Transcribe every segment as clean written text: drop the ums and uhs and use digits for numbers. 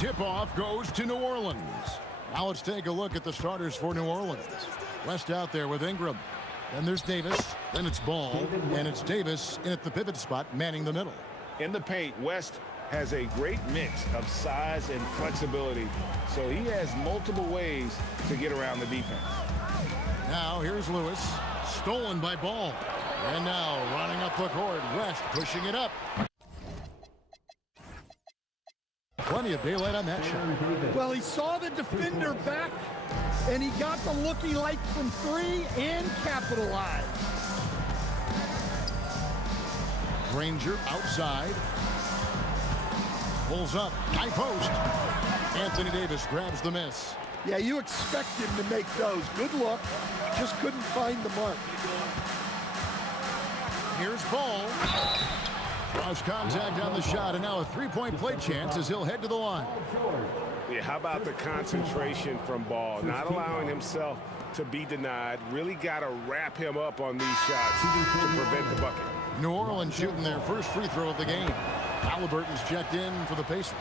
Tip-off goes to New Orleans. Now let's take a look at the starters for New Orleans. West out there with Ingram. Then there's Davis. Then it's Ball. And it's Davis in at the pivot spot, manning the middle. In the paint, West has a great mix of size and flexibility, so he has multiple ways to get around the defense. Now here's Lewis. Stolen by Ball. And now running up the court, West pushing it up. Plenty of daylight on that shot. Well, he saw the defender back, and he got the looky like from three and capitalized. Granger outside. Pulls up, high post. Anthony Davis grabs the miss. Yeah, you expect him to make those. Good look, just couldn't find the mark. Here's Ball. Cross contact on the shot, and now a three-point play chance as he'll head to the line. Yeah, how about the concentration from Ball? Not allowing himself to be denied. Really got to wrap him up on these shots to prevent the bucket. New Orleans shooting their first free throw of the game. Halliburton's checked in for the Pacers.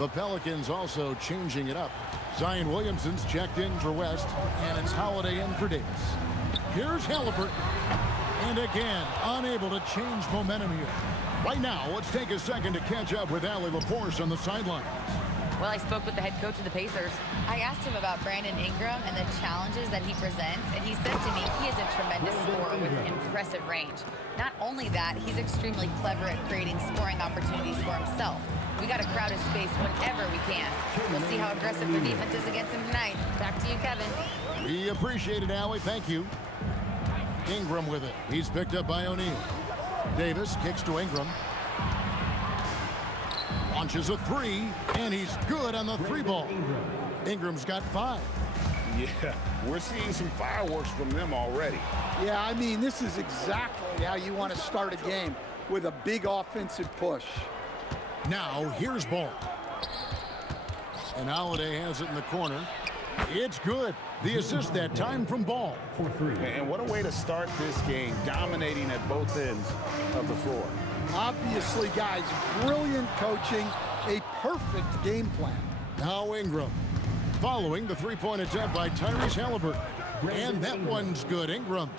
The Pelicans also changing it up. Zion Williamson's checked in for West, and it's Holiday in for Davis. Here's Halliburton. And again, unable to change momentum here. Right now, let's take a second to catch up with Allie LaForce on the sidelines. Well, I spoke with the head coach of the Pacers. I asked him about Brandon Ingram and the challenges that he presents, and he said to me he is a tremendous scorer with impressive range. Not only that, he's extremely clever at creating scoring opportunities for himself. We got to crowd his space whenever we can. We'll see how aggressive their defense is against him tonight. Back to you, Kevin. We appreciate it, Allie. Thank you. Ingram with it. He's picked up by O'Neal. Davis kicks to Ingram. Launches a three, and he's good on the three ball. Ingram's got 5. Yeah, we're seeing some fireworks from them already. Yeah, I mean, this is exactly how you want to start a game, with a big offensive push. Now, here's Ball. And Holiday has it in the corner. It's good. The assist that time from Ball. And what a way to start this game, dominating at both ends of the floor. Obviously, guys, brilliant coaching, a perfect game plan. Now Ingram. Following the three-point attempt by Tyrese Halliburton. And that one's good. Ingram.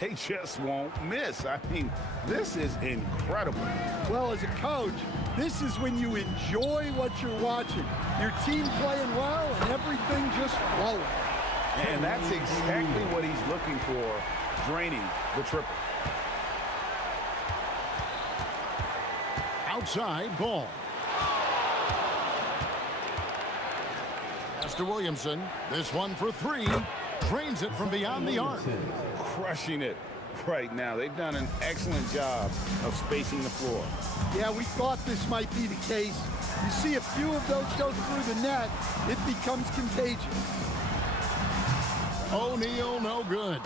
They just won't miss. I mean, this is incredible. Well, as a coach, this is when you enjoy what you're watching. Your team playing well and everything just flowing. And that's exactly what he's looking for, draining the triple. Outside Ball. Pass to Williamson. This one for 3. Drains it from beyond the arc. Crushing it right now. They've done an excellent job of spacing the floor. Yeah, we thought this might be the case. You see a few of those go through the net, it becomes contagious. O'Neal, no good.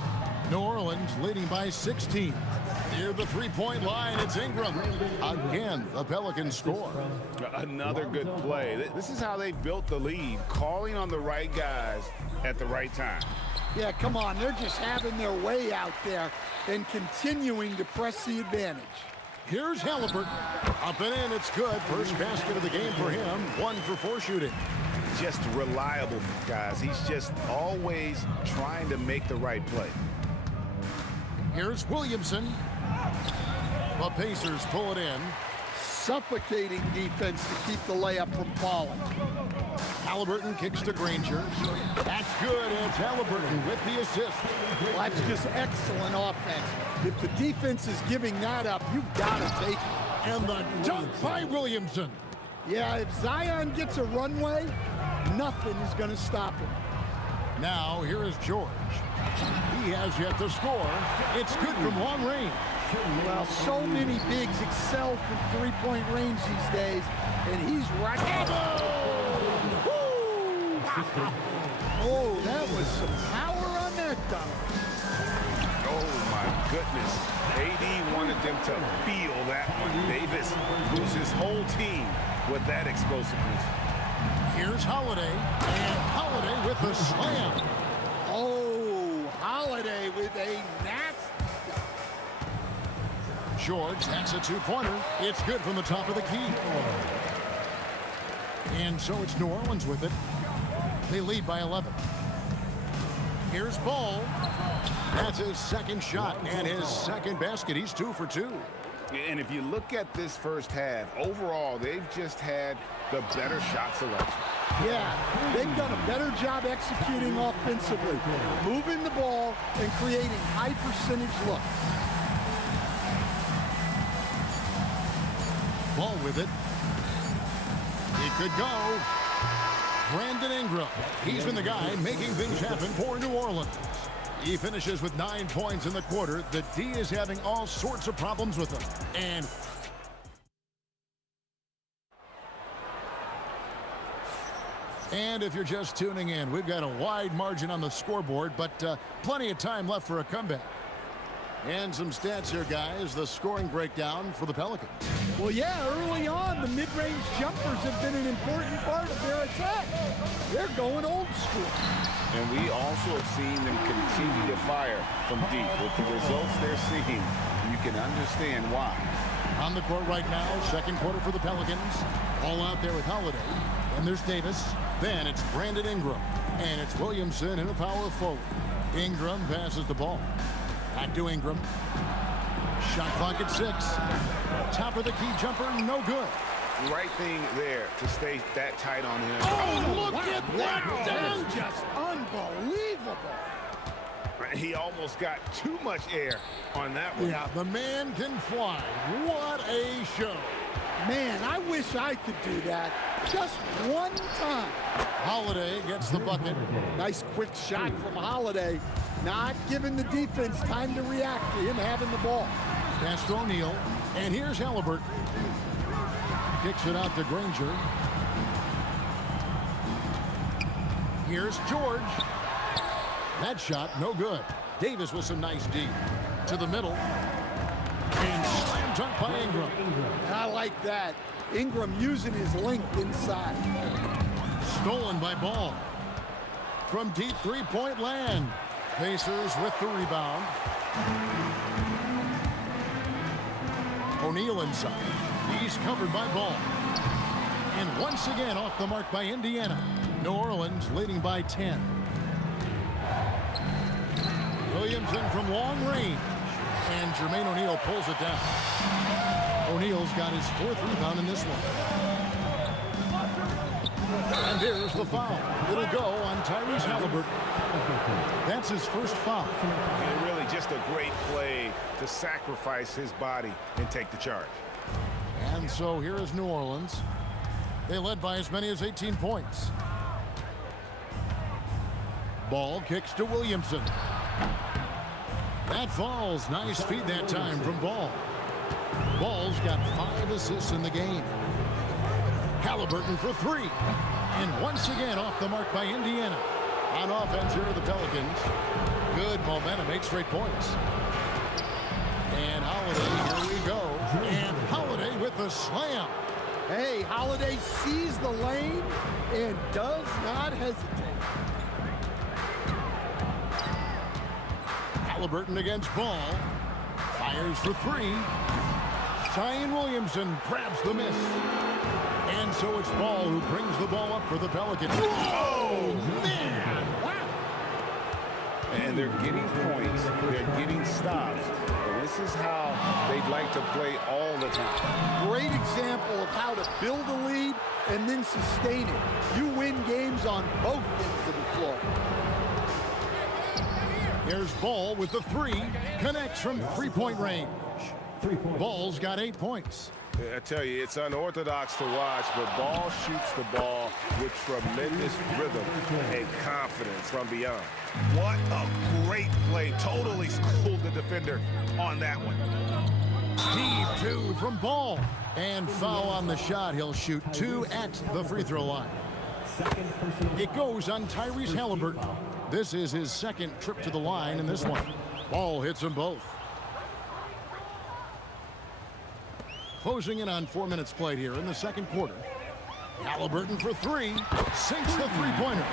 New Orleans leading by 16. Near the three-point line, it's Ingram. Again, the Pelicans score. Another good play. This is how they built the lead, calling on the right guys at the right time. Yeah, come on. They're just having their way out there and continuing to press the advantage. Here's Halliburton. Up and in, it's good. First basket of the game for him. 1 for 4 shooting. Just reliable, guys. He's just always trying to make the right play. Here's Williamson. The Pacers pull it in. Suffocating defense to keep the layup from falling. Halliburton kicks to Granger. That's good. It's Halliburton with the assist. Well, that's just excellent offense. If the defense is giving that up, you've got to take it. And the dunk by Williamson. Yeah, if Zion gets a runway, nothing is going to stop him. Now, here is George. He has yet to score. It's good from long range. Well, so many bigs excel from three-point range these days, and he's right. Oh, that was some power on that dunk. Oh, my goodness. AD wanted them to feel that one. Davis moves his whole team with that explosiveness. Here's Holiday, and Holiday with the slam. Oh, Holiday with a nasty. George, that's a two-pointer. It's good from the top of the key. And so it's New Orleans with it. They lead by 11. Here's Ball. That's his second shot and his second basket. He's 2 for 2. And if you look at this first half, overall, they've just had the better shot selection. Yeah, they've done a better job executing offensively, moving the ball and creating high percentage looks. Ball with it. It could go. Brandon Ingram. He's been the guy making things happen for New Orleans. He finishes with 9 points in the quarter. The D is having all sorts of problems with him. And if you're just tuning in, we've got a wide margin on the scoreboard, but plenty of time left for a comeback. And some stats here, guys. The scoring breakdown for the Pelicans. Well, yeah, early on, the mid-range jumpers have been an important part of their attack. They're going old school. And we also have seen them continue to fire from deep. With the results they're seeing, you can understand why. On the court right now, second quarter for the Pelicans. All out there with Holiday. Then there's Davis. Then it's Brandon Ingram. And it's Williamson in a power forward. Ingram passes the ball. Back to Ingram. Shot clock at 6. Top of the key jumper, no good. Right thing there to stay that tight on him. Oh, look at that! That's just unbelievable. He almost got too much air on that one. Yeah, the man can fly. What a show. Man, I wish I could do that just one time. Holiday gets the bucket. Nice quick shot from Holiday. Not giving the defense time to react to him having the ball. Pass to O'Neal. And here's Halliburton. Kicks it out to Granger. Here's George. That shot, no good. Davis with some nice D. To the middle. And slam dunk by Ingram. And I like that. Ingram using his length inside. Stolen by Ball. From deep three-point land. Pacers with the rebound. O'Neal inside. He's covered by Ball. And once again off the mark by Indiana. New Orleans leading by 10. Williamson from long range. And Jermaine O'Neal pulls it down. O'Neal's got his 4th rebound in this one. And there's the foul. It'll go on Tyrese Halliburton. That's his first foul. And really just a great play to sacrifice his body and take the charge. And so here is New Orleans. They led by as many as 18 points. Ball kicks to Williamson. That falls. Nice feed that time from Ball. Ball's got 5 assists in the game. Halliburton for 3. And once again off the mark by Indiana. On offense here are the Pelicans. Good momentum, 8 straight points. And Holiday, here we go. And Holiday with the slam. Hey, Holiday sees the lane and does not hesitate. Halliburton against Ball. Fires for 3. Zion Williamson grabs the miss. And so it's Ball who brings the ball up for the Pelicans. Whoa, man! Wow! And they're getting points. They're getting stops. And this is how they'd like to play all the time. Great example of how to build a lead and then sustain it. You win games on both ends of the floor. Here's Ball with the 3. Connects from three-point range. Ball's got 8 points. I tell you, it's unorthodox to watch, but Ball shoots the ball with tremendous rhythm and confidence from beyond. What a great play. Totally schooled the defender on that one. Deep 2 from Ball. And foul on the shot. He'll shoot 2 at the free throw line. It goes on Tyrese Halliburton. This is his 2nd trip to the line in this one. Ball hits them both. Closing in on 4 minutes played here in the 2nd quarter. Halliburton for 3. Sinks the three-pointer.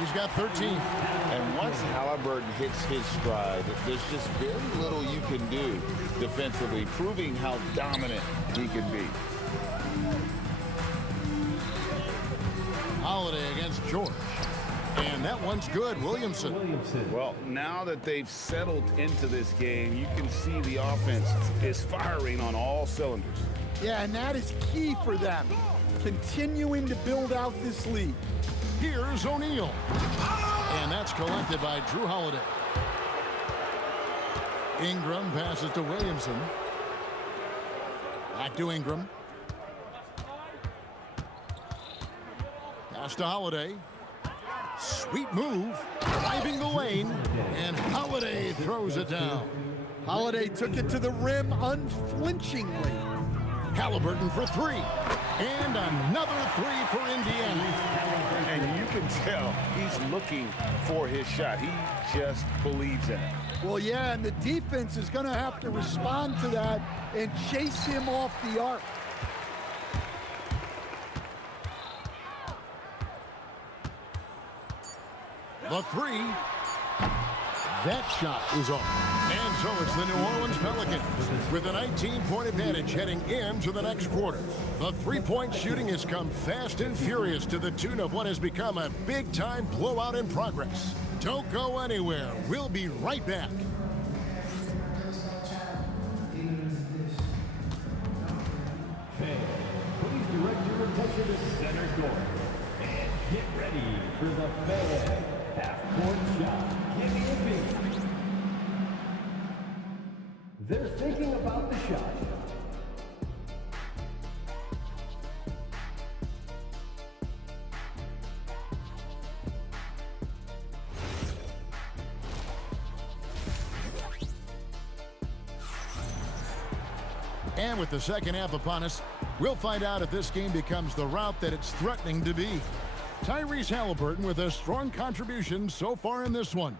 He's got 13. And once Halliburton hits his stride, there's just very little you can do defensively, proving how dominant he can be. Holiday against George. And that one's good, Williamson. Well, now that they've settled into this game, you can see the offense is firing on all cylinders. Yeah, and that is key for them, continuing to build out this lead. Here's O'Neal. And that's collected by Drew Holiday. Ingram passes to Williamson. Back to Ingram. Pass to Holiday. Sweet move, driving the lane, and Holiday throws it down. Holiday took it to the rim unflinchingly. Halliburton for three, and another three for Indiana. And you can tell he's looking for his shot. He just believes in it. Well, yeah, and the defense is going to have to respond to that and chase him off the arc. The three. That shot is off. And so it's the New Orleans Pelicans with a 19-point advantage heading into the next quarter. The three-point shooting has come fast and furious to the tune of what has become a big-time blowout in progress. Don't go anywhere. We'll be right back. Fans, please direct your attention to center court. And get ready for the fan half-court shot. Give me a beat. They're thinking about the shot. And with the second half upon us, we'll find out if this game becomes the route that it's threatening to be. Tyrese Halliburton with a strong contribution so far in this one.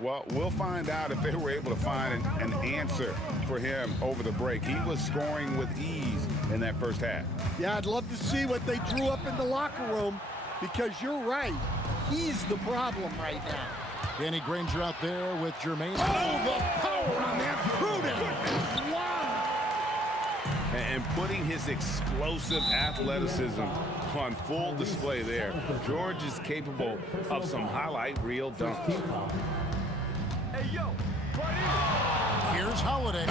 Well, we'll find out if they were able to find an answer for him over the break. He was scoring with ease in that first half. Yeah, I'd love to see what they drew up in the locker room because you're right. He's the problem right now. Danny Granger out there with Jermaine. Oh, the power on that prudent. Wow. And putting his explosive athleticism on full display there. George is capable of some highlight reel dunks. Hey, yo, Here's Holiday.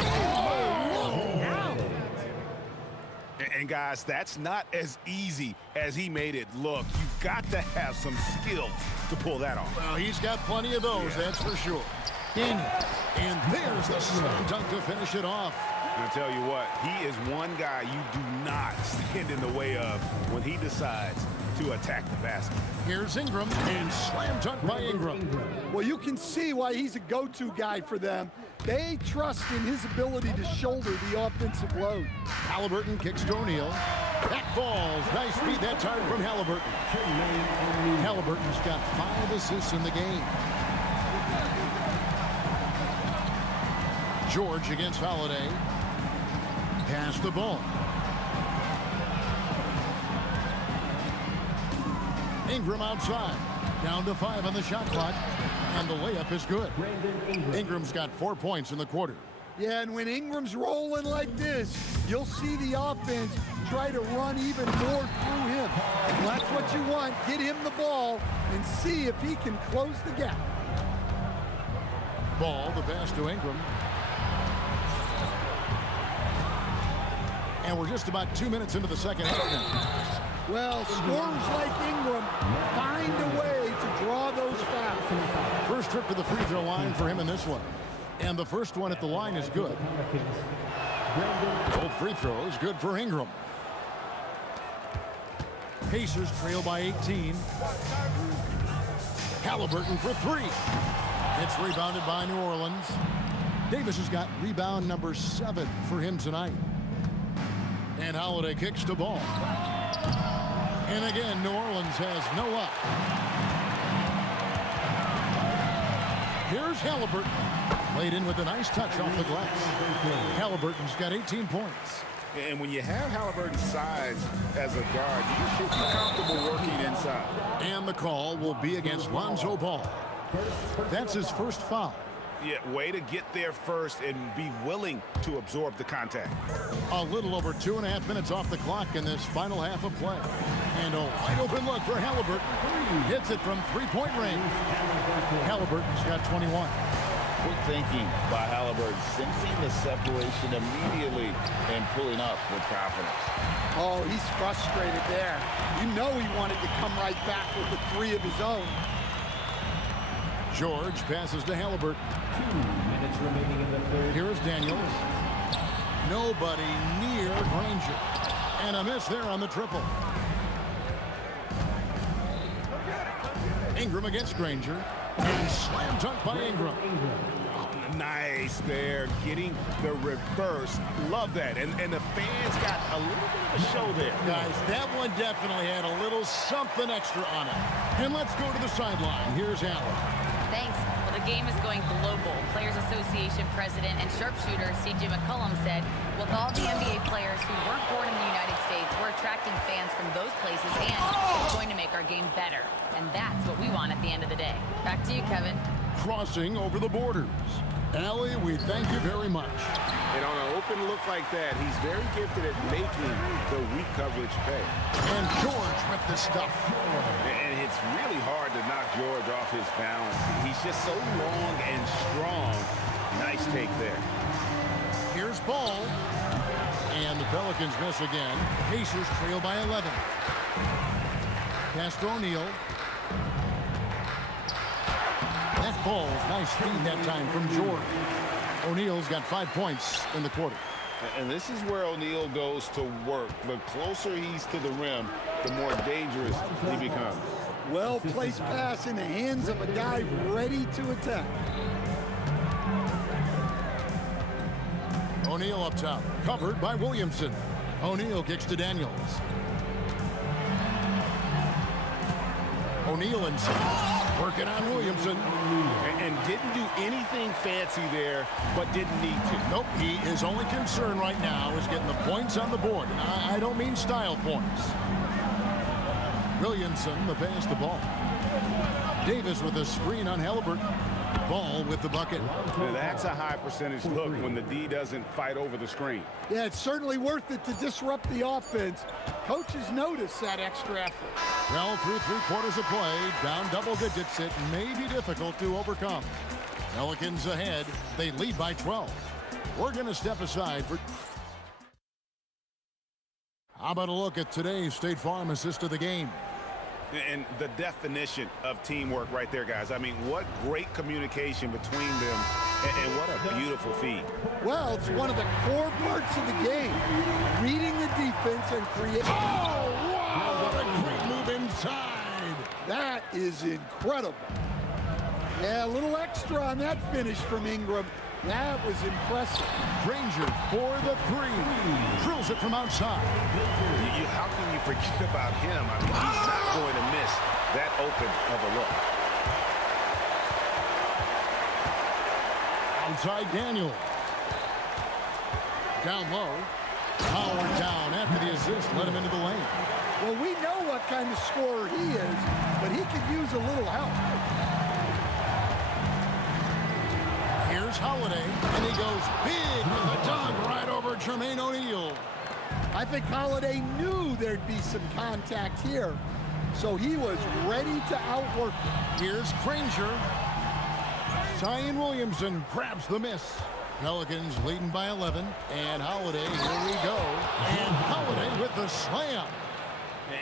And guys, that's not as easy as he made it look. You've got to have some skills to pull that off. Well, he's got plenty of those, that's for sure. And there's the slam dunk to finish it off. And I tell you what, he is one guy you do not stand in the way of when he decides to attack the basket. Here's Ingram, and slam dunk by Ingram. Well, you can see why he's a go-to guy for them. They trust in his ability to shoulder the offensive load. Halliburton kicks to O'Neal. That falls. Nice feed that time from Halliburton. Halliburton's got 5 assists in the game. George against Holiday. Pass the ball. Ingram outside. Down to 5 on the shot clock. And the layup is good. Ingram's got 4 points in the quarter. Yeah, and when Ingram's rolling like this, you'll see the offense try to run even more through him. Well, that's what you want. Get him the ball and see if he can close the gap. Ball, the pass to Ingram. And we're just about 2 minutes into the second half now. Well, scorers like Ingram find a way to draw those fouls. First trip to the free throw line for him in this one. And the first one at the line is good. Both free throws good for Ingram. Pacers trail by 18. Halliburton for 3. It's rebounded by New Orleans. Davis has got rebound number 7 for him tonight. And Holiday kicks the ball. And again, New Orleans has no luck. Here's Halliburton. Laid in with a nice touch off the glass. Halliburton's got 18 points. And when you have Halliburton's size as a guard, you should be comfortable working inside. And the call will be against Lonzo Ball. That's his first foul. Yeah, way to get there first and be willing to absorb the contact. A little over 2.5 minutes off the clock in this final half of play. And a wide open look for Halliburton. Hits it from three-point range. Halliburton's got 21. Quick thinking by Halliburton, sensing the separation immediately and pulling up with confidence. Oh, he's frustrated there. You know he wanted to come right back with the three of his own. George passes to Halliburton. 2 minutes remaining in the third. Here is Daniels. Nobody near Granger. And a miss there on the triple. Ingram against Granger. And slam dunk by Ingram. Nice there, getting the reverse. Love that. And the fans got a little bit of a show there. Guys, that one definitely had a little something extra on it. And let's go to the sideline. Here's Allen. Thanks. Well, the game is going global. Players Association President and sharpshooter C.J. McCollum said, with all the NBA players who weren't born in the United States, we're attracting fans from those places, and it's going to make our game better. And that's what we want at the end of the day. Back to you, Kevin. Crossing over the borders. Allie, we thank you very much. And on an open look like that, he's very gifted at making the weak coverage pay. And George with the stuff. And it's really hard to knock George off his balance. He's just so long and strong. Nice take there. Here's Ball. And the Pelicans miss again. Pacers trail by 11. Pass to O'Neal. That ball's nice feed that time from George. O'Neal's got 5 points in the quarter. And this is where O'Neal goes to work. The closer he's to the rim, the more dangerous he becomes. Well-placed pass in the hands of a guy ready to attack. O'Neal up top, covered by Williamson. O'Neal kicks to Daniels. O'Neal inside, working on Williamson. And didn't do anything fancy there, but didn't need to. Nope, his only concern right now is getting the points on the board. And I don't mean style points. Williamson, the pass to Ball. Davis with a screen on Halliburton. Ball with the bucket. Now that's a high percentage look when the D doesn't fight over the screen. Yeah, it's certainly worth it to disrupt the offense. Coaches notice that extra effort. Well, through 3/4 of play, down double digits, it may be difficult to overcome. Pelicans ahead. They lead by 12. We're going to step aside for... How about a look at today's State Farm assist of the game? And the definition of teamwork right there, guys. I mean, what great communication between them, and what a beautiful feed. Well, it's one of the core parts of the game. Reading the defense and creating. Oh, wow, what a great move inside. That is incredible. Yeah, a little extra on that finish from Ingram. That was impressive. Granger for the three. Drills it from outside. How can you forget about him? I mean, he's not going to miss that open of a look. Outside Daniel. Down low. Howard down after the assist. Let him into the lane. Well, we know what kind of scorer he is, but he could use a little help. Here's Holiday, and he goes big with a dunk right over Jermaine O'Neal. I think Holiday knew there'd be some contact here, so he was ready to outwork it. Here's Granger. Zion Williamson grabs the miss. Pelicans leading by 11, and Holiday, here we go. And Holiday with the slam.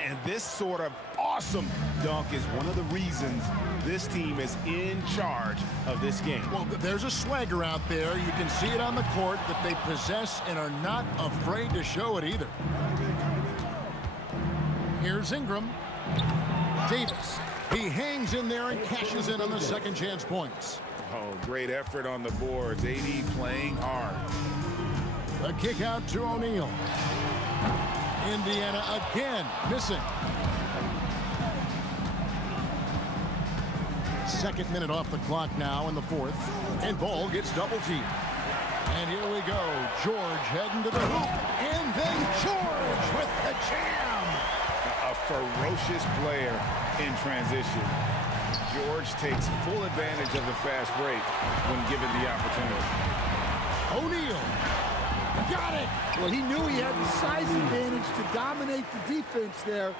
And this sort of awesome dunk is one of the reasons this team is in charge of this game. Well, there's a swagger out there. You can see it on the court that they possess and are not afraid to show it either. Here's Ingram. Davis. He hangs in there and cashes in on the second chance points. Oh, great effort on the boards. AD playing hard. A kick out to O'Neal. Indiana again missing. Second minute off the clock now in the fourth. And Ball gets double teamed. And here we go. George heading to the hoop. And then George with the jam. A ferocious player in transition. George takes full advantage of the fast break when given the opportunity. O'Neal. Got it. Well, he knew he had the size advantage to dominate the defense there.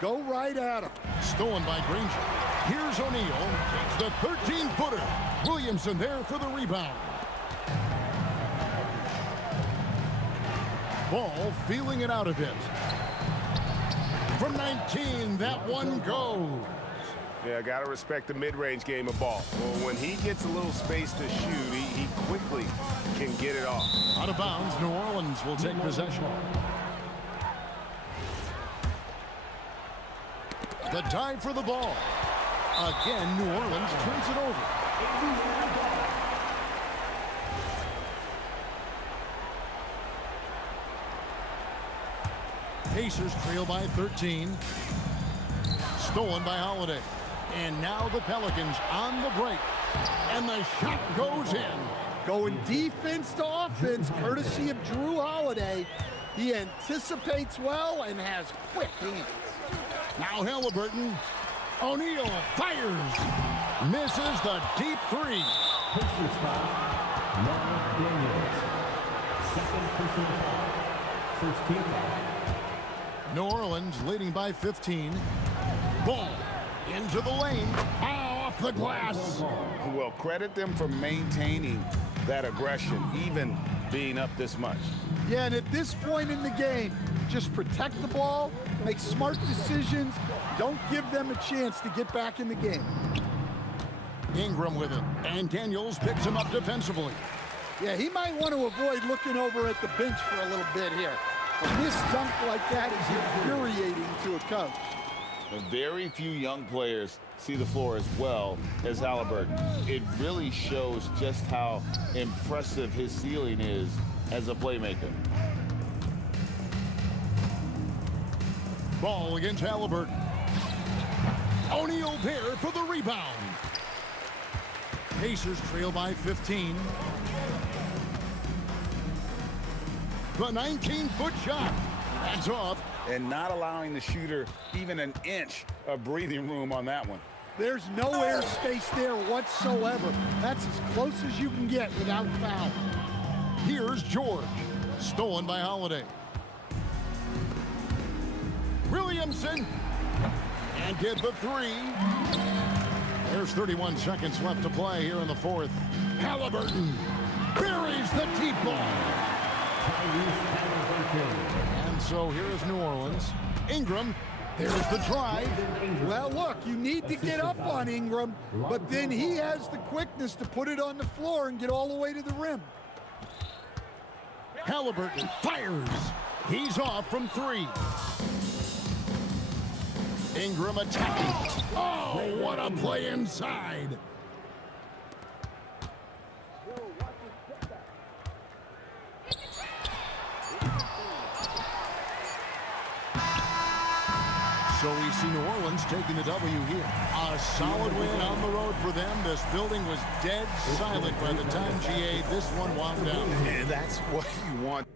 Go right at him. Stolen by Granger. Here's O'Neal. Takes the 13-footer. Williamson there for the rebound. Ball feeling it out a bit. From 19, that one goes. Yeah, got to respect the mid-range game of ball. Well, when he gets a little space to shoot, he quickly can get it off. Out of bounds, New Orleans will take possession. The dive for the ball. Again, New Orleans turns it over. Pacers trail by 13. Stolen by Holiday. And now the Pelicans on the break. And the shot goes in. Going defense to offense, courtesy of Drew Holiday. He anticipates well and has quick hands. Now Halliburton. O'Neal fires. Misses the deep three. Pacers foul. Long Daniels. Second personal foul. First team foul. New Orleans leading by 15. Ball into the lane. Off the glass. Well, credit them for maintaining that aggression, even being up this much. Yeah, and at this point in the game, just protect the ball, make smart decisions, don't give them a chance to get back in the game. Ingram with it. And Daniels picks him up defensively. Yeah, he might want to avoid looking over at the bench for a little bit here. A missed dunk like that is infuriating to a coach. Very few young players see the floor as well as Halliburton. It really shows just how impressive his ceiling is as a playmaker. Ball against Halliburton. O'Neal there for the rebound. Pacers trail by 15. The 19-foot shot. That's off. And not allowing the shooter even an inch of breathing room on that one. There's no air space there whatsoever. That's as close as you can get without foul. Here's George. Stolen by Holiday. Williamson. And get the three. There's 31 seconds left to play here in the fourth. Halliburton buries the deep ball. And so here is New Orleans. Ingram, there's the drive. Well, look, you need to get up on Ingram, but then he has the quickness to put it on the floor and get all the way to the rim. Halliburton fires. He's off from three. Ingram attacking. Oh, what a play inside. So we see New Orleans taking the W here. A solid win on the road for them. This building was dead silent by the time GA this one wound down. And that's what you want.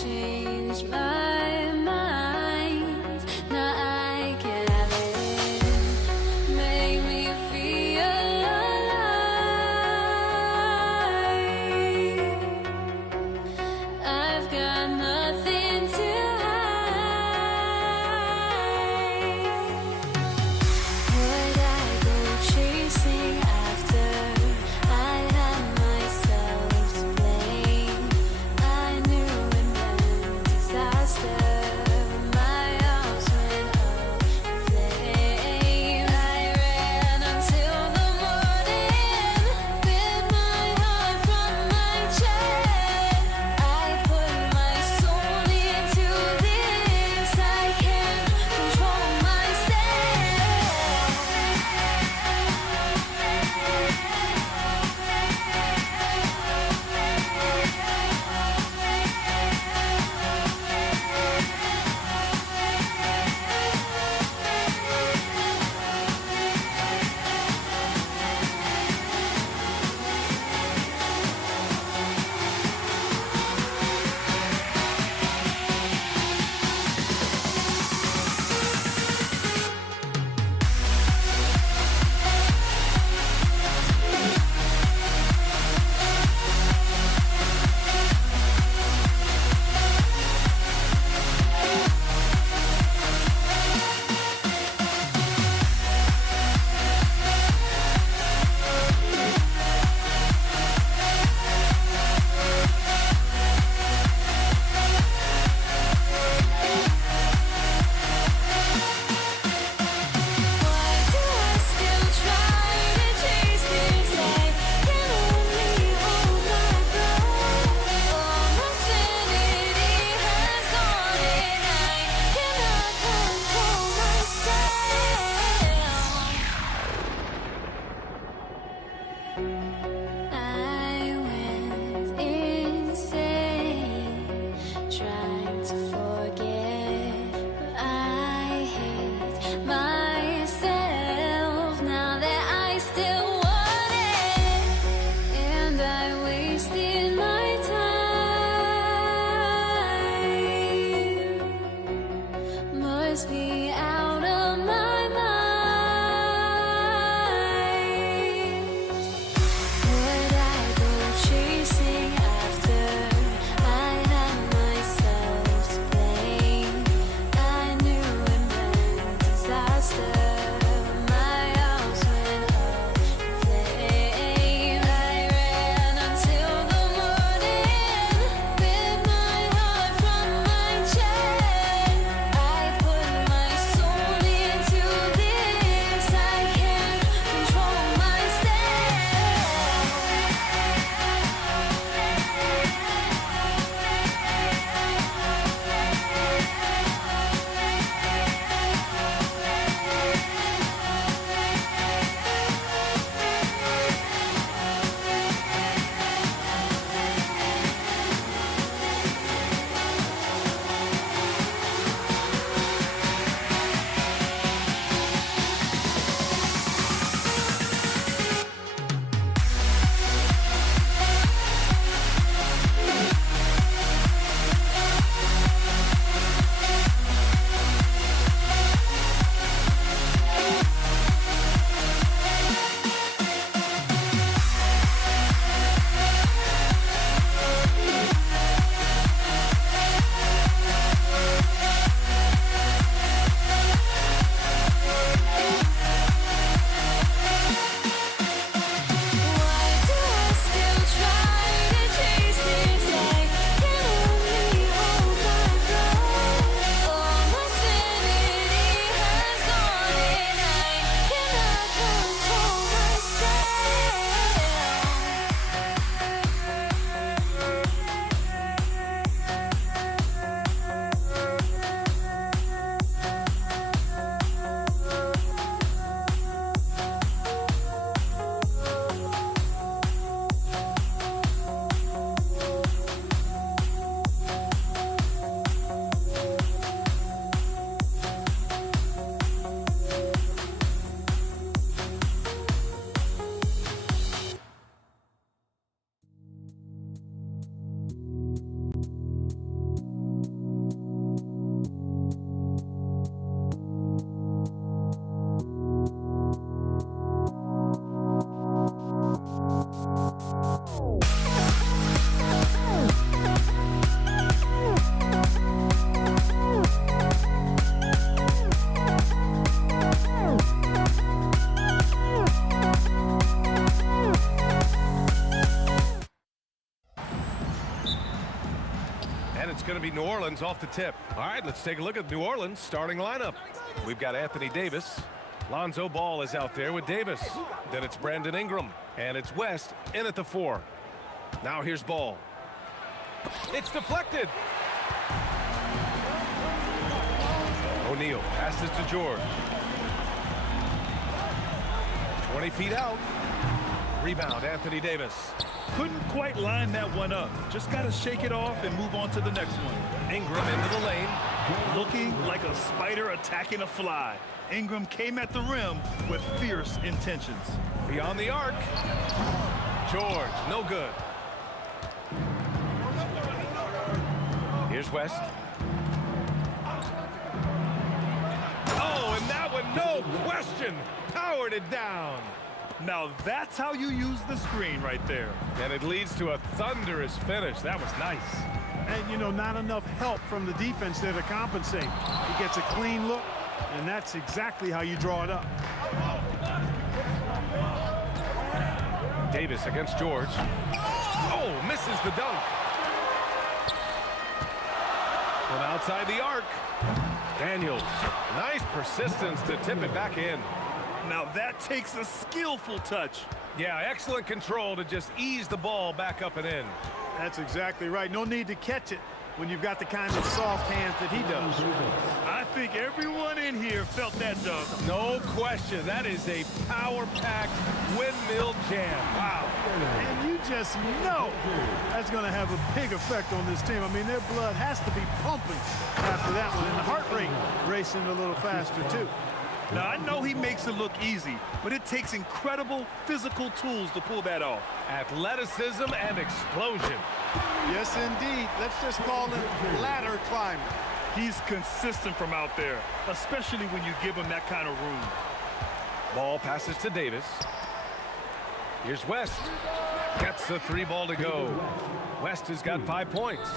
change my mind. Now I can have it. Make me feel alive. I've got nothing to hide. Would I go chasing after? I had myself to blame. I knew it meant disaster. And it's going to be New Orleans off the tip. All right, let's take a look at New Orleans starting lineup. We've got Anthony Davis. Lonzo Ball is out there with Davis. Then it's Brandon Ingram. And it's West in at the 4. Now here's Ball. It's deflected. O'Neal passes to George. 20 feet out. Rebound, Anthony Davis. Couldn't quite line that one up. Just got to shake it off and move on to the next one. Ingram into the lane. Looking like a spider attacking a fly. Ingram came at the rim with fierce intentions. Beyond the arc. George, no good. Here's West. Oh, and that one, no question, powered it down. Now that's how you use the screen right there. And it leads to a thunderous finish. That was nice. And, you know, not enough help from the defense there to compensate. He gets a clean look, and that's exactly how you draw it up. Davis against George. Oh, misses the dunk. From outside the arc. Daniels, nice persistence to tip it back in. Now that takes a skillful touch. Yeah, excellent control to just ease the ball back up and in. That's exactly right. No need to catch it when you've got the kind of soft hands that he does. I think everyone in here felt that dunk. No question. That is a power-packed windmill jam. Wow. And you just know that's going to have a big effect on this team. I mean, their blood has to be pumping after that one, and the heart rate racing a little faster, too. Now, I know he makes it look easy, but it takes incredible physical tools to pull that off. Athleticism and explosion. Yes, indeed. Let's just call him ladder climber. He's consistent from out there, especially when you give him that kind of room. Ball passes to Davis. Here's West. Gets the 3 ball to go. West has got 5 points.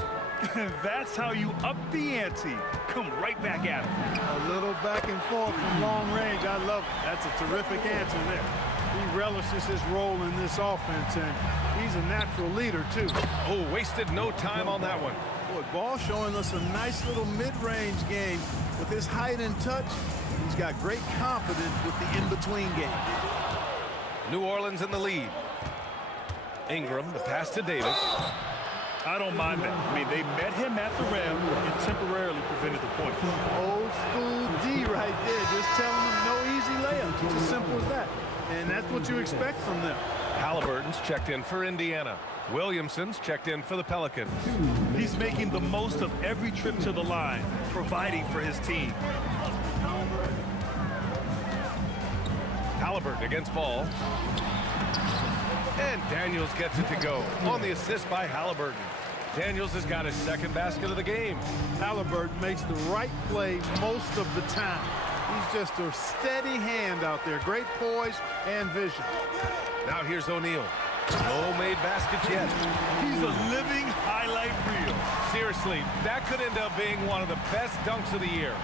That's how you up the ante. Come right back at him. A little back and forth from long range. I love it. That's a terrific answer there. He relishes his role in this offense, and he's a natural leader, too. Oh, wasted no time on that one. Boy, Ball showing us a nice little mid-range game. With his height and touch, he's got great confidence with the in-between game. New Orleans in the lead. Ingram, the pass to Davis. I don't mind that. I mean, they met him at the rim and temporarily prevented the point. Old school D right there, just telling them no easy layups. It's as simple as that. And that's what you expect from them. Halliburton's checked in for Indiana. Williamson's checked in for the Pelicans. He's making the most of every trip to the line, providing for his team. Halliburton against Ball. And Daniels gets it to go on the assist by Halliburton. Daniels has got his 2nd basket of the game. Halliburton makes the right play most of the time. He's just a steady hand out there. Great poise and vision. Now here's O'Neal. No made baskets yet. He's a living highlight reel. Seriously, that could end up being one of the best dunks of the year.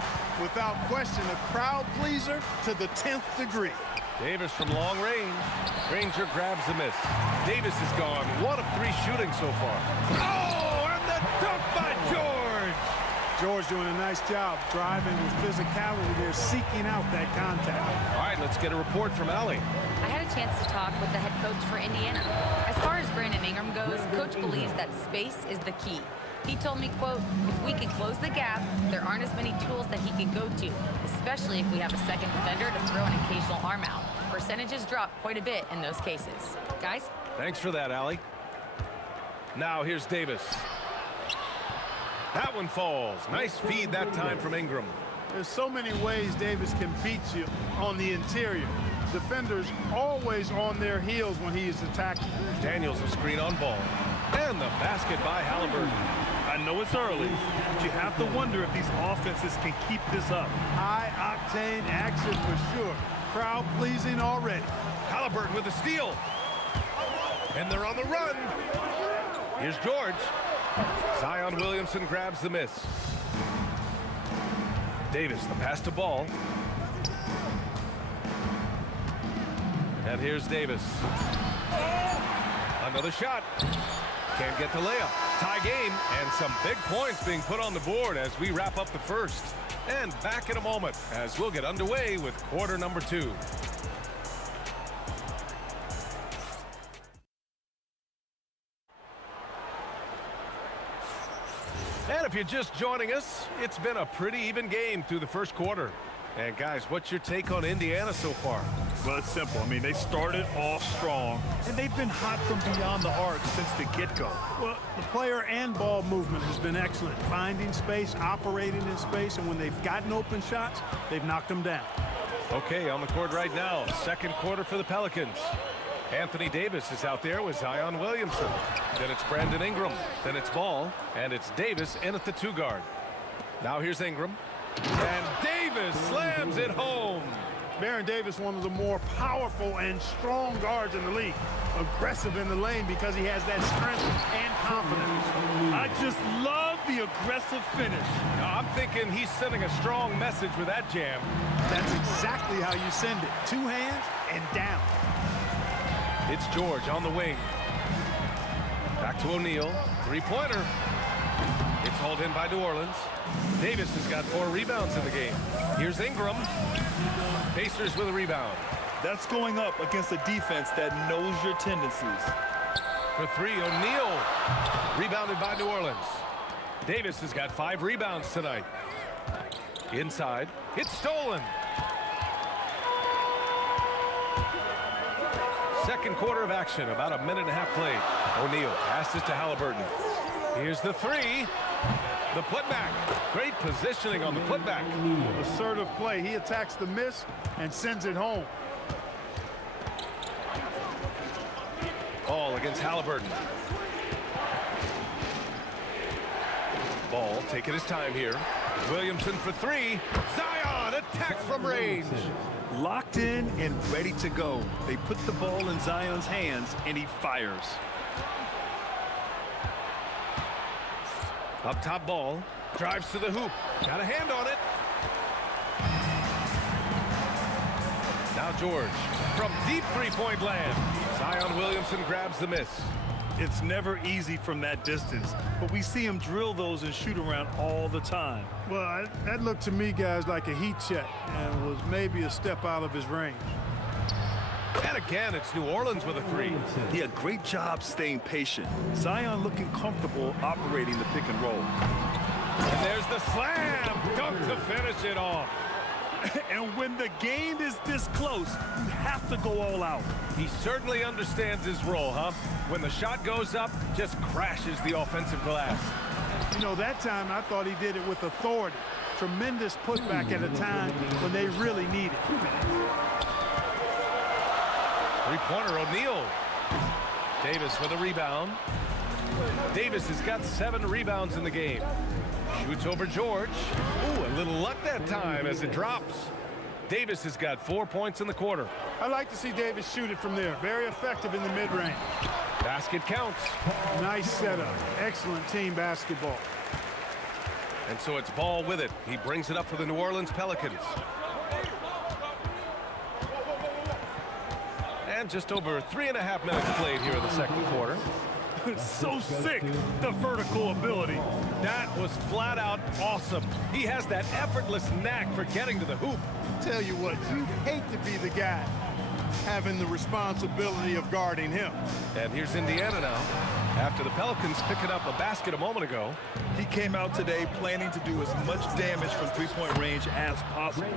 Without question, a crowd pleaser to the 10th degree. Davis from long range. Granger grabs the miss. Davis is gone. 1 of 3 shooting so far. Oh, and the dunk by George. George doing a nice job driving with physicality there, seeking out that contact. All right, let's get a report from Allie. I had a chance to talk with the head coach for Indiana. As far as Brandon Ingram goes, coach believes that space is the key. He told me, quote, if we can close the gap, there aren't as many tools that he can go to, especially if we have a second defender to throw an occasional arm out. Percentages drop quite a bit in those cases. Guys? Thanks for that, Allie. Now here's Davis. That one falls. Nice feed that time from Ingram. There's so many ways Davis can beat you on the interior. Defenders always on their heels when he is attacking. Daniels a screen on Ball. And the basket by Halliburton. I know it's early, but you have to wonder if these offenses can keep this up. High-octane action for sure. Crowd pleasing already. Halliburton with the steal. And they're on the run. Here's George. Zion Williamson grabs the miss. Davis, the pass to Ball. And here's Davis. Another shot. Can't get the layup. Tie game, and some big points being put on the board as we wrap up the first. And back in a moment as we'll get underway with quarter number 2. And if you're just joining us, it's been a pretty even game through the first quarter. And guys, what's your take on Indiana so far? Well, it's simple. I mean, they started off strong, and they've been hot from beyond the arc since the get-go. Well, the player and ball movement has been excellent. Finding space, operating in space, and when they've gotten open shots, they've knocked them down. Okay, on the court right now, second quarter for the Pelicans. Anthony Davis is out there with Zion Williamson. Then it's Brandon Ingram. Then it's Ball, and it's Davis in at the 2 guard. Now here's Ingram. And Davis slams it home. Baron Davis, one of the more powerful and strong guards in the league. Aggressive in the lane because he has that strength and confidence. I just love the aggressive finish. I'm thinking he's sending a strong message with that jam. That's exactly how you send it. 2 hands and down. It's George on the wing. Back to O'Neal. 3-pointer. It's hauled in by New Orleans. Davis has got 4 rebounds in the game. Here's Ingram. Pacers with a rebound. That's going up against a defense that knows your tendencies. For 3, O'Neal. Rebounded by New Orleans. Davis has got 5 rebounds tonight. Inside. It's stolen. Second quarter of action. About a minute and a half played. O'Neal passes to Halliburton. Here's the 3. The putback. Great positioning on the putback. Assertive play. He attacks the miss and sends it home. Ball against Halliburton. Ball taking his time here. Williamson for 3. Zion attacks from range. Locked in and ready to go. They put the ball in Zion's hands, and he fires. Up top Ball. Drives to the hoop. Got a hand on it. Now George from deep 3-point land. Zion Williamson grabs the miss. It's never easy from that distance, but we see him drill those and shoot around all the time. Well, that looked to me, guys, like a heat check and was maybe a step out of his range. And again, it's New Orleans with a 3. Yeah, great job staying patient. Zion looking comfortable operating the pick and roll. And there's the slam. Dunk to finish it off. And when the game is this close, you have to go all out. He certainly understands his role, huh? When the shot goes up, just crashes the offensive glass. You know, that time I thought he did it with authority. Tremendous putback at a time when they really need it. 3-pointer O'Neal. Davis with a rebound. Davis has got 7 rebounds in the game. Shoots over George. Ooh, a little luck that time as it drops. Davis has got 4 points in the quarter. I like to see Davis shoot it from there. Very effective in the mid-range. Basket counts. Nice setup. Excellent team basketball. And so it's Ball with it. He brings it up for the New Orleans Pelicans. And just over 3.5 minutes played here in the second quarter. So sick, the vertical ability. That was flat out awesome. He has that effortless knack for getting to the hoop. Tell you what, you'd hate to be the guy having the responsibility of guarding him. And here's Indiana now. After the Pelicans picking up a basket a moment ago. He came out today planning to do as much damage from 3-point range as possible.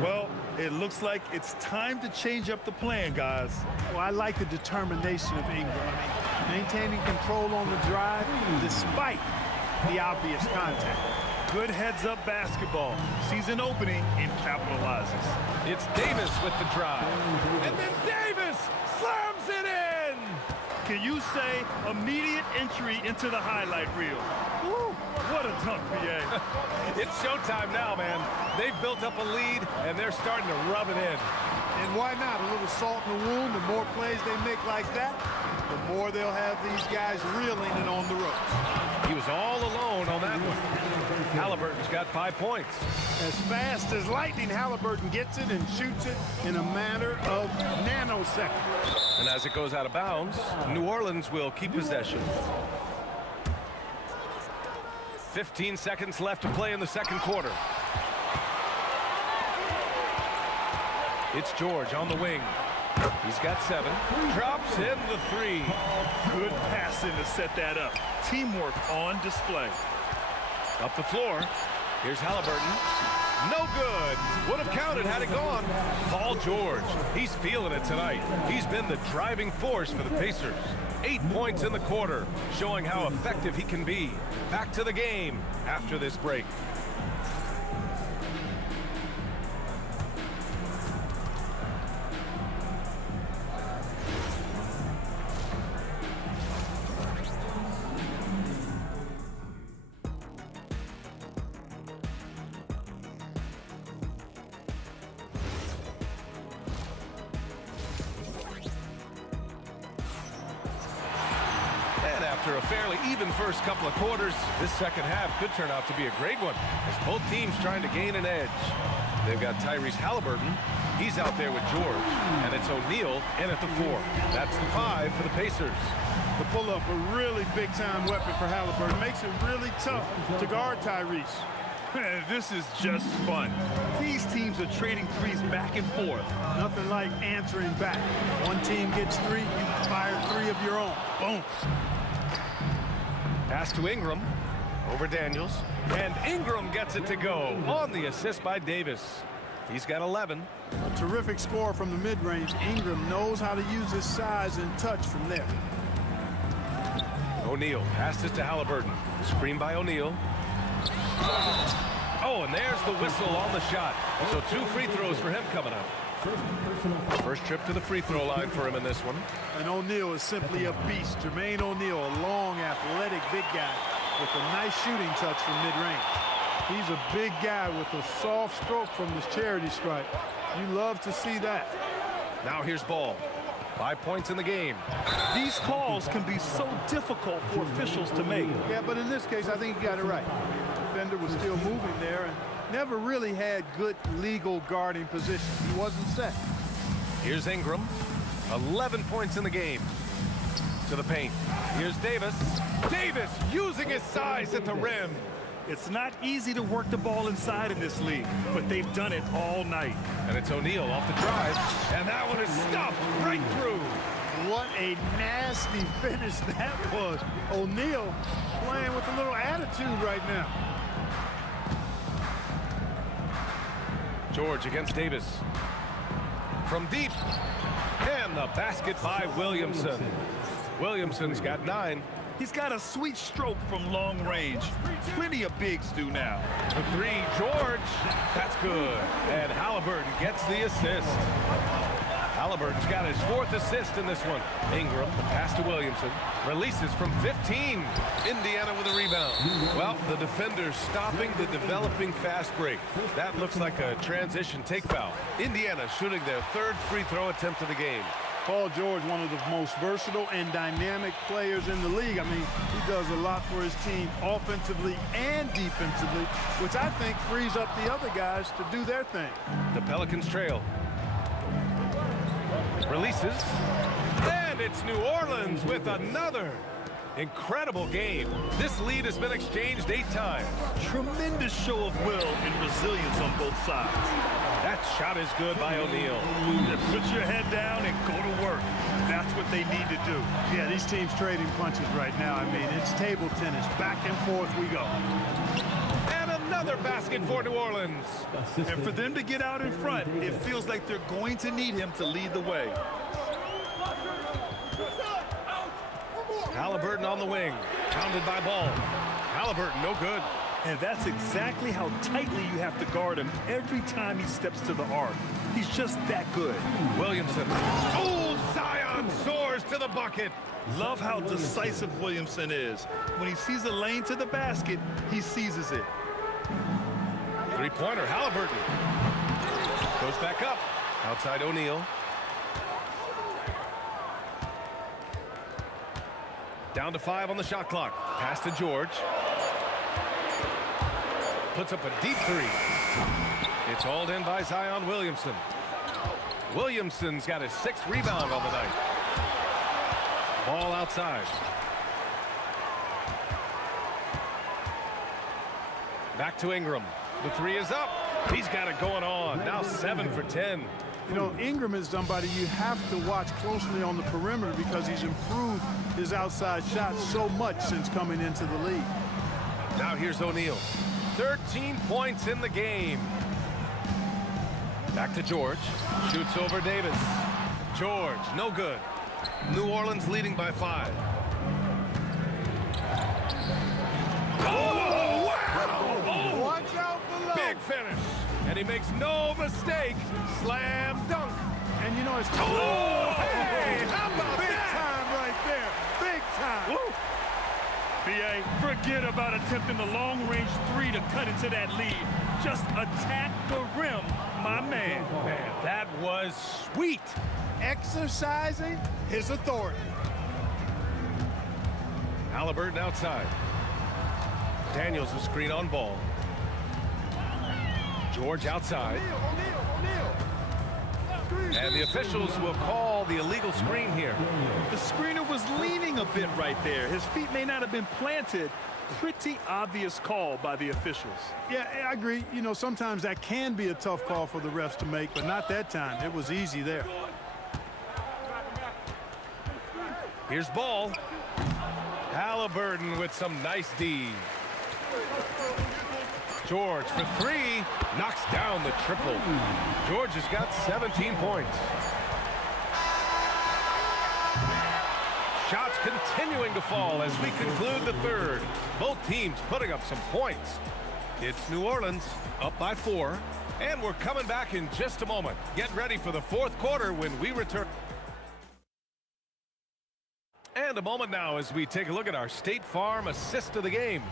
Well, it looks like it's time to change up the plan, guys. Well, I like the determination of Ingram. I mean, maintaining control on the drive despite the obvious contact. Good heads-up basketball. Sees an opening and capitalizes. It's Davis with the drive. And then Davis slams it in! Can you say immediate entry into the highlight reel? Woo, what a dunk, BA. It's showtime now, man. They've built up a lead, and they're starting to rub it in. And why not? A little salt in the wound. The more plays they make like that, the more they'll have these guys reeling and on the ropes. He was all alone on that one. Halliburton's got 5 points. As fast as lightning, Halliburton gets it and shoots it in a matter of nanoseconds. And as it goes out of bounds, New Orleans will keep possession. 15 seconds left to play in the second quarter. It's George on the wing. He's got 7. Drops in the 3. Good passing to set that up. Teamwork on display. Up the floor. Here's Halliburton. No good. Would have counted had it gone. Paul George. He's feeling it tonight. He's been the driving force for the Pacers. 8 points in the quarter, showing how effective he can be. Back to the game after this break. After a fairly even first couple of quarters, this second half could turn out to be a great one as both teams trying to gain an edge. They've got Tyrese Halliburton. He's out there with George, and it's O'Neal in at the 4. That's the 5 for the Pacers. The pull-up, a really big-time weapon for Halliburton. Makes it really tough to guard Tyrese. This is just fun. These teams are trading threes back and forth. Nothing like answering back. One team gets 3, you fire 3 of your own. Boom. Pass to Ingram, over Daniels, and Ingram gets it to go on the assist by Davis. He's got 11. A terrific score from the mid-range. Ingram knows how to use his size and touch from there. O'Neal passes to Halliburton. Screen by O'Neal. Oh, and there's the whistle on the shot. So 2 free throws for him coming up. First trip to the free throw line for him in this one. And O'Neal is simply a beast. Jermaine O'Neal, a long, athletic, big guy with a nice shooting touch from mid-range. He's a big guy with a soft stroke from this charity stripe. You love to see that. Now here's Ball. 5 points in the game. These calls can be so difficult for officials to make. Yeah, but in this case, I think he got it right. The defender was still moving there and never really had good legal guarding position. He wasn't set. Here's Ingram. 11 points in the game. To the paint. Here's Davis. Davis using his size at the rim. It's not easy to work the ball inside in this league, but they've done it all night. And it's O'Neal off the drive. And that one is stuffed right through. What a nasty finish that was. O'Neal playing with a little attitude right now. George against Davis. From deep. And the basket by Williamson. Williamson's got 9. He's got a sweet stroke from long range. Plenty of bigs do now. The 3, George. That's good. And Halliburton gets the assist. Halliburton's got his 4th assist in this one. Ingram, the pass to Williamson. Releases from 15. Indiana with a rebound. Well, the defender's stopping the developing fast break. That looks like a transition take foul. Indiana shooting their 3rd free throw attempt of the game. Paul George, one of the most versatile and dynamic players in the league. I mean, he does a lot for his team offensively and defensively, which I think frees up the other guys to do their thing. The Pelicans trail. Releases. And it's New Orleans with another incredible game. This lead has been exchanged 8 times. Tremendous show of will and resilience on both sides. That shot is good by O'Neal. Put your head down and go to work. That's what they need to do. Yeah, these teams trading punches right now. I mean, it's table tennis. Back and forth we go. And another basket for New Orleans. And for them to get out in front, it feels like they're going to need him to lead the way. Halliburton on the wing. Pounded by Ball. Halliburton, no good. And that's exactly how tightly you have to guard him every time he steps to the arc. He's just that good. Williamson. Oh, Zion soars to the bucket. Love how decisive Williamson is. When he sees a lane to the basket, he seizes it. 3-pointer, Halliburton. Goes back up. Outside O'Neal. Down to 5 on the shot clock. Pass to George. Puts up a deep 3. It's hauled in by Zion Williamson. Williamson's got his 6th rebound on the night. Ball outside. Back to Ingram. The three is up. He's got it going on. Now 7 for 10. You know, Ingram is somebody you have to watch closely on the perimeter because he's improved his outside shot so much since coming into the league. Now here's O'Neal. 13 points in the game. Back to George. Shoots over Davis. George, no good. New Orleans leading by 5. Oh, wow! Oh, Watch out below. big finish. And he makes no mistake. Slam dunk. And you know, it's Oh, hey, how about big that? time right there. Big time. Woo. B.A., forget about attempting the long-range three to cut into that lead. Just attack the rim, my man. Man, that was sweet. Exercising his authority. Halliburton outside. Daniels with screen on ball. George outside. And the officials will call the illegal screen here. The screener was leaning a bit right there. His feet may not have been planted. Pretty obvious call by the officials. Yeah, I agree. You know, sometimes that can be a tough call for the refs to make, but not that time. It was easy there. Here's Ball. Halliburton with some nice D. George for 3, knocks down the triple. George has got 17 points. Shots continuing to fall as we conclude the third. Both teams putting up some points. It's New Orleans up by 4, and we're coming back in just a moment. Get ready for the fourth quarter when we return. And a moment now as we take a look at our State Farm assist of the game.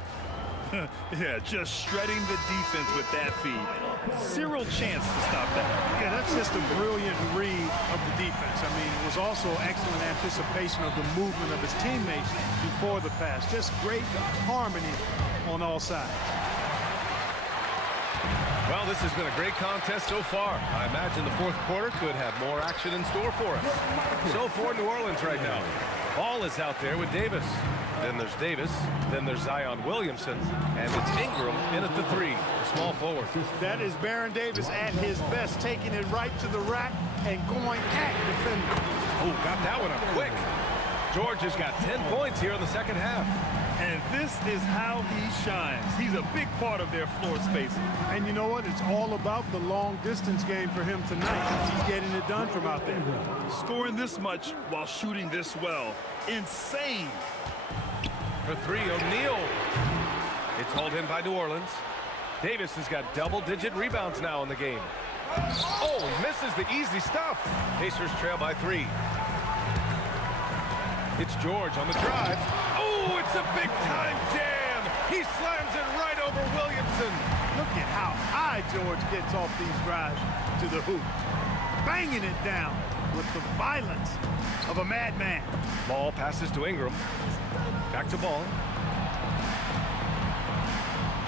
Yeah, just shredding the defense with that feed. Zero chance to stop that. Yeah, that's just a brilliant read of the defense. I mean, it was also excellent anticipation of the movement of his teammates before the pass. Just great harmony on all sides. Well, this has been a great contest so far. I imagine the fourth quarter could have more action in store for us. So for New Orleans right now, Ball is out there with Davis. Then there's Davis. Then there's Zion Williamson. And it's Ingram in at the 3, the small forward. That is Baron Davis at his best, taking it right to the rack and going at defenders. Oh, got that one up quick. George has got 10 points here in the second half. And this is how he shines. He's a big part of their floor spacing. And you know what? It's all about the long distance game for him tonight. He's getting it done from out there. Scoring this much while shooting this well. Insane. For 3, O'Neal. It's hauled in by New Orleans. Davis has got double-digit rebounds now in the game. Oh, he misses the easy stuff. Pacers trail by 3. It's George on the drive. Oh, it's a big-time jam. He slams it right over Williamson. Look at how high George gets off these drives to the hoop. Banging it down with the violence of a madman. Ball passes to Ingram. Back to Ball.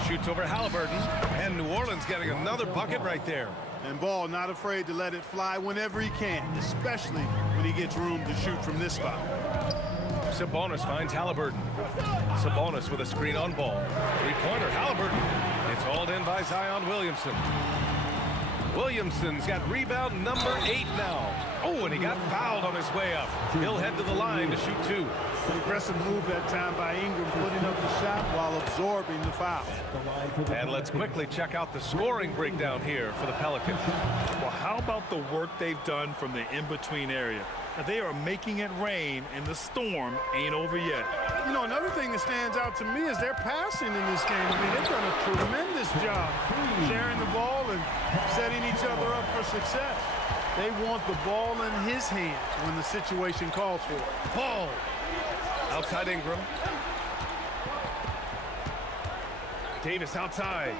Shoots over Halliburton. And New Orleans getting another bucket right there. And Ball not afraid to let it fly whenever he can, especially when he gets room to shoot from this spot. Sabonis finds Halliburton. Sabonis with a screen on Ball. Three-pointer, Halliburton. It's hauled in by Zion Williamson. Williamson's got rebound number 8 now. Oh, and he got fouled on his way up. He'll head to the line to shoot 2. Aggressive move that time by Ingram, putting up the shot while absorbing the foul. And let's quickly check out the scoring breakdown here for the Pelicans. Well, how about the work they've done from the in-between area? Now, they are making it rain, and the storm ain't over yet. You know, another thing that stands out to me is their passing in this game. I mean, they've done a tremendous job sharing the ball and setting each other up for success. They want the ball in his hands when the situation calls for it. Ball. Outside Ingram. Davis outside.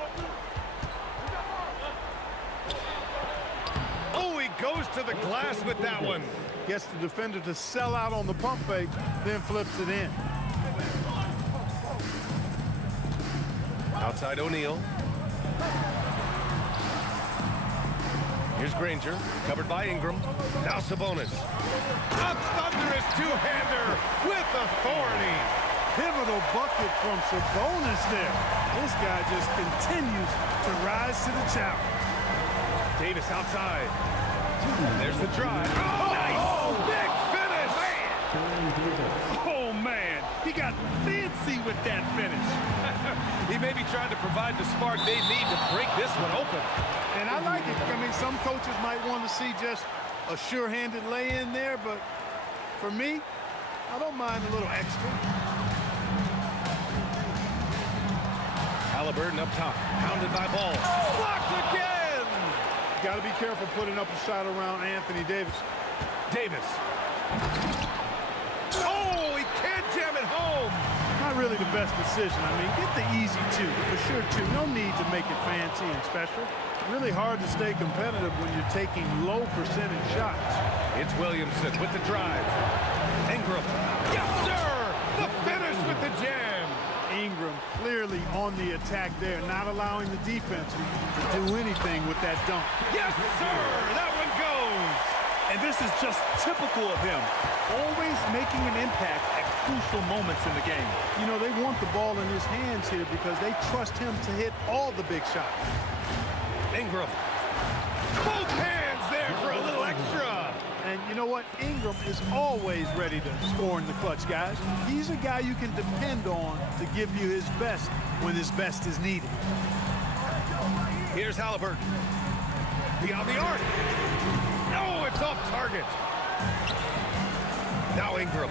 Oh, he goes to the glass with that one. Gets the defender to sell out on the pump fake, then flips it in. Outside O'Neal. Here's Granger, covered by Ingram. Now Sabonis. A thunderous two-hander with authority. pivotal bucket from Sabonis there. This guy just continues to rise to the challenge. Davis outside. There's the drive. Oh, nice! Big finish! Oh, man. He got fancy with that finish. He may be trying to provide the spark they need to break this one open. And I like it. I mean, some coaches might want to see just a sure-handed lay-in there, but for me, I don't mind a little extra. Halliburton up top, pounded by Ball. Blocked again! Got to be careful putting up a shot around Anthony Davis. Davis. Oh, he can't jam it home! Not really the best decision. I mean, get the easy two, for sure two. No need to make it fancy and special. Really hard to stay competitive when you're taking low percentage shots. It's Williamson with the drive. Ingram. Yes, sir! The finish with the jam! Ingram clearly on the attack there, not allowing the defense to do anything with that dunk. Yes, sir! That one goes! And this is just typical of him, always making an impact at crucial moments in the game. You know, they want the ball in his hands here because they trust him to hit all the big shots. Ingram. Both hands there for a little extra. And you know what? Ingram is always ready to score in the clutch, guys. He's a guy you can depend on to give you his best when his best is needed. Here's Halliburton. Beyond the arc. No, it's off target. Now Ingram.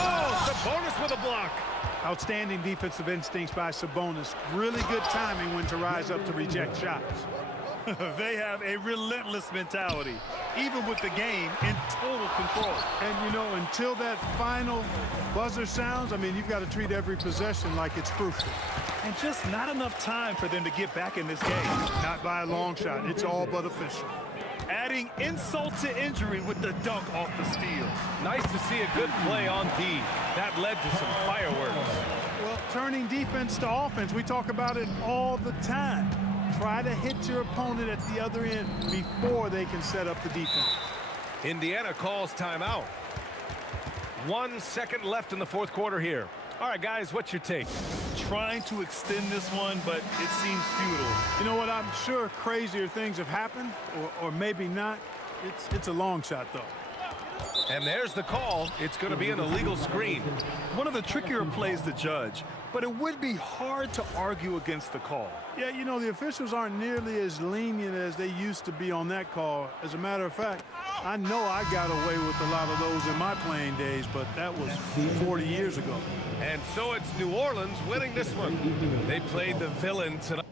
Oh, Sabonis with a block. Outstanding defensive instincts by Sabonis. Really good timing when to rise up to reject shots. They have a relentless mentality, even with the game in total control. And, you know, until that final buzzer sounds, I mean, you've got to treat every possession like it's crucial. And just not enough time for them to get back in this game. Not by a long shot. It's all but official. Adding insult to injury with the dunk off the steal. Nice to see a good play on D. That led to some fireworks. Well, turning defense to offense, we talk about it all the time. Try to hit your opponent at the other end before they can set up the defense. Indiana calls timeout. 1 second left in the fourth quarter here. All right, guys, what's your take? Trying to extend this one, but it seems futile. You know what? I'm sure crazier things have happened, or maybe not. It's a long shot, though. And there's the call. It's going to be an illegal screen. One of the trickier plays to judge, but it would be hard to argue against the call. Yeah, you know, the officials aren't nearly as lenient as they used to be on that call. As a matter of fact, I know I got away with a lot of those in my playing days, but that was 40 years ago. And so it's New Orleans winning this one. They played the villain tonight.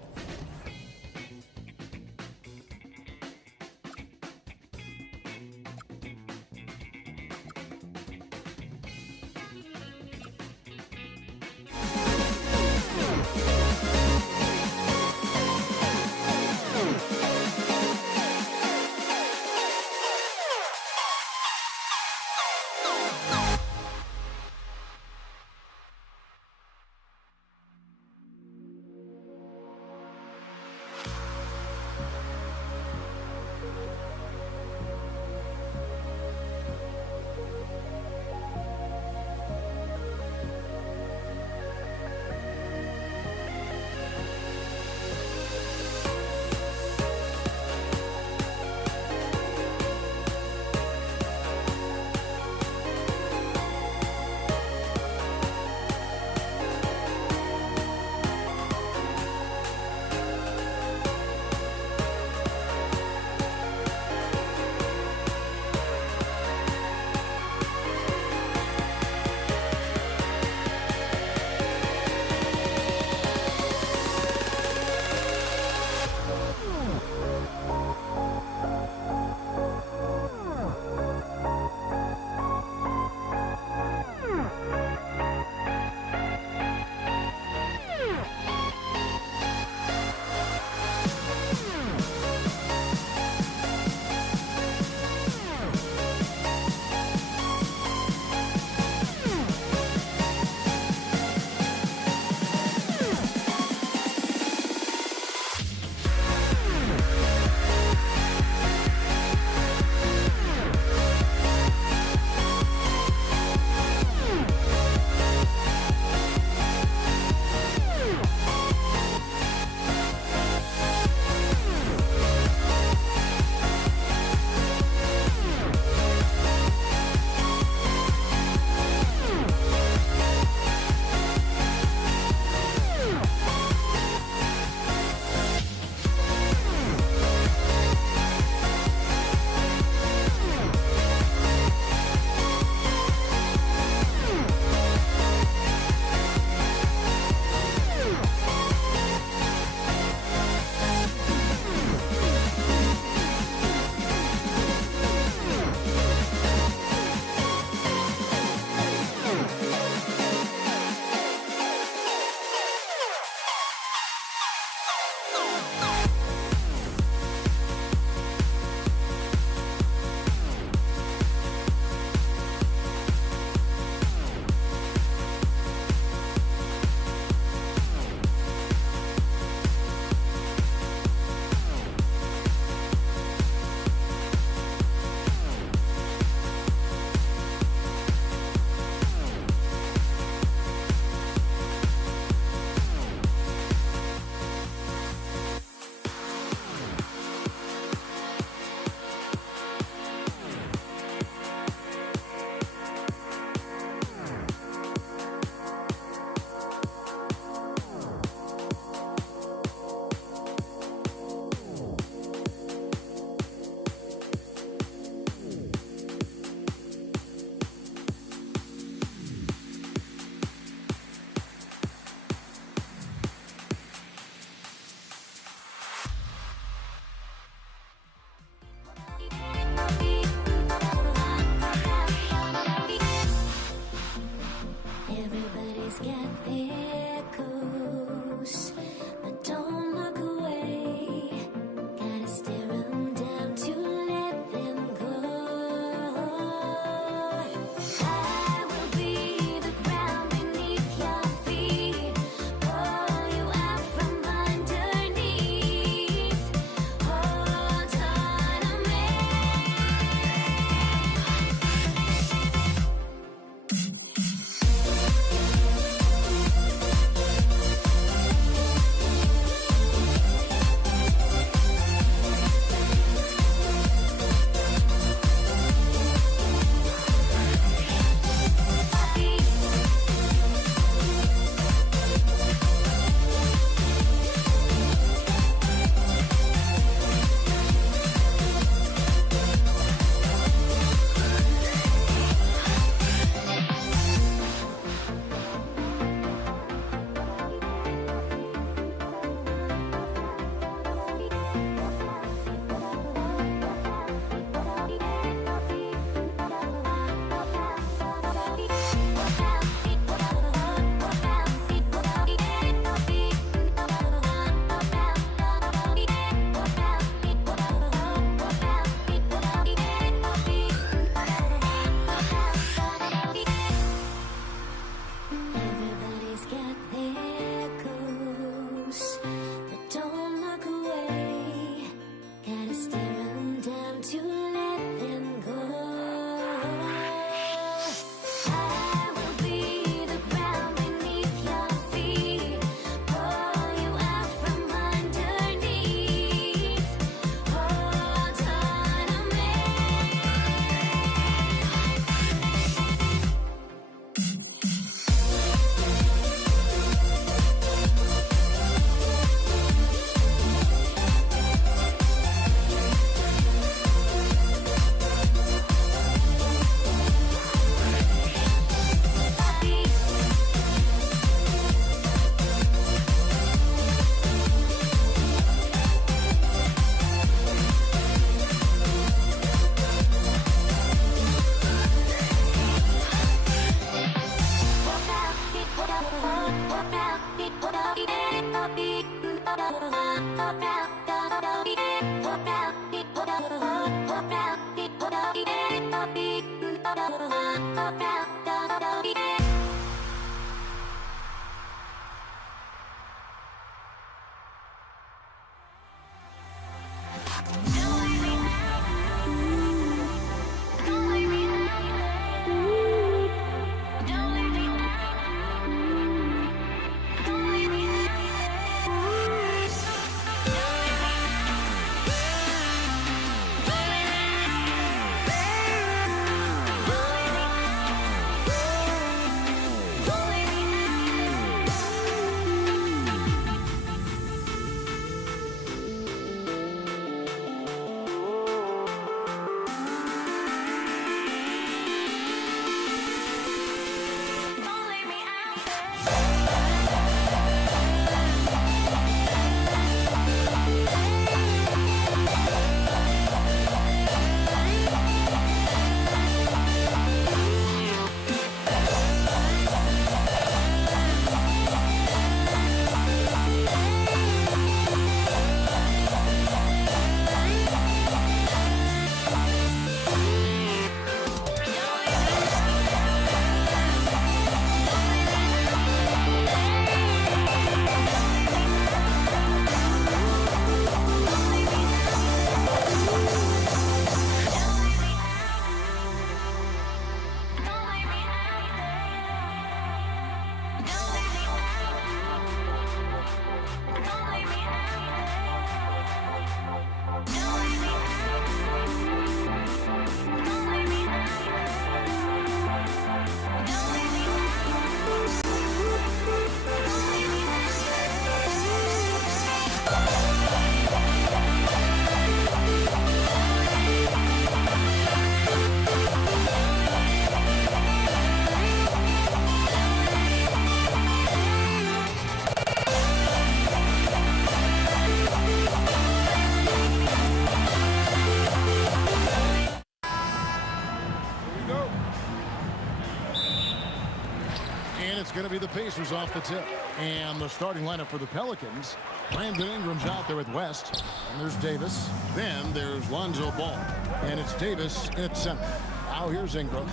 Going to be the Pacers off the tip. And the starting lineup for the Pelicans. Brandon Ingram's out there at West. And there's Davis. Then there's Lonzo Ball. And it's Davis at center. Now here's Ingram.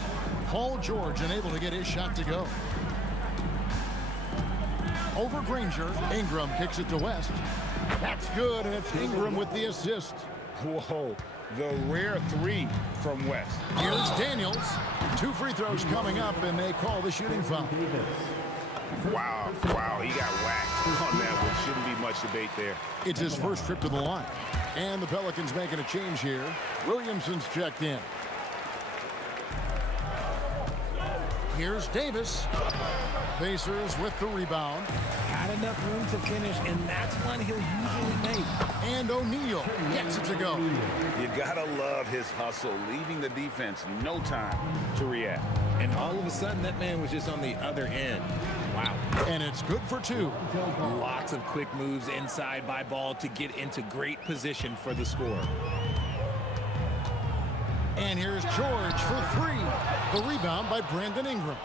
Paul George unable to get his shot to go. Over Granger. Ingram kicks it to West. That's good, and it's Ingram with the assist. Whoa, the rare three from West. Here's Daniels. 2 free throws coming up, and they call the shooting foul. Wow, he got whacked on that one. Shouldn't be much debate there. It's his first trip to the line. And the Pelicans making a change here. Williamson's checked in. Here's Davis. Pacers with the rebound. Had enough room to finish, and that's one he'll usually make. And O'Neal gets it to go. You gotta love his hustle, leaving the defense no time to react. And all of a sudden, that man was just on the other end. Wow. And it's good for 2. Lots of quick moves inside by Ball to get into great position for the score. And here's George for 3. The rebound by Brandon Ingram.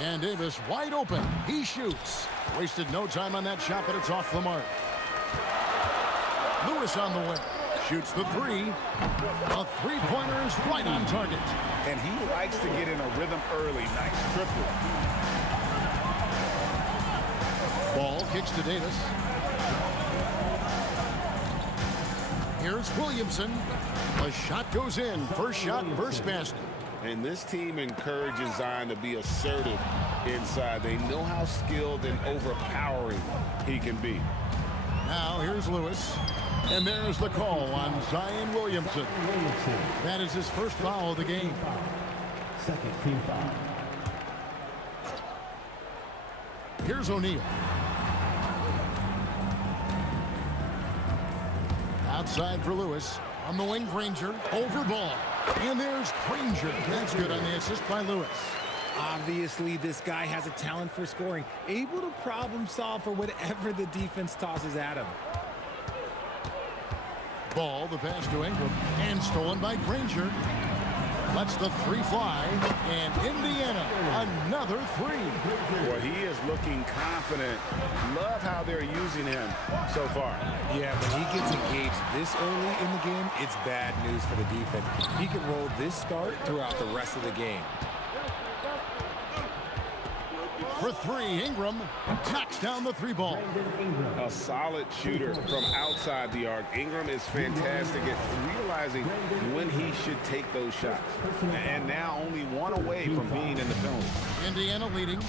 And Davis wide open. He shoots. Wasted no time on that shot, but it's off the mark. Lewis on the way. Shoots the 3. A three-pointer is right on target. And he likes to get in a rhythm early. Nice triple. Ball kicks to Davis. Here's Williamson. The shot goes in. First shot, first basket. And this team encourages Zion to be assertive inside. They know how skilled and overpowering he can be. Now here's Lewis. And there's the call on Zion Williamson. That is his first foul of the game. Second team foul. Here's O'Neal. Outside for Lewis. On the wing, Granger. Over Ball. And there's Granger. That's good on the assist by Lewis. Obviously, this guy has a talent for scoring, able to problem solve for whatever the defense tosses at him. Ball, the pass to Ingram, and stolen by Granger. Lets the three fly, and Indiana, another three. Well, he is looking confident. Love how they're using him so far. Yeah, when he gets engaged this early in the game, it's bad news for the defense. He can roll this start throughout the rest of the game. For three, Ingram knocks down the three ball. A solid shooter from outside the arc. Ingram is fantastic at realizing when he should take those shots. And now only one away from being in the penalty. Indiana leading.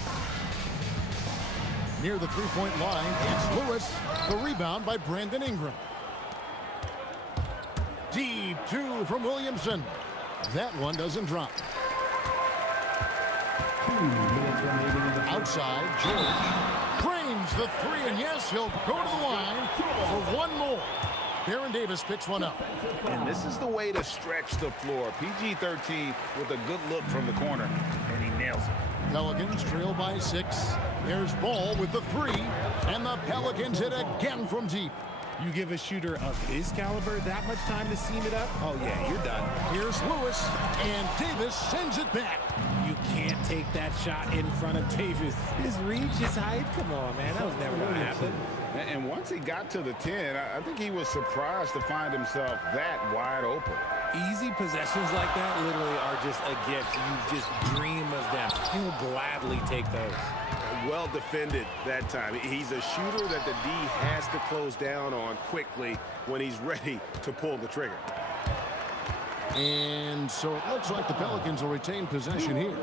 Near the three-point line, it's Lewis. The rebound by Brandon Ingram. Deep two from Williamson. That one doesn't drop. Outside, George drains the three, and yes, he'll go to the line for one more. Baron Davis picks one up. And this is the way to stretch the floor. PG-13 with a good look from the corner, and he nails it. Pelicans trail by 6. There's Ball with the three, and the Pelicans hit again from deep. You give a shooter of his caliber that much time to seam it up, oh yeah, you're done. Here's Lewis, and Davis sends it back. You can't take that shot in front of Davis. His reach, his height, come on, man, that was never going to happen. And once he got to the 10, I think he was surprised to find himself that wide open. Easy possessions like that literally are just a gift. You just dream of them. He'll gladly take those. Well defended that time. He's a shooter that the D has to close down on quickly when he's ready to pull the trigger. And so it looks like the Pelicans will retain possession here.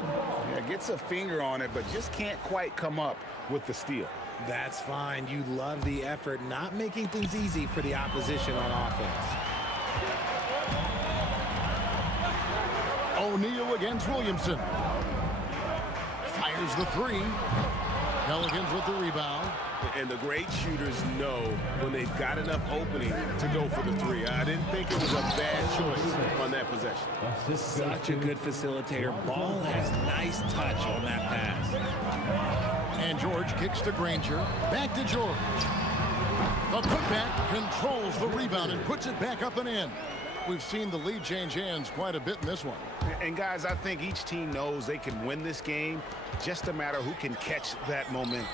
Yeah, gets a finger on it, but just can't quite come up with the steal. That's fine. You love the effort, not making things easy for the opposition on offense. O'Neal against Williamson. Fires the three. Pelicans with the rebound. And the great shooters know when they've got enough opening to go for the three. I didn't think it was a bad choice on that possession. Such a good facilitator. Ball has nice touch on that pass. And George kicks to Granger. Back to George. The putback controls the rebound and puts it back up and in. We've seen the lead change hands quite a bit in this one. And guys, I think each team knows they can win this game. Just a matter who can catch that momentum.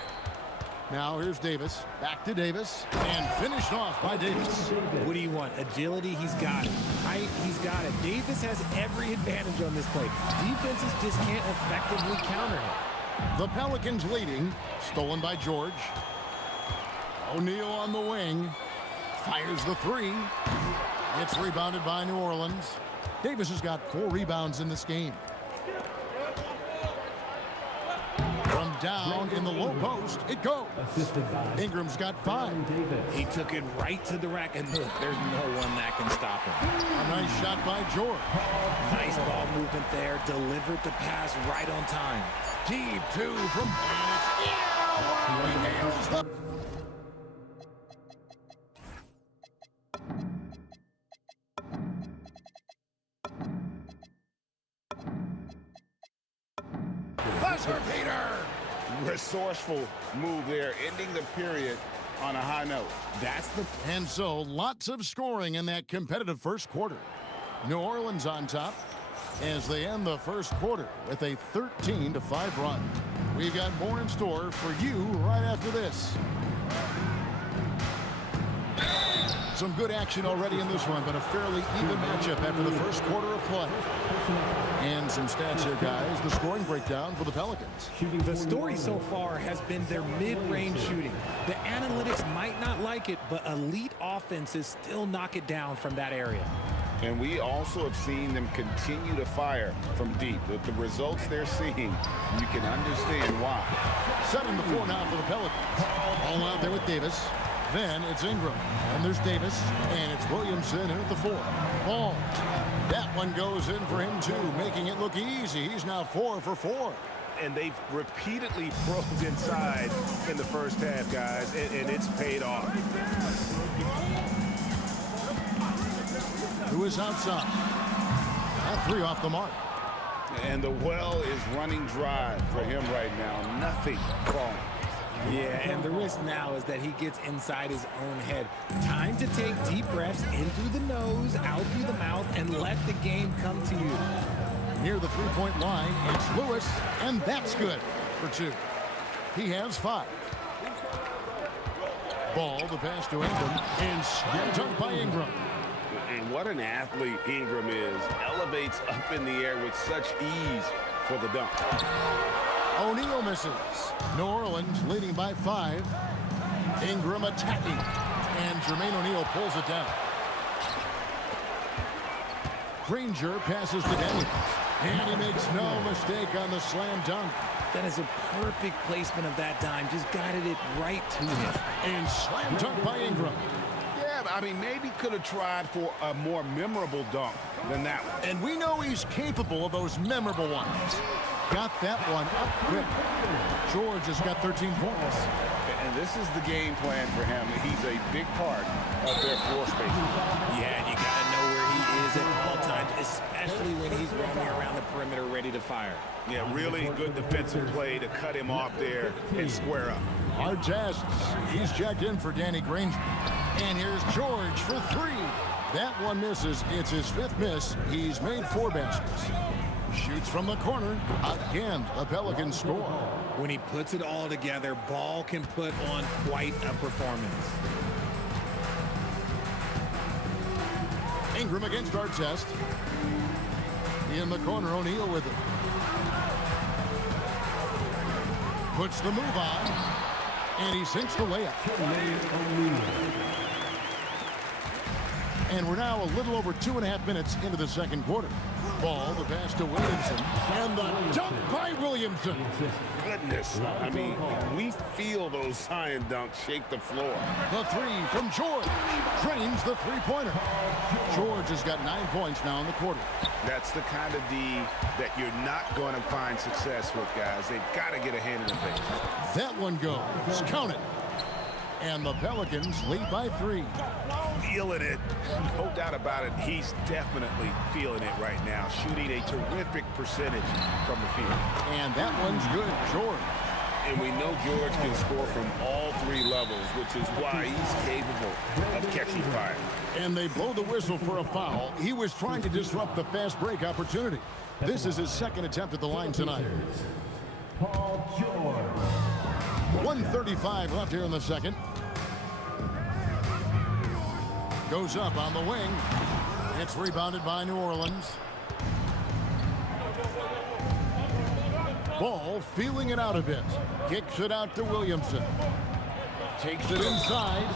Now here's Davis. Back to Davis. And finished off by Davis. What do you want? Agility, he's got it. Height, he's got it. Davis has every advantage on this play. Defenses just can't effectively counter him. The Pelicans leading. Stolen by George. O'Neal on the wing. Fires the three. It's rebounded by New Orleans. Davis has got 4 rebounds in this game. From down in the low post, it goes. Ingram's got 5. He took it right to the rack, and look, there's no one that can stop him. A nice shot by George. Nice ball movement there. Delivered the pass right on time. Deep 2 from... And it's he nails the... Buzzer beater! Resourceful move there, ending the period on a high note. That's the... And so, lots of scoring in that competitive first quarter. New Orleans on top as they end the first quarter with a 13-5 run. We've got more in store for you right after this. Some good action already in this one, but a fairly even matchup after the first quarter of play. And some stats here, guys. The scoring breakdown for the Pelicans. The story so far has been their mid-range shooting. The analytics might not like it, but elite offenses still knock it down from that area. And we also have seen them continue to fire from deep. With the results they're seeing, you can understand why. Setting the floor now for the Pelicans. All out there with Davis. Then it's Ingram. And there's Davis. And it's Williamson in at the 4. Ball. That one goes in for him, too, making it look easy. He's now 4 for 4. And they've repeatedly probed inside in the first half, guys, and it's paid off. Who is outside? That 3 off the mark. And the well is running dry for him right now. Nothing falling. Yeah, and the risk now is that he gets inside his own head. Time to take deep breaths in through the nose, out through the mouth, and let the game come to you. near the three-point line. It's Lewis, and that's good for 2. He has 5. Ball, the pass to Ingram, and slam dunk by Ingram. And what an athlete Ingram is. Elevates up in the air with such ease for the dunk. O'Neal misses. New Orleans leading by 5. Ingram attacking, and Jermaine O'Neal pulls it down. Granger passes to Daniels, and he makes no mistake on the slam dunk. That is a perfect placement of that dime. Just guided it right to him. And slam dunk by Ingram. Yeah, I mean, maybe could have tried for a more memorable dunk than that one. And we know he's capable of those memorable ones. Got that one up quick. George has got 13 points. And this is the game plan for him. He's a big part of their floor space. Yeah, and you got to know where he is at all times, especially when he's roaming around the perimeter ready to fire. Yeah, really good defensive play to cut him off there and square up. Artest, he's checked in for Danny Granger. And here's George for 3. That one misses. It's his 5th miss. He's made 4 baskets. Shoots from the corner. Again, the Pelicans score. When he puts it all together, Ball can put on quite a performance. Ingram against Artest. In the corner, O'Neal with it. Puts the move on. And he sinks the layup. And we're now a little over 2.5 minutes into the second quarter. Ball, the pass to Williamson. And the dunk by Williamson. Goodness. I mean, we feel those Zion dunks shake the floor. The 3 from George. Drains the three-pointer. George has got 9 points now in the quarter. That's the kind of D that you're not going to find success with, guys. They've got to get a hand in the face. That one goes. Count it. And the Pelicans lead by 3. Feeling it. No doubt about it. He's definitely feeling it right now. Shooting a terrific percentage from the field. And that one's good. George. And we know George can score from all 3 levels, which is why he's capable of catching fire. And they blow the whistle for a foul. He was trying to disrupt the fast break opportunity. This is his 2nd attempt at the line tonight. Paul George. 1:35 left here in the second. Goes up on the wing. It's rebounded by New Orleans. Ball feeling it out a bit. Kicks it out to Williamson. Takes it inside.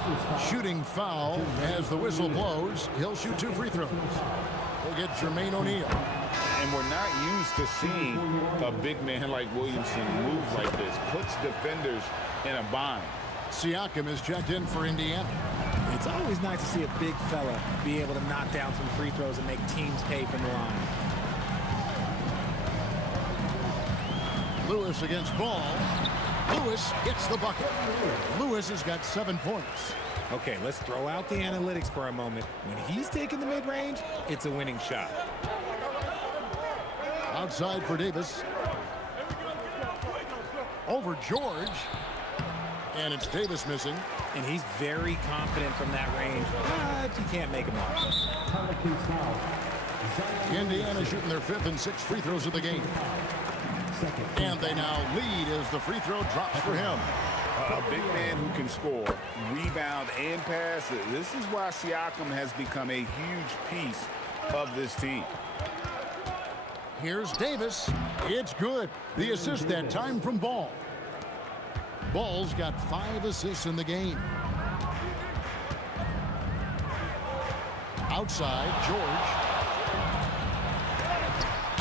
Shooting foul as the whistle blows. He'll shoot 2 free throws. We'll get Jermaine O'Neal. And we're not used to seeing a big man like Williamson move like this. Puts defenders in a bind. Siakam is checked in for Indiana. It's always nice to see a big fella be able to knock down some free throws and make teams pay from the line. Lewis against Ball. Lewis gets the bucket. Lewis has got 7 points. Okay, let's throw out the analytics for a moment. When he's taking the mid-range, it's a winning shot. Outside for Davis. Over George. And it's Davis missing. And he's very confident from that range, but you can't make him off. Indiana shooting their 5th and 6th free throws of the game. And they now lead as the free throw drops for him. A big man who can score, rebound, and pass. This is why Siakam has become a huge piece of this team. Here's Davis. It's good. The assist that time from Ball. Ball's got 5 assists in the game. Outside, George.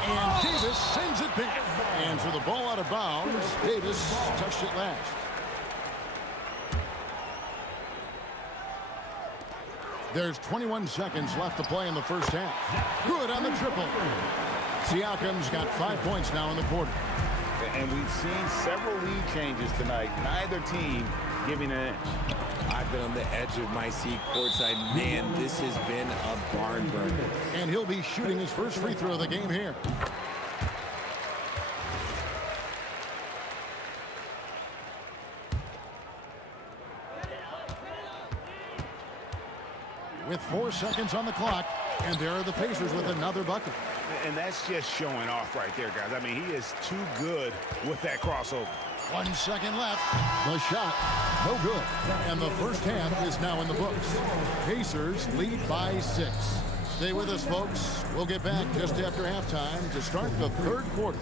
And Davis sends it back. And for the ball out of bounds, Davis touched it last. There's 21 seconds left to play in the first half. Good on the triple. Siakam's got 5 points now in the quarter. And we've seen several lead changes tonight. Neither team giving an inch. I've been on the edge of my seat courtside. Man, this has been a barn burner. And he'll be shooting his first free throw of the game here. With 4 seconds on the clock, and there are the Pacers with another bucket. And that's just showing off right there, guys. I mean, he is too good with that crossover. 1 second left. The shot, no good. And the first half is now in the books. Pacers lead by 6. Stay with us, folks. We'll get back just after halftime to start the third quarter.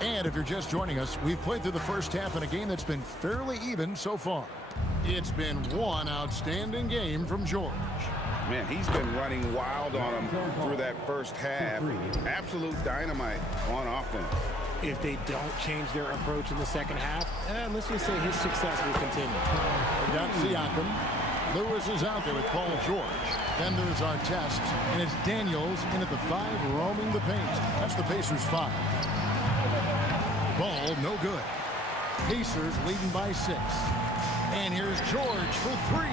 And if you're just joining us, we've played through the first half in a game that's been fairly even so far. It's been one outstanding game from George. Man, he's been running wild on him through that first half. Absolute dynamite on offense. If they don't change their approach in the second half, let's just say his success will continue. We've got Siakam. Lewis is out there with Paul George. Then there's our test, and it's Daniels in at the 5 roaming the paint. That's the Pacers 5. Ball no good. Pacers leading by 6. And here's George for 3.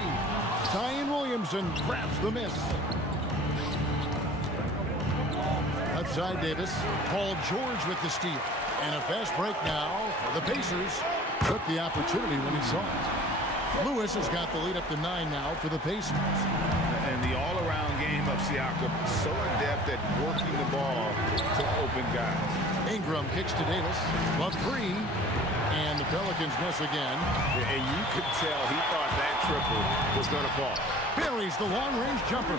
Zion Williamson grabs the miss. Left side Davis. Paul George with the steal. And a fast break now for the Pacers. Took the opportunity when he saw it. Lewis has got the lead up to 9 now for the Pacers. And the all-around game of Siakam, so adept at working the ball to open guys. Ingram kicks to Davis. Love 3. And the Pelicans miss again. And you could tell he thought that triple was going to fall. Buries the long-range jumper.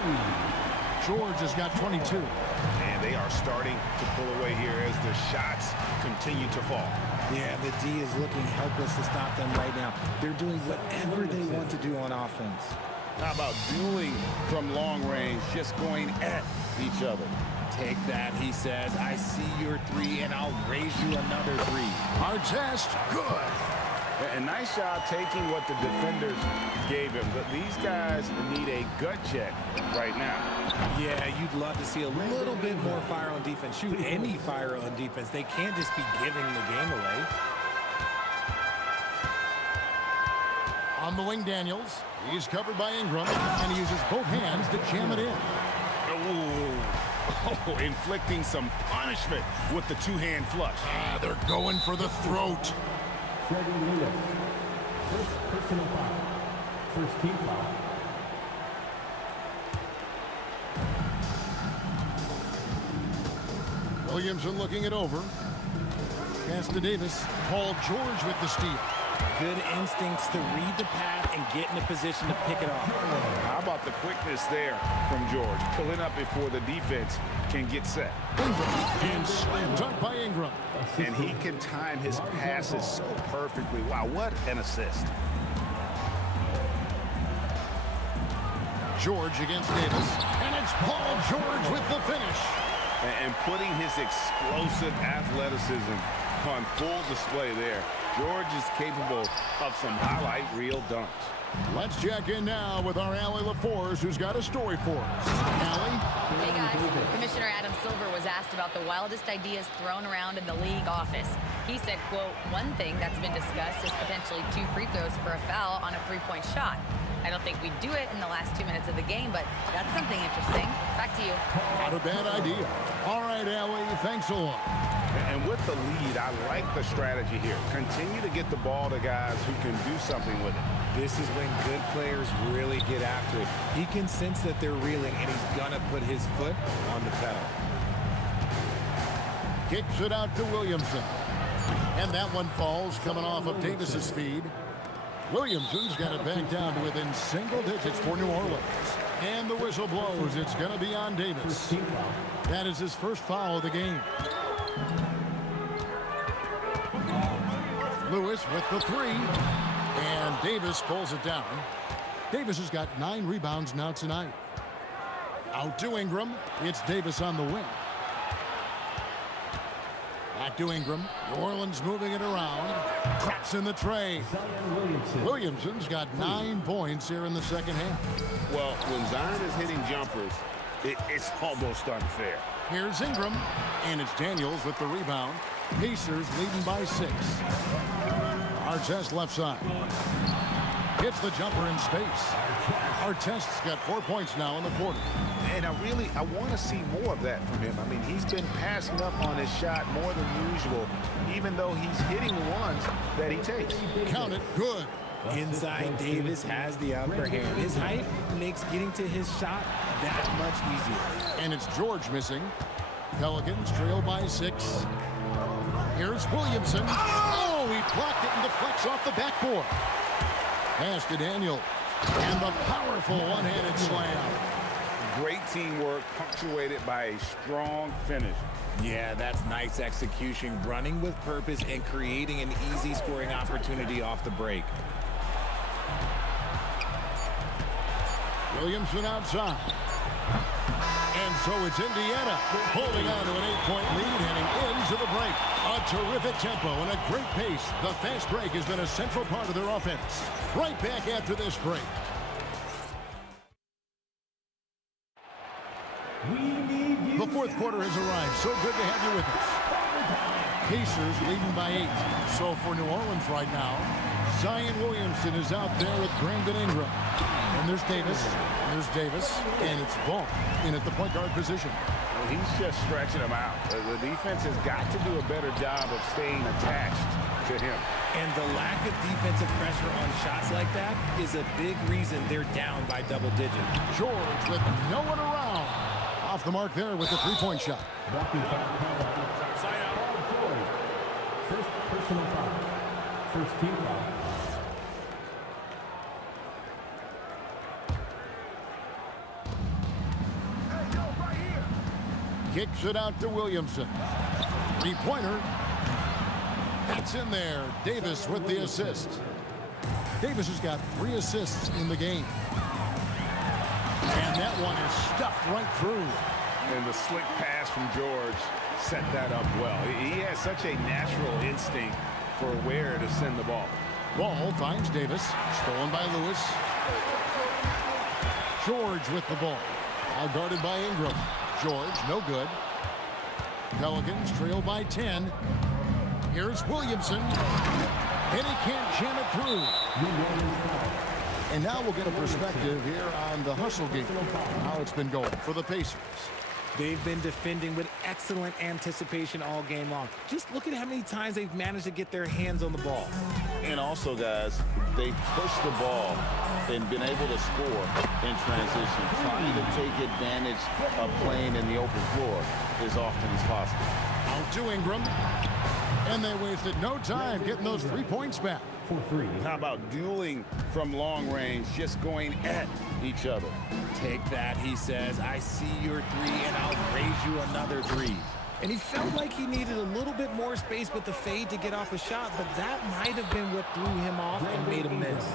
George has got 22. And they are starting to pull away here as the shots continue to fall. Yeah, the D is looking helpless to stop them right now. They're doing whatever they want to do on offense. How about dueling from long range, just going at each other? Take that, he says. I see your 3, and I'll raise you another 3. Our test, good. A nice job taking what the defenders gave him. But these guys need a gut check right now. Yeah, you'd love to see a little bit more fire on defense. Shoot any fire on defense. They can't just be giving the game away. On the wing, Daniels. He's covered by Ingram, and he uses both hands to jam it in. Oh, inflicting some punishment with the 2-hand flush. They're going for the throat. First personal foul. First team foul. Williamson looking it over. Pass to Davis. Paul George with the steal. Good instincts to read the path and get in a position to pick it off. How about the quickness there from George? Pulling up before the defense can get set. Ingram, and slam dunk by Ingram. And he can time his passes so perfectly. Wow, what an assist. George against Davis. And it's Paul George with the finish. And putting his explosive athleticism on full display there. George is capable of some highlight reel dunks. Let's check in now with our Allie LaForce, who's got a story for us. Allie? Hey guys, Commissioner Adam Silver was asked about the wildest ideas thrown around in the league office. He said, quote, one thing that's been discussed is potentially 2 free throws for a foul on a 3-point shot. I don't think we'd do it in the last 2 minutes of the game, but that's something interesting. Back to you. Not a bad idea. All right, Allie, thanks a lot. And with the lead, I like the strategy here. Continue to get the ball to guys who can do something with it. This is when good players really get after it. He can sense that they're reeling, and he's going to put his foot on the pedal. Kicks it out to Williamson. And that one falls coming off of Davis's feed. Williamson's got it back down to within single digits for New Orleans. And the whistle blows. It's going to be on Davis. That is his first foul of the game. Lewis with the 3. And Davis pulls it down. Davis has got 9 rebounds now tonight. Out to Ingram. It's Davis on the wing. Back to Ingram. New Orleans moving it around. Traps in the tray. Williamson's got 9 points here in the second half. Well, when Zion is hitting jumpers, it's almost unfair. Here's Ingram. And it's Daniels with the rebound. Pacers leading by 6. Artest left side. Hits the jumper in space. Artest's got 4 points now in the quarter. And I want to see more of that from him. I mean, he's been passing up on his shot more than usual, even though he's hitting the ones that he takes. Count it. Good. Inside, Davis has the upper hand. His height makes getting to his shot that much easier. And it's George missing. Pelicans trail by 6. Here's Williamson. Oh, he blocked it and deflects off the backboard. Pass to Daniel. And the powerful one-handed slam. Great teamwork, punctuated by a strong finish. Yeah, that's nice execution, running with purpose and creating an easy scoring opportunity off the break. Williamson outside. And so it's Indiana holding on to an 8-point lead heading into the break. A terrific tempo and a great pace. The fast break has been a central part of their offense. Right back after this break. The fourth quarter has arrived. So good to have you with us. Pacers leading by 8. So for New Orleans right now, Zion Williamson is out there with Brandon Ingram. And there's Davis. And there's Davis. And it's Ball in at the point guard position. Well, he's just stretching him out. The defense has got to do a better job of staying attached to him. And the lack of defensive pressure on shots like that is a big reason they're down by double digits. George with no one around. Off the mark there with the three-point shot. First personal foul. First team foul. Kicks it out to Williamson. Three-pointer. That's in there. Davis with the assist. Davis has got 3 assists in the game. And that one is stuffed right through. And the slick pass from George set that up well. He has such a natural instinct for where to send the ball. Ball finds Davis. Stolen by Lewis. George with the ball. Now guarded by Ingram. George, no good. Pelicans trail by 10. Here's Williamson. And he can't jam it through. And now we'll get a perspective here on the hustle game, how it's been going for the Pacers. They've been defending with excellent anticipation all game long. Just look at how many times they've managed to get their hands on the ball. And also, guys, they push the ball and been able to score in transition, trying to take advantage of playing in the open floor as often as possible. Out to Ingram. And they wasted no time getting those 3 points back. How about dueling from long range, just going at each other? Take that, he says. I see your 3, and I'll raise you another 3. And he felt like he needed a little bit more space with the fade to get off a shot, but that might have been what threw him off and made him miss.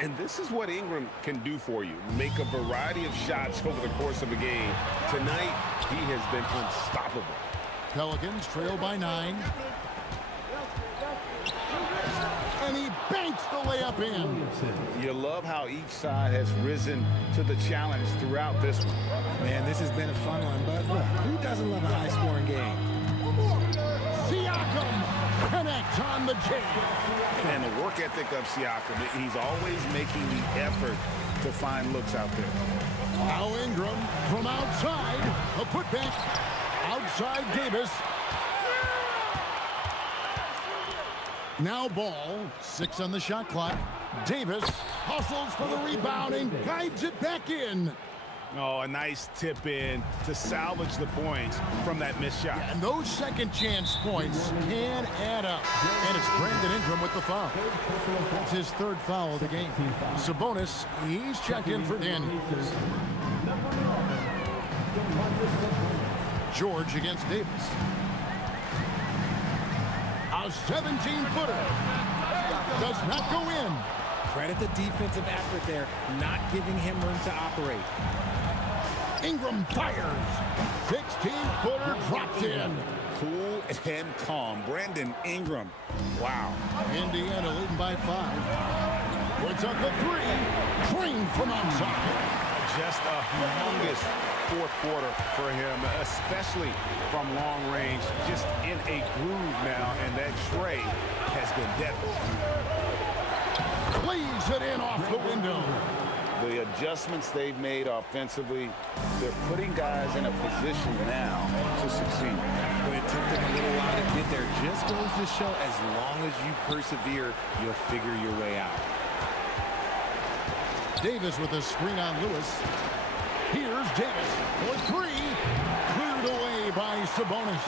And this is what Ingram can do for you. Make a variety of shots over the course of a game. Tonight, he has been unstoppable. Pelicans trail by 9. And he banks the layup in. You love how each side has risen to the challenge throughout this one. Man, this has been a fun one, but look, who doesn't love a high-scoring game? Siakam connects on the jam. And the work ethic of Siakam, he's always making the effort to find looks out there. Now Ingram from outside. A putback. Outside Davis. Now Ball. 6 on the shot clock. Davis hustles for the rebound and guides it back in. Oh, a nice tip in to salvage the points from that missed shot. And those second chance points can add up. And it's Brandon Ingram with the foul. That's his 3rd foul of the game. Sabonis, he's checked in for Daniels. George against Davis. A 17-footer. Does not go in. Credit the defensive effort there, not giving him room to operate. Ingram fires. 16-footer drops in. Cool and calm. Brandon Ingram. Wow. Indiana leading by 5. Puts up the 3. Drained from outside. Just a humongous fourth quarter for him, especially from long range. Just in a groove now, and that tray has been deadly. Plays it in off the window. The adjustments they've made offensively, they're putting guys in a position now to succeed. But it took them a little while to get there. Just goes to show, as long as you persevere, you'll figure your way out. Davis with a screen on Lewis. Here's Davis for three. Cleared away by Sabonis.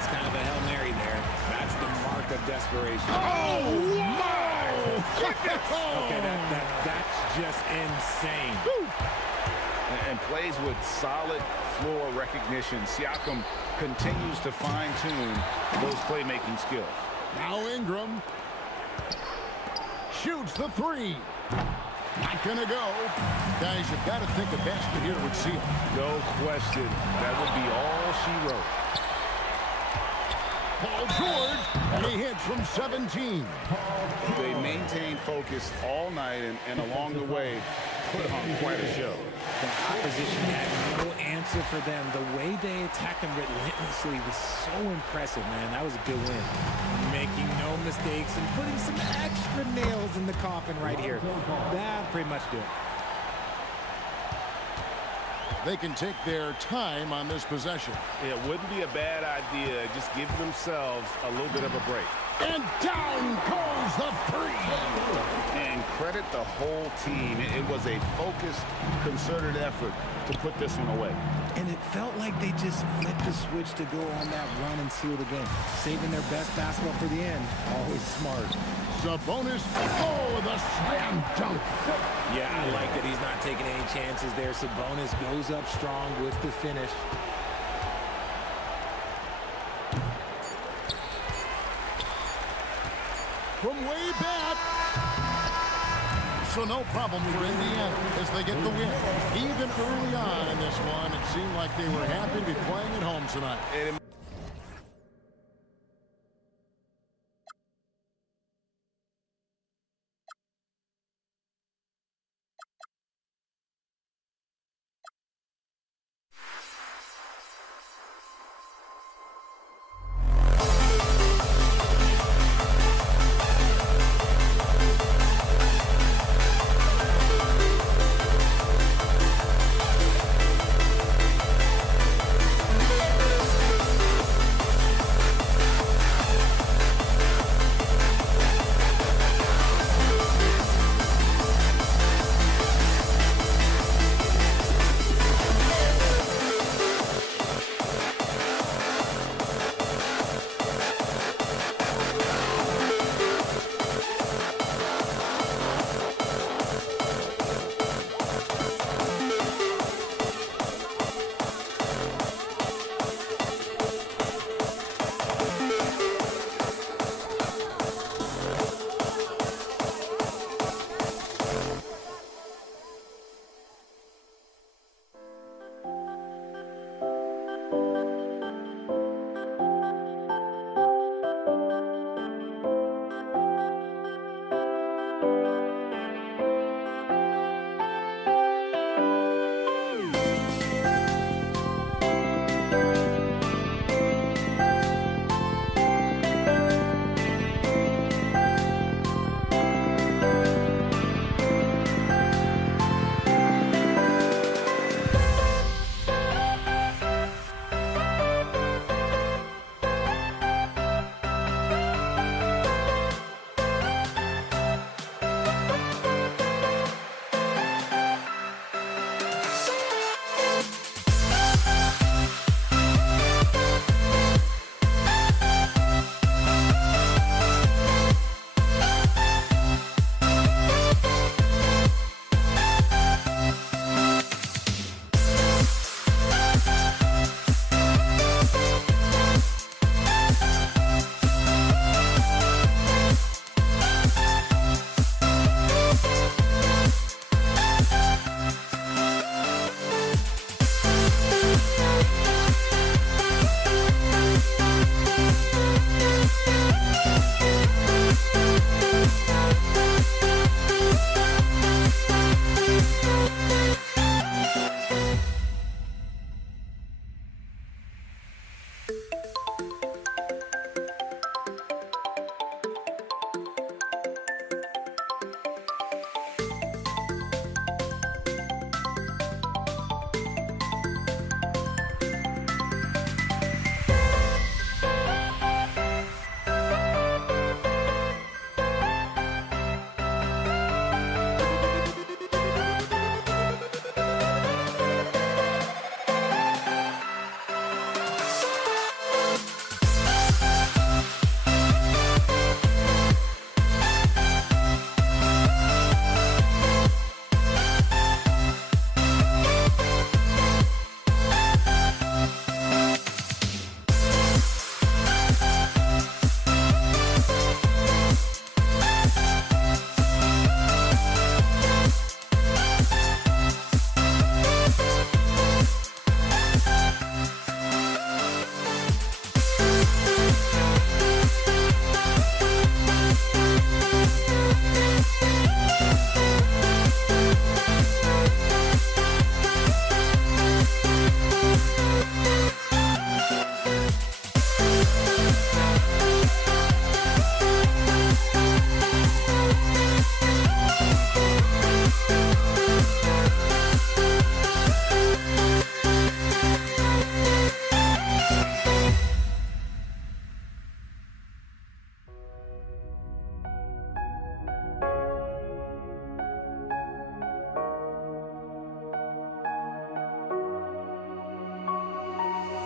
That's kind of a Hail Mary there. That's the mark of desperation. Oh, my goodness! Okay, that's just insane. And plays with solid floor recognition. Siakam continues to fine-tune those playmaking skills. Now Ingram shoots the three. Not gonna go. Guys, you've got to think a basket here would seal. No question. That would be all she wrote. Paul George, and he hits from 17. They maintained focus all night and along the way put on quite a show. The opposition had no answer for them. The way they attacked them relentlessly was so impressive, man. That was a good win. Making no mistakes and putting some extra nails in the coffin right here. That pretty much did it. They can take their time on this possession. It wouldn't be a bad idea. Just give themselves a little bit of a break. And down goes the three. And credit the whole team. It was a focused, concerted effort to put this one away. And it felt like they just flipped the switch to go on that run and seal the game. Saving their best basketball for the end. Always smart. Sabonis, oh, the slam dunk. Yeah, I like that he's not taking any chances there. Sabonis goes up strong with the finish. From way back. So no problem for Indiana as they get the win. Even early on in this one, it seemed like they were happy to be playing at home tonight.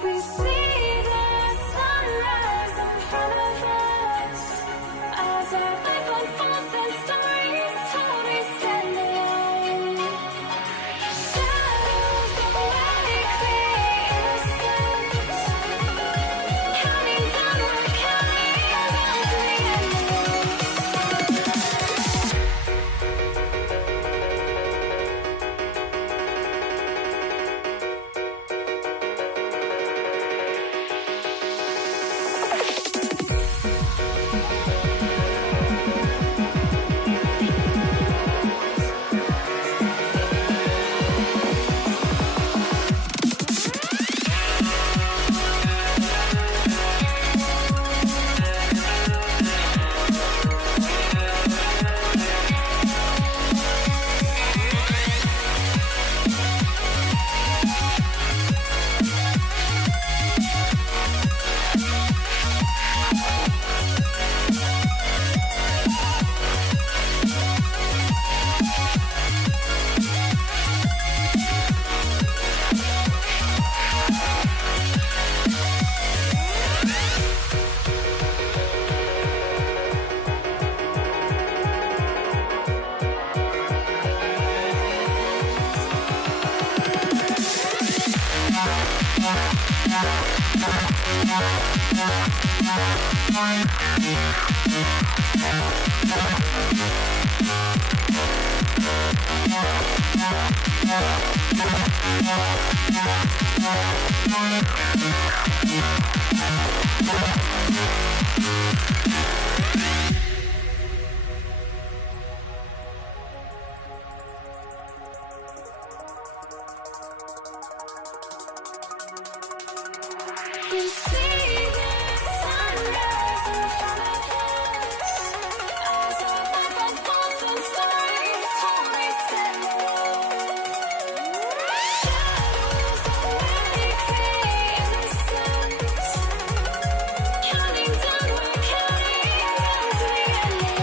We see the sunrise in front of us as our life unfolds and stories told we stand alone. Shadows awake the innocence, counting down, we're counting down to the We see the sunrise in front of us as our life unfolds and stories told we stand alone. Shadows awake the innocence, counting down, we're counting down to the endless.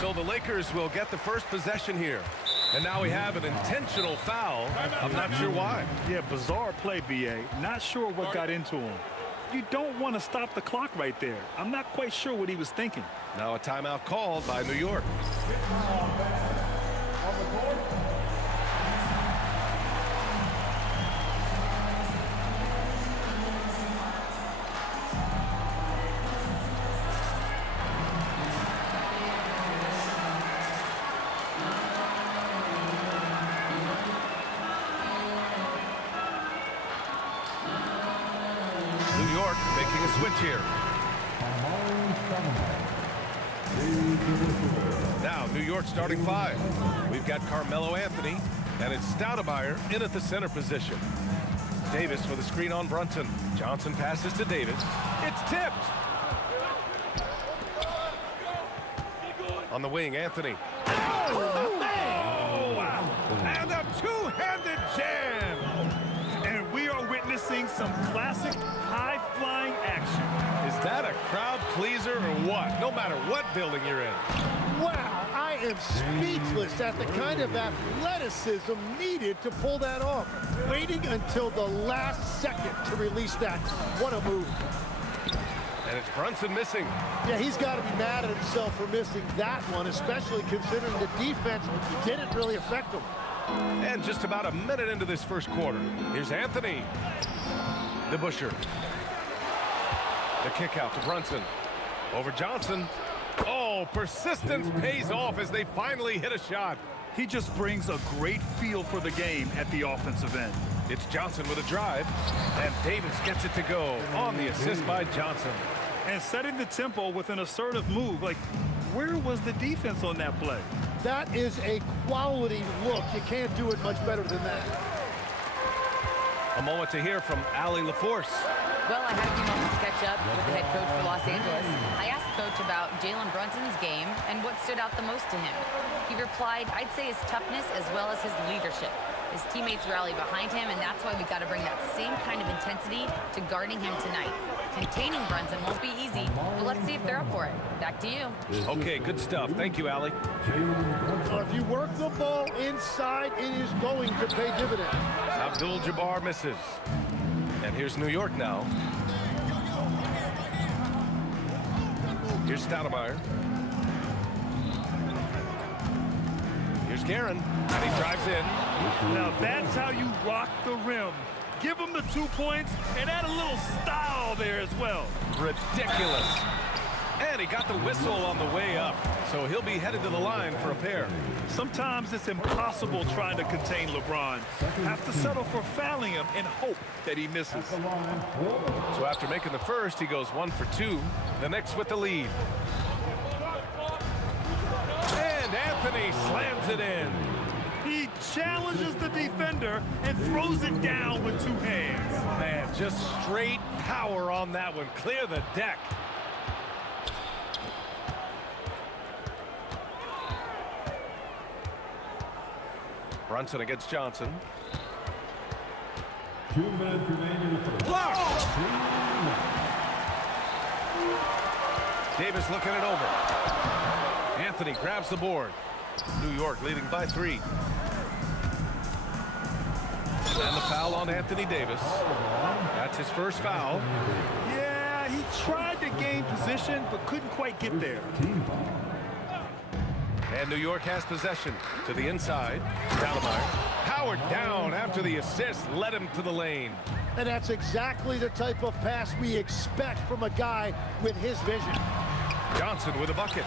So the Lakers will get the first possession here. And now we have an intentional foul. I'm not sure why. Yeah, bizarre play, B.A. Not sure what got into him. You don't want to stop the clock right there. I'm not quite sure what he was thinking. Now a timeout called by New York. New York making a switch here. Now New York starting five. We've got Carmelo Anthony, and it's Stoudemire in at the center position. Davis with a screen on Brunson. Johnson passes to Davis. It's tipped. On the wing, Anthony. Oh, wow. And a two-handed jam. And we are witnessing some classic high-flying action. Is that a crowd pleaser or what? No matter what building you're in. Wow, I am speechless at the kind of athleticism needed to pull that off. Waiting until the last second to release that. What a move. And it's Brunson missing. Yeah, he's got to be mad at himself for missing that one, especially considering the defense didn't really affect him. And just about a minute into this first quarter. Here's Anthony. The Busher. The kick out to Brunson. Over Johnson. Oh, persistence pays off as they finally hit a shot. He just brings a great feel for the game at the offensive end. It's Johnson with a drive, and Davis gets it to go on the assist by Johnson. And setting the tempo with an assertive move. Like, where was the defense on that play? That is a quality look. You can't do it much better than that. A moment to hear from Allie LaForce. Well, I had a few moments to catch up with the head coach for Los Angeles. I asked the coach about Jalen Brunson's game and what stood out the most to him. He replied, I'd say his toughness as well as his leadership. His teammates rally behind him, and that's why we got to bring that same kind of intensity to guarding him tonight. Containing Brunson won't be easy, but let's see if they're up for it. Back to you. Okay, good stuff. Thank you, Allie. If you work the ball inside, it is going to pay dividends. Abdul-Jabbar misses. And here's New York now. Here's Stoudemire. Here's Guerin, and he drives in. Now that's how you rock the rim. Give him the 2 points and add a little style there as well. Ridiculous. And he got the whistle on the way up, so he'll be headed to the line for a pair. Sometimes it's impossible trying to contain LeBron. Have to settle for fouling him and hope that he misses. So after making the first, he goes 1 for 2. The Knicks with the lead. And Anthony slams it in. He challenges the defender and throws it down with 2 hands. Man, just straight power on that one. Clear the deck. Brunson against Johnson. 2 minutes remaining. Blocked! Davis looking it over. Anthony grabs the board. New York leading by 3. And the foul on Anthony Davis. That's his first foul. Yeah, he tried to gain position, but couldn't quite get there. And New York has possession to the inside. Stoudemire powered down after the assist led him to the lane. And that's exactly the type of pass we expect from a guy with his vision. Johnson with a bucket.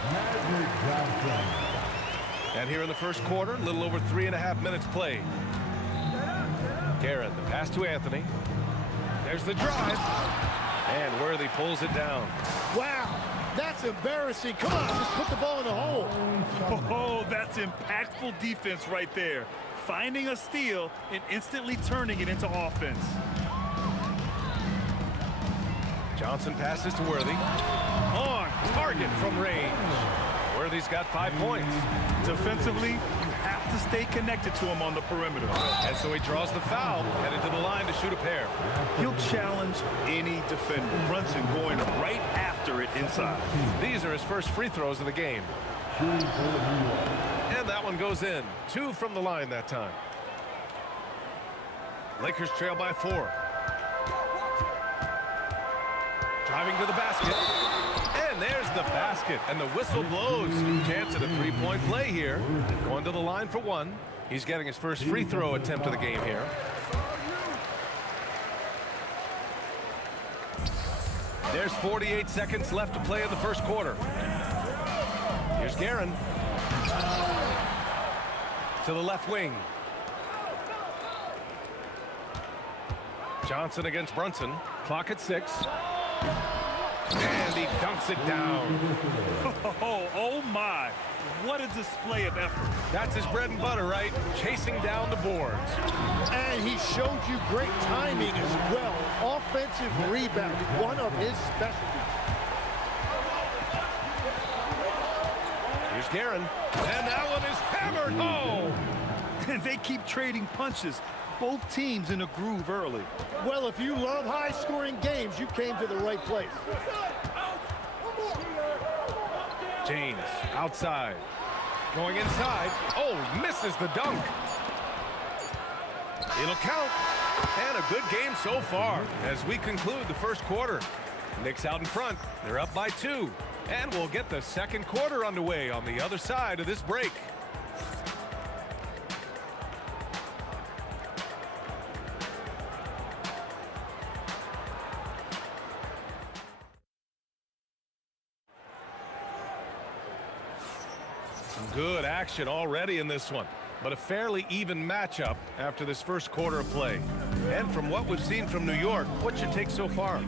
And here in the first quarter, a little over 3.5 minutes played. Guerin, the pass to Anthony. There's the drive. And Worthy pulls it down. Wow, that's embarrassing. Come on, just put the ball in the hole. Oh, that's impactful defense right there. Finding a steal and instantly turning it into offense. Johnson passes to Worthy. On target from range. Worthy's got 5 points. Defensively, you have to stay connected to him on the perimeter. And so he draws the foul, headed to the line to shoot a pair. He'll challenge any defender. Brunson going right after it inside. These are his first free throws of the game. And that one goes in. 2 from the line that time. Lakers trail by 4. Driving to the basket. And there's the basket. And the whistle blows. Chance at a 3-point play here. Going to the line for 1. He's getting his first free throw attempt of the game here. There's 48 seconds left to play in the first quarter. Here's Guerin. To the left wing. Johnson against Brunson. Clock at 6. And he dunks it down. Oh my. What a display of effort. That's his bread and butter, right? Chasing down the boards. And he showed you great timing as well. Offensive rebound, one of his specialties. Here's Guerin. And that one is hammered home. And they keep trading punches. Both teams in a groove early. Well, if you love high-scoring games, you came to the right place. James outside. Going inside. Oh, misses the dunk. It'll count. And a good game so far as we conclude the first quarter. Knicks out in front. They're up by 2. And we'll get the second quarter underway on the other side of this break. Some good action already in this one, but a fairly even matchup after this first quarter of play. And from what we've seen from New York, what's your take so far?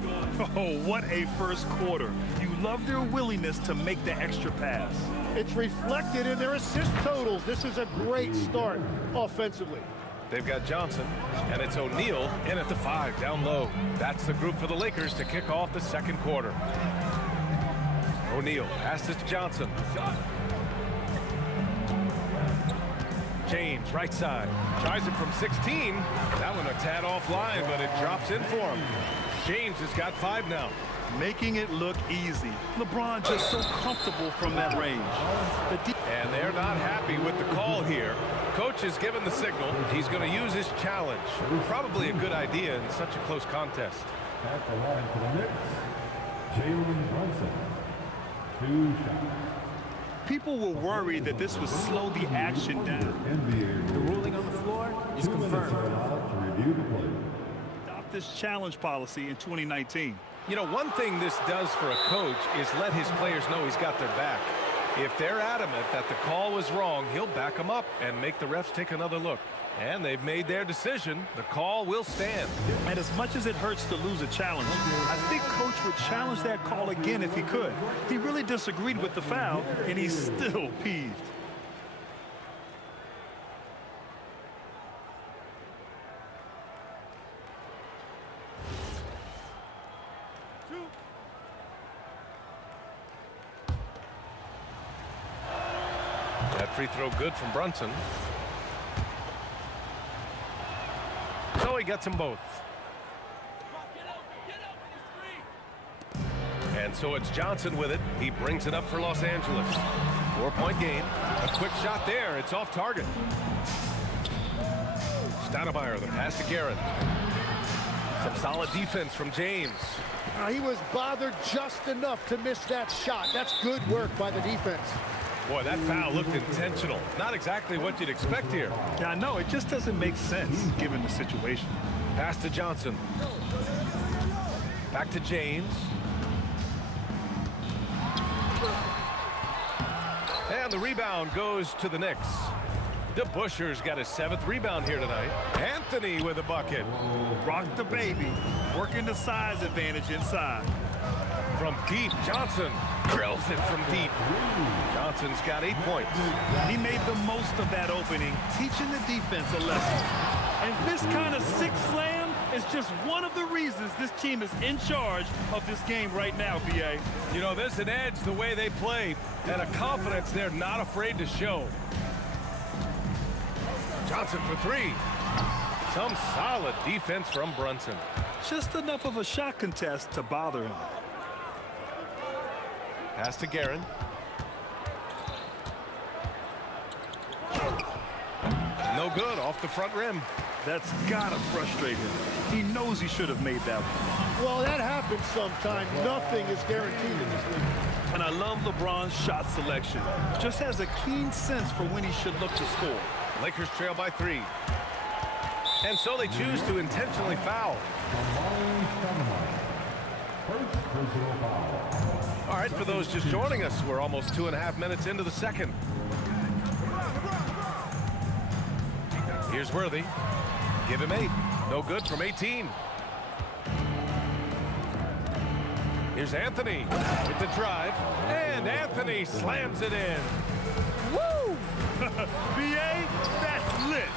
Oh, what a first quarter. You love their willingness to make the extra pass. It's reflected in their assist totals. This is a great start offensively. They've got Johnson, and it's O'Neal in at the 5, down low. That's the group for the Lakers to kick off the second quarter. O'Neal passes to Johnson. James, right side, tries it from 16. That one a tad offline, but it drops in for him. James has got 5 now. Making it look easy. LeBron just so comfortable from that range. And they're not happy with the call here. Coach has given the signal. He's going to use his challenge. Probably a good idea in such a close contest. At the line for the Knicks, Jalen Brunson. 2 shots. People were worried that this would slow the action down. The ruling on the floor is confirmed. To review the play. Adopt this challenge policy in 2019. You know, one thing this does for a coach is let his players know he's got their back. If they're adamant that the call was wrong, he'll back them up and make the refs take another look. And they've made their decision. The call will stand. And as much as it hurts to lose a challenge, I think Coach would challenge that call again if he could. He really disagreed with the foul, and he's still peeved. That free throw good from Brunson. So he gets them both. And so it's Johnson with it. He brings it up for Los Angeles. 4-point game. A quick shot there. It's off target. Stoudemire, the pass to Garrett. Some solid defense from James. He was bothered just enough to miss that shot. That's good work by the defense. Boy, that foul looked intentional. Not exactly what you'd expect here. Yeah, I know. It just doesn't make sense given the situation. Pass to Johnson. Back to James. And the rebound goes to the Knicks. DeBuscher's got his 7th rebound here tonight. Anthony with a bucket. Rock the baby. Working the size advantage inside. From deep, Johnson drills it from deep. Johnson's got 8 points. He made the most of that opening, teaching the defense a lesson. And this kind of sick slam is just one of the reasons this team is in charge of this game right now, B.A. You know, there's an edge the way they play and a confidence they're not afraid to show. Johnson for 3. Some solid defense from Brunson. Just enough of a shot contest to bother him. Pass to Guerin. No good, off the front rim. That's gotta frustrate him. He knows he should have made that one. Well, that happens sometimes. Nothing is guaranteed in this league. And I love LeBron's shot selection. Just has a keen sense for when he should look to score. Lakers trail by 3. And so they choose to intentionally foul. First personal foul. All right, for those just joining us, we're almost 2.5 minutes into the second. Here's Worthy. Give him 8. No good from 18. Here's Anthony with the drive. And Anthony slams it in. Woo! B.A., that's lit.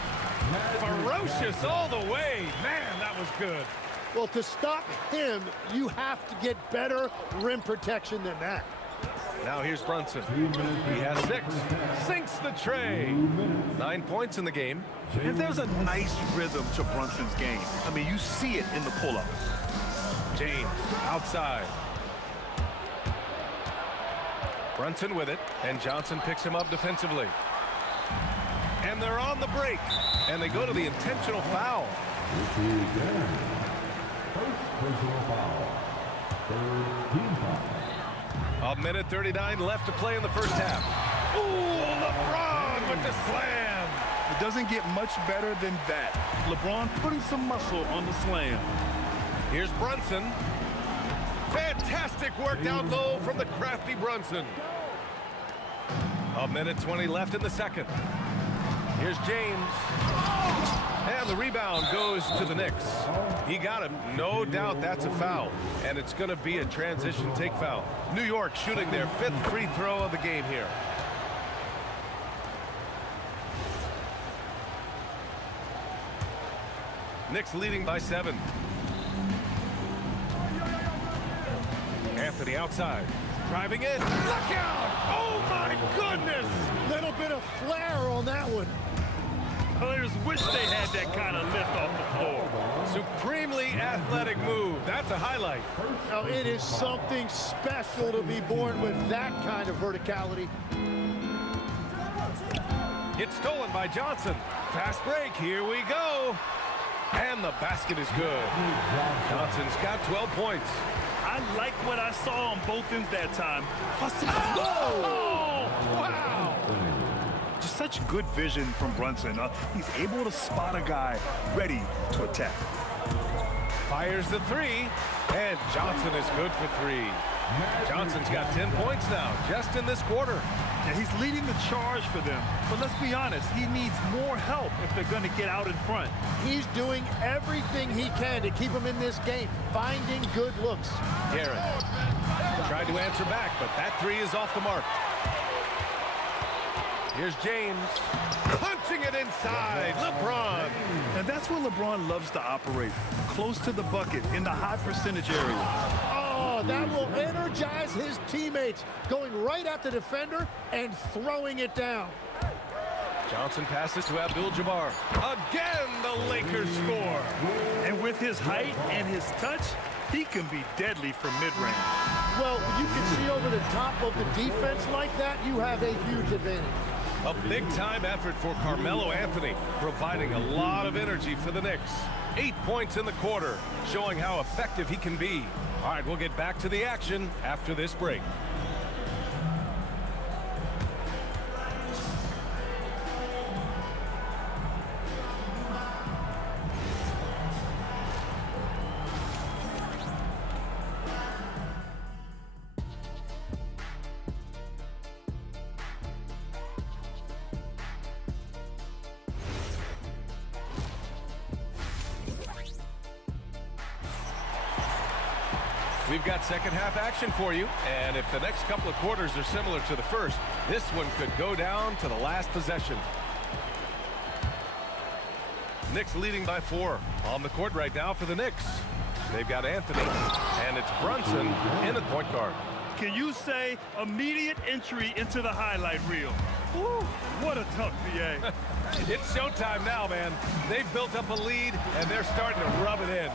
Ferocious all the way. Man, that was good. Well, to stop him, you have to get better rim protection than that. Now here's Brunson. He has 6. Sinks the tray. 9 points in the game. And there's a nice rhythm to Brunson's game. I mean, you see it in the pull-up. James outside. Brunson with it, and Johnson picks him up defensively. And they're on the break, and they go to the intentional foul. First personal foul. 13 foul. 1:39 left to play in the first half. Ooh, LeBron with the slam. It doesn't get much better than that. LeBron putting some muscle on the slam. Here's Brunson. Fantastic work down low from the crafty Brunson. 1:20 left in the second. Here's James. And the rebound goes to the Knicks. He got him. No doubt that's a foul. And it's going to be a transition take foul. New York shooting their 5th free throw of the game here. Knicks leading by 7. Anthony outside. Driving in. Look out! Oh, my goodness! Little bit of flair on that one. Players wish they had that kind of lift off the floor. Supremely athletic move. That's a highlight. Now, it is something special to be born with that kind of verticality. It's stolen by Johnson. Fast break. Here we go. And the basket is good. Johnson's got 12 points. I like what I saw on both ends that time. Oh, wow. Just such good vision from Brunson. He's able to spot a guy ready to attack. Fires the 3. And Johnson is good for 3. Johnson's got 10 points now, just in this quarter. Yeah, he's leading the charge for them. But let's be honest, he needs more help if they're going to get out in front. He's doing everything he can to keep him in this game, finding good looks. Garrett tried to answer back, but that 3 is off the mark. Here's James, punching it inside, LeBron. And that's where LeBron loves to operate, close to the bucket in the high percentage area. Oh, that will energize his teammates, going right at the defender and throwing it down. Johnson passes to Abdul-Jabbar. Again, the Lakers score. And with his height and his touch, he can be deadly from mid-range. Well, you can see over the top of the defense like that, you have a huge advantage. A big-time effort for Carmelo Anthony, providing a lot of energy for the Knicks. 8 points in the quarter, showing how effective he can be. All right, we'll get back to the action after this break. We've got second half action for you, and if the next couple of quarters are similar to the first, this one could go down to the last possession. Knicks leading by 4. On the court right now for the Knicks. They've got Anthony, and it's Brunson in at point guard. Can you say immediate entry into the highlight reel? Woo, what a tuck, PA. It's showtime now, man. They've built up a lead, and they're starting to rub it in.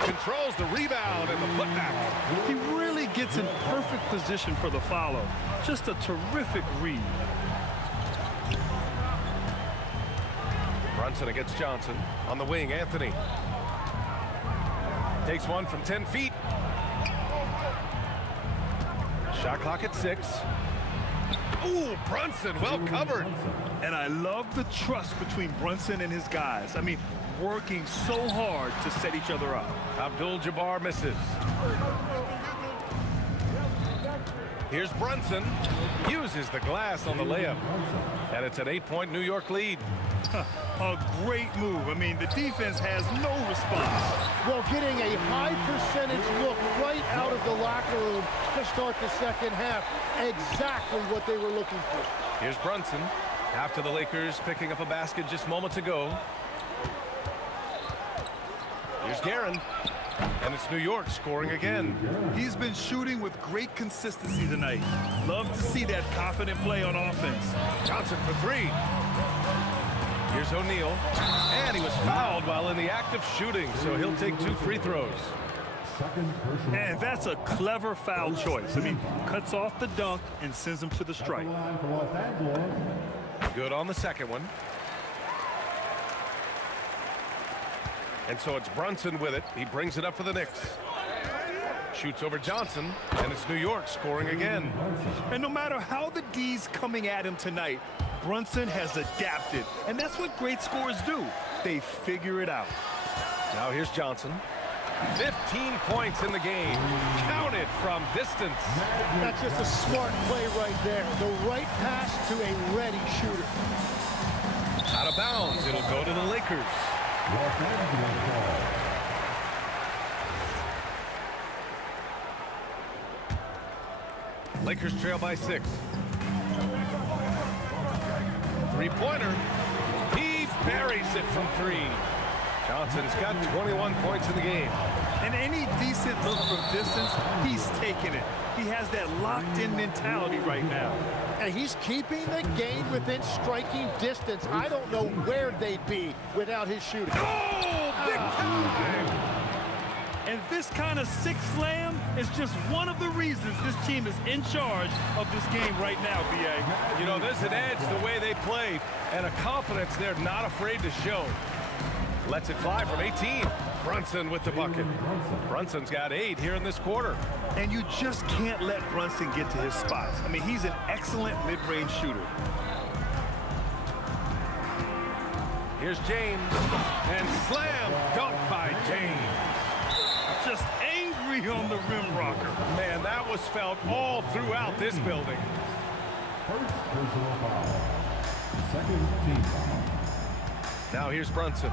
Controls the rebound and the putback. He really gets in perfect position for the follow. Just a terrific read. Brunson against Johnson. On the wing, Anthony. Takes one from 10 feet. Shot clock at 6. Ooh, Brunson, well covered. And I love the trust between Brunson and his guys. I mean, working so hard to set each other up. Abdul-Jabbar misses. Here's Brunson. Uses the glass on the layup. And it's an 8-point New York lead. A great move. I mean, the defense has no response. Well, getting a high percentage look right out of the locker room to start the second half. Exactly what they were looking for. Here's Brunson. After the Lakers picking up a basket just moments ago. Here's Guerin. And it's New York scoring again. He's been shooting with great consistency tonight. Love to see that confident play on offense. Johnson for 3. Here's O'Neal. And he was fouled while in the act of shooting, so he'll take 2 free throws. And that's a clever foul choice. I mean, cuts off the dunk and sends him to the strike. Good on the second one. And so it's Brunson with it. He brings it up for the Knicks. Shoots over Johnson, and it's New York scoring again. And no matter how the D's coming at him tonight, Brunson has adapted. And that's what great scorers do. They figure it out. Now here's Johnson. 15 points in the game. Counted from distance. That's just a smart play right there. The right pass to a ready shooter. Out of bounds. It'll go to the Lakers. Lakers trail by 6. Three-pointer. He buries it from 3. Johnson's got 21 points in the game. And any decent look from distance, he's taking it. He has that locked-in mentality right now. And he's keeping the game within striking distance. I don't know where they'd be without his shooting. Oh, big time! And this kind of six slam is just one of the reasons this team is in charge of this game right now, B.A. You know, there's an edge the way they play and a confidence they're not afraid to show. Lets it fly from 18. Brunson with the bucket. Brunson's got 8 here in this quarter. And you just can't let Brunson get to his spots. I mean, he's an excellent mid-range shooter. Here's James. And slam dunk by James. Just angry on the rim rocker. Man, that was felt all throughout this building. First personal foul. Second team foul. Now here's Brunson.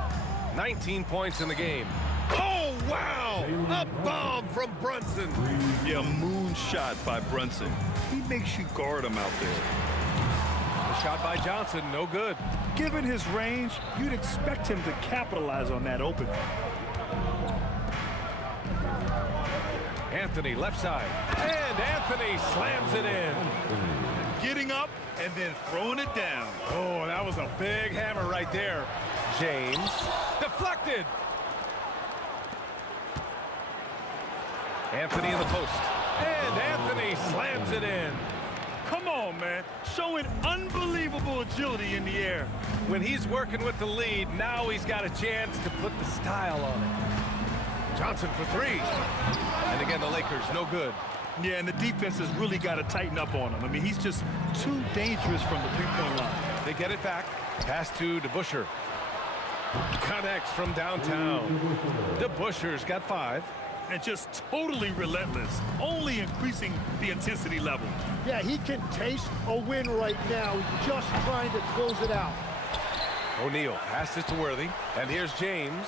19 points in the game. Oh, wow! A bomb from Brunson. Yeah, moonshot by Brunson. He makes you guard him out there. The shot by Johnson, no good. Given his range, you'd expect him to capitalize on that opening. Anthony left side. And Anthony slams it in. Getting up and then throwing it down. Oh, that was a big hammer right there. James deflected. Anthony in the post. And Anthony slams it in. Come on, man. Showing unbelievable agility in the air. When he's working with the lead, now he's got a chance to put the style on it. Johnson for 3. And again, the Lakers, no good. Yeah, and the defense has really got to tighten up on him. I mean, he's just too dangerous from the three-point line. They get it back. Pass to DeBusschere. Connects from downtown. DeBusschere's got 5. And just totally relentless, only increasing the intensity level. Yeah, he can taste a win right now, just trying to close it out. O'Neal passes to Worthy. And here's James.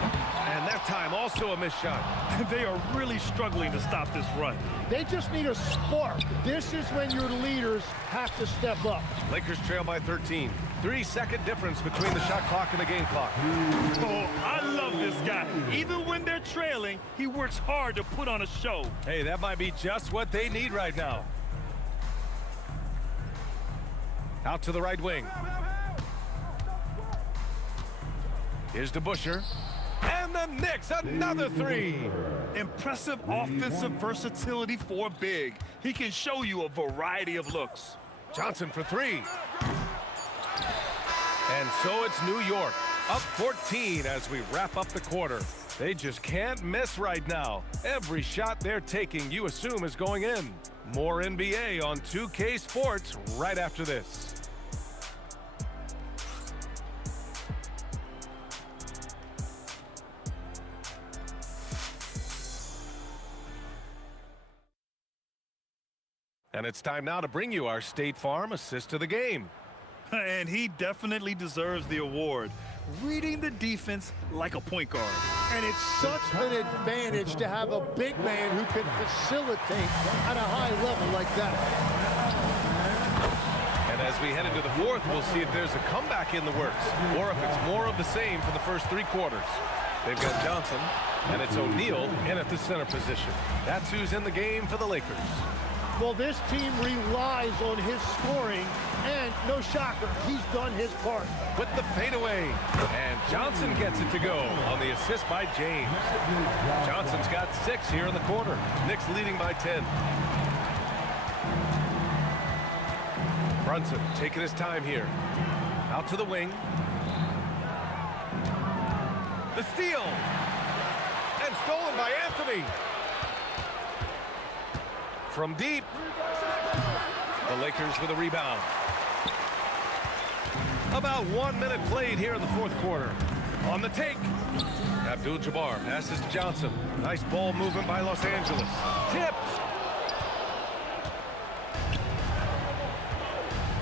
And that time also a missed shot. They are really struggling to stop this run. They just need a spark. This is when your leaders have to step up. Lakers trail by 13. 3-second difference between the shot clock and the game clock. Oh, I love this guy. Even when they're trailing, he works hard to put on a show. Hey, that might be just what they need right now. Out to the right wing. Here's DeBusschere. And the Knicks, another 3. Impressive offensive versatility for a big. He can show you a variety of looks. Johnson for 3. And so it's New York, up 14 as we wrap up the quarter. They just can't miss right now. Every shot they're taking, you assume, is going in. More NBA on 2K Sports right after this. And it's time now to bring you our State Farm assist of the game. And he definitely deserves the award. Reading the defense like a point guard. And it's such an advantage to have a big man who can facilitate at a high level like that. And as we head into the fourth, we'll see if there's a comeback in the works or if it's more of the same for the first 3 quarters. They've got Johnson, and it's O'Neal in at the center position. That's who's in the game for the Lakers. Well, this team relies on his scoring, and no shocker, he's done his part. With the fadeaway, and Johnson gets it to go on the assist by James. Johnson's got 6 here in the quarter. Knicks leading by 10. Brunson taking his time here. Out to the wing. The steal. And stolen by Anthony. From deep. The Lakers with a rebound. About 1 minute played here in the fourth quarter. On the take. Abdul-Jabbar passes to Johnson. Nice ball movement by Los Angeles. Tipped.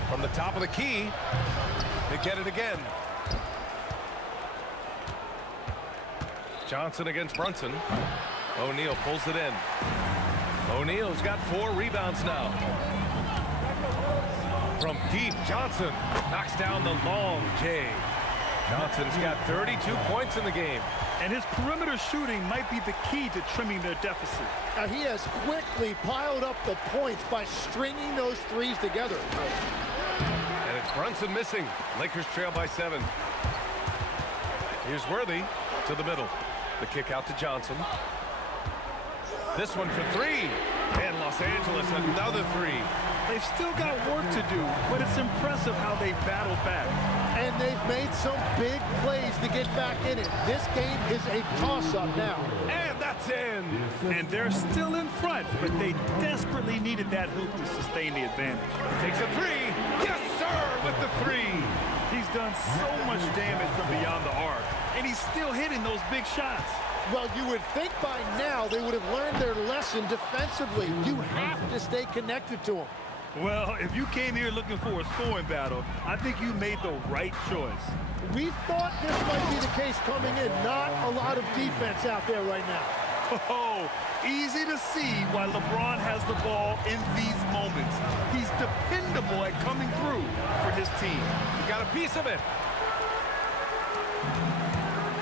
From the top of the key. They get it again. Johnson against Brunson. O'Neal pulls it in. O'Neal's got 4 rebounds now. From deep, Johnson knocks down the long J. Johnson's got 32 points in the game. And his perimeter shooting might be the key to trimming their deficit. Now he has quickly piled up the points by stringing those threes together. And it's Brunson missing. Lakers trail by 7. Here's Worthy to the middle. The kick out to Johnson. This one for 3. And Los Angeles another 3. They've still got work to do, but it's impressive how they've battled back. And they've made some big plays to get back in it. This game is a toss-up now. And that's in. And they're still in front, but they desperately needed that hoop to sustain the advantage. Takes a 3. Yes, sir, with the 3. He's done so much damage from beyond the arc, and he's still hitting those big shots. Well, you would think by now they would have learned their lesson defensively. You have to stay connected to them. Well, if you came here looking for a scoring battle, I think you made the right choice. We thought this might be the case coming in. Not a lot of defense out there right now. Oh, easy to see why LeBron has the ball in these moments. He's dependable at coming through for his team. He got a piece of it.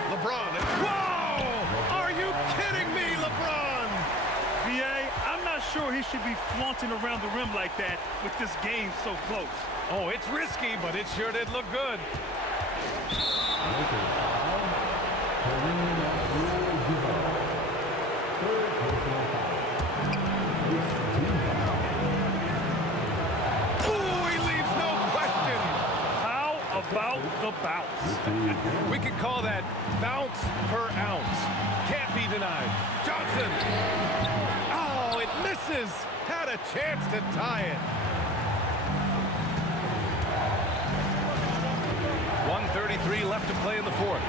LeBron. Whoa! Are you kidding me, LeBron? VA, I'm not sure he should be flaunting around the rim like that with this game so close. Oh, it's risky, but it sure did look good. About the bounce. We can call that bounce per ounce. Can't be denied. Johnson. Oh, it misses. Had a chance to tie it. 1:33 left to play in the 4th.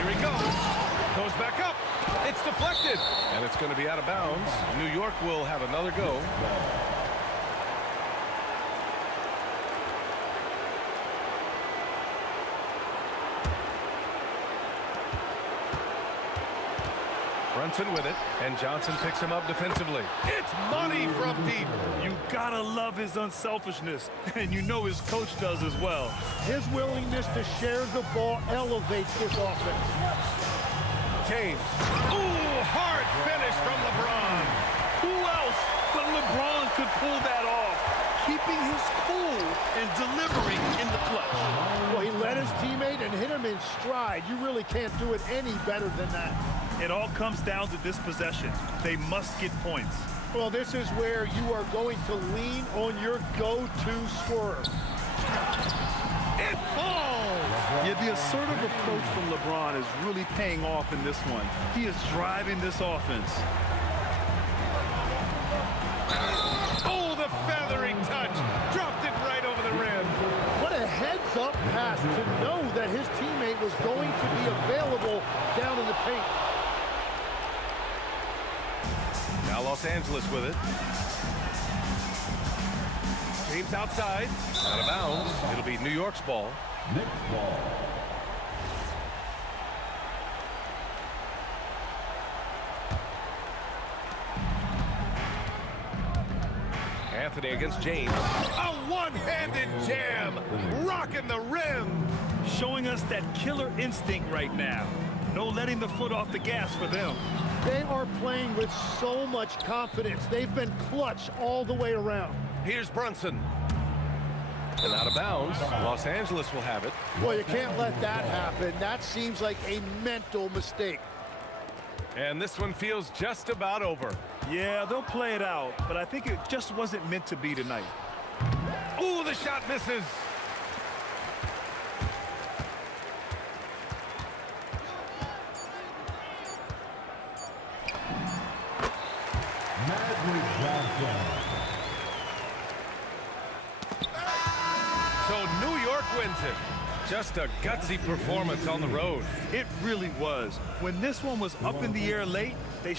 Here he goes. Goes back up. It's deflected. And it's going to be out of bounds. New York will have another go. Brunson with it, and Johnson picks him up defensively. It's money from deep. You gotta love his unselfishness, and you know his coach does as well. His willingness to share the ball elevates this offense. James. Ooh, hard finish from LeBron. Who else but LeBron could pull that off, keeping his cool and delivering in the clutch? Well, he led his teammate and hit him in stride. You really can't do it any better than that. It all comes down to this possession. They must get points. Well, this is where you are going to lean on your go-to scorer. It falls! Yeah, the assertive approach from LeBron is really paying off in this one. He is driving this offense. Oh, the feathering touch. Dropped it right over the rim. What a heads-up pass to know that his teammate was going to be available down in the paint. Now Los Angeles with it. James outside. Out of bounds. It'll be New York's ball. Next ball. Anthony against James. A one-handed jam. Rocking the rim. Showing us that killer instinct right now. No letting the foot off the gas for them. They are playing with so much confidence. They've been clutch all the way around. Here's Brunson. And out of bounds. Los Angeles will have it. Well, you can't let that happen. That seems like a mental mistake. And this one feels just about over. Yeah, they'll play it out, but I think it just wasn't meant to be tonight. Ooh, the shot misses. So New York wins it. Just a gutsy performance on the road. It really was. When this one was up in the air late, they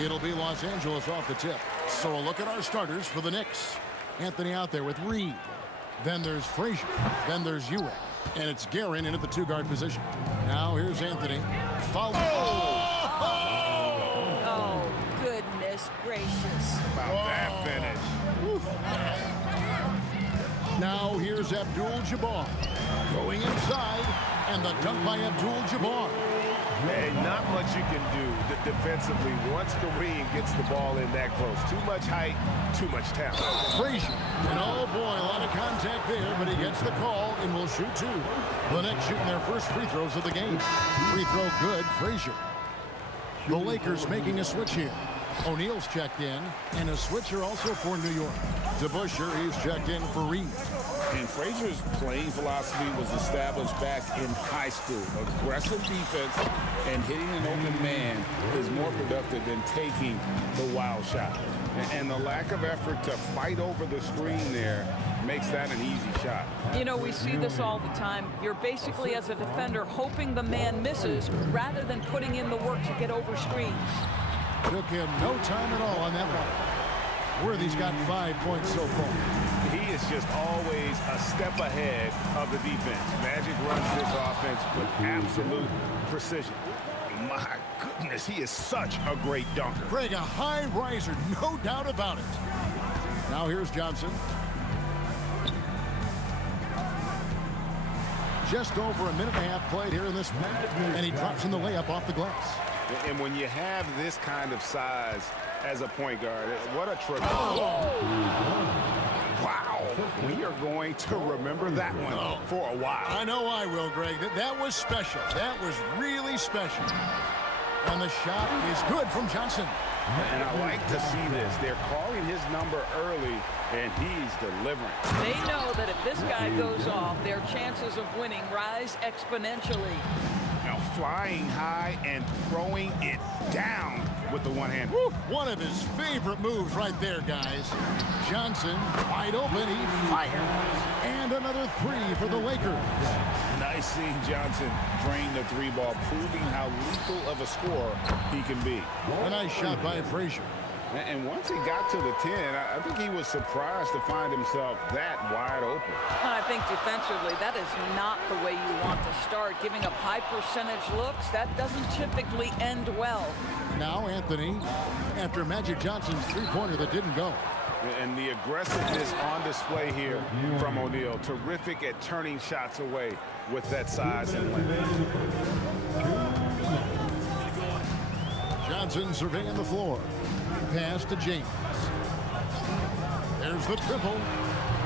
It'll be Los Angeles off the tip. So a look at our starters for the Knicks. Anthony out there with Reed. Then there's Frazier. Then there's Ewing. And it's Guerin in at the two-guard position. Now here's Anthony. Foul. Oh, goodness gracious. About that finish. Now here's Abdul-Jabbar. Going inside. And the dunk by Abdul-Jabbar. And not much you can do defensively once Kareem gets the ball in that close. Too much height, too much talent. Frazier. And oh boy, a lot of contact there, but he gets the call and will shoot two. The Knicks shooting their first free throws of the game. Free throw good, Frazier. The Lakers making a switch here. O'Neal's checked in, and a switcher also for New York. DeBusschere, he's checked in for Reed. And Frazier's playing philosophy was established back in high school. Aggressive defense and hitting an open man is more productive than taking the wild shot. And the lack of effort to fight over the screen there makes that an easy shot. You know, we see this all the time. You're basically, as a defender, hoping the man misses rather than putting in the work to get over screens. Took him no time at all on that one. Worthy's got 5 points so far. He is just always a step ahead of the defense. Magic runs this offense with absolute precision. My goodness, he is such a great dunker. Greg, a high riser, no doubt about it. Now here's Johnson. Just over a minute and a half played here in this one. And he drops in the layup off the glass. And when you have this kind of size as a point guard, what a tremendous. Wow. We are going to remember that one for a while. I know I will, Greg. That was special. That was really special. And the shot is good from Johnson. And I like to see this. They're calling his number early, and he's delivering. They know that if this guy goes off, their chances of winning rise exponentially. Now flying high and throwing it down with the one hand. Woo, one of his favorite moves right there, guys. Johnson, wide open, he fires. And another three for the Lakers. Nice seeing Johnson drain the three ball, proving how lethal of a scorer he can be. A nice shot by Frazier. And once he got to the 10, I think he was surprised to find himself that wide open. I think defensively, that is not the way you want to start. Giving up high percentage looks, that doesn't typically end well. Now Anthony, after Magic Johnson's three-pointer that didn't go. And the aggressiveness on display here from O'Neal. Terrific at turning shots away with that size and length. Johnson surveying the floor. Pass to James. There's the triple.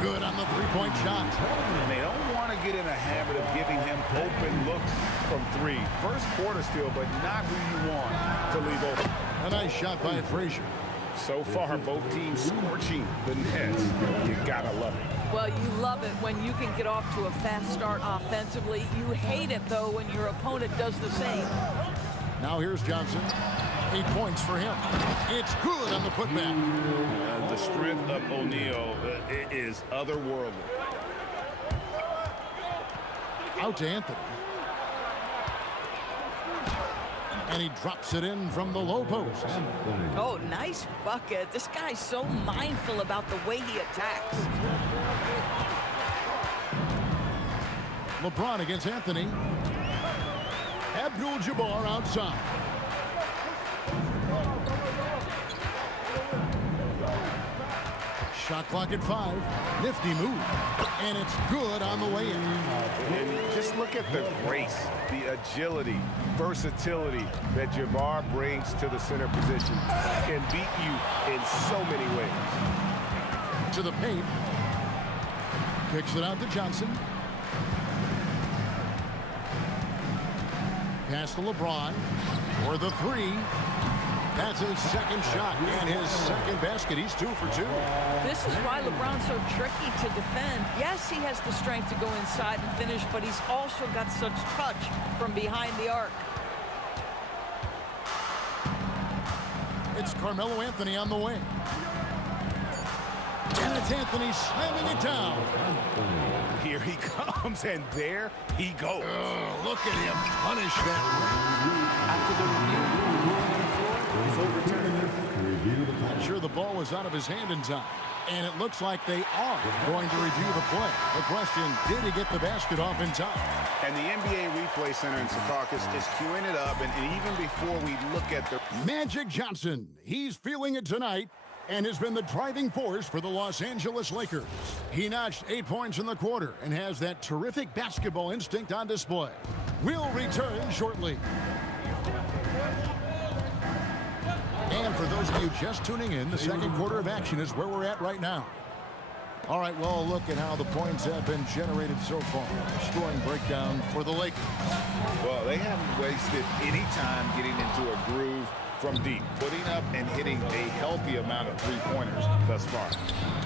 Good on the three-point shot. And they don't want to get in a habit of giving him open looks from three. First quarter steal, but not who you want to leave open. A nice shot by Frazier. So far, both teams scorching the nets. You gotta love it. Well, you love it when you can get off to a fast start offensively. You hate it, though, when your opponent does the same. Now here's Johnson. 8 points for him. It's good on the putback. The strength of O'Neal is otherworldly. Out to Anthony. And he drops it in from the low post. Oh, nice bucket. This guy's so mindful about the way he attacks. LeBron against Anthony. Abdul-Jabbar outside. Shot clock at 5. Nifty move. And it's good on the way in. And just look at the grace, the agility, versatility that Jabbar brings to the center position. Can beat you in so many ways. To the paint. Kicks it out to Johnson. Pass to LeBron for the three. That's his second shot and his second basket. He's 2 for 2. This is why LeBron's so tricky to defend. Yes, he has the strength to go inside and finish, but he's also got such touch from behind the arc. It's Carmelo Anthony on the way. And it's Anthony slamming it down. Here he comes, and there he goes. Look at him punish that. After the review, the floor is overturned. sure the ball was out of his hand in time. And it looks like they are going to review the play. The question, did he get the basket off in time? And the NBA Replay Center in Secaucus is queuing it up. And even before we look at the... Magic Johnson, he's feeling it tonight and has been the driving force for the Los Angeles Lakers. He notched 8 points in the quarter and has that terrific basketball instinct on display. We'll return shortly. And for those of you just tuning in, the second quarter of action is where we're at right now. All right, well, look at how the points have been generated so far. Scoring breakdown for the Lakers. Well, they haven't wasted any time getting into a groove from deep, putting up and hitting a healthy amount of three-pointers thus far.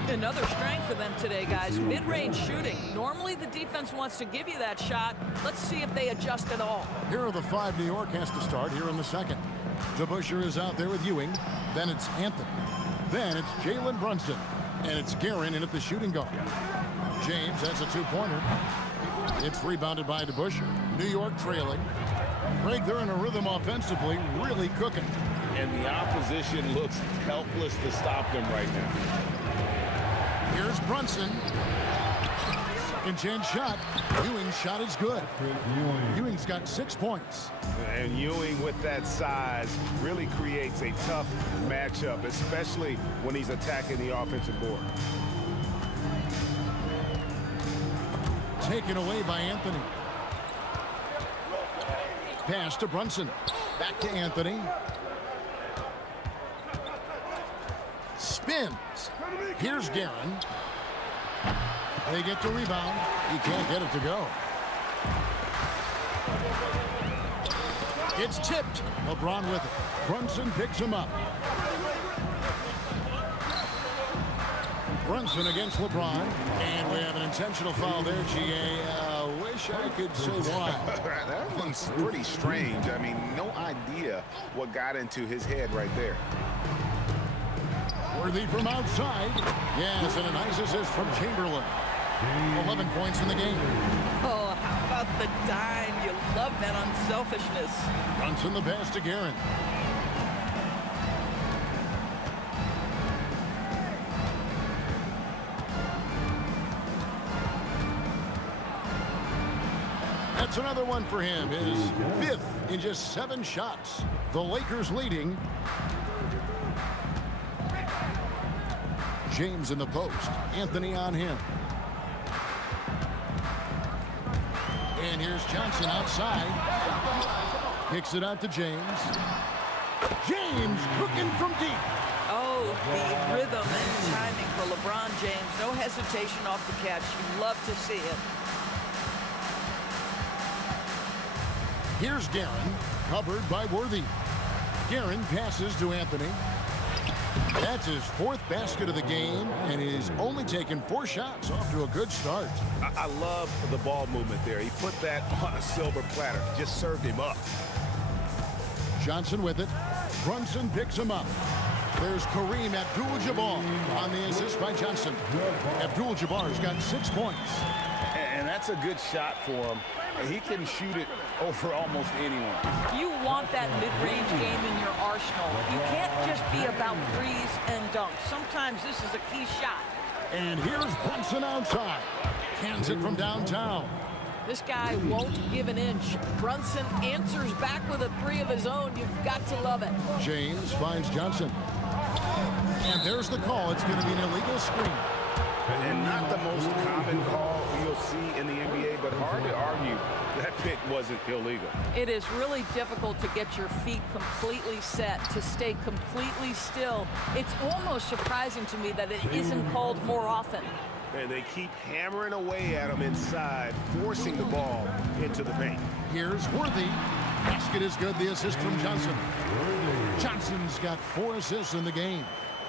Another strength for them today, guys. Mid-range shooting. Normally the defense wants to give you that shot. Let's see if they adjust at all. Here are the 5 New York has to start here in the second. DeBusschere is out there with Ewing. Then it's Anthony. Then it's Jalen Brunson. And it's Guerin in at the shooting guard. James has a two-pointer. It's rebounded by DeBusschere. New York trailing. Greg, they're in a rhythm offensively, really cooking. And the opposition looks helpless to stop them right now. Here's Brunson. Second chance shot. Ewing's shot is good. Ewing's got 6 points. And Ewing with that size really creates a tough matchup, especially when he's attacking the offensive board. Taken away by Anthony. Pass to Brunson. Back to Anthony. Spins. Here's Guerin. They get the rebound. He can't get it to go. It's tipped. LeBron with it. Brunson picks him up. Brunson against LeBron. And we have an intentional foul there, GA. Wish I could say why. That one's pretty strange. I mean, no idea what got into his head right there. Worthy from outside. Yes, and a nice assist from Chamberlain. 11 points in the game. Oh, how about the dime? You love that unselfishness. Brunson the pass to Guerin. That's another one for him. His 5th in just 7 shots. The Lakers leading. James in the post. Anthony on him. And here's Johnson outside. Kicks it out to James. James cooking from deep. Oh, the rhythm and timing for LeBron James. No hesitation off the catch. You love to see it. Here's Guerin, covered by Worthy. Guerin passes to Anthony. That's his 4th basket of the game, and he's only taken 4 shots. Off to a good start. I love the ball movement there. He put that on a silver platter. Just served him up. Johnson with it. Brunson picks him up. There's Kareem Abdul-Jabbar on the assist by Johnson. Abdul-Jabbar's got 6 points. And that's a good shot for him. He can shoot it over almost anyone. You want that mid-range game in your arsenal. You can't just be about threes and dunks. Sometimes this is a key shot. And here's Brunson outside. Cans it from downtown. This guy won't give an inch. Brunson answers back with a 3 of his own. You've got to love it. James finds Johnson. And there's the call. It's going to be an illegal screen. And not the most common call you'll see in the NBA, but hard to argue that pick wasn't illegal. It is really difficult to get your feet completely set, to stay completely still. It's almost surprising to me that it isn't called more often. And they keep hammering away at him inside, forcing the ball into the paint. Here's Worthy. Basket is good. The assist from Johnson. Johnson's got 4 assists in the game.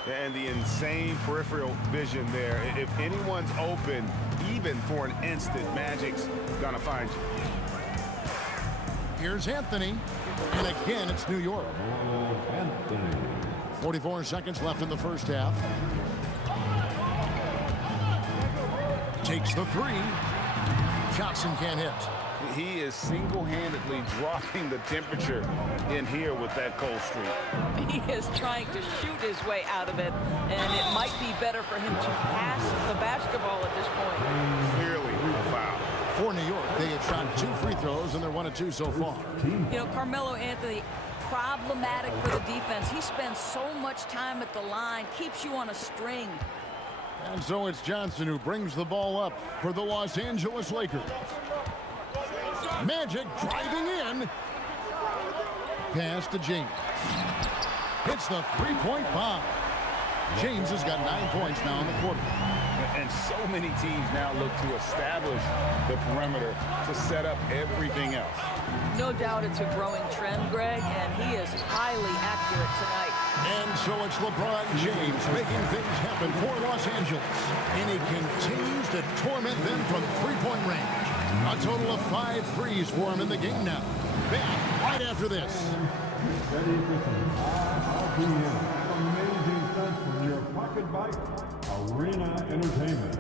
And the insane peripheral vision there. If anyone's open, even for an instant, Magic's gonna find you. Here's Anthony. And again, it's New York. 44 seconds left in the first half. Takes the 3. Johnson can't hit. He is single-handedly dropping the temperature in here with that cold streak. He is trying to shoot his way out of it, and it might be better for him to pass the basketball at this point. Clearly a foul. For New York, they have shot 2 free throws, and they're 1 of 2 so far. You know, Carmelo Anthony, problematic for the defense. He spends so much time at the line, keeps you on a string. And so it's Johnson who brings the ball up for the Los Angeles Lakers. Magic driving in. Pass to James. Hits the three-point bomb. James has got 9 points now in the quarter. And so many teams now look to establish the perimeter to set up everything else. No doubt it's a growing trend, Greg, and he is highly accurate tonight. And so it's LeBron James making things happen for Los Angeles. And he continues to torment them from three-point range. A total of 5 threes for him in the game now. Back right after this. Ready for some amazing sights from your pocket bike, Arena Entertainment.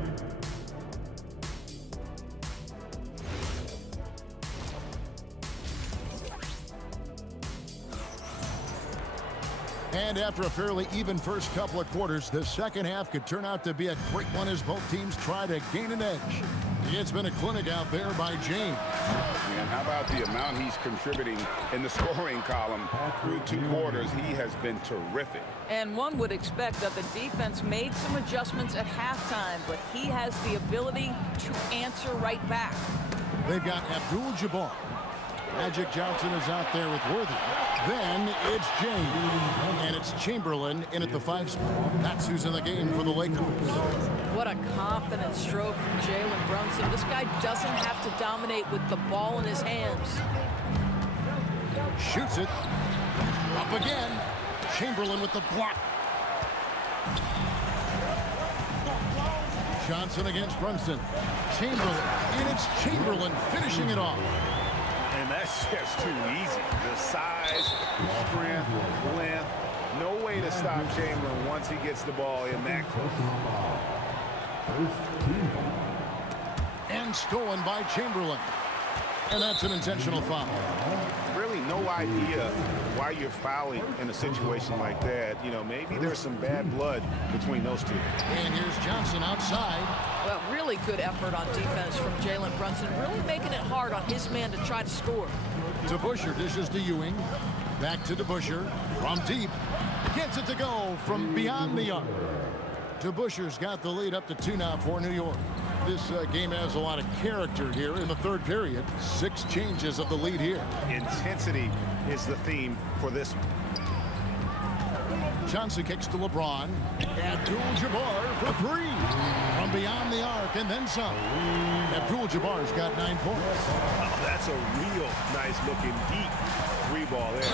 And after a fairly even first couple of quarters, the second half could turn out to be a great one as both teams try to gain an edge. It's been a clinic out there by James. And how about the amount he's contributing in the scoring column through 2 quarters? He has been terrific. And one would expect that the defense made some adjustments at halftime, but he has the ability to answer right back. They've got Abdul-Jabbar. Magic Johnson is out there with Worthy. Then it's James. And it's Chamberlain in at the 5 spot. That's who's in the game for the Lakers. What a confident stroke from Jalen Brunson. This guy doesn't have to dominate with the ball in his hands. Shoots it. Up again. Chamberlain with the block. Johnson against Brunson. Chamberlain. And it's Chamberlain finishing it off. And that's just too easy. The size, strength, length. No way to stop Chamberlain once he gets the ball in that close. And stolen by Chamberlain. And that's an intentional foul. Really no idea why you're fouling in a situation like that. You know, maybe there's some bad blood between those two. And here's Johnson outside. Well, really good effort on defense from Jalen Brunson, really making it hard on his man to try to score. DeBusschere dishes to Ewing. Back to DeBusschere from deep. Gets it to go from beyond the arc. DeBusschere's got the lead up to 2 now for New York. This game has a lot of character here in the third period. 6 changes of the lead here. Intensity is the theme for this one. Johnson kicks to LeBron. Abdul-Jabbar for 3. From beyond the arc and then some. Abdul-Jabbar's got 9 points. Oh, that's a real nice looking deep 3 ball there.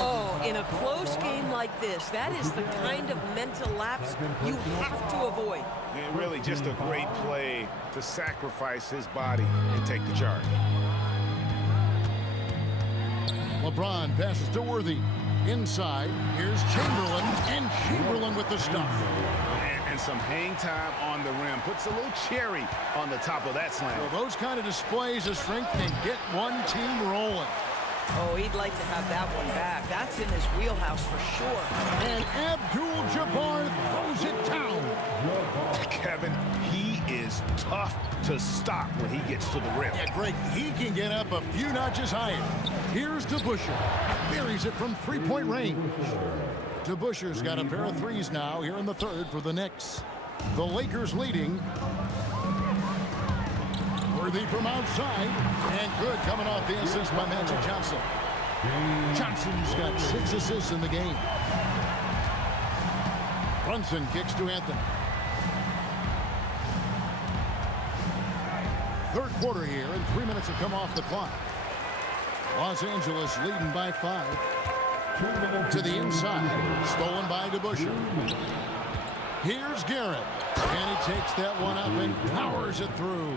Oh, in a close game like this, that is the kind of mental lapse you have to avoid. And really just a great play to sacrifice his body and take the charge. LeBron passes to Worthy. Inside, here's Chamberlain, and Chamberlain with the stuff. And some hang time on the rim. Puts a little cherry on the top of that slam. Well, those kind of displays of strength can get one team rolling. Oh, he'd like to have that one back. That's in his wheelhouse for sure. And Abdul-Jabbar throws it down. Kevin, he is tough to stop when he gets to the rim. Yeah, Greg, he can get up a few notches higher. Here's DeBusschere. Buries it from 3-point range. DeBusschere's got a pair of 3s now here in the third for the Knicks. The Lakers leading. Worthy from outside. And good coming off the assist by Magic Johnson. Johnson's got 6 assists in the game. Brunson kicks to Anthony. Third quarter here, and 3 minutes have come off the clock. Los Angeles leading by 5. To the inside, stolen by DeBusschere. Here's Garrett, and he takes that one up and powers it through.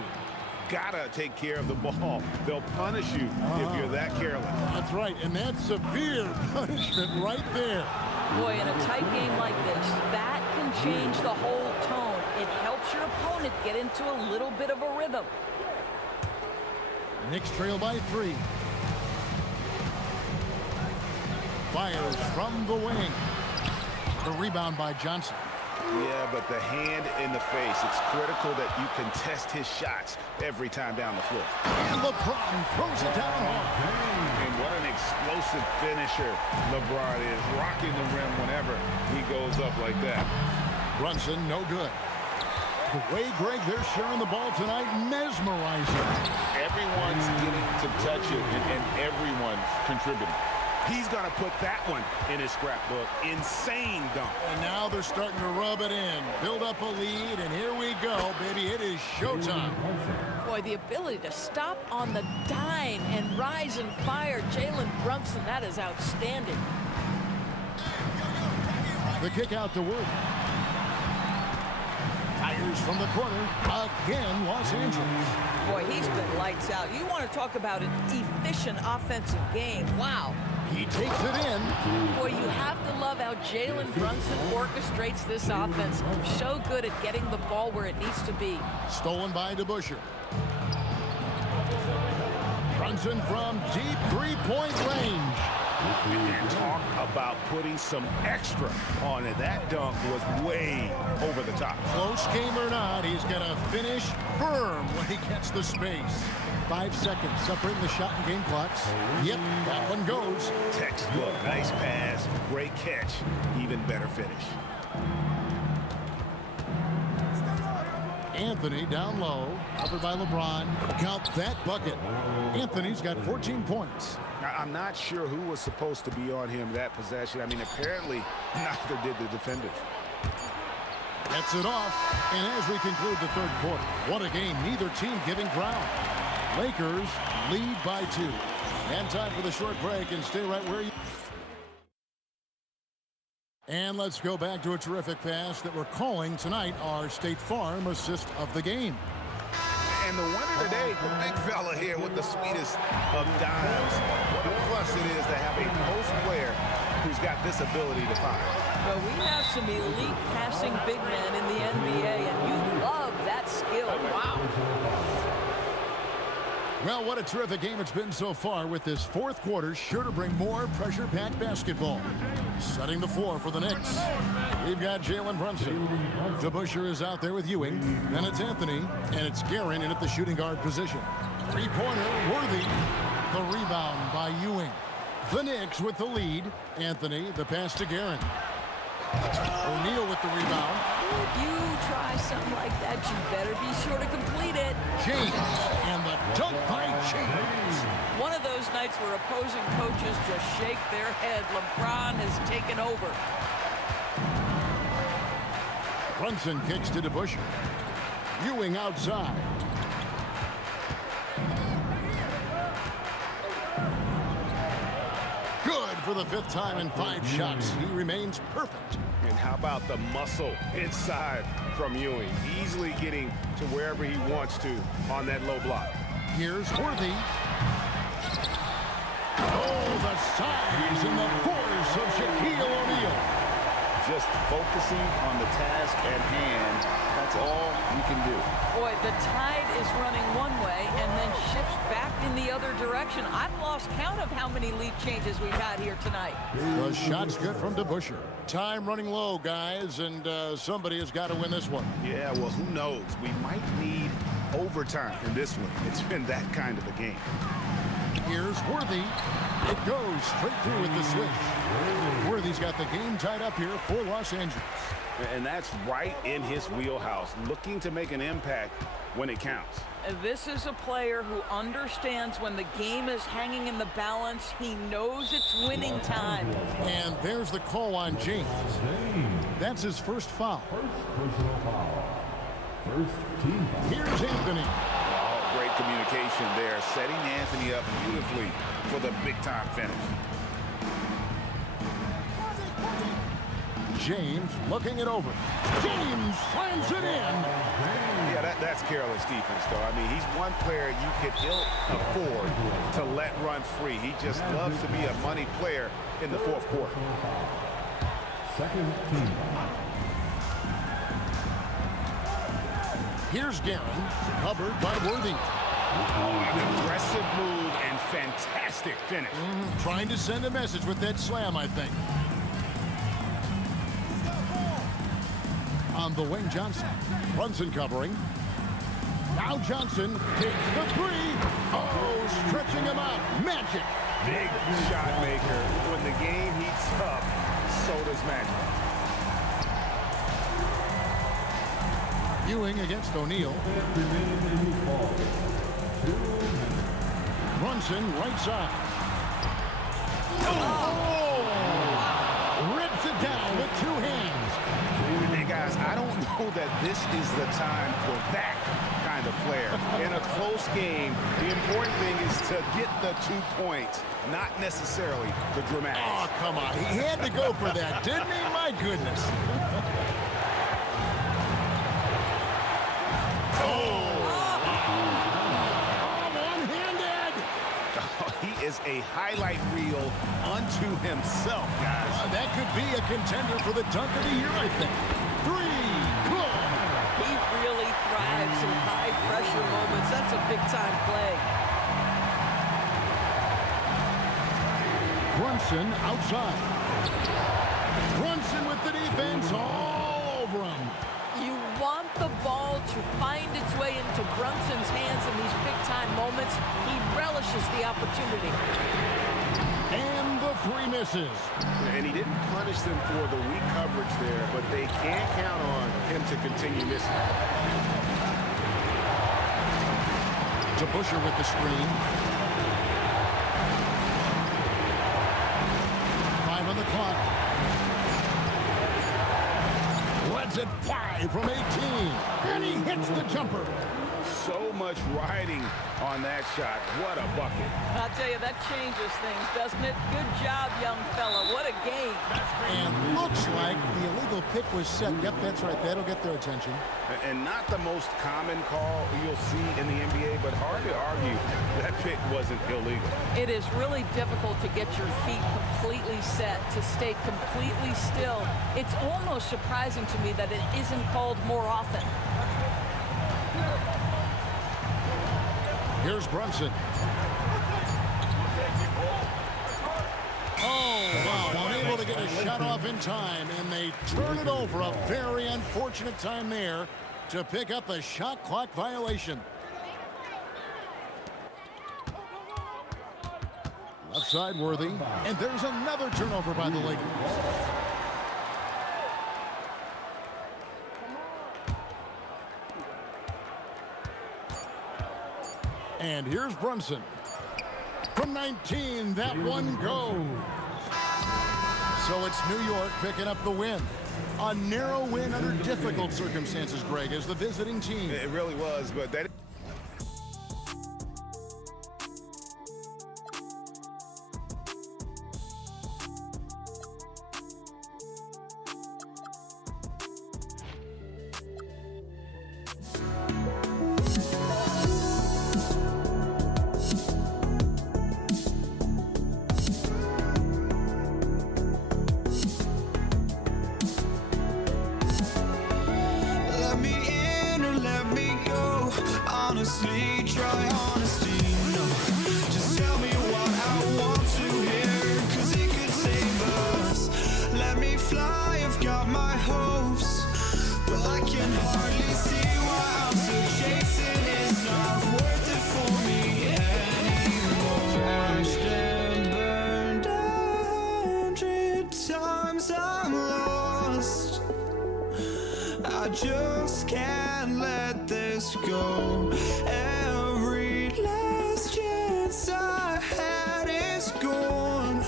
Gotta take care of the ball. They'll punish you if you're that careless. That's right, and that's severe punishment right there. Boy, in a tight game like this, that can change the whole tone. It helps your opponent get into a little bit of a rhythm. Knicks trail by 3. Fires from the wing. The rebound by Johnson. Yeah, but the hand in the face, it's critical that you contest his shots every time down the floor. And LeBron throws it down hard. And what an explosive finisher LeBron is, rocking the rim whenever he goes up like that. Brunson, no good. The way, Greg, they're sharing the ball tonight, mesmerizing. Everyone's getting to touch it, and everyone's contributing. He's going to put that one in his scrapbook. Insane dunk. And now they're starting to rub it in. Build up a lead, and here we go, baby. It is showtime. Boy, the ability to stop on the dime and rise and fire Jalen Brunson, that is outstanding. The kick out to Wood. Fires from the corner. Again, Los Angeles. Boy, he's been lights out. You want to talk about an efficient offensive game. Wow. He takes it in. Boy, you have to love how Jalen Brunson orchestrates this offense. So good at getting the ball where it needs to be. Stolen by DeBusschere. Brunson from deep three-point range. And talk about putting some extra on it. That dunk was way over the top. Close game or not, he's going to finish firm when he gets the space. 5 seconds separating the shot and game clocks. Yep, that one goes. Textbook, nice pass, great catch, even better finish. Anthony down low, covered by LeBron. Count that bucket. Anthony's got 14 points. Now, I'm not sure who was supposed to be on him that possession. I mean, apparently, neither did the defenders. Gets it off, and as we conclude the third quarter, what a game, neither team giving ground. Lakers lead by 2. And time for the short break, and stay right where you... And let's go back to a terrific pass that we're calling tonight our State Farm assist of the game. And the winner today, the big fella here with the sweetest of dimes. What a plus it is to have a post player who's got this ability to fire. Well, we have some elite passing big men in the NBA, and you love that skill. Wow. Well, what a terrific game it's been so far, with this fourth quarter sure to bring more pressure-packed basketball. Setting the floor for the Knicks, we've got Jalen Brunson. DeBusschere is out there with Ewing. Then it's Anthony, and it's Guerin in at the shooting guard position. Three-pointer, Worthy. The rebound by Ewing. The Knicks with the lead. Anthony, the pass to Guerin. O'Neal with the rebound. If you try something like that, you better be sure to complete it. James, and the dunk by James. One of those nights where opposing coaches just shake their head. LeBron has taken over. Brunson kicks to DeBusschere. Ewing outside. Good for the 5th time in 5 shots. He remains perfect. And how about the muscle inside from Ewing? Easily getting to wherever he wants to on that low block. Here's Worthy. Oh, the size and the force of Shaquille O'Neal. Just focusing on the task at hand, that's all you can do. Boy, the tide is running one way and then shifts back in the other direction. I've lost count of how many lead changes we've had here tonight. The shot's good from DeBusschere. Time running low, guys, and somebody has got to win this one. Yeah, well, who knows? We might need overtime in this one. It's been that kind of a game. Here's Worthy. It goes straight through with the switch. Worthy's got the game tied up here for Los Angeles. And that's right in his wheelhouse, looking to make an impact when it counts. This is a player who understands when the game is hanging in the balance. He knows it's winning time. And there's the call on James. That's his first foul. Personal foul. First team foul. Here's Anthony. Oh, great communication there, setting Anthony up beautifully for the big-time finish. James looking it over. James slams it in. Yeah, that's careless defense, though. I mean, he's one player you could ill afford to let run free. He just loves to be a money player in the fourth quarter. Second team. Here's Guerin, covered by Worthy. An aggressive move and fantastic finish. Trying to send a message with that slam, I think. On the wing, Johnson. Brunson covering. Now Johnson takes the three. Oh, stretching him out. Magic. Big shot maker. When the game heats up, so does Magic. Ewing against O'Neal. Brunson right side. Oh! Rips it down with two hands. Hey guys, I don't know that this is the time for that kind of flair. In a close game, the important thing is to get the 2 points, not necessarily the dramatics. Oh, come on. He had to go for that, didn't he? My goodness. He is a highlight reel unto himself, guys. That could be a contender for the dunk of the year, I think. Three, good. He really thrives in high-pressure moments. That's a big-time play. Brunson outside. Brunson with the defense all over him. You want the ball to find its way into Brunson's hands in these big-time moments. He relishes the opportunity. And the three misses. And he didn't punish them for the weak coverage there, but they can't count on him to continue missing. To Busher with the screen. 5 on the clock. Lets it fly from 18. And he hits the jumper. So much riding on that shot. What a bucket. I'll tell you, that changes things, doesn't it? Good job, young fella. What a game. And looks like the illegal pick was set. Yep, that's right. That'll get their attention. And not the most common call you'll see in the NBA, but hard to argue that pick wasn't illegal. It is really difficult to get your feet completely set, to stay completely still. It's almost surprising to me that it isn't called more often. Here's Brunson. Oh, wow. Unable to get a shot off in time, and they turn it over. A very unfortunate time there to pick up a shot clock violation. Left side Worthy, and there's another turnover by the Lakers. And here's Brunson. From 19, that one goes. So it's New York picking up the win. A narrow win under difficult circumstances, Greg, as the visiting team. It really was, but that... Honestly, try honesty, no. Just tell me what I want to hear, 'cause it could save us. Let me fly, I've got my hopes, but I can hardly see why I'm still chasing. It's not worth it for me anymore. Crashed and burned 100 times, I'm lost. I just can't let this go. Every last chance I had is gone,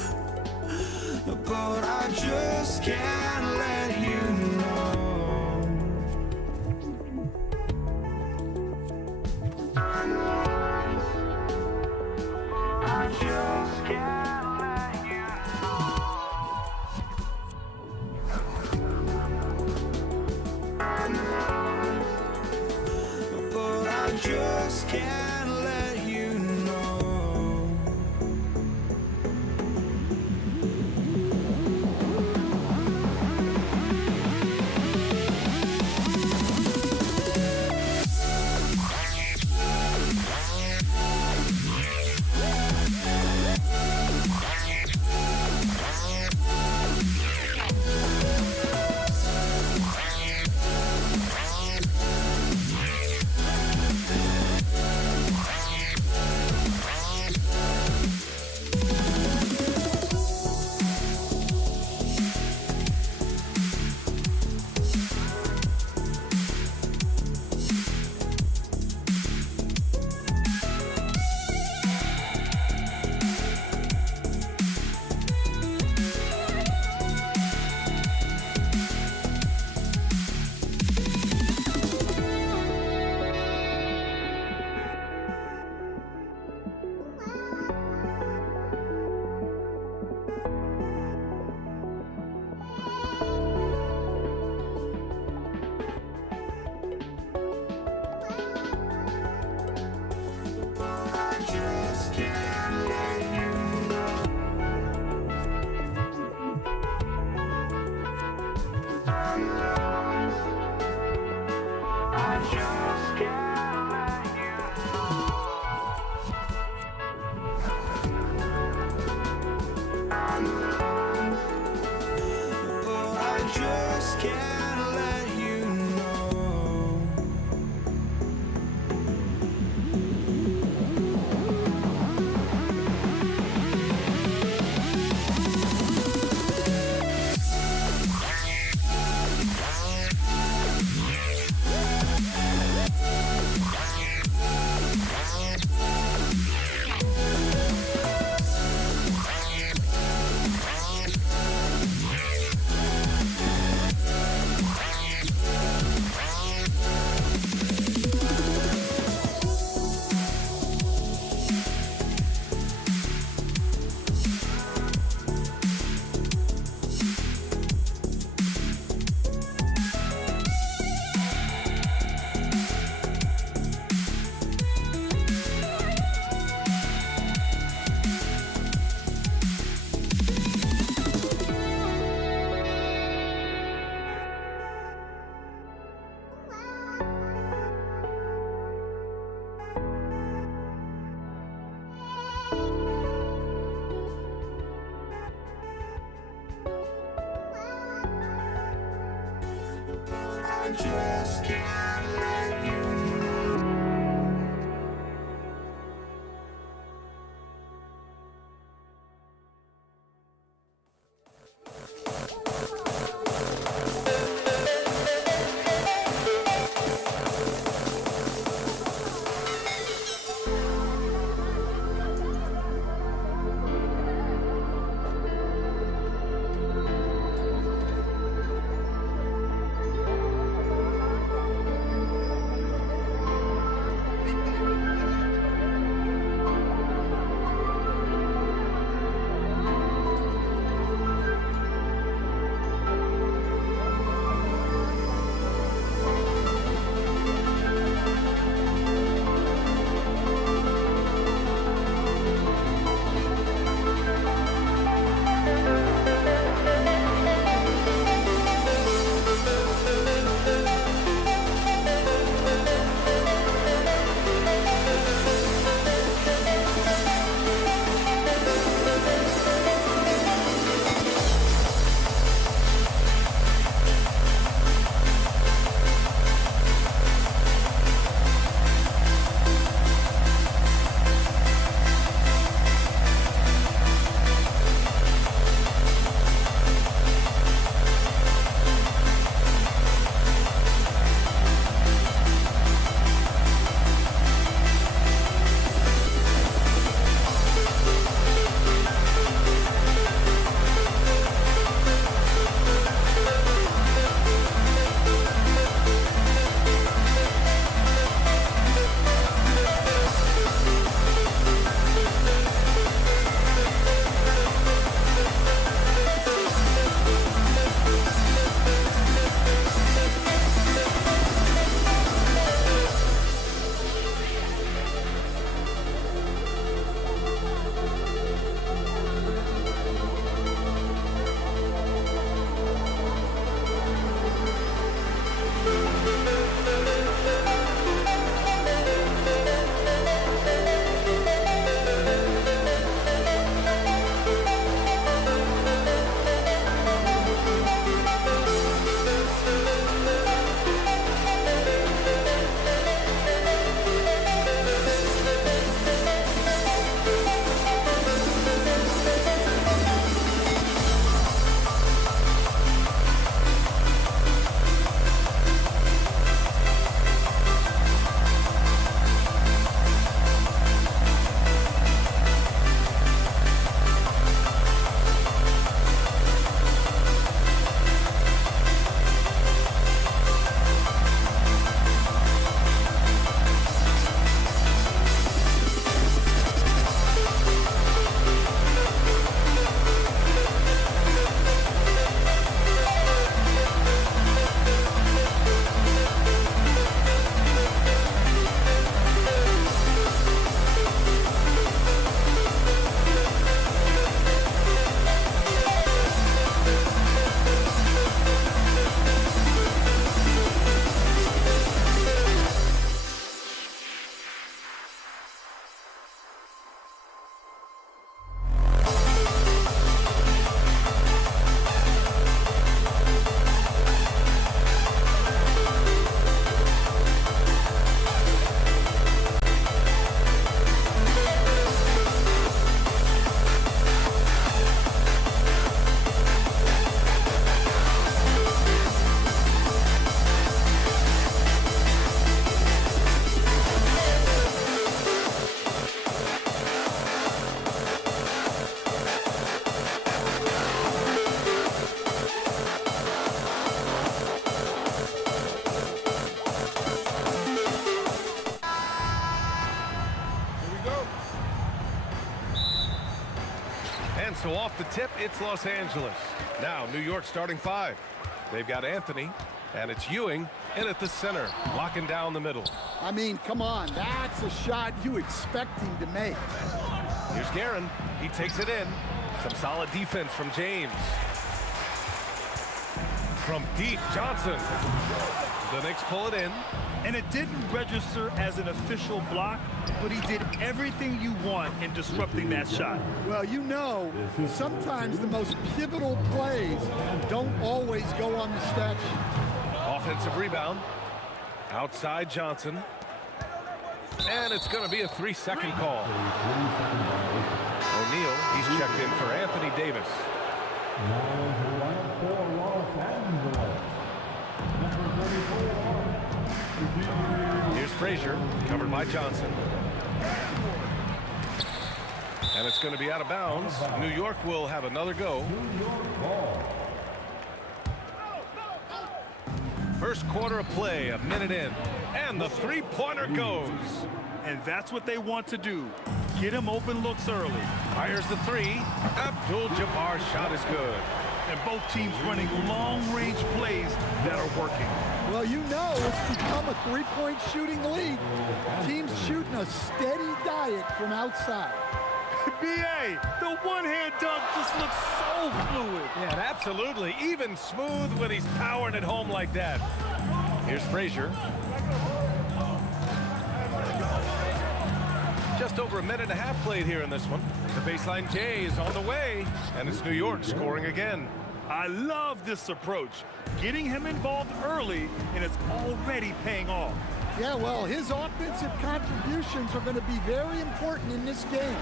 but I just can't let you know. I just can't let you but I just can't let you know. can't let you know. I just can't let you know. And so off the tip, it's Los Angeles. Now, New York starting 5. They've got Anthony, and it's Ewing in at the center, locking down the middle. I mean, come on. That's a shot you expect him to make. Here's Guerin. He takes it in. Some solid defense from James. From deep, Johnson. The Knicks pull it in. And it didn't register as an official block, but he did everything you want in disrupting that shot. Well, you know, sometimes the most pivotal plays don't always go on the stat sheet. Offensive rebound. Outside Johnson. And it's going to be a 3-second call. O'Neal, he's checked in for Anthony Davis. Here's Frazier, covered by Johnson. And it's going to be out of bounds. New York will have another go. First quarter of play, a minute in. And the three-pointer goes. And that's what they want to do. Get him open looks early. Fires the three. Abdul-Jabbar's shot is good. And both teams running long-range plays that are working. Well, you know it's become a three-point shooting league. Teams shooting a steady diet from outside. B.A., the one-hand dunk just looks so fluid. Yeah, absolutely. Even smooth when he's powering it home like that. Here's Frazier. Just over a minute and a half played here in this one. The baseline J is on the way, and it's New York scoring again. I love this approach. Getting him involved early, and it's already paying off. Yeah, well, his offensive contributions are going to be very important in this game.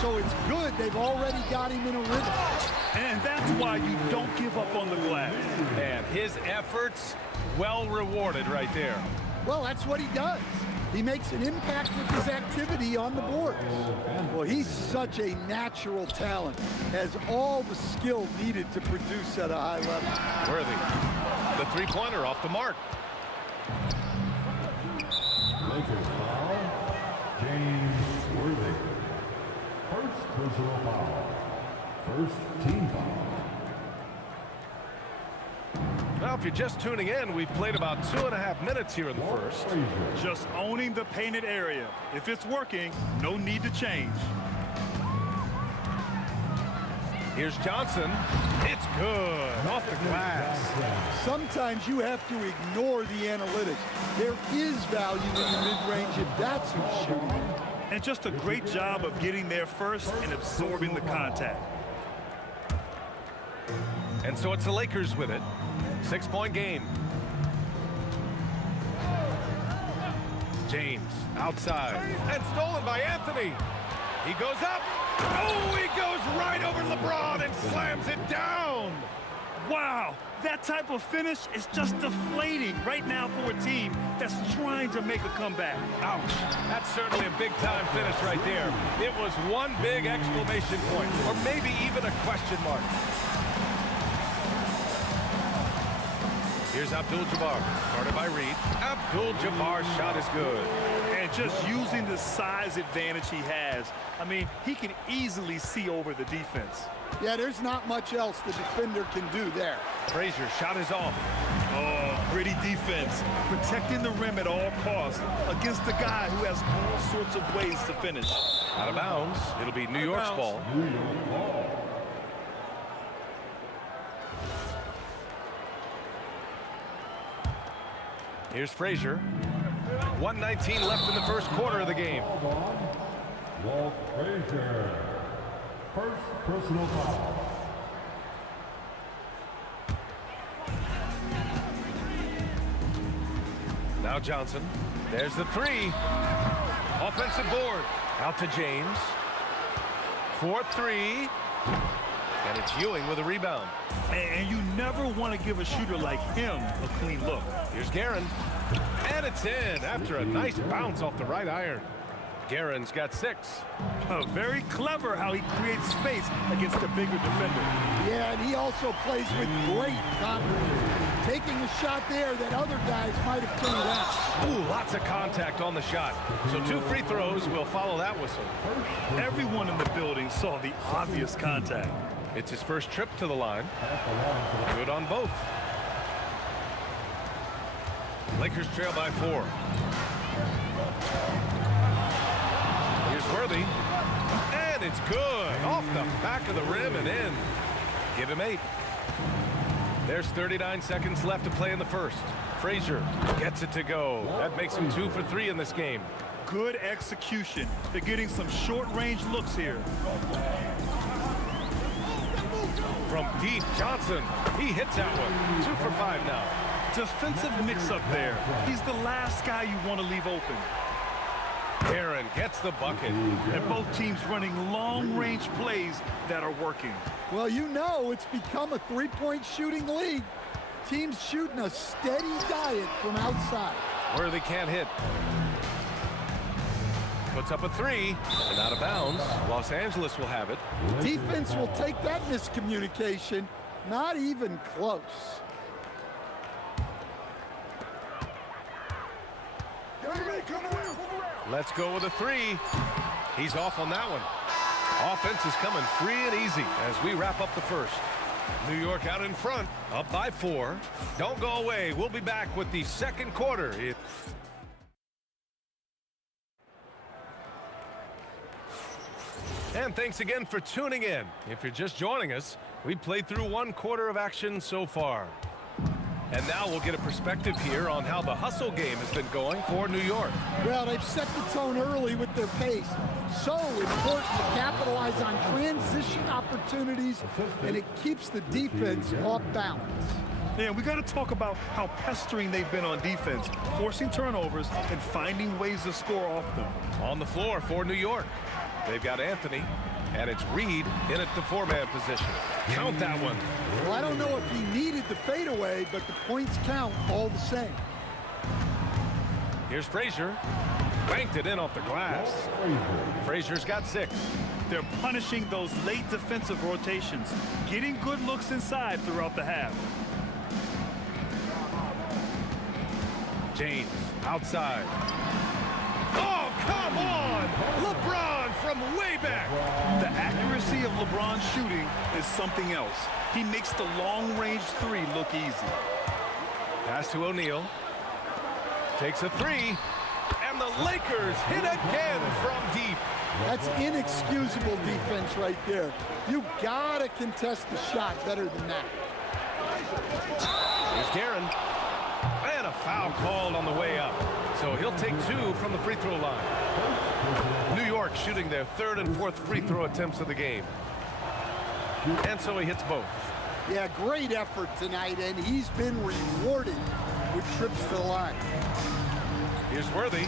So it's good they've already got him in a rhythm. And that's why you don't give up on the glass. And his efforts well rewarded right there. Well, that's what he does. He makes an impact with his activity on the boards. Well, he's such a natural talent, has all the skill needed to produce at a high level. Worthy. The three-pointer off the mark. Lakers foul. James Worthy. First personal foul. First team foul. Well, if you're just tuning in, we've played about 2.5 minutes here in the first. Just owning the painted area. If it's working, no need to change. Here's Johnson. It's good. Off the glass. Sometimes you have to ignore the analytics. There is value in the mid-range if that's who's shooting. And just a great job of getting there first and absorbing the contact. And so it's the Lakers with it. 6-point game. James outside. And stolen by Anthony. He goes up. Oh, he goes right over LeBron and slams it down. Wow, that type of finish is just deflating right now for a team that's trying to make a comeback. Ouch. That's certainly a big-time finish right there. It was one big exclamation point, or maybe even a question mark. Here's Abdul-Jabbar, guarded by Reed. Abdul-Jabbar's shot is good. And just using the size advantage he has, I mean, he can easily see over the defense. Yeah, there's not much else the defender can do there. Frazier's shot is off. Oh, gritty defense, protecting the rim at all costs against a guy who has all sorts of ways to finish. Out of bounds. It'll be New York's ball. Here's Frazier. 1:19 left in the first quarter of the game. Walt Frazier. First personal foul. Now Johnson. There's the three. Offensive board. Out to James. 4-3. And it's Ewing with a rebound. And you never want to give a shooter like him a clean look. Here's Guerin. And it's in after a nice bounce off the right iron. Guerin's got 6. Very clever how he creates space against a bigger defender. Yeah, and he also plays with great confidence, taking a shot there that other guys might have turned down. Ooh, lots of contact on the shot. So 2 free throws will follow that whistle. Everyone in the building saw the obvious contact. It's his first trip to the line. Good on both. Lakers trail by 4. Here's Worthy. And it's good. Off the back of the rim and in. Give him 8. There's 39 seconds left to play in the first. Frazier gets it to go. That makes him 2 for 3 in this game. Good execution. They're getting some short-range looks here. From deep, Johnson. He hits that one. 2 for 5 now. Defensive mix-up there. He's the last guy you want to leave open. Aaron gets the bucket. And both teams running long-range plays that are working. Well, you know it's become a three-point shooting league. Teams shooting a steady diet from outside. Worthy can't hit. Puts up a 3 and out of bounds. Los Angeles will have it. Defense will take that miscommunication. Not even close. Let's go with a 3. He's off on that one. Offense is coming free and easy as we wrap up the first. New York out in front, up by 4. Don't go away. We'll be back with the second quarter. And thanks again for tuning in. If you're just joining us, we've played through 1 quarter of action so far. And now we'll get a perspective here on how the hustle game has been going for New York. Well, they've set the tone early with their pace. So important to capitalize on transition opportunities, and it keeps the defense off balance. Yeah, we got to talk about how pestering they've been on defense, forcing turnovers and finding ways to score off them. On the floor for New York, they've got Anthony, and it's Reed in at the 4-man position. Count that one. Well, I don't know if he needed the fadeaway, but the points count all the same. Here's Frazier. Banked it in off the glass. Frazier's got 6. They're punishing those late defensive rotations, getting good looks inside throughout the half. James outside. Oh, come on! LeBron from way back. The accuracy of LeBron's shooting is something else. He makes the long-range 3 look easy. Pass to O'Neal. Takes a 3. And the Lakers hit again from deep. That's inexcusable defense right there. You gotta contest the shot better than that. Here's Guerin. And a foul called on the way up. So he'll take 2 from the free throw line. New York shooting their 3rd and 4th free throw attempts of the game. And so he hits both. Yeah, great effort tonight, and he's been rewarded with trips to the line. Here's Worthy.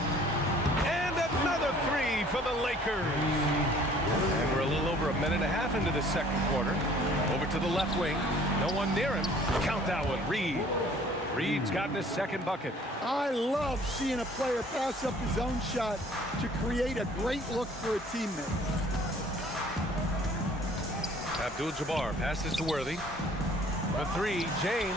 And another 3 for the Lakers. And we're a little over a minute and a half into the second quarter. Over to the left wing. No one near him. Count that one. Reed. Reed's gotten his 2nd bucket. I love seeing a player pass up his own shot to create a great look for a teammate. Abdul-Jabbar passes to Worthy. The 3, James.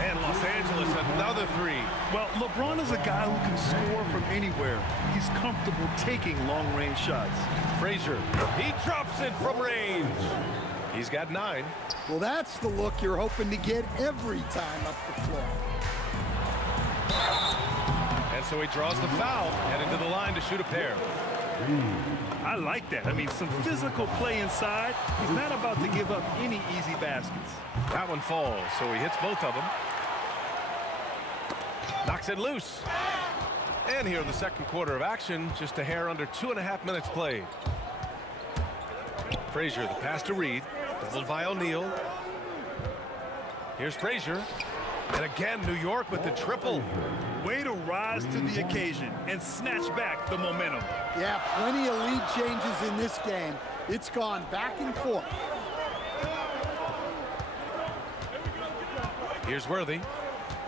And Los Angeles, another 3. Well, LeBron is a guy who can score from anywhere. He's comfortable taking long-range shots. Frazier, he drops it from range. He's got 9. Well, that's the look you're hoping to get every time up the floor. And so he draws the foul, heading to the line to shoot a pair. I like that. I mean, some physical play inside. He's not about to give up any easy baskets. That one falls, so he hits both of them. Knocks it loose. And here in the second quarter of action, just a hair under 2.5 minutes played. Frazier, the pass to Reed. Doubled by O'Neal. Here's Frazier. And again, New York with the triple. Way to rise to the occasion and snatch back the momentum. Yeah, plenty of lead changes in this game. It's gone back and forth. Here's Worthy.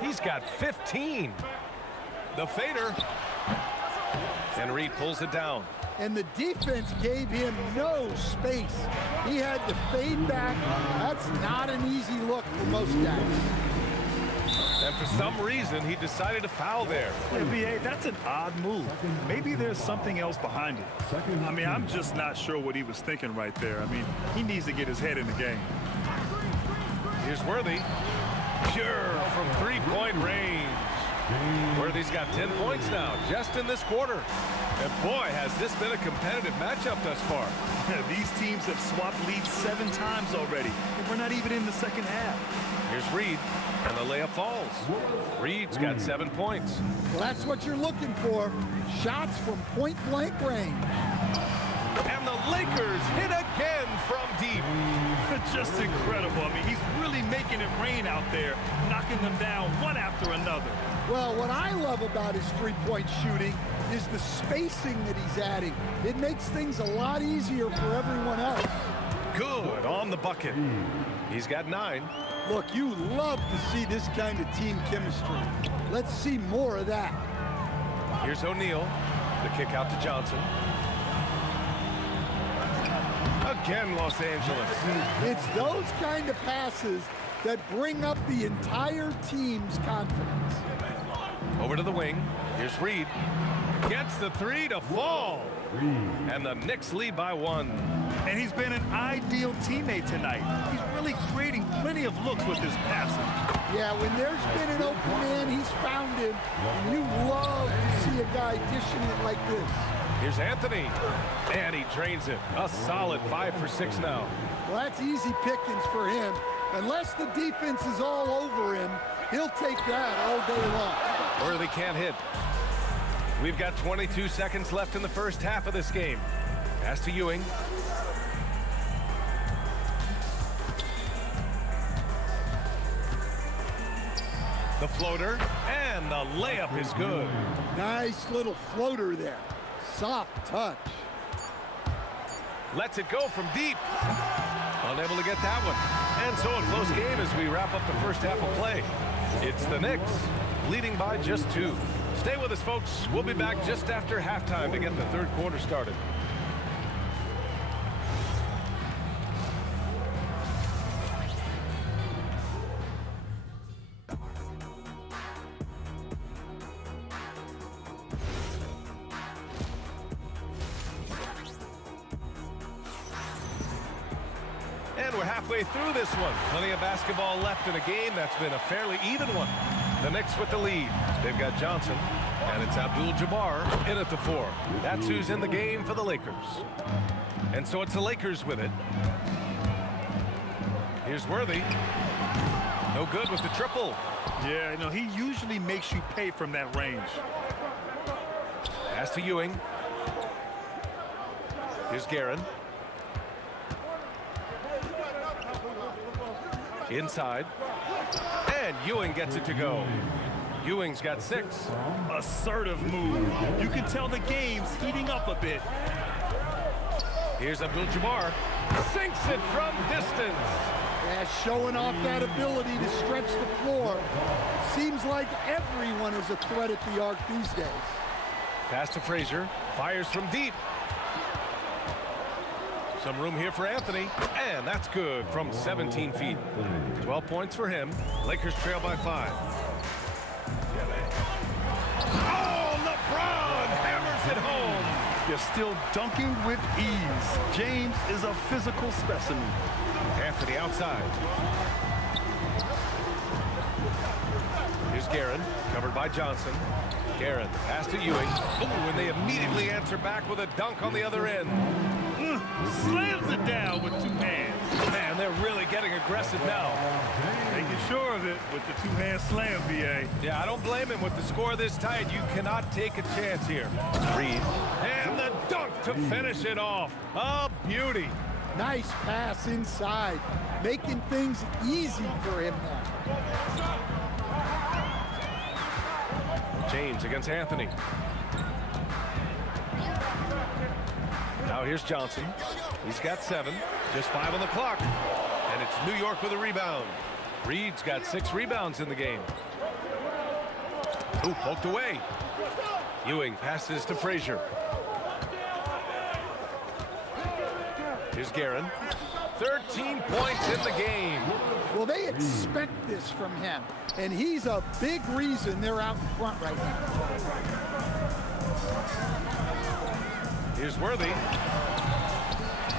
He's got 15. The fader. And Reed pulls it down. and the defense gave him no space. He had to fade back. That's not an easy look for most guys. And for some reason, he decided to foul there. Yeah, B.A., that's an odd move. Maybe there's something else behind it. I mean, I'm just not sure what he was thinking right there. I mean, he needs to get his head in the game. Here's Worthy. Pure from three-point range. Worthy's got 10 points now, just in this quarter. And boy, has this been a competitive matchup thus far. These teams have swapped leads 7 times already, and we're not even in the second half. Here's Reed, and the layup falls. Reed's got 7 points. Well, that's what you're looking for. Shots from point-blank range. And the Lakers hit again from deep. Just incredible. I mean, he's really making it rain out there, knocking them down one after another. Well, what I love about his three-point shooting is the spacing that he's adding. It makes things a lot easier for everyone else. Good on the bucket. He's got 9. Look, you love to see this kind of team chemistry. Let's see more of that. Here's O'Neal. The kick out to Johnson. Again, Los Angeles. It's those kind of passes that bring up the entire team's confidence. Over to the wing. Here's Reed. Gets the 3 to fall. And the Knicks lead by 1. And he's been an ideal teammate tonight. He's really creating plenty of looks with his passing. Yeah, when there's been an open man, he's found him. And you love to see a guy dishing it like this. Here's Anthony. And he drains it. A solid 5 for 6 now. Well, that's easy pickings for him. Unless the defense is all over him, he'll take that all day long. Worthy can't hit. We've got 22 seconds left in the first half of this game. Pass to Ewing. The floater, and the layup is good. Nice little floater there. Soft touch. Lets it go from deep. Unable to get that one. And so a close game as we wrap up the first half of play. It's the Knicks leading by just 2. Stay with us, folks. We'll be back just after halftime to get the third quarter started. And we're halfway through this one. Plenty of basketball left in a game that's been a fairly even one. The Knicks with the lead. They've got Johnson, and it's Abdul-Jabbar in at the 4. That's who's in the game for the Lakers. And so it's the Lakers with it. Here's Worthy. No good with the triple. Yeah, you know, he usually makes you pay from that range. Pass to Ewing. Here's Guerin. Inside. And Ewing gets it to go. Ewing's got 6. Assertive move. You can tell the game's heating up a bit. Here's Abdul-Jabbar. Sinks it from distance. Yeah, showing off that ability to stretch the floor. Seems like everyone is a threat at the arc these days. Pass to Frazier. Fires from deep. Some room here for Anthony, and that's good from 17 feet. 12 points for him. Lakers trail by 5. Oh, LeBron hammers it home. You're still dunking with ease. James is a physical specimen. Anthony outside. Here's Guerin, covered by Johnson. Guerin, pass to Ewing. Oh, and they immediately answer back with a dunk on the other end. Slams it down with 2 hands. Man, they're really getting aggressive now. Making sure of it with the 2-hand slam, B.A. Yeah, I don't blame him. With the score this tight, you cannot take a chance here. Reed. And the dunk to finish it off. A beauty. Nice pass inside, making things easy for him now. James against Anthony. Now here's Johnson. He's got 7. Just 5 on the clock. And it's New York with a rebound. Reed's got 6 rebounds in the game. Ooh, poked away. Ewing passes to Frazier. Here's Guerin. 13 points in the game. Well, they expect this from him, and he's a big reason they're out in front right now. Here's Worthy.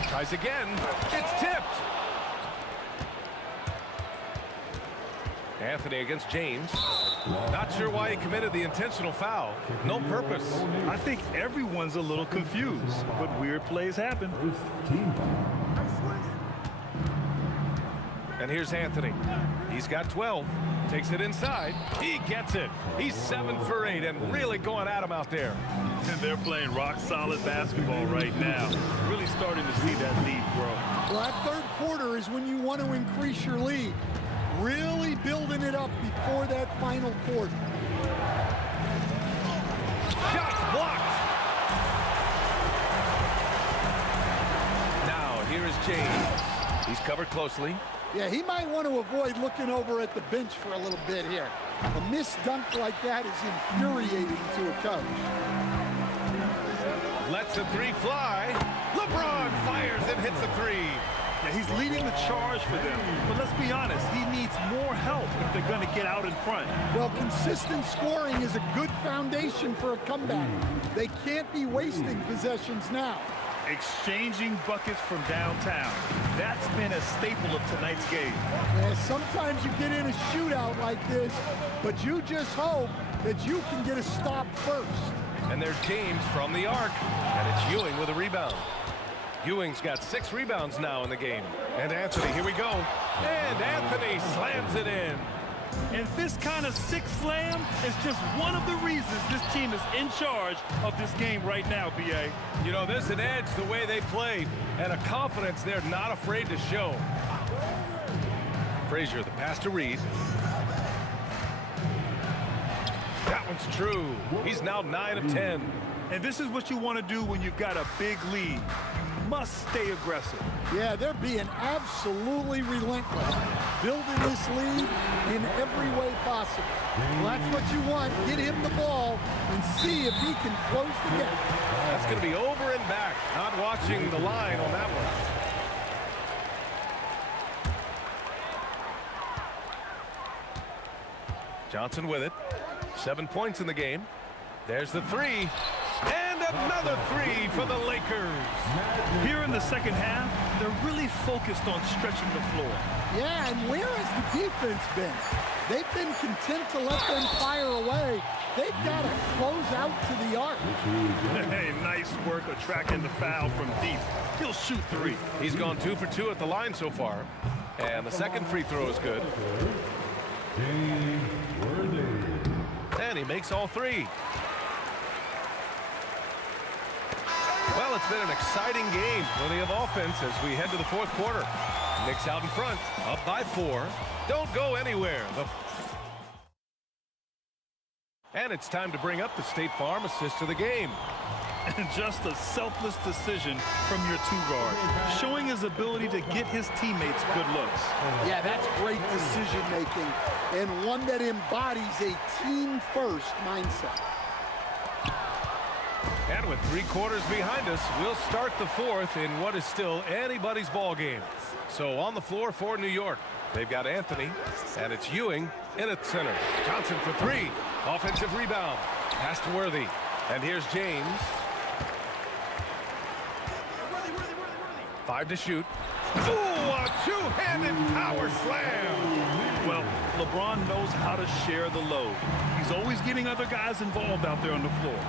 Tries again. It's tipped. Anthony against James. Not sure why he committed the intentional foul. No purpose. I think everyone's a little confused, but weird plays happen. And here's Anthony. He's got 12. Takes it inside. He gets it. He's 7 for 8 and really going at him out there. And they're playing rock-solid basketball right now. Really starting to see that lead grow. Well, that third quarter is when you want to increase your lead. Really building it up before that final quarter. Shots blocked. Now, here is James. He's covered closely. Yeah, he might want to avoid looking over at the bench for a little bit here. A missed dunk like that is infuriating to a coach. Lets a three fly. LeBron fires and hits a three. Yeah, he's leading the charge for them. But let's be honest, he needs more help if they're going to get out in front. Well, consistent scoring is a good foundation for a comeback. They can't be wasting possessions now. Exchanging buckets from downtown. That's been a staple of tonight's game. Yeah, sometimes you get in a shootout like this, but you just hope that you can get a stop first. And there's James from the arc. And it's Ewing with a rebound. Ewing's got 6 rebounds now in the game. And Anthony, here we go. And Anthony slams it in. And this kind of six slam is just one of the reasons this team is in charge of this game right now, B.A. You know, there's an edge the way they played and a confidence they're not afraid to show. Frazier, the pass to Reed. That one's true. He's now 9 of 10. And this is what you want to do when you've got a big lead. Must stay aggressive. Yeah, they're being absolutely relentless, building this lead in every way possible. Well, that's what you want. Get him the ball and see if he can close the gap. That's going to be over and back. Not watching the line on that one. Johnson with it. 7 points in the game. There's the three. And another three for the Lakers. Here in the second half, they're really focused on stretching the floor. Yeah, and where has the defense been? They've been content to let them fire away. They've got to close out to the arc. Hey, nice work attracting the foul from deep. He'll shoot 3. He's gone 2 for 2 at the line so far. And the second free throw is good. And he makes all 3. Well, it's been an exciting game. Plenty of offense as we head to the fourth quarter. Knicks out in front, up by 4. Don't go anywhere. And it's time to bring up the State Farm assist of the game. And just a selfless decision from your 2-guard, showing his ability to get his teammates good looks. Yeah, that's great decision-making, and one that embodies a team-first mindset. And with 3 quarters behind us, we'll start the fourth in what is still anybody's ball game. So on the floor for New York, they've got Anthony, and it's Ewing in at center. Johnson for 3. Offensive rebound. Pass to Worthy. And here's James. 5 to shoot. Ooh, a two-handed power slam. Well, LeBron knows how to share the load. He's always getting other guys involved out there on the floor.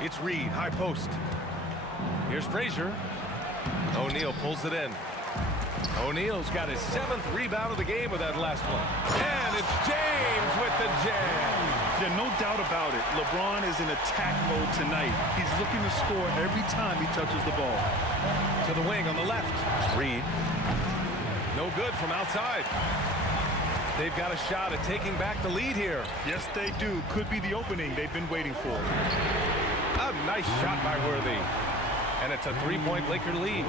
It's Reed, high post. Here's Frazier. O'Neal pulls it in. O'Neal's got his 7th rebound of the game with that last one. And it's James with the jam. Yeah, no doubt about it. LeBron is in attack mode tonight. He's looking to score every time he touches the ball. To the wing on the left. Reed. No good from outside. They've got a shot at taking back the lead here. Yes, they do. Could be the opening they've been waiting for. A nice shot by Worthy. And it's a 3-point Laker lead.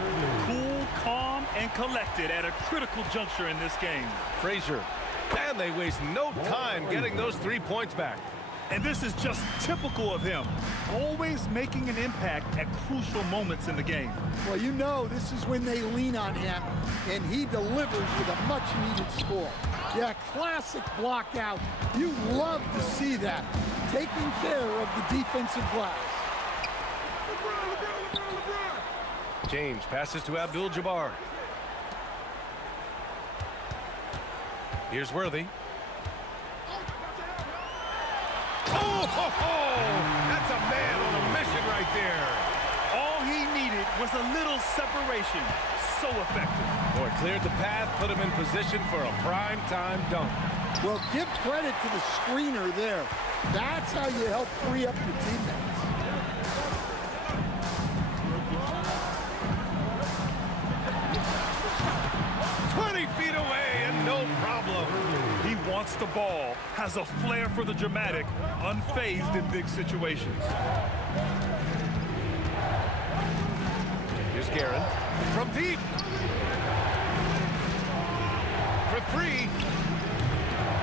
Cool, calm, and collected at a critical juncture in this game. Frazier. And they waste no time getting those 3 points back. And this is just typical of him, always making an impact at crucial moments in the game. Well, you know this is when they lean on him, and he delivers with a much-needed score. Yeah, classic block out. You love to see that, taking care of the defensive glass. James passes to Abdul-Jabbar. Here's Worthy. That's a man on a mission right there. All he needed was a little separation. So effective. Boy, cleared the path, put him in position for a prime-time dunk. Well, give credit to the screener there. That's how you help free up your teammates. Feet away and no problem. He wants the ball, has a flair for the dramatic, unfazed in big situations. Here's Guerin from deep. For three.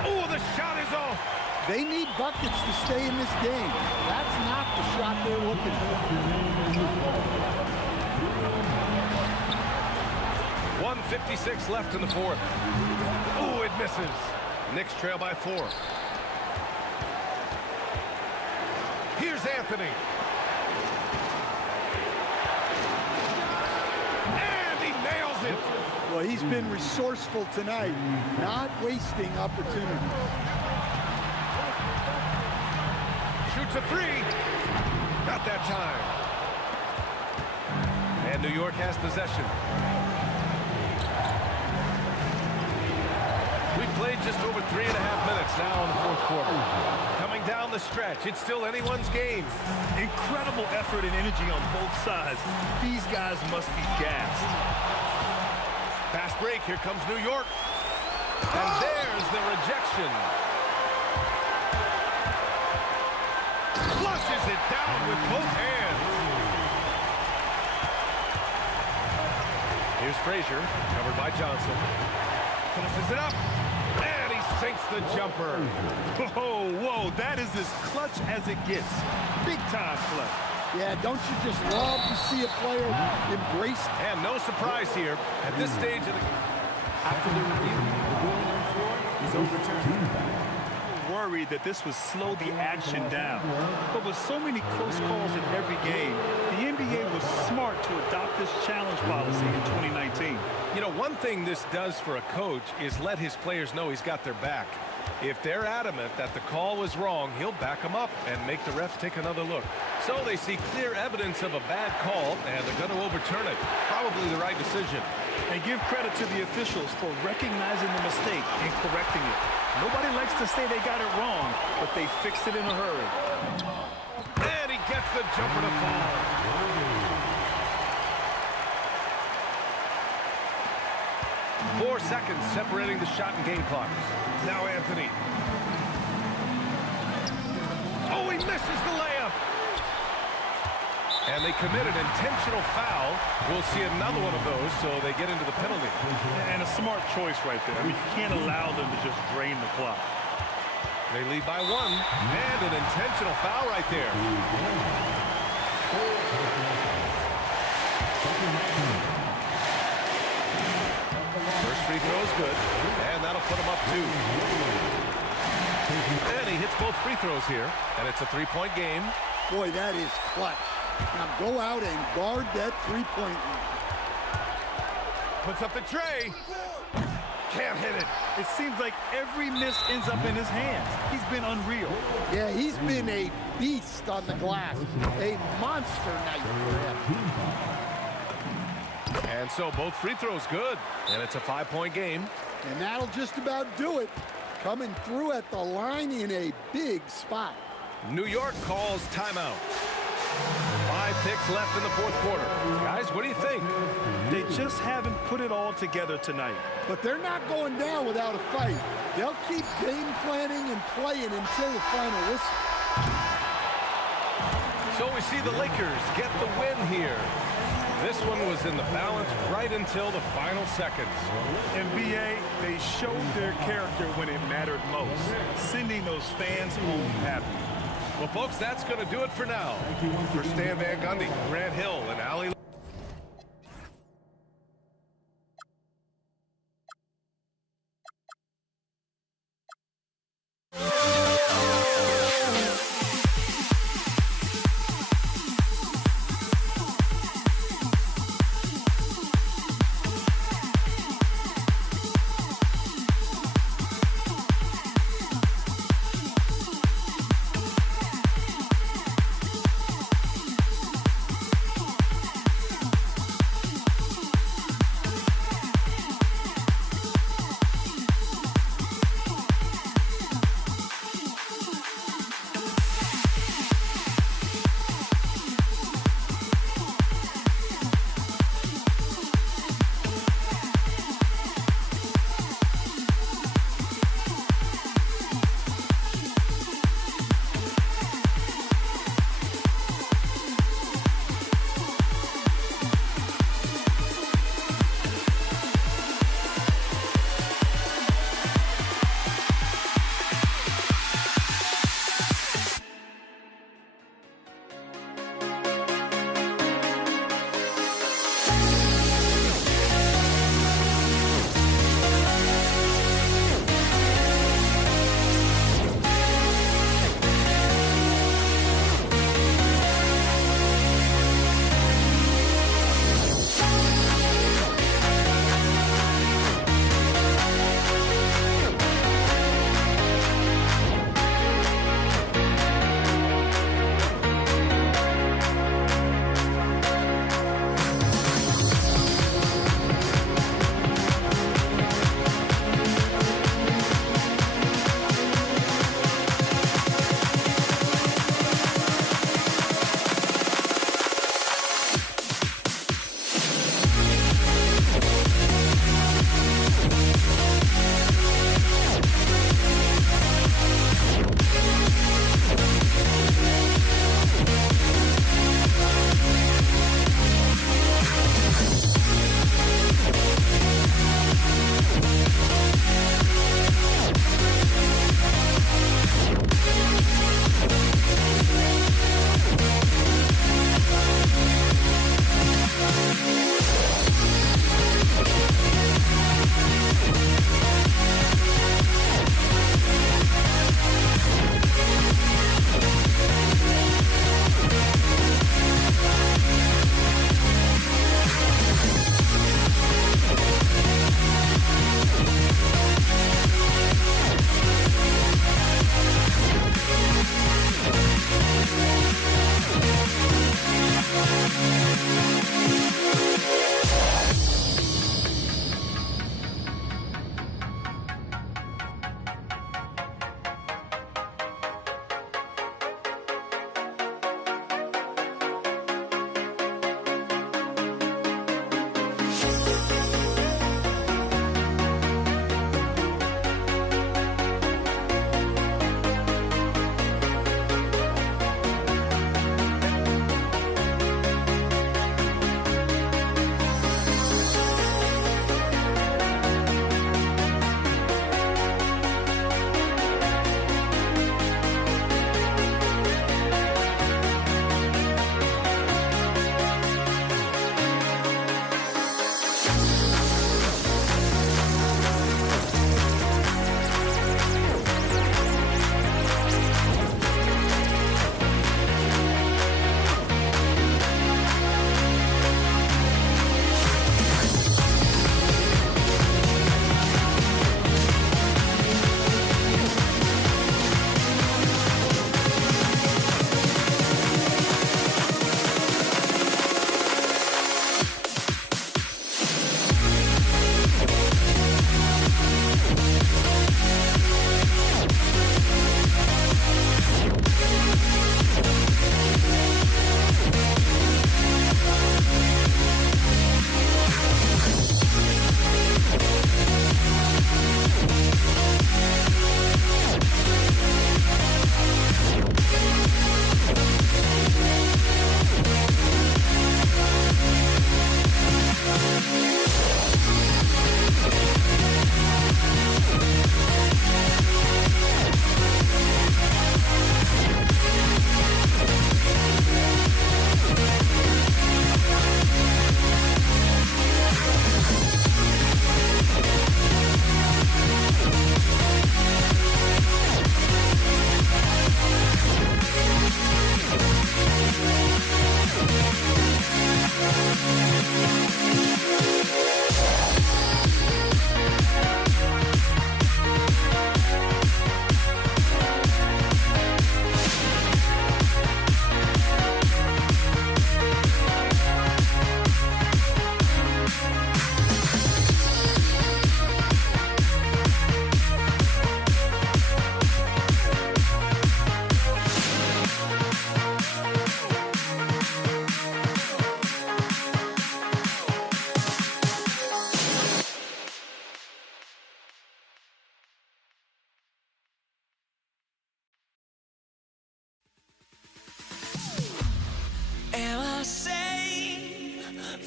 Oh, the shot is off. They need buckets to stay in this game. That's not the shot they're looking for. 1:56 left in the fourth. Oh, it misses. Knicks trail by 4. Here's Anthony. And he nails it. Well, he's been resourceful tonight, not wasting opportunities. Shoots a 3. Not that time. And New York has possession. We've played just over 3.5 minutes now in the fourth quarter. Coming down the stretch, it's still anyone's game. Incredible effort and energy on both sides. These guys must be gassed. Fast break, here comes New York. And there's the rejection. Flushes it down with both hands. Here's Frazier, covered by Johnson. Finishes it up. And he sinks the jumper. Whoa, that is as clutch as it gets. Big time play. Yeah, don't you just love to see a player embrace? And no surprise here at this stage of the... After the review, the ruling on the floor is overturned. Worried that this would slow the action down. But with so many close calls in every game, the NBA was smart to adopt this challenge policy in 2019. You know, one thing this does for a coach is let his players know he's got their back. If they're adamant that the call was wrong, he'll back them up and make the refs take another look. So they see clear evidence of a bad call, and they're going to overturn it. Probably the right decision. And give credit to the officials for recognizing the mistake and correcting it. Nobody likes to say they got it wrong, but they fixed it in a hurry. And he gets the jumper to fall. Four seconds separating the shot and game clocks. Now Anthony. Oh, he misses the layup. And they commit an intentional foul. We'll see another one of those, so they get into the penalty. And a smart choice right there. I mean, you can't allow them to just drain the clock. They lead by 1, and an intentional foul right there. First free throw is good, and that'll put him up 2. And he hits both free throws here, and it's a 3-point game. Boy, that is clutch. Now go out and guard that three-point line. Puts up the tray. Can't hit it. It seems like every miss ends up in his hands. He's been unreal. Yeah, he's been a beast on the glass. A monster night for him. And so both free throws good, and it's a 5-point game. And that'll just about do it. Coming through at the line in a big spot. New York calls timeout. 5 ticks left in the fourth quarter. Guys, what do you think? They just haven't put it all together tonight. But they're not going down without a fight. They'll keep game planning and playing until the final whistle. So we see the Lakers get the win here. This one was in the balance right until the final seconds. NBA, they showed their character when it mattered most, sending those fans home happy. Well, folks, that's going to do it for now. For Stan Van Gundy, Grant Hill, and Ali.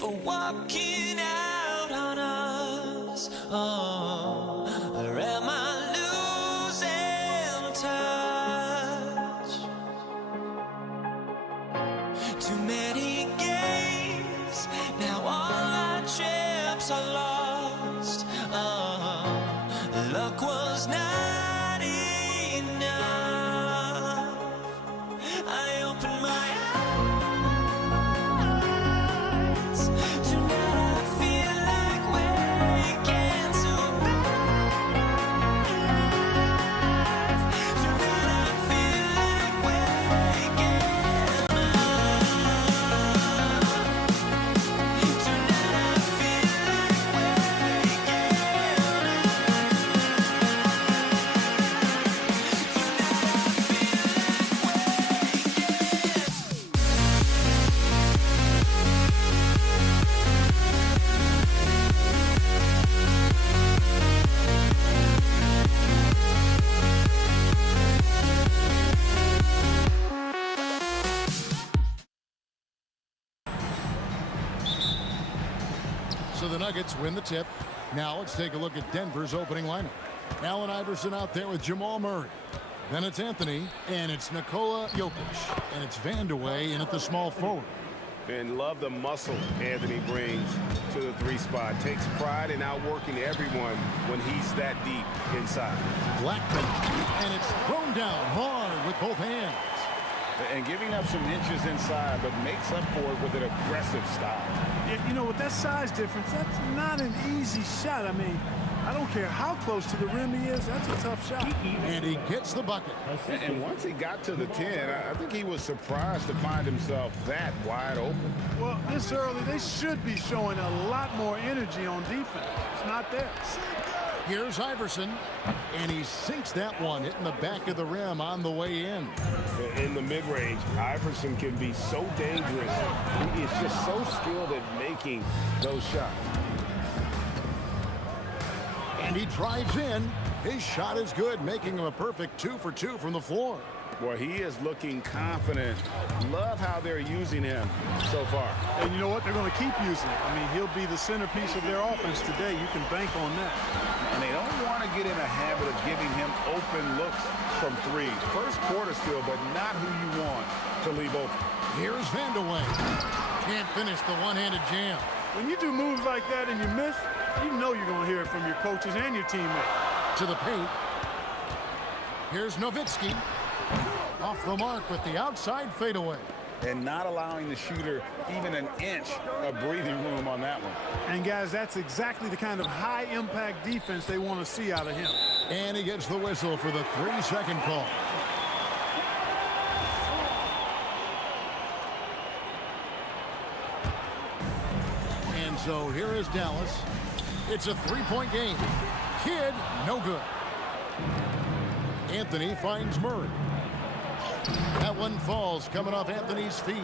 for walking out on us. Oh, or am I losing touch? Too many games, now all our chips are lost. Oh, luck was not enough. I opened my eyes. Tonight I feel like waking to life. Tonight I feel like waking up. Tonight I feel like waking So the Nuggets win the tip. Now let's take a look at Denver's opening lineup. Allen Iverson out there with Jamal Murray. Then it's Anthony, and it's Nikola Jokic, and it's Vandeweghe in at the small forward. And love the muscle Anthony brings to the 3 spot. Takes pride in outworking everyone when he's that deep inside. Blackman, and it's thrown down hard with both hands. And giving up some inches inside, but makes up for it with an aggressive style. Yeah, you know, with that size difference, that's not an easy shot. I mean, I don't care how close to the rim he is, that's a tough shot. And he gets the bucket. And once he got to the 10, I think he was surprised to find himself that wide open. Well, this early, they should be showing a lot more energy on defense. It's not there. Here's Iverson, and he sinks that one, hitting the back of the rim on the way in. In the mid-range, Iverson can be so dangerous. He is just so skilled at making those shots. And he drives in. His shot is good, making him a perfect 2 for 2 from the floor. Boy, he is looking confident. Love how they're using him so far. And you know what? They're going to keep using him. I mean, he'll be the centerpiece of their offense today. You can bank on that. And they don't want to get in a habit of giving him open looks from 3. First quarter still, but not who you want to leave open. Here's Vandeweghe. Can't finish the one-handed jam. When you do moves like that and you miss, you know you're going to hear it from your coaches and your teammates. To the paint. Here's Nowitzki. Off the mark with the outside fadeaway. And not allowing the shooter even an inch of breathing room on that one. And guys, that's exactly the kind of high-impact defense they want to see out of him. And he gets the whistle for the 3-second call. And so here is Dallas. It's a 3-point game. Kidd, no good. Anthony finds Murray. That one falls coming off Anthony's feet.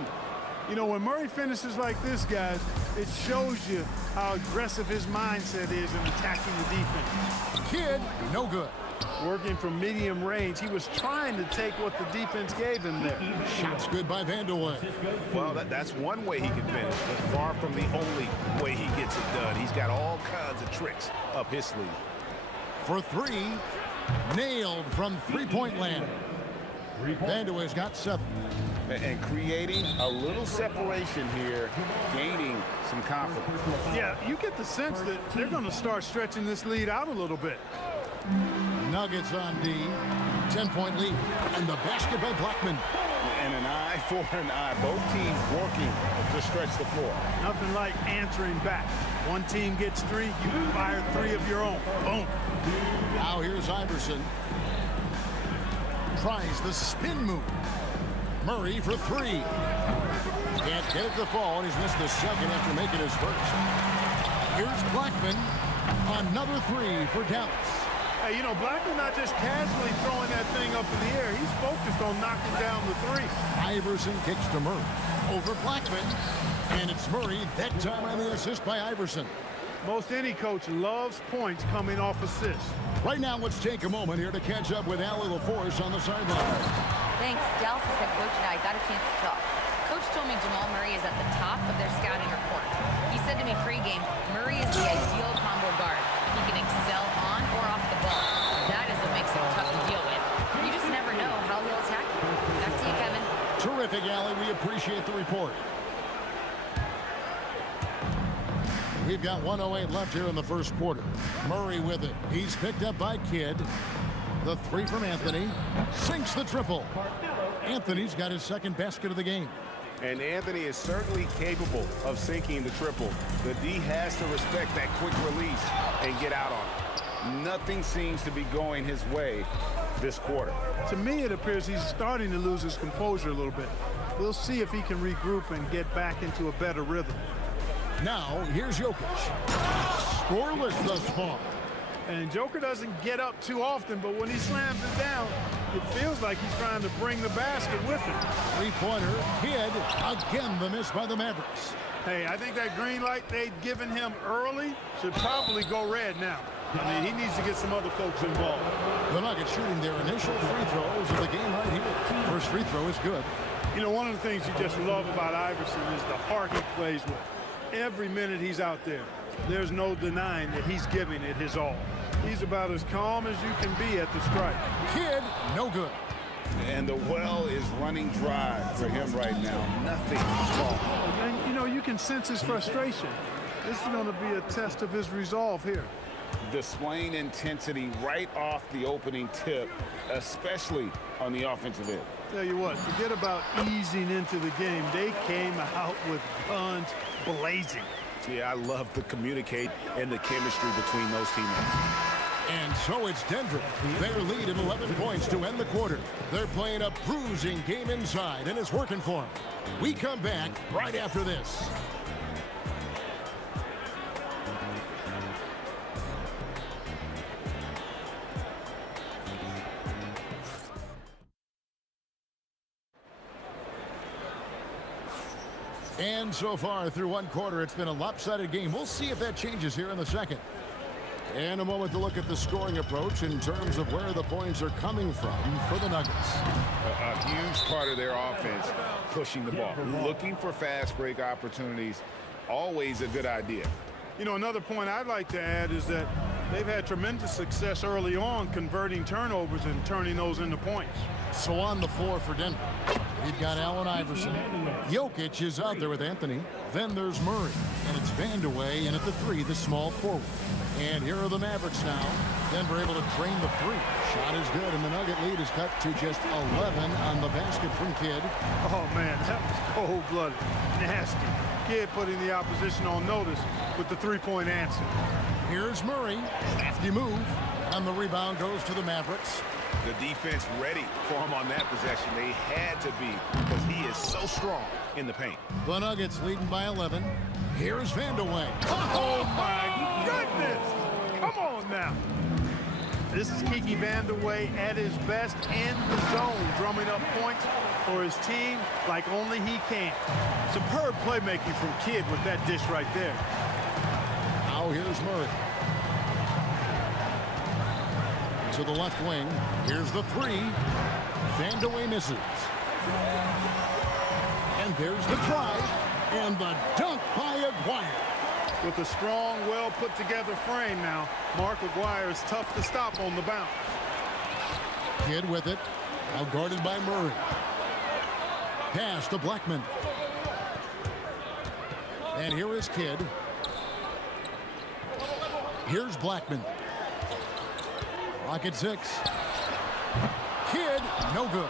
You know, when Murray finishes like this, guys, it shows you how aggressive his mindset is in attacking the defense. Kidd, no good. Working from medium range, he was trying to take what the defense gave him there. Shots good by Vandeweghe. Well, that's one way he can finish, but far from the only way he gets it done. He's got all kinds of tricks up his sleeve. For 3, nailed from 3-point land. Vandeweghe's got 7. And creating a little separation here, gaining some confidence. Yeah, you get the sense that they're going to start stretching this lead out a little bit. Nuggets on D. 10-point lead. And the basket by Blackman. And an eye for an eye. Both teams working to stretch the floor. Nothing like answering back. One team gets 3, you fire 3 of your own. Boom. Now here's Iverson. Tries the spin move. Murray for 3. Can't get it to fall, and he's missed the second after making his first. Here's Blackman. Another 3 for Dallas. Hey, you know, Blackman not just casually throwing that thing up in the air. He's focused on knocking down the 3. Iverson kicks to Murray. Over Blackman. And it's Murray, that time on the assist by Iverson. Most any coach loves points coming off assists. Right now, let's take a moment here to catch up with Allie LaForce on the sideline. Thanks. Dallas' head coach and I got a chance to talk. Coach told me Jamal Murray is at the top of their scouting report. He appreciate the report. We've got 1:08 left here in the first quarter. Murray with it. He's picked up by Kidd. The three from Anthony. Sinks the triple. Anthony's got his second basket of the game. And Anthony is certainly capable of sinking the triple. The D has to respect that quick release and get out on it. Nothing seems to be going his way this quarter. To me, it appears he's starting to lose his composure a little bit. We'll see if he can regroup and get back into a better rhythm. Now, here's Jokic. Scoreless thus far. And Joker doesn't get up too often, but when he slams it down, it feels like he's trying to bring the basket with him. Three-pointer, Kidd, again the miss by the Mavericks. Hey, I think that green light they'd given him early should probably go red now. I mean, he needs to get some other folks involved. The Nuggets shooting their initial free throws of the game right here. First free throw is good. You know, one of the things you just love about Iverson is the heart he plays with. Every minute he's out there, there's no denying that he's giving it his all. He's about as calm as you can be at the strike. Kidd, no good. And the well is running dry for him right now. Nothing small. And, you know, you can sense his frustration. This is going to be a test of his resolve here. Displaying intensity right off the opening tip, especially on the offensive end. Tell you what, forget about easing into the game. They came out with guns blazing. Yeah, I love to communicate and the chemistry between those teammates. And so it's Denver. Their lead at 11 points to end the quarter. They're playing a bruising game inside, and it's working for them. We come back right after this. And so far through one quarter, it's been a lopsided game. We'll see if that changes here in the second. And a moment to look at the scoring approach in terms of where the points are coming from for the Nuggets. A huge part of their offense, pushing the ball. Looking for fast break opportunities, always a good idea. You know, another point I'd like to add is that they've had tremendous success early on converting turnovers and turning those into points. So on the floor for Denver, we've got Allen Iverson. Jokic is out there with Anthony. Then there's Murray, and it's Vandeweghe in at the three, the small forward. And here are the Mavericks now. Denver able to drain the three. Shot is good, and the Nugget lead is cut to just 11 on the basket from Kidd. Oh, man, that was cold-blooded. Nasty. Kidd putting the opposition on notice with the three-point answer. Here's Murray. Crafty move. And the rebound goes to the Mavericks. The defense ready for him on that possession. They had to be because he is so strong in the paint. The Nuggets leading by 11. Here's Vandeweghe. Oh, my goodness. Come on now. This is Kiki Vandeweghe at his best in the zone, drumming up points for his team like only he can. Superb playmaking from Kidd with that dish right there. Now here's Murray. To the left wing. Here's the three. Vandeweghe misses. And there's the drive. And the dunk by Aguirre. With a strong, well-put-together frame now, Mark Aguirre is tough to stop on the bounce. Kidd with it. Now guarded by Murray. Pass to Blackman. And here is Kidd. Here's Blackman. Rocket 6. Kidd, no good.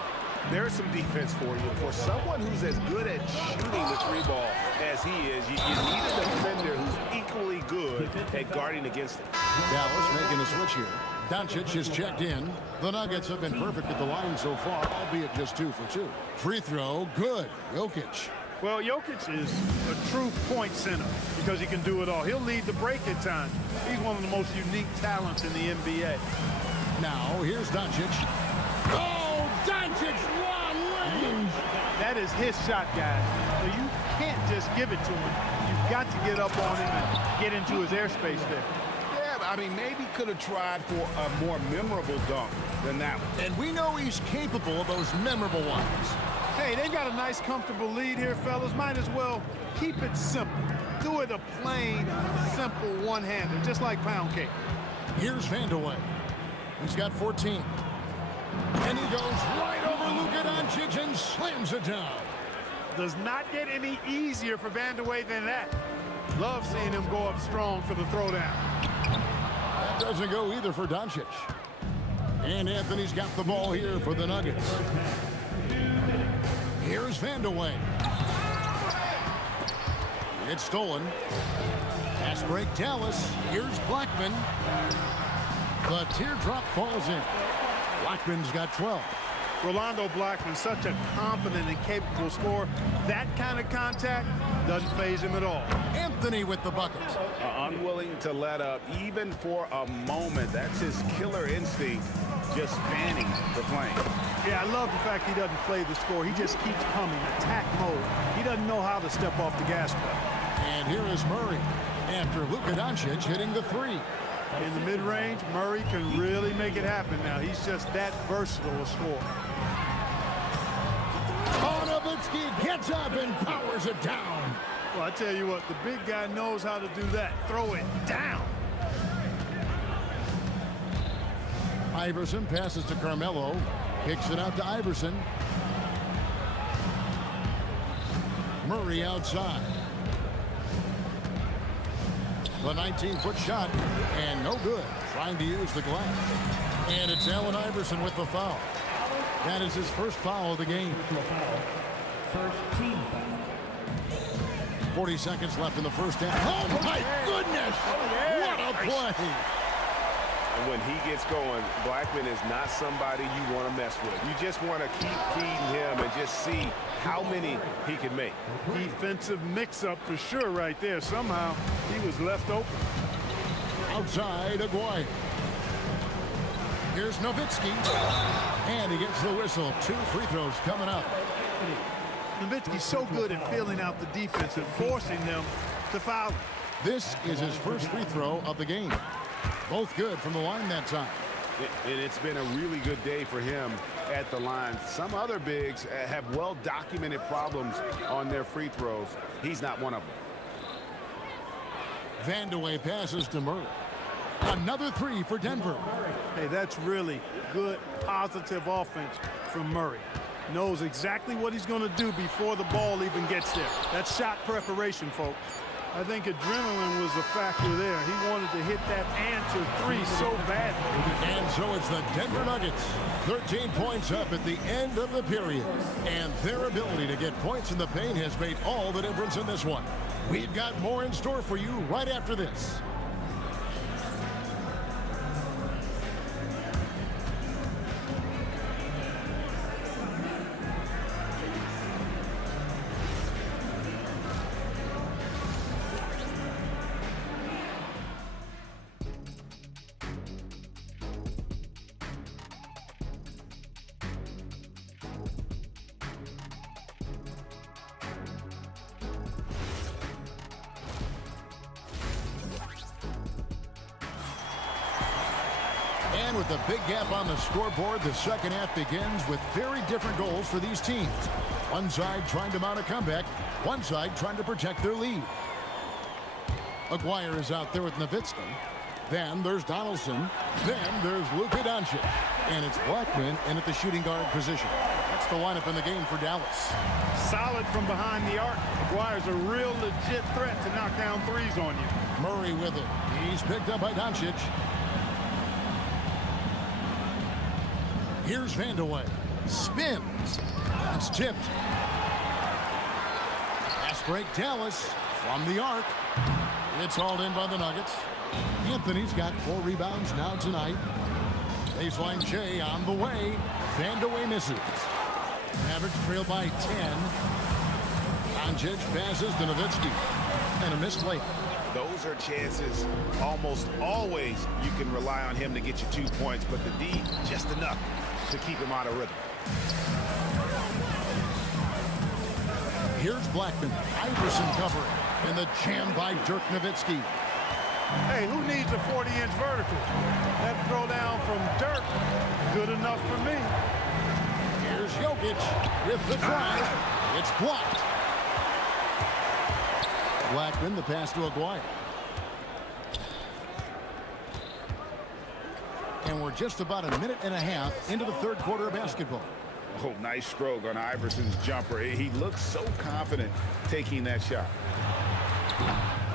There's some defense for you. For someone who's as good at shooting the three ball as he is, you need a defender who's equally good at guarding against him. Dallas making a switch here. Doncic is checked in. The Nuggets have been perfect at the line so far, albeit just 2 for 2. Free throw, good. Jokic. Well, Jokic is a true point center because he can do it all. He'll lead the break at times. He's one of the most unique talents in the NBA. Now, here's Doncic. Oh, Doncic, long range. That is his shot, guys. So you can't just give it to him. You've got to get up on him and get into his airspace there. Yeah, I mean, maybe could have tried for a more memorable dunk than that one. And we know he's capable of those memorable ones. Hey, they've got a nice, comfortable lead here, fellas. Might as well keep it simple. Do it a plain, simple one-hander, just like pound cake. Here's Vandeweghe. He's got 14. And he goes right over Luka Doncic and slams it down. does not get any easier for Vandeweghe than that. Love seeing him go up strong for the throwdown. That doesn't go either for Doncic. And Anthony's got the ball here for the Nuggets. Here's Vandeweghe. It's stolen. Pass break, Dallas. Here's Blackman. The teardrop falls in. Blackman's got 12. Rolando Blackman, such a confident and capable scorer. That kind of contact doesn't faze him at all. Anthony with the bucket. Unwilling to let up even for a moment. That's his killer instinct, just fanning the flame. Yeah, I love the fact he doesn't play the score. He just keeps coming, attack mode. He doesn't know how to step off the gas pedal. And here is Murray after Luka Doncic hitting the three. In the mid-range, Murray can really make it happen now. He's just that versatile a scorer. Nowitzki gets up and powers it down. Well, I tell you what, the big guy knows how to do that. Throw it down. Iverson passes to Carmelo. Kicks it out to Iverson. Murray outside. The 19-foot shot, and no good. Trying to use the glass. And it's Allen Iverson with the foul. That is his first foul of the game. First team foul. 40 seconds left in the first half. Oh, my goodness! What a play! And when he gets going, Blackman is not somebody you want to mess with. You just want to keep feeding him and just see how many he can make. Defensive mix-up for sure right there. Somehow he was left open. Outside, Aguirre. Here's Nowitzki. And he gets the whistle. 2 free throws coming up. Nowitzki's so good at filling out the defense and forcing them to foul him. This is his first free throw of the game. Both good from the line that time. And it's been a really good day for him at the line. Some other bigs have well-documented problems on their free throws. He's not one of them. Vandeweghe passes to Murray. Another 3 for Denver. Hey, that's really good, positive offense from Murray. Knows exactly what he's going to do before the ball even gets there. That's shot preparation, folks. I think adrenaline was a factor there. He wanted to hit that answer 3 so badly. And so it's the Denver Nuggets. 13 points up at the end of the period. And their ability to get points in the paint has made all the difference in this one. We've got more in store for you right after this. And with a big gap on the scoreboard, the second half begins with very different goals for these teams. One side trying to mount a comeback, one side trying to protect their lead. Aguirre is out there with Nowitzki. Then there's Donaldson. Then there's Luka Doncic. And it's Blackman in at the shooting guard position. That's the lineup in the game for Dallas. Solid from behind the arc. Aguirre's a real legit threat to knock down threes on you. Murray with it. He's picked up by Doncic. Here's Vandeweghe. Spins. It's tipped. Pass break, Dallas from the arc. It's hauled in by the Nuggets. Anthony's got 4 rebounds now tonight. Baseline J on the way. Vandeweghe misses. Mavericks trail by 10. Doncic passes to Nowitzki. And a missed layup. Those are chances almost always you can rely on him to get you 2 points, but the D, just enough to keep him out of rhythm. Here's Blackman. Iverson covering. And the jam by Dirk Nowitzki. Hey, who needs a 40-inch vertical? That throw down from Dirk, good enough for me. Here's Jokic with the drive. It's blocked. Blackman, the pass to Aguirre. And we're just about a minute and a half into the third quarter of basketball. Oh, nice stroke on Iverson's jumper. He looks so confident taking that shot.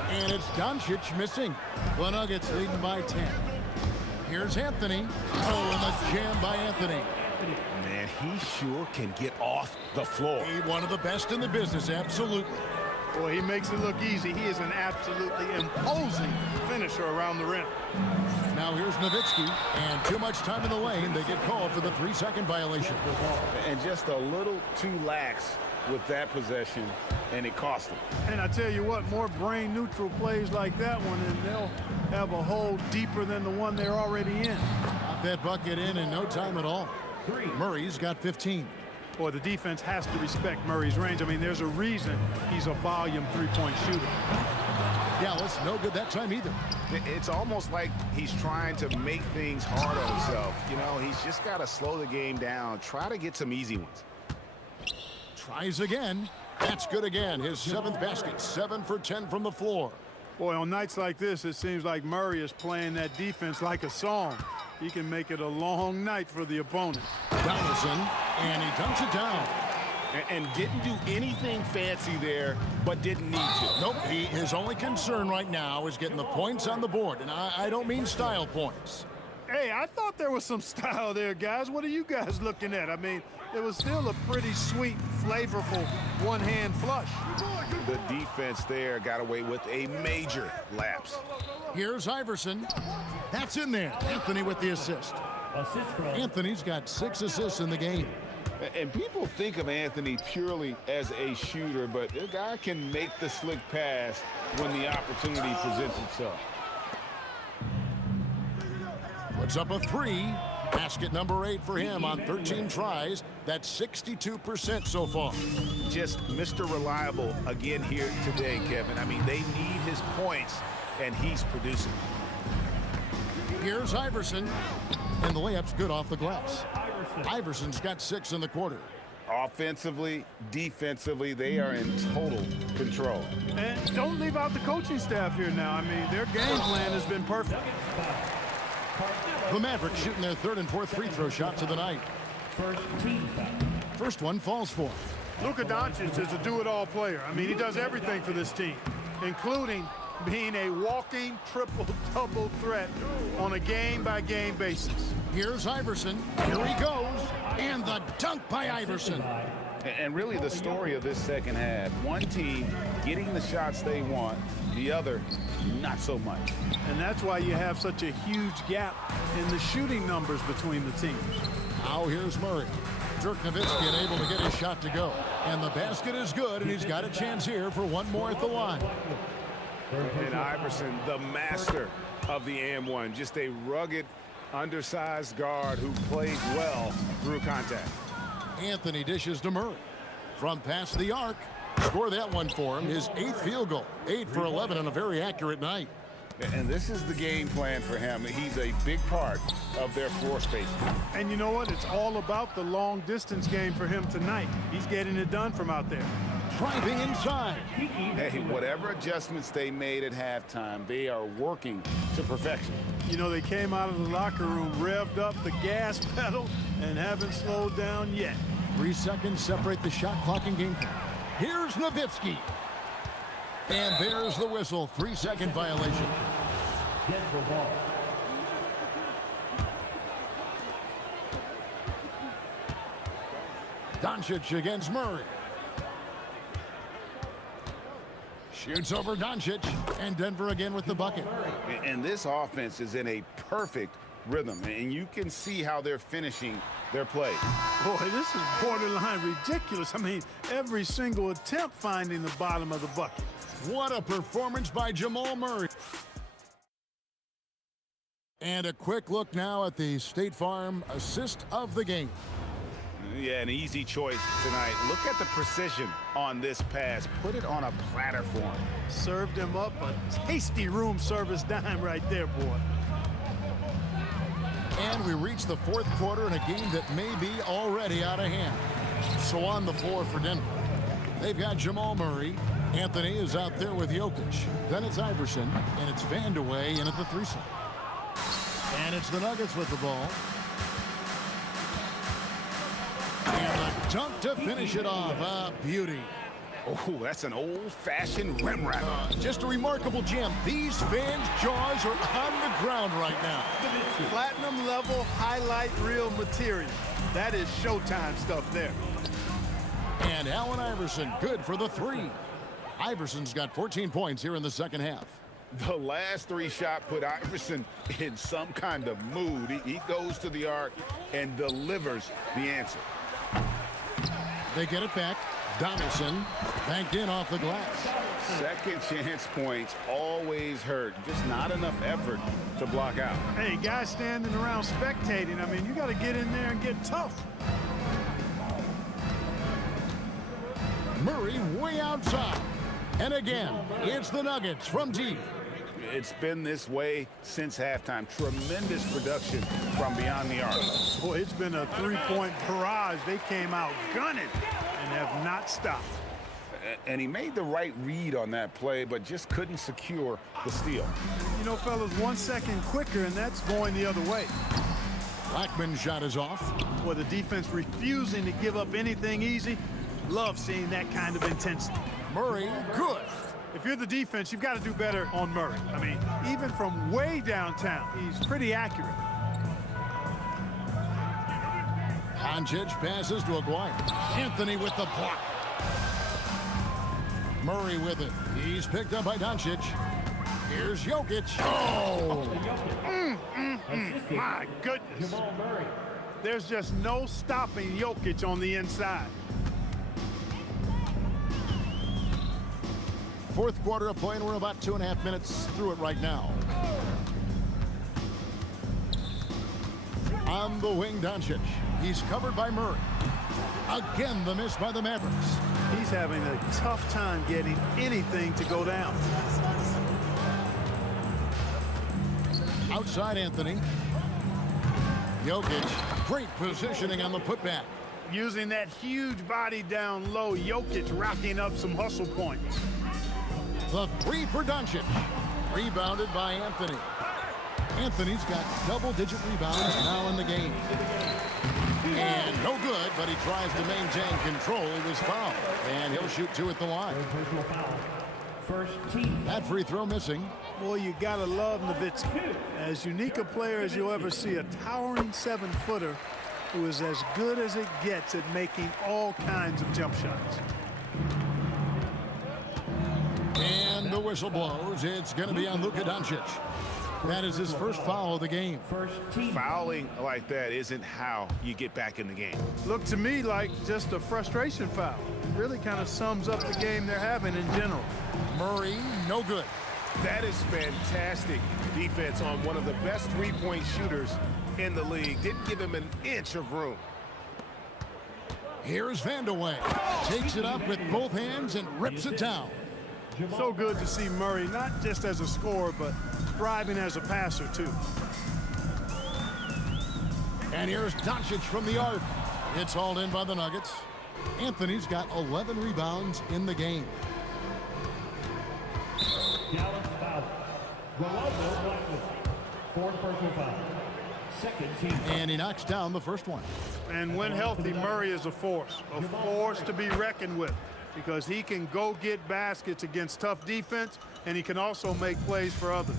And it's Doncic missing. The Nuggets leading by 10. Here's Anthony. Oh, and the jam by Anthony. Man, he sure can get off the floor. One of the best in the business, absolutely. Boy, he makes it look easy. He is an absolutely imposing finisher around the rim. Now here's Nowitzki, and too much time in the lane. They get called for the 3-second violation. And just a little too lax with that possession, and it cost them. And I tell you what, more brain-neutral plays like that one, and they'll have a hole deeper than the one they're already in. Got that bucket in no time at all. Murray's got 15. Boy, the defense has to respect Murray's range. I mean, there's a reason he's a volume three-point shooter. Dallas, no good that time either. It's almost like he's trying to make things hard on himself. You know, he's just got to slow the game down, try to get some easy ones. Tries again. That's good again. His 7th basket, 7 for 10 from the floor. Boy, on nights like this, it seems like Murray is playing that defense like a song. He can make it a long night for the opponent. Donaldson, and he dunks it down. And didn't do anything fancy there, but didn't need to. Nope, his only concern right now is getting the points on the board, and I don't mean style points. Hey, I thought there was some style there, guys. What are you guys looking at? I mean, it was still a pretty sweet, flavorful one-hand flush. The defense there got away with a major lapse. Here's Iverson. That's in there. Anthony with the assist. Anthony's got 6 assists in the game. And people think of Anthony purely as a shooter, but the guy can make the slick pass when the opportunity presents itself. Puts up a 3. Basket number 8 for him on 13 tries. That's 62% so far. Just Mr. Reliable again here today, Kevin. I mean, they need his points, and he's producing. Here's Iverson. And the layup's good off the glass. Iverson's got 6 in the quarter. Offensively, defensively, they are in total control. And don't leave out the coaching staff here now. I mean, their game plan has been perfect. The Mavericks shooting their 3rd and 4th free throw shots of the night. First one falls for him. Luka Doncic is a do-it-all player. I mean, he does everything for this team, including being a walking triple-double threat on a game-by-game basis. Here's Iverson. Here he goes. And the dunk by Iverson. And really the story of this second half, one team getting the shots they want, the other not so much. And that's why you have such a huge gap in the shooting numbers between the teams. Now here's Murray. Dirk Nowitzki unable to get his shot to go. And the basket is good, and he's got a chance here for one more at the line. And Iverson, the master of the and-one, just a rugged, undersized guard who plays well through contact. Anthony dishes to Murray. From past the arc. Score that one for him. His 8th field goal. 8 for 11 on a very accurate night. And this is the game plan for him. He's a big part of their floor space. And you know what? It's all about the long distance game for him tonight. He's getting it done from out there. Driving inside. Hey, whatever adjustments they made at halftime, they are working to perfection. You know, they came out of the locker room, revved up the gas pedal, and haven't slowed down yet. 3 seconds separate the shot clock and game clock. Here's Nowitzki. And there's the whistle. 3-second violation. Doncic against Murray. Shoots over Doncic. And Denver again with the bucket. And this offense is in a perfect rhythm. And you can see how they're finishing their play. Boy, this is borderline ridiculous. I mean, every single attempt finding the bottom of the bucket. What a performance by Jamal Murray. And a quick look now at the State Farm assist of the game. Yeah, an easy choice tonight. Look at the precision on this pass. Put it on a platter for him. Served him up a tasty room service dime right there, boy. And we reach the 4th quarter in a game that may be already out of hand. So on the floor for Denver, they've got Jamal Murray. Anthony is out there with Jokic. Then it's Iverson, and it's Vandeweghe in at the 3-side. And it's the Nuggets with the ball. And dunk to finish it off. A beauty. Oh, that's an old-fashioned rim wrapper. Just a remarkable gem. These fans' jaws are on the ground right now. Platinum level highlight reel material. That is Showtime stuff there. And Allen Iverson good for the three. Iverson's got 14 points here in the second half. The last three shot put Iverson in some kind of mood. He goes to the arc and delivers the answer. They get it back. Donaldson banked in off the glass. Second chance points always hurt. Just not enough effort to block out. Hey, guys standing around spectating, I mean, you got to get in there and get tough. Murray way outside. And again, it's the Nuggets from deep. It's been this way since halftime. Tremendous production from beyond the arc. Boy, it's been a three-point barrage. They came out gunning and have not stopped. And he made the right read on that play, but just couldn't secure the steal. You know, fellas, 1 second quicker, and that's going the other way. Blackman's shot is off. Boy, the defense refusing to give up anything easy. Love seeing that kind of intensity. Murray, good. If you're the defense, you've got to do better on Murray. I mean, even from way downtown, he's pretty accurate. Doncic passes to Aguirre. Anthony with the block. Murray with it. He's picked up by Doncic. Here's Jokic. Oh! My goodness. There's just no stopping Jokic on the inside. Fourth quarter of play, and we're about 2.5 minutes through it right now. On the wing, Doncic. He's covered by Murray. Again, the miss by the Mavericks. He's having a tough time getting anything to go down. Outside Anthony. Jokic, great positioning on the putback. Using that huge body down low, Jokic racking up some hustle points. The three for Doncic. Rebounded by Anthony. Anthony's got double-digit rebounds now in the game. And no good, but he tries to maintain control. He was fouled, and he'll shoot two at the line. First team. That free throw missing. Boy, you gotta love Nowitzki. As unique a player as you'll ever see, a towering 7-footer who is as good as it gets at making all kinds of jump shots. And the whistle blows. It's going to be on Luka Doncic. That is his first foul of the game. Fouling like that isn't how you get back in the game. Looked to me like just a frustration foul. It really kind of sums up the game they're having in general. Murray, no good. That is fantastic defense on one of the best three-point shooters in the league. Didn't give him an inch of room. Here's Vandeweghe. Takes it up with both hands and rips it down. So good to see Murray, not just as a scorer, but thriving as a passer, too. And here's Doncic from the arc. It's hauled in by the Nuggets. Anthony's got 11 rebounds in the game. Dallas foul. Ronaldo Blackman. Fourth personal foul. Second team. And he knocks down the first one. And when healthy, Murray is a force to be reckoned with, because he can go get baskets against tough defense, and he can also make plays for others.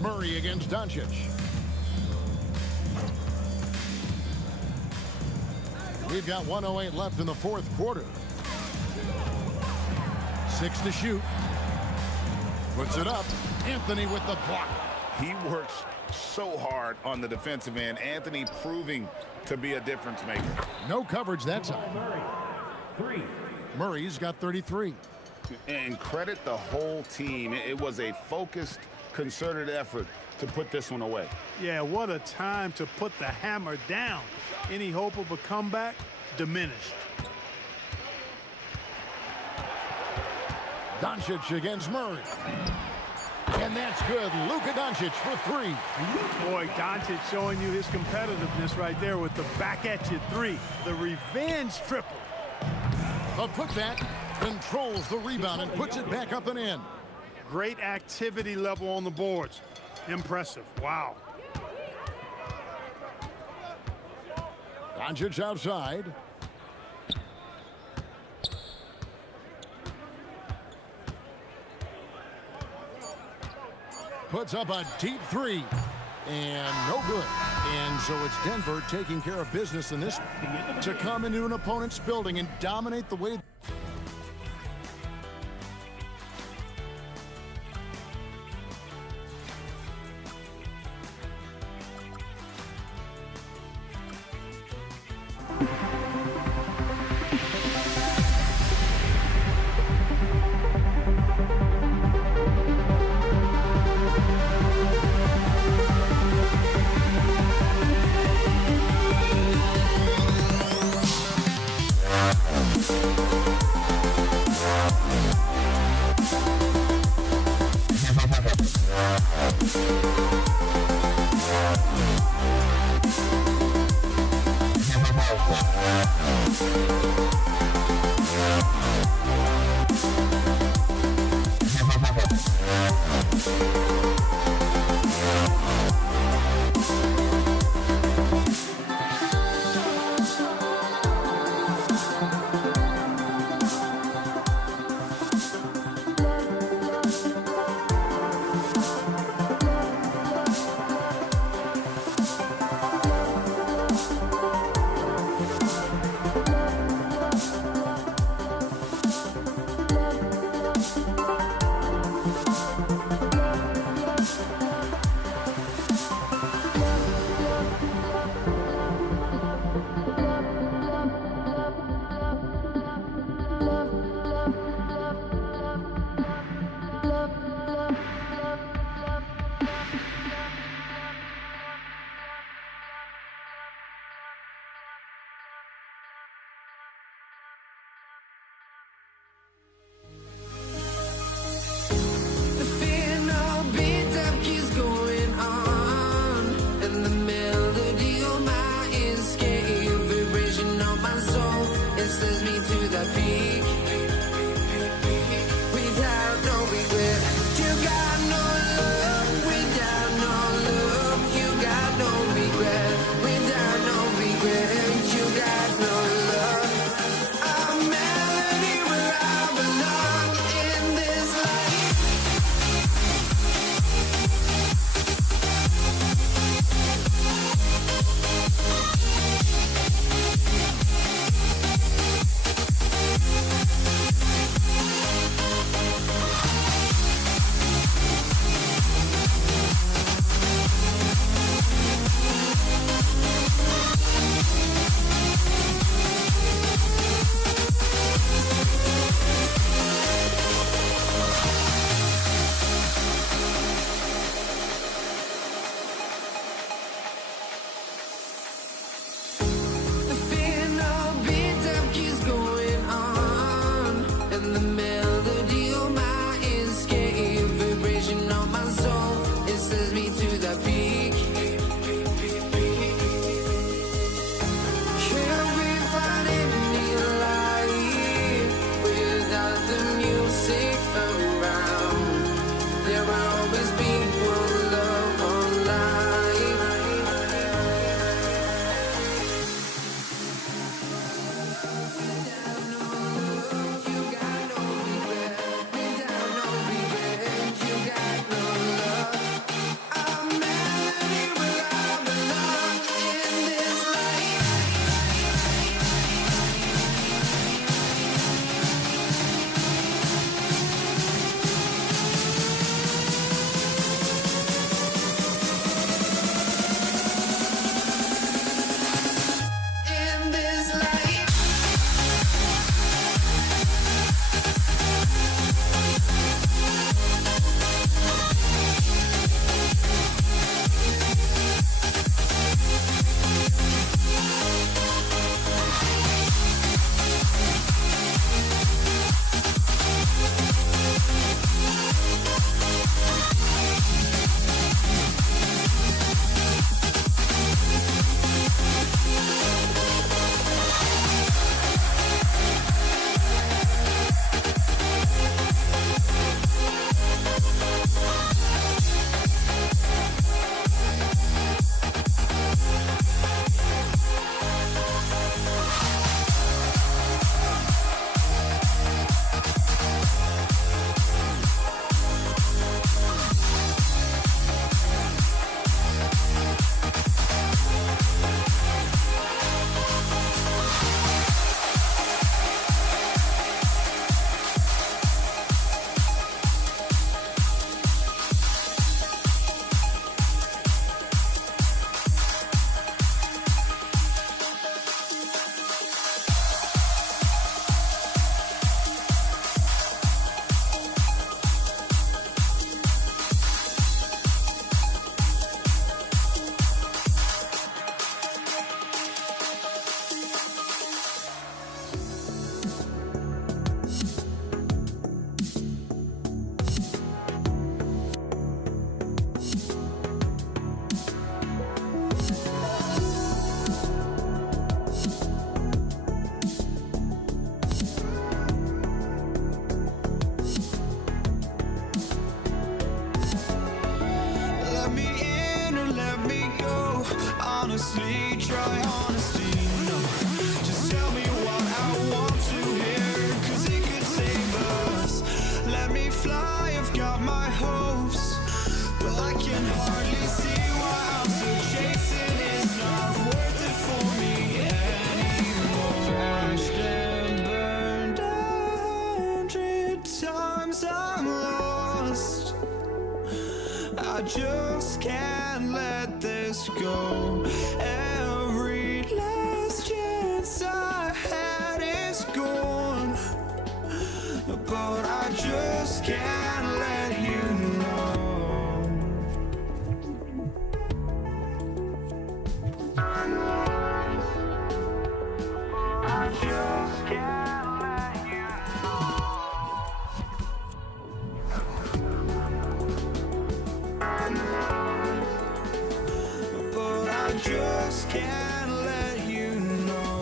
Murray against Doncic. We've got 1:08 left in the fourth quarter. 6 to shoot. Puts it up. Anthony with the block. He works so hard on the defensive end. Anthony proving to be a difference maker. No coverage that time. Three. Murray's got 33. And credit the whole team. It was a focused, concerted effort to put this one away. Yeah, what a time to put the hammer down. Any hope of a comeback diminished. Doncic against Murray. And that's good. Luka Doncic for three. Boy, Doncic showing you his competitiveness right there with the back-at-you three. The revenge triple. The putback controls the rebound and puts it back up and in. Great activity level on the boards. Impressive. Wow. Doncic outside. Puts up a deep three. And no good. And so it's Denver taking care of business in this to come into an opponent's building and dominate the way. can hardly see why I'm still chasing. It's not worth it for me anymore. Crashed and burned 100 times I'm lost. I just can't let this go. Every last chance I had is gone, but I just can't let you know. I just can't let you know. But I just can't let you know.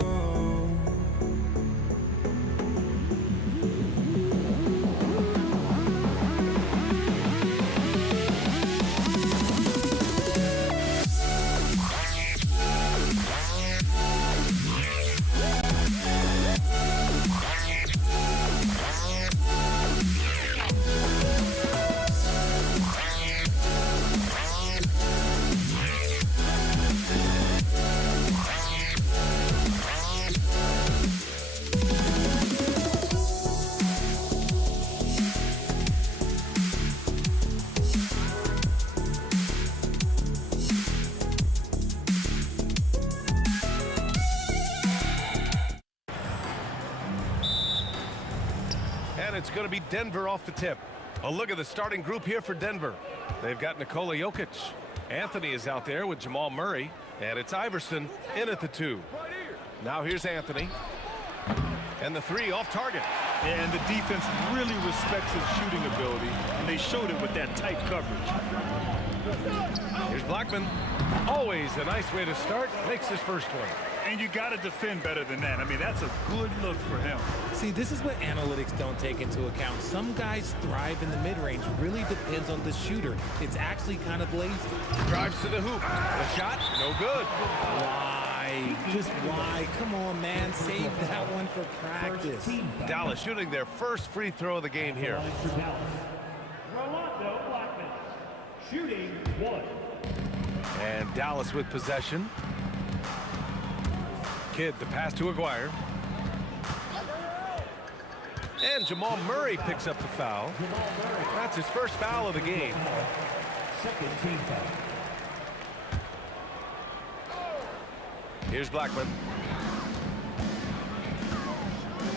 And it's going to be Denver off the tip. A look at the starting group here for Denver. They've got Nikola Jokic. Anthony is out there with Jamal Murray. And it's Iverson in at the 2. Now here's Anthony. And the 3 off target. And the defense really respects his shooting ability, and they showed it with that tight coverage. Here's Blackman. Always a nice way to start. Makes his first one. And you got to defend better than that. I mean, that's a good look for him. See, this is what analytics don't take into account. Some guys thrive in the mid-range. Really depends on the shooter. It's actually kind of lazy. Drives to the hoop. The shot, no good. Why? Just why? Come on, man. Save that one for practice. Dallas shooting their first free throw of the game here. Rolando Blackman, shooting 1. And Dallas with possession. Kidd, the pass to Aguirre. And Jamal Murray picks up the foul. That's his first foul of the game. Second team foul. Here's Blackman.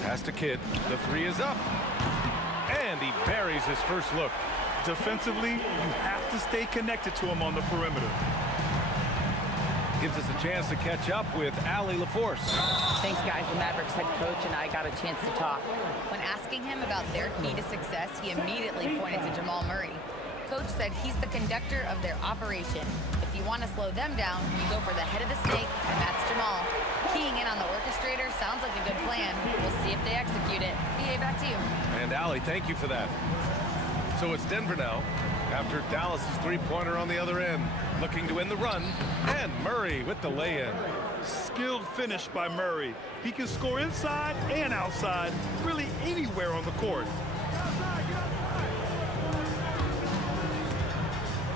Pass to Kidd. The 3 is up. And he buries his first look. Defensively, you have to stay connected to him on the perimeter. Gives us a chance to catch up with Allie LaForce. Thanks, guys. The Mavericks head coach and I got a chance to talk. When asking him about their key to success, he immediately pointed to Jamal Murray. Coach said he's the conductor of their operation. If you want to slow them down, you go for the head of the snake, and that's Jamal. Keying in on the orchestrator sounds like a good plan. We'll see if they execute it. BA, back to you. And Allie, thank you for that. So it's Denver now, after Dallas's three-pointer on the other end, looking to win the run, and Murray with the lay-in. Skilled finish by Murray. He can score inside and outside, really anywhere on the court.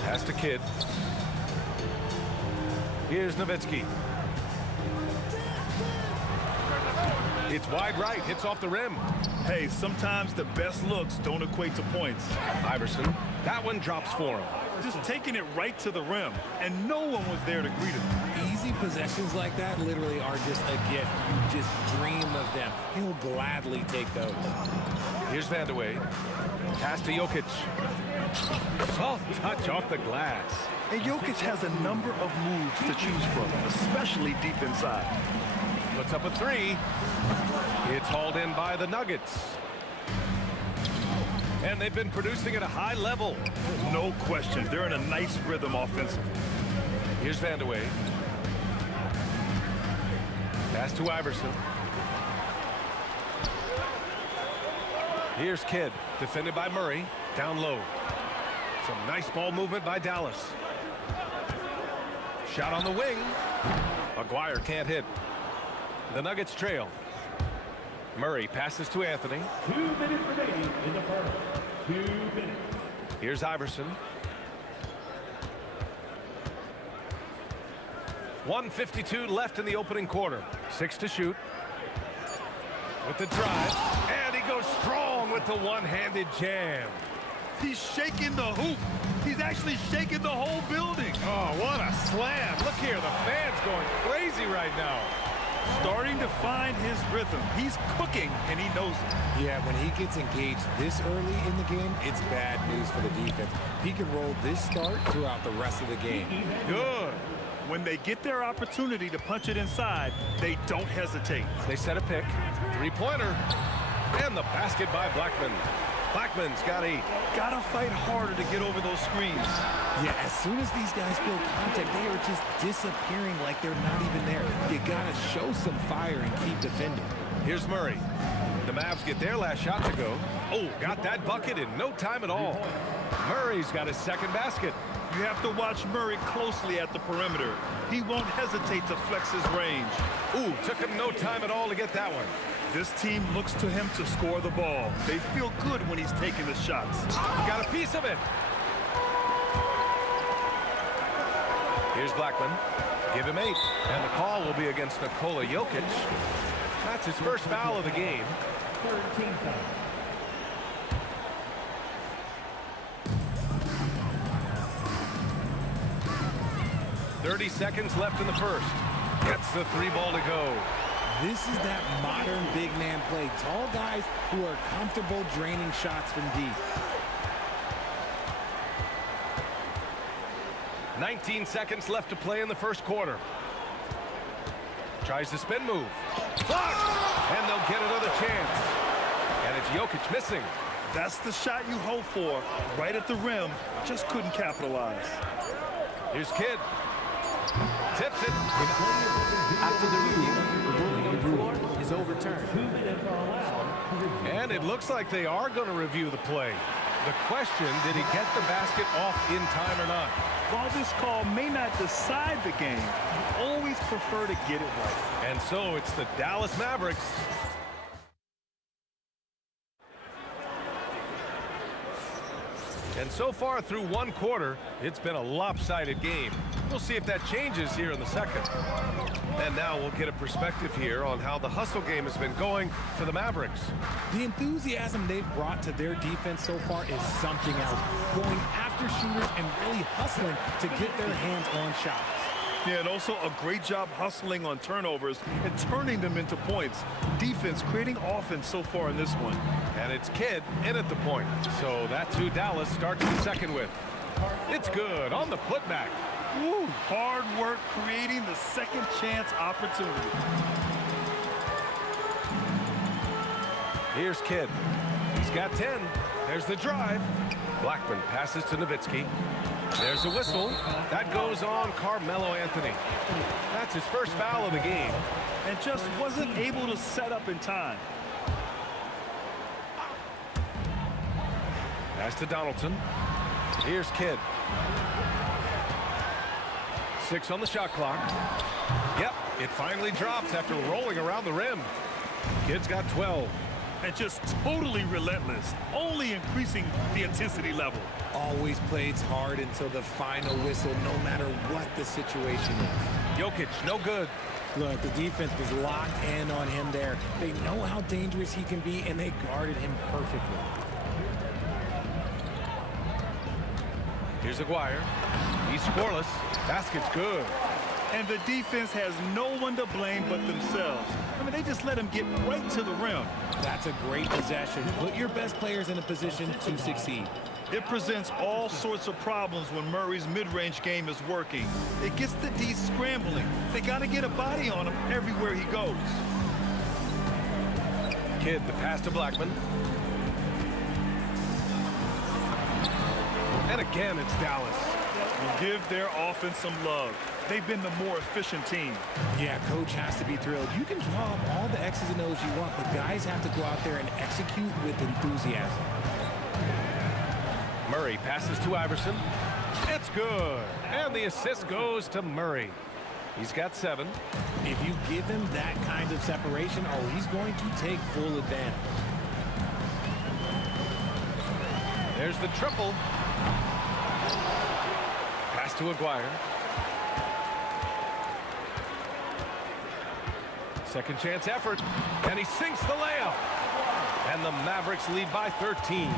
Pass to Kidd. Here's Nowitzki. It's wide right, hits off the rim. Hey, sometimes the best looks don't equate to points. Iverson, that one drops for him. Just taking it right to the rim, and no one was there to greet him. Easy possessions like that literally are just a gift. You just dream of them. He'll gladly take those. Here's Vandeweghe. Pass to Jokic. Soft touch off the glass. And Jokic has a number of moves to choose from, especially deep inside. Puts up a 3. It's hauled in by the Nuggets. And they've been producing at a high level. No question. They're in a nice rhythm offensively. Here's Vandeweghe. Pass to Iverson. Here's Kidd, defended by Murray, down low. Some nice ball movement by Dallas. Shot on the wing. Aguirre can't hit. The Nuggets trail. Murray passes to Anthony. 2 minutes remaining in the first. 2 minutes. Here's Iverson. 1:52 left in the opening quarter. 6 to shoot. With the drive, and he goes strong with the one-handed jam. He's shaking the hoop. He's actually shaking the whole building. Oh, what a slam. Look here, the fans going crazy right now. Starting to find his rhythm. He's cooking, and he knows it. Yeah, when he gets engaged this early in the game, it's bad news for the defense. He can roll this start throughout the rest of the game. Good. When they get their opportunity to punch it inside, they don't hesitate. They set a pick. Three-pointer. And the basket by Blackman. Blackman's gotta fight harder to get over those screens. Yeah, as soon as these guys feel contact, they are just disappearing like they're not even there. You gotta show some fire and keep defending. Here's Murray. The Mavs get their last shot to go. Oh, got that bucket in no time at all. Murray's got his second basket. You have to watch Murray closely at the perimeter. He won't hesitate to flex his range. Ooh, took him no time at all to get that one. This team looks to him to score the ball. They feel good when he's taking the shots. Got a piece of it. Here's Blackman. Give him 8. And the call will be against Nikola Jokic. That's his first foul of the game. 13 foul. 30 seconds left in the first. Gets the 3 ball to go. This is that modern big man play. Tall guys who are comfortable draining shots from deep. 19 seconds left to play in the first quarter. Tries the spin move. Blocked! And they'll get another chance. And it's Jokic missing. That's the shot you hope for. Right at the rim. Just couldn't capitalize. Here's Kidd. Tips it. After the review, the ruling on the floor is overturned. 2 minutes are allowed. And it looks like they are going to review the play. The question, did he get the basket off in time or not? While this call may not decide the game, you always prefer to get it right. And so it's the Dallas Mavericks. And so far through one quarter, it's been a lopsided game. We'll see if that changes here in the second. And now we'll get a perspective here on how the hustle game has been going for the Mavericks. The enthusiasm they've brought to their defense so far is something else. Going after shooters and really hustling to get their hands on shots. Yeah, and also a great job hustling on turnovers and turning them into points. Defense creating offense so far in this one. And it's Kidd in at the point. So that's who Dallas starts the second with. It's good on the putback. Woo, hard work creating the second chance opportunity. Here's Kidd. He's got 10. There's the drive. Blackman passes to Nowitzki. There's a whistle. That goes on Carmelo Anthony. That's his first foul of the game. And just wasn't able to set up in time. Pass to Donaldson. Here's Kidd. 6 on the shot clock. Yep, it finally drops after rolling around the rim. Kidd's got 12. And just totally relentless, only increasing the intensity level. Always plays hard until the final whistle, no matter what the situation is. Jokic, no good. Look, the defense was locked in on him there. They know how dangerous he can be, and they guarded him perfectly. Here's Aguirre. He's scoreless. Basket's good. And the defense has no one to blame but themselves. I mean, they just let him get right to the rim. That's a great possession. Put your best players in a position to succeed. It presents all sorts of problems when Murray's mid-range game is working. It gets the D scrambling. They got to get a body on him everywhere he goes. Kidd, the pass to Blackman. And again, it's Dallas. Give their offense some love. They've been the more efficient team. Yeah, coach has to be thrilled. You can draw up all the X's and O's you want, but guys have to go out there and execute with enthusiasm. Murray passes to Iverson. It's good. And the assist goes to Murray. He's got 7. If you give him that kind of separation, oh, he's going to take full advantage. There's the triple. Pass to Aguirre. Second chance effort, and he sinks the layup. And the Mavericks lead by 13.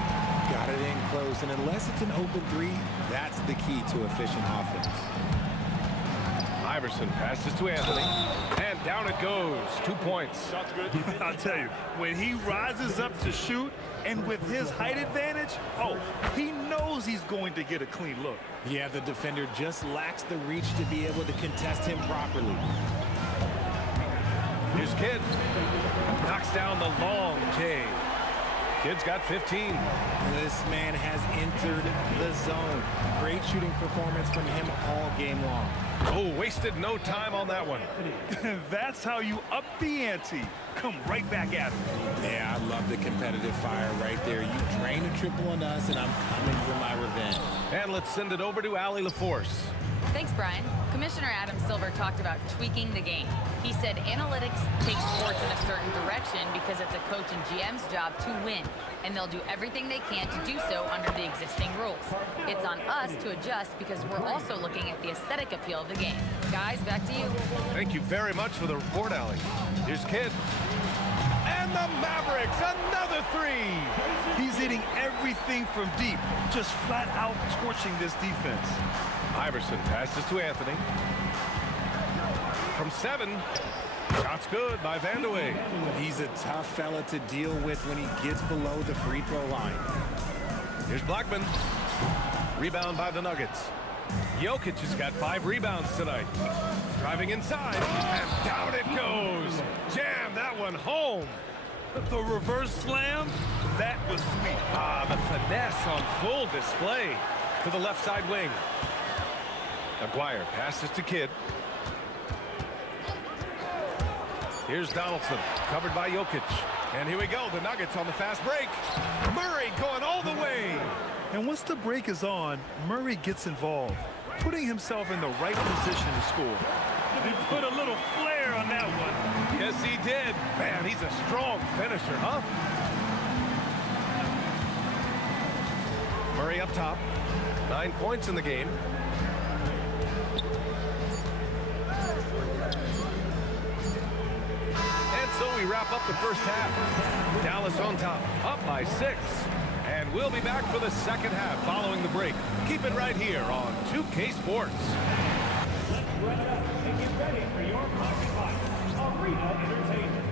Got it in close, and unless it's an open three, that's the key to efficient offense. Iverson passes to Anthony, and down it goes. 2 points. I'll tell you, when he rises up to shoot, and with his height advantage, he knows he's going to get a clean look. Yeah, the defender just lacks the reach to be able to contest him properly. Here's Kidd. Knocks down the long J. Kidd's got 15. This man has entered the zone. Great shooting performance from him all game long. Oh, wasted no time on that one. That's how you up the ante. Come right back at him. Yeah, I love the competitive fire right there. You drain a triple on us, and I'm coming for my revenge. And let's send it over to Allie LaForce. Thanks, Brian. Commissioner Adam Silver talked about tweaking the game. He said analytics take sports in a certain direction because it's a coach and GM's job to win, and they'll do everything they can to do so under the existing rules. It's on us to adjust because we're also looking at the aesthetic appeal of the game. Guys, back to you. Thank you very much for the report, Allie. Here's Kidd. And the Mavericks, another three. He's hitting everything from deep, just flat out torching this defense. Iverson passes to Anthony. From 7, shot's good by Vandeweghe. He's a tough fella to deal with when he gets below the free throw line. Here's Blackman. Rebound by the Nuggets. Jokic has got 5 rebounds tonight. Driving inside, and down it goes. Jam that one home. The reverse slam, that was sweet. The finesse on full display to the left side wing. Aguirre passes to Kidd. Here's Donaldson, covered by Jokic. And here we go, the Nuggets on the fast break. Murray going all the way. And once the break is on, Murray gets involved, putting himself in the right position to score. He put a little flair on that one. Yes, he did. Man, he's a strong finisher, huh? Murray up top. 9 points in the game. And so we wrap up the first half. Dallas on top, up by 6. And we'll be back for the second half following the break. Keep it right here on 2K Sports. Let's wrap up and get ready for your Pocket Fight Arena Entertainment.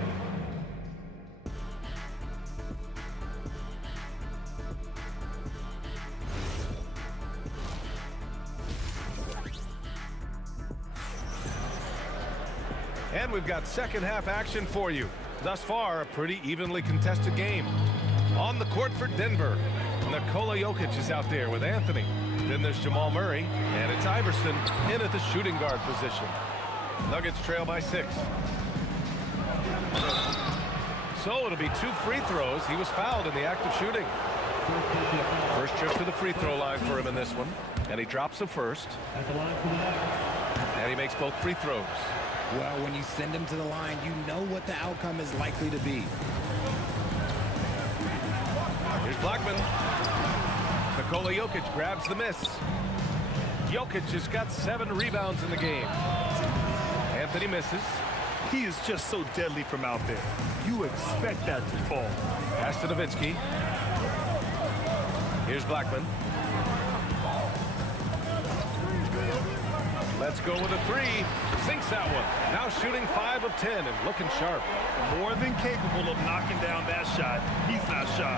And we've got second half action for you. Thus far, a pretty evenly contested game. On the court for Denver, Nikola Jokic is out there with Anthony. Then there's Jamal Murray, and it's Iverson in at the shooting guard position. Nuggets trail by 6. So it'll be 2 free throws. He was fouled in the act of shooting. First trip to the free throw line for him in this one, and he drops the first. And he makes both free throws. Well, when you send him to the line, you know what the outcome is likely to be. Here's Blackman. Nikola Jokic grabs the miss. Jokic has got 7 rebounds in the game. Anthony misses. He is just so deadly from out there. You expect that to fall. Pass to Nowitzki. Here's Blackman. Let's go with a 3. Sinks that one. Now shooting 5 of 10 and looking sharp. More than capable of knocking down that shot. He's not shy.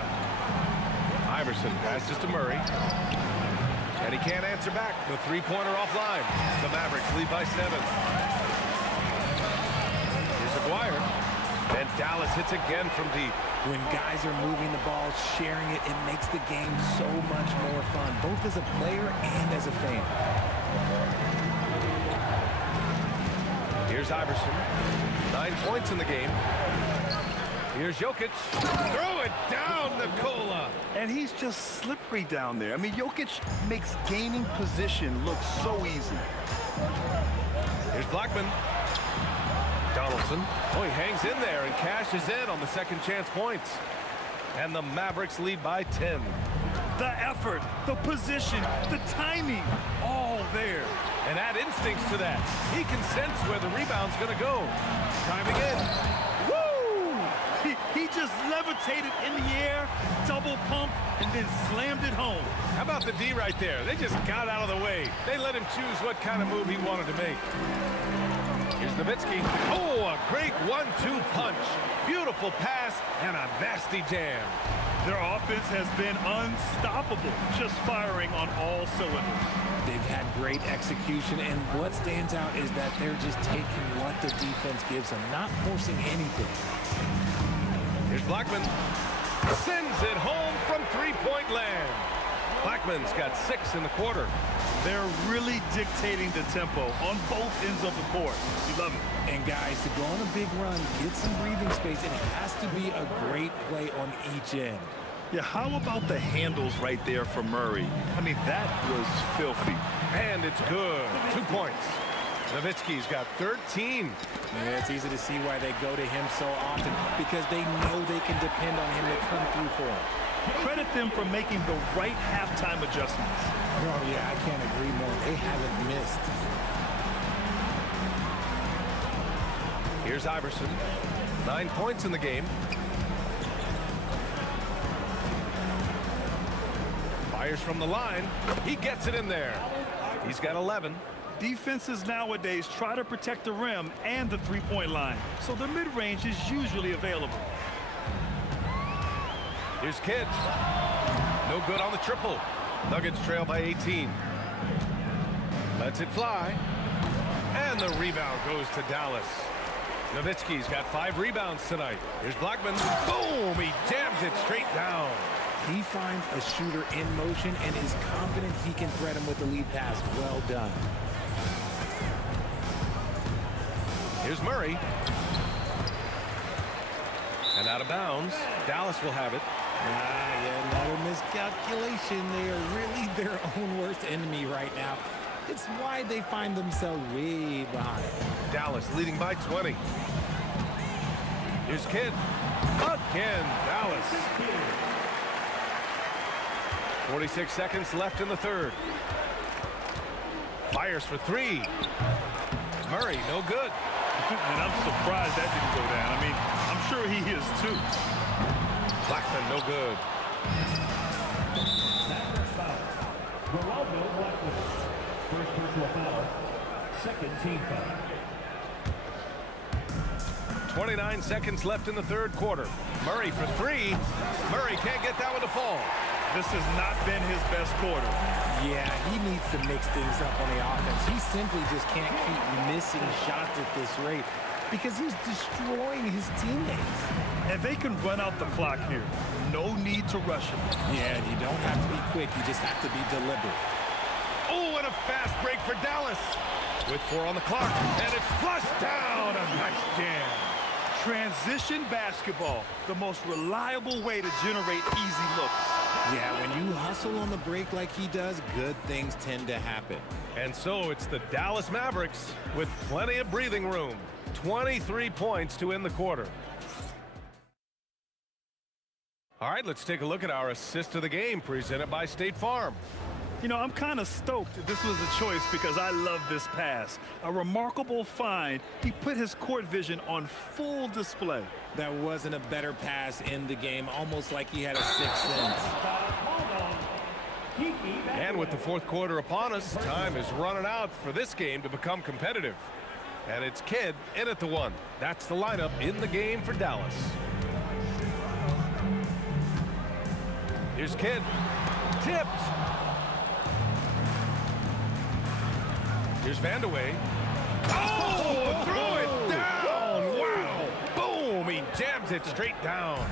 Iverson passes to Murray. And he can't answer back. The 3-pointer offline. The Mavericks lead by 7. Here's Aguirre. And Dallas hits again from deep. When guys are moving the ball, sharing it, it makes the game so much more fun, both as a player and as a fan. Here's Iverson. 9 points in the game. Here's Jokic. Throw it down, Nikola. And he's just slippery down there. I mean, Jokic makes gaining position look so easy. Here's Blackman. Donaldson. Oh, he hangs in there and cashes in on the second chance points. And the Mavericks lead by 10. The effort, the position, the timing, all there. and add instincts to that. He can sense where the rebound's going to go. Driving in. Woo! He just levitated in the air, double pump, and then slammed it home. How about the D right there? They just got out of the way. They let him choose what kind of move he wanted to make. Here's Nowitzki. Oh, a great 1-2 punch. Beautiful pass and a nasty jam. Their offense has been unstoppable, just firing on all cylinders. They've had great execution, and what stands out is that they're just taking what the defense gives them, not forcing anything. Here's Blackman. Sends it home from three-point land. Blackman's got 6 in the quarter. They're really dictating the tempo on both ends of the court. You love it. And guys, to go on a big run, get some breathing space, it has to be a great play on each end. Yeah, how about the handles right there for Murray? I mean, that was filthy. And it's good. 2 points. Nowitzki's got 13. Yeah, it's easy to see why they go to him so often, because they know they can depend on him to come through for them. Credit them for making the right halftime adjustments. Oh, yeah, I can't agree more. They haven't missed. Here's Iverson. 9 points in the game. Fires from the line. He gets it in there. He's got 11. Defenses nowadays try to protect the rim and the three-point line, so the mid-range is usually available. Here's Kidd. No good on the triple. Nuggets trail by 18. Lets it fly. And the rebound goes to Dallas. Nowitzki's got 5 rebounds tonight. Here's Blackman. Boom! He jams it straight down. He finds a shooter in motion and is confident he can thread him with the lead pass. Well done. Here's Murray. And out of bounds. Dallas will have it. Yeah, another miscalculation. They are really their own worst enemy right now. It's why they find themselves way behind. Dallas leading by 20. Here's Kidd. Again, Dallas. 46 seconds left in the third. Fires for 3. Murray, no good. And I'm surprised that didn't go down. I mean, I'm sure he is too. Blackman, no good. First personal foul. Second team foul. 29 seconds left in the third quarter. Murray for 3. Murray can't get that one to fall. This has not been his best quarter. Yeah, he needs to mix things up on the offense. He simply just can't keep missing shots at this rate because he's destroying his teammates. And they can run out the clock here. No need to rush him. Yeah, you don't have to be quick. You just have to be deliberate. Oh, and a fast break for Dallas. With 4 on the clock, and it's flushed down. A nice jam. Transition basketball, the most reliable way to generate easy looks. Yeah, when you hustle on the break like he does, good things tend to happen. And so it's the Dallas Mavericks with plenty of breathing room. 23 points to end the quarter. All right, let's take a look at our assist of the game presented by State Farm. You know, I'm kind of stoked this was a choice because I love this pass. A remarkable find. He put his court vision on full display. That wasn't a better pass in the game, almost like he had a sixth sense. And with the fourth quarter upon us, time is running out for this game to become competitive. And it's Kidd in at the 1. That's the lineup in the game for Dallas. Here's Kidd. Tipped. Here's Vandeweghe. Oh, threw it down. Wow. Boom. He jams it straight down.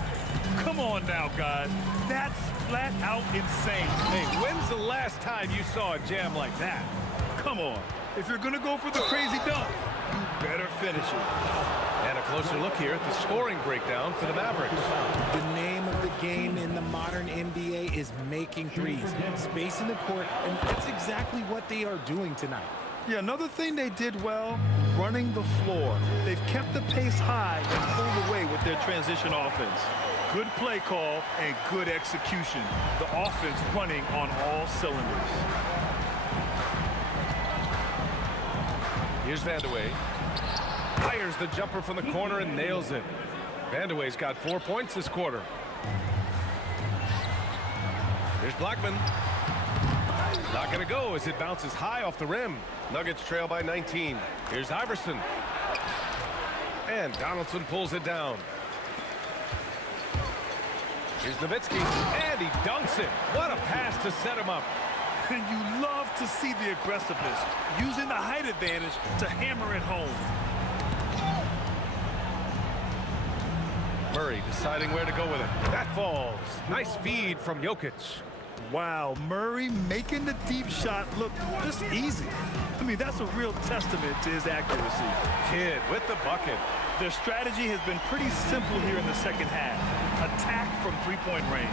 Come on now, guys. That's flat out insane. Hey, when's the last time you saw a jam like that? Come on. If you're going to go for the crazy dunk, you better finish it. And a closer look here at the scoring breakdown for the Mavericks. The name of the game in the modern NBA is making threes. Space in the court, and that's exactly what they are doing tonight. Yeah, another thing they did well, running the floor. They've kept the pace high and pulled away with their transition offense. Good play call and good execution. The offense running on all cylinders. Here's Vandeweghe. Fires the jumper from the corner and nails it. Vandeweghe's got 4 points this quarter. Here's Blackman. Not going to go as it bounces high off the rim. Nuggets trail by 19. Here's Iverson. And Donaldson pulls it down. Here's Nowitzki, and he dunks it. What a pass to set him up. And you love to see the aggressiveness, using the height advantage to hammer it home. Murray deciding where to go with it. That falls. Nice feed from Jokic. Wow, Murray making the deep shot look just easy. I mean, that's a real testament to his accuracy. Kidd with the bucket. Their strategy has been pretty simple here in the second half. Attack from three-point range.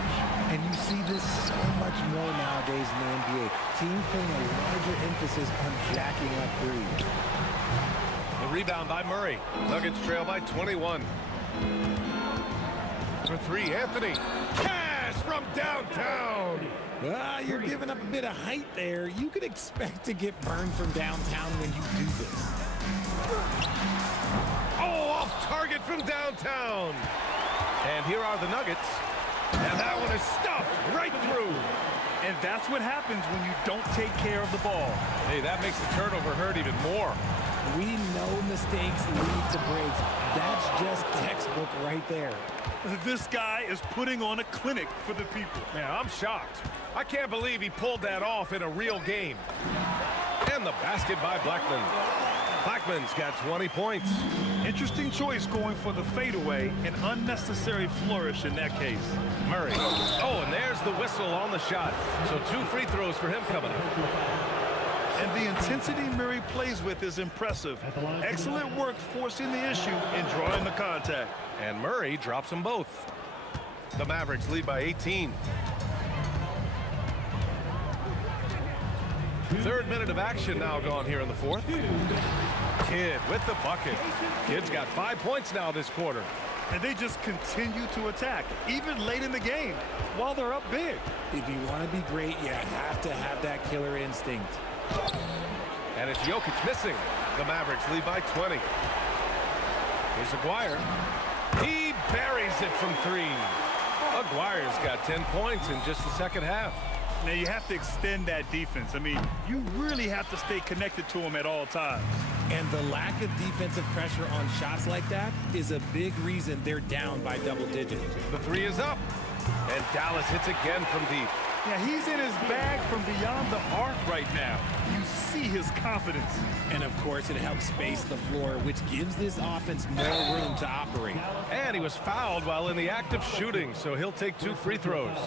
And you see this so much more nowadays in the NBA. Teams putting a larger emphasis on jacking up threes. The rebound by Murray. Nuggets trail by 21. For three, Anthony. Cash from downtown. You're giving up a bit of height there. You could expect to get burned from downtown when you do this. Oh, off target from downtown. And here are the Nuggets. And that one is stuffed right through. And that's what happens when you don't take care of the ball. Hey, that makes the turnover hurt even more. We know mistakes lead to breaks. That's just textbook right there. This guy is putting on a clinic for the people. Man, I'm shocked. I can't believe he pulled that off in a real game. And the basket by Blackman. Blackman's got 20 points. Interesting choice going for the fadeaway. An unnecessary flourish in that case. Murray. Oh, and there's the whistle on the shot. So 2 free throws for him coming up. And the intensity Murray plays with is impressive. Excellent work forcing the issue and drawing the contact. And Murray drops them both. The Mavericks lead by 18. Third minute of action now gone here in the fourth. Kidd with the bucket. Kidd's got 5 points now this quarter. And they just continue to attack, even late in the game, while they're up big. If you want to be great, you have to have that killer instinct. And it's Jokic missing. The Mavericks lead by 20. Here's Aguirre. He buries it from 3. Aguirre's got 10 points in just the second half. Now you have to extend that defense. I mean, you really have to stay connected to him at all times. And the lack of defensive pressure on shots like that is a big reason they're down by double digits. The 3 is up. And Dallas hits again from deep. Yeah, he's in his bag from beyond the arc right now. You see his confidence. And of course, it helps space the floor, which gives this offense more room to operate. And he was fouled while in the act of shooting, so he'll take 2 free throws.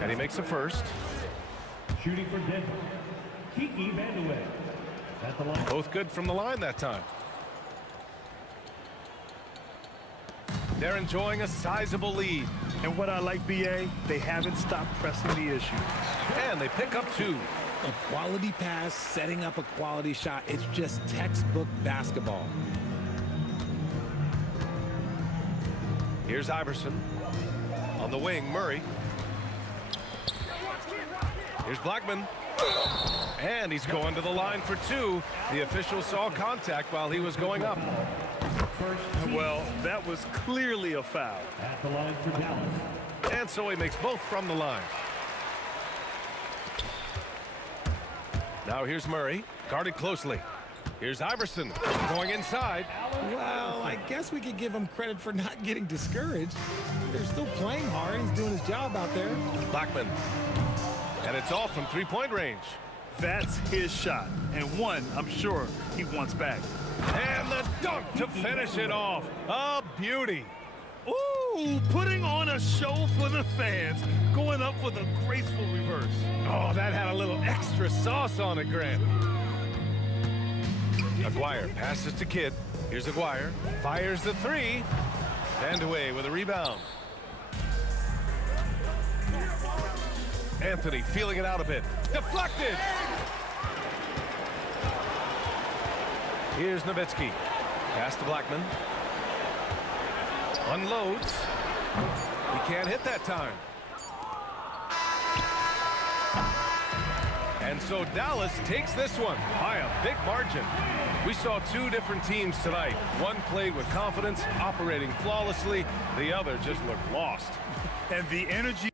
And he makes the first. Shooting for Denver, Kiki Vandeweghe. At the line. Both good from the line that time. They're enjoying a sizable lead. And what I like, BA, they haven't stopped pressing the issue. And they pick up 2. A quality pass, setting up a quality shot. It's just textbook basketball. Here's Iverson. On the wing, Murray. Here's Blackman. And he's going to the line for 2. The official saw contact while he was going up. Well, that was clearly a foul. At the line for Dallas. And so he makes both from the line. Now here's Murray, guarded closely. Here's Iverson going inside. Well, I guess we could give him credit for not getting discouraged. They're still playing hard. He's doing his job out there. Blackman. And it's off from 3-point range. That's his shot. And one, I'm sure, he wants back. And the dunk to finish it off. A beauty. Ooh, putting on a show for the fans. Going up with a graceful reverse. Oh, that had a little extra sauce on it, Grant. Aguirre passes to Kidd. Here's Aguirre. Fires the 3. Vandeweghe with a rebound. Anthony feeling it out a bit. Deflected. Here's Nowitzki. Pass to Blackman. Unloads. He can't hit that time. And so Dallas takes this one by a big margin. We saw two different teams tonight. One played with confidence, operating flawlessly. The other just looked lost. And the energy.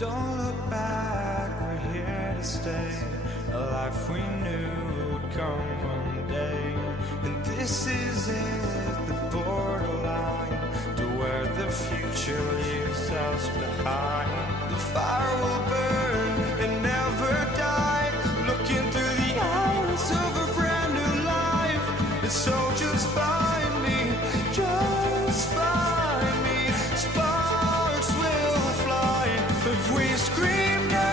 Don't look back, we're here to stay. A life we knew would come one day. And this is it, the borderline to where the future leads. behind. The fire will burn and never die. Looking through the eyes of a brand new life. And so just find me, just find me. Sparks will fly if we scream no.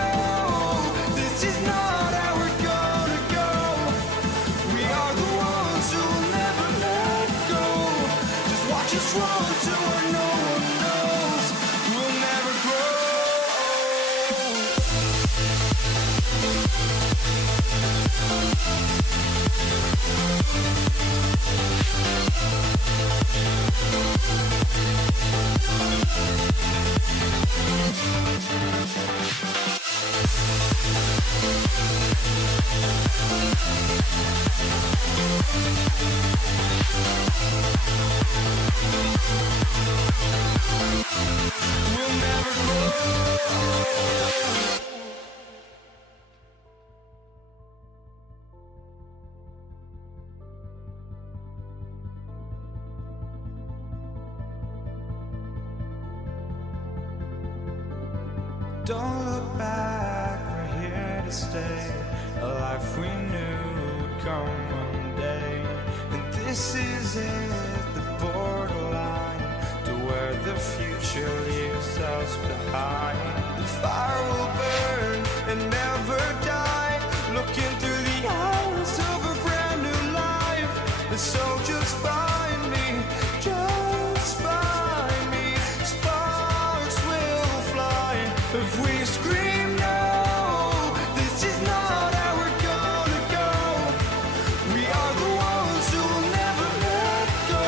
This is not how we're gonna go. We are the ones who will never let go. Just watch us run to where no one knows. We'll never grow. We'll never grow. Don't look back, we're here to stay. A life we knew would come one day. And this is it, the borderline to where the future leaves us behind. The fire will burn and never die. Looking through the eyes of a brand new life. And so just find me, just find me. Sparks will fly if we scream no. This is not how we're gonna go. We are the ones who will never let go.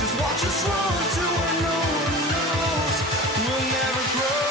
Just watch us run to where no one knows. We'll never grow.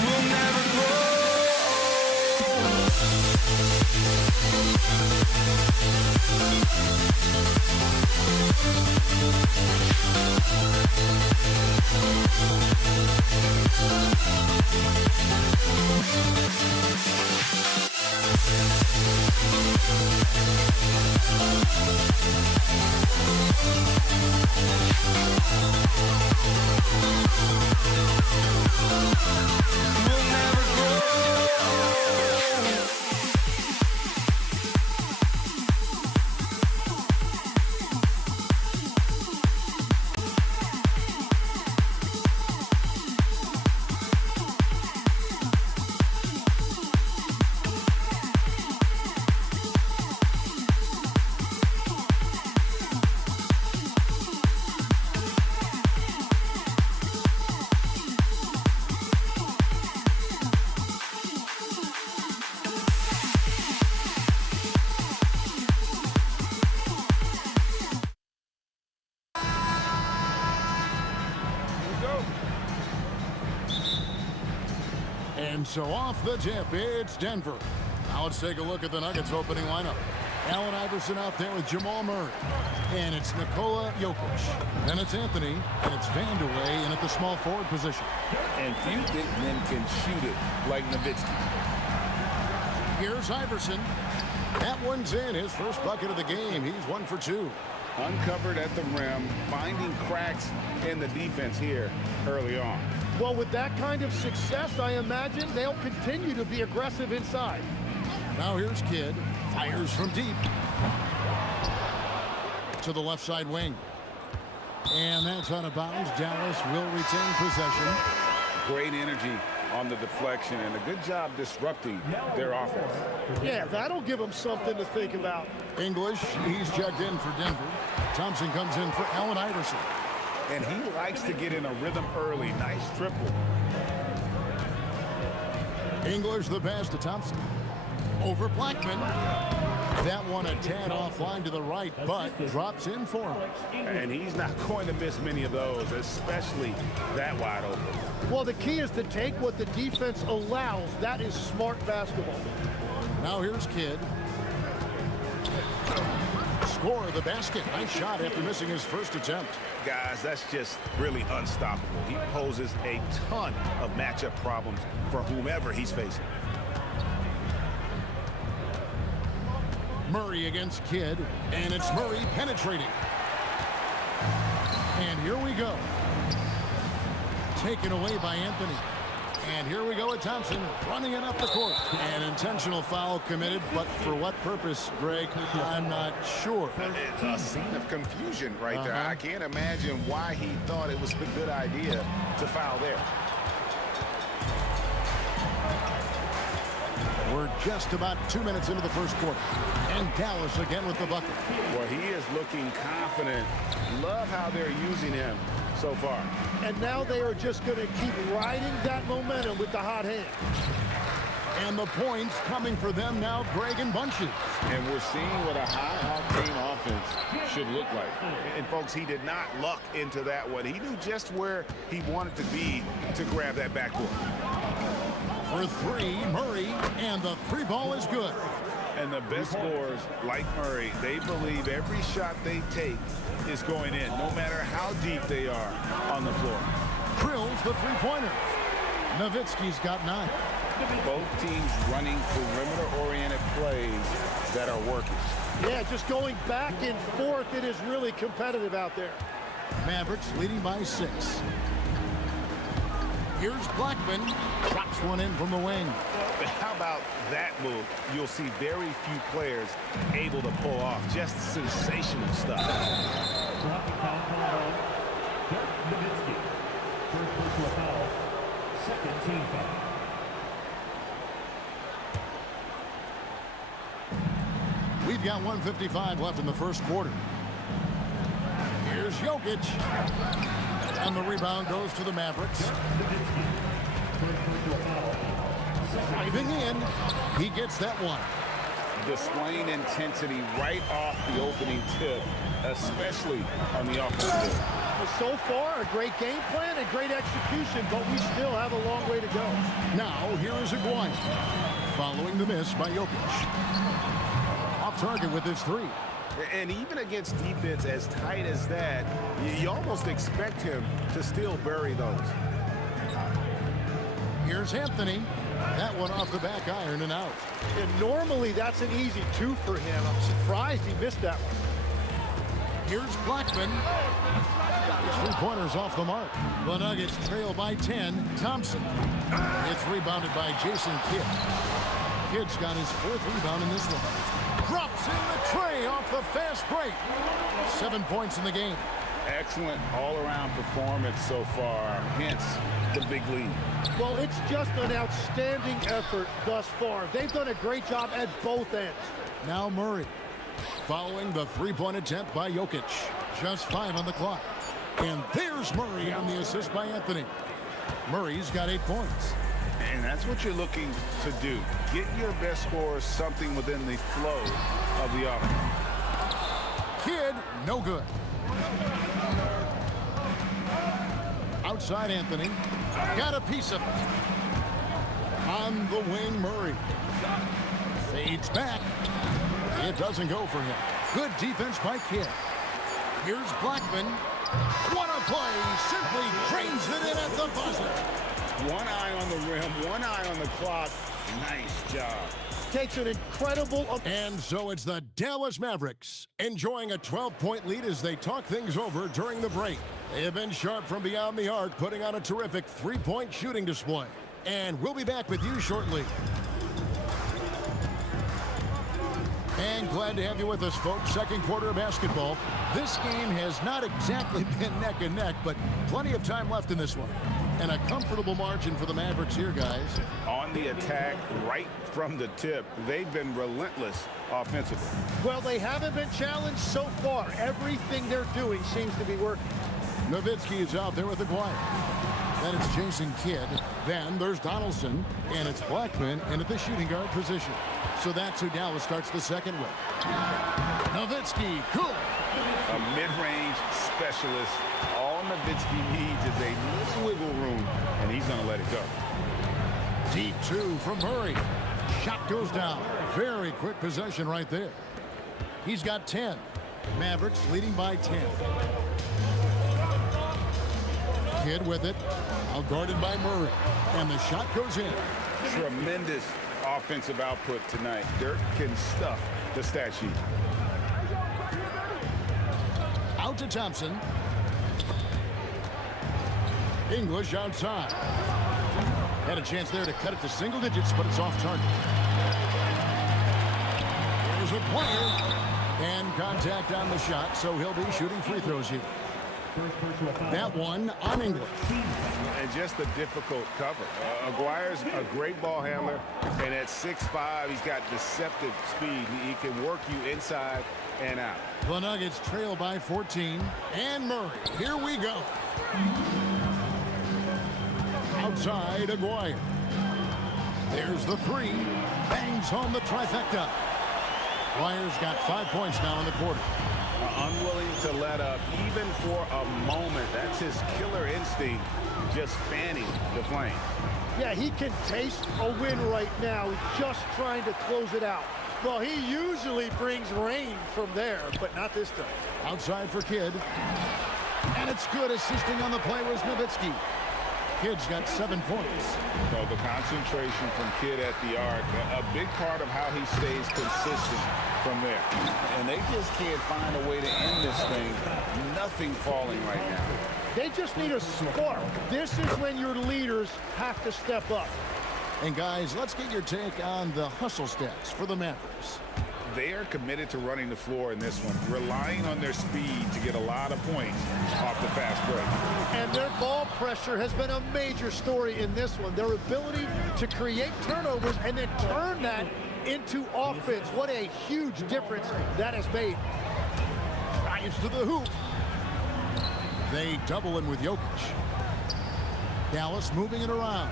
We'll never grow. We'll never grow. And so off the tip, it's Denver. Now let's take a look at the Nuggets opening lineup. Allen Iverson out there with Jamal Murray. And it's Nikola Jokic. Then it's Anthony. And it's Vandeweghe in at the small forward position. And few big men can shoot it like Nowitzki. Here's Iverson. That one's in. His first bucket of the game. He's 1 for 2. Uncovered at the rim, finding cracks in the defense here early on. Well, with that kind of success, I imagine they'll continue to be aggressive inside. Now here's Kidd. Fires from deep. To the left side wing. And that's out of bounds. Dallas will retain possession. Great energy on the deflection and a good job disrupting their offense. Yeah, that'll give them something to think about. English, he's checked in for Denver. Thompson comes in for Allen Iverson. And he likes to get in a rhythm early. Nice triple. English the pass to Thompson. Over Blackman. That one a tad offline to the right, but drops in for him. And he's not going to miss many of those, especially that wide open. Well, the key is to take what the defense allows. That is smart basketball. Now here's Kidd. Score of the basket. Nice shot after missing his first attempt. Guys, that's just really unstoppable. He poses a ton of matchup problems for whomever he's facing. Murray against Kidd, and it's Murray penetrating. And here we go. Taken away by Anthony. And here we go with Thompson running it up the court. An intentional foul committed, but for what purpose, Greg? I'm not sure. It's a scene of confusion right there. I can't imagine why he thought it was a good idea to foul there. We're just about 2 minutes into the first quarter. And Dallas again with the bucket. Well, he is looking confident. Love how they're using him so far. And now they are just going to keep riding that momentum with the hot hand. And the points coming for them now, Greg, in bunches. And we're seeing what a high-octane offense should look like. And, folks, he did not luck into that one. He knew just where he wanted to be to grab that backboard. For three, Murray, and the three ball is good. And the best scorers, like Murray, they believe every shot they take is going in, no matter how deep they are on the floor. Drills the three-pointer. Nowitzki's got 9. Both teams running perimeter-oriented plays that are working. Yeah, just going back and forth, it is really competitive out there. Mavericks leading by 6. Here's Blackman. Drops one in from the wing. How about that move? You'll see very few players able to pull off just sensational stuff. Dropping foul called on Nowitzki. First personal foul. Second team foul. We've got 1:55 left in the first quarter. Here's Jokic. And the rebound goes to the Mavericks. Driving in. He gets that one. Displaying intensity right off the opening tip, especially on the offensive end. Well, so far, a great game plan and great execution, but we still have a long way to go. Now, here is Aguirre. Following the miss by Jokic. Off target with his 3. And even against defense as tight as that, you almost expect him to still bury those. Here's Anthony. That one off the back iron and out. And normally that's an easy 2 for him. I'm surprised he missed that one. Here's Blackman. His three-pointers off the mark. The Nuggets trail by 10. Thompson. It's rebounded by Jason Kidd. Kidd's got his 4th rebound in this one. Drops in the tray off the fast break. 7 points in the game. Excellent all-around performance so far, hence the big lead. Well, it's just an outstanding effort thus far. They've done a great job at both ends. Now Murray. Following the three-point attempt by Jokic. Just 5 on the clock. And there's Murray on the assist by Anthony. Murray's got 8 points. And that's what you're looking to do. Get your best scorers something within the flow of the offense. Kidd, no good. Outside Anthony. Got a piece of it. On the wing, Murray. Fades back. It doesn't go for him. Good defense by Kidd. Here's Blackman. What a play. Simply drains it in at the buzzer. One eye on the rim, one eye on the clock. Nice job. Takes an incredible... And so it's the Dallas Mavericks enjoying a 12-point lead as they talk things over during the break. They have been sharp from beyond the arc, putting on a terrific three-point shooting display. And we'll be back with you shortly. And glad to have you with us, folks. Second quarter of basketball. This game has not exactly been neck and neck, but plenty of time left in this one. And a comfortable margin for the Mavericks here, guys. On the attack, right from the tip, they've been relentless offensively. Well, they haven't been challenged so far. Everything they're doing seems to be working. Nowitzki is out there with Aguirre. Then it's Jason Kidd. Then there's Donaldson. And it's Blackman in at the shooting guard position. So that's who Dallas starts the second with. Nowitzki, cool. A mid-range specialist. All Nowitzki needs is a little wiggle room, and going to let it go. Deep two from Murray. Shot goes down. Very quick possession right there. He's got 10. Mavericks leading by 10. Kidd with it. Outguarded by Murray. And the shot goes in. Tremendous offensive output tonight. Dirk can stuff the stat sheet. Out to Thompson. English outside. Had a chance there to cut it to single digits, but it's off target. There's a player. And contact on the shot, so he'll be shooting free throws here. That one on English. And just a difficult cover. Aguirre's a great ball handler, and at 6'5", he's got deceptive speed. He can work you inside and out. The Nuggets trail by 14. And Murray, here we go. Outside, Aguirre. There's the three. Bangs home the trifecta. Aguirre's got 5 points now in the quarter. Unwilling to let up, even for a moment. That's his killer instinct, just fanning the flame. Yeah, he can taste a win right now. He's just trying to close it out. Well, he usually brings rain from there, but not this time. Outside for Kidd. And it's good. Assisting on the play was Nowitzki. Kidd's got 7 points. So the concentration from Kidd at the arc, a big part of how he stays consistent from there. And they just can't find a way to end this thing. Nothing falling right now. They just need a spark. This is when your leaders have to step up. And guys, let's get your take on the hustle stats for the Mavericks. They are committed to running the floor in this one, relying on their speed to get a lot of points off the fast break. And their ball pressure has been a major story in this one. Their ability to create turnovers and then turn that into offense. What a huge difference that has made. Drives to the hoop. They double him with Jokic. Dallas moving it around.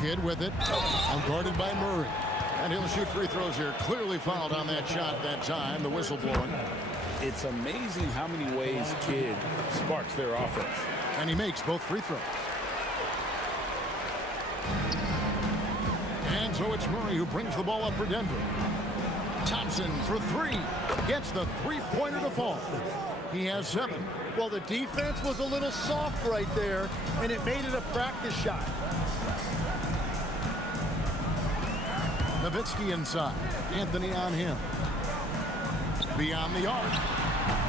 Kidd with it. Unguarded by Murray. And he'll shoot free throws here. Clearly fouled on that shot that time. The whistle blowing. It's amazing how many ways Kidd sparks their offense. And he makes both free throws. And so it's Murray who brings the ball up for Denver. Thompson for three. Gets the three-pointer to fall. He has 7. Well, the defense was a little soft right there, and it made it a practice shot. Nowitzki inside. Anthony on him. Beyond the arc.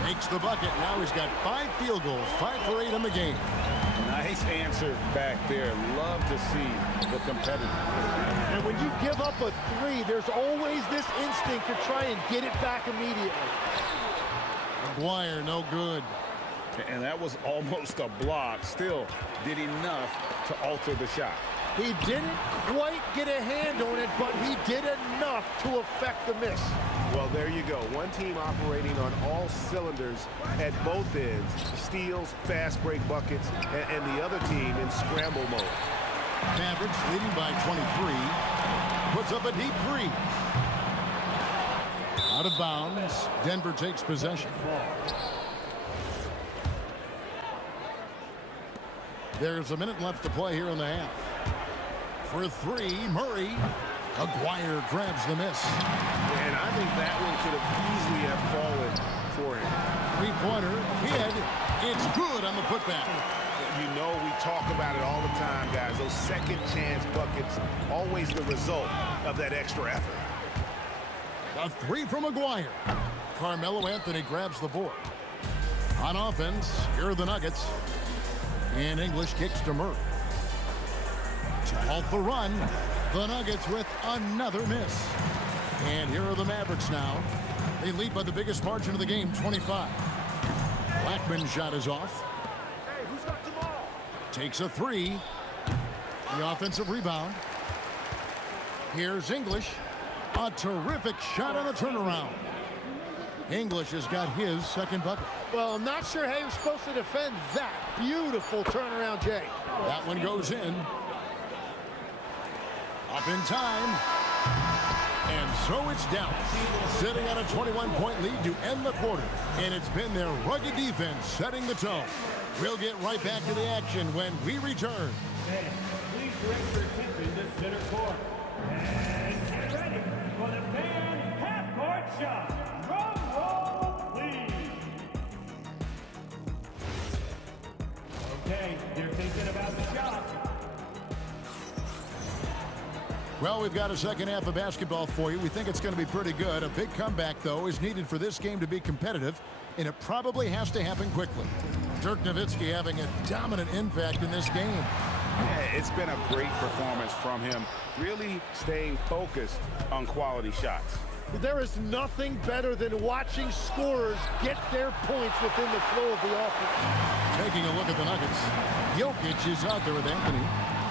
Makes the bucket. Now he's got 5 field goals. 5 for 8 in the game. Nice answer back there. Love to see the competitor. And when you give up a 3, there's always this instinct to try and get it back immediately. Aguirre, no good. And that was almost a block. Still did enough to alter the shot. He didn't quite get a hand on it, but he did enough to affect the miss. Well, there you go. One team operating on all cylinders at both ends. Steals, fast break buckets, and the other team in scramble mode. Mavericks leading by 23. Puts up a deep 3. Out of bounds. Denver takes possession. There's a minute left to play here in the half. For 3, Murray. Aguirre grabs the miss. And I think that one could have easily have fallen for him. Three-pointer, Kidd. It's good on the putback. You know, we talk about it all the time, guys. Those second chance buckets, always the result of that extra effort. A 3 from Aguirre. Carmelo Anthony grabs the board. On offense, here are the Nuggets. And English kicks to Murray. To halt the run, the Nuggets with another miss. And here are the Mavericks now. They lead by the biggest margin of the game, 25. Blackman's shot is off. Hey, who's got the ball? Takes a 3. The offensive rebound. Here's English. A terrific shot on the turnaround. English has got his second bucket. Well, I'm not sure how you're supposed to defend that. Beautiful turnaround, Jay. That one goes in. Up in time. And so it's Dallas, sitting on a 21-point lead to end the quarter. And it's been their rugged defense setting the tone. We'll get right back to the action when we return. Hey, please direct your attention to center court. And get ready for the fan half-court shot. Drum roll, please. Okay, they're thinking about the shot. Well, we've got a second half of basketball for you. We think it's going to be pretty good. A big comeback, though, is needed for this game to be competitive, and it probably has to happen quickly. Dirk Nowitzki having a dominant impact in this game. Yeah, it's been a great performance from him, really staying focused on quality shots. There is nothing better than watching scorers get their points within the flow of the offense. Taking a look at the Nuggets, Jokic is out there with Anthony.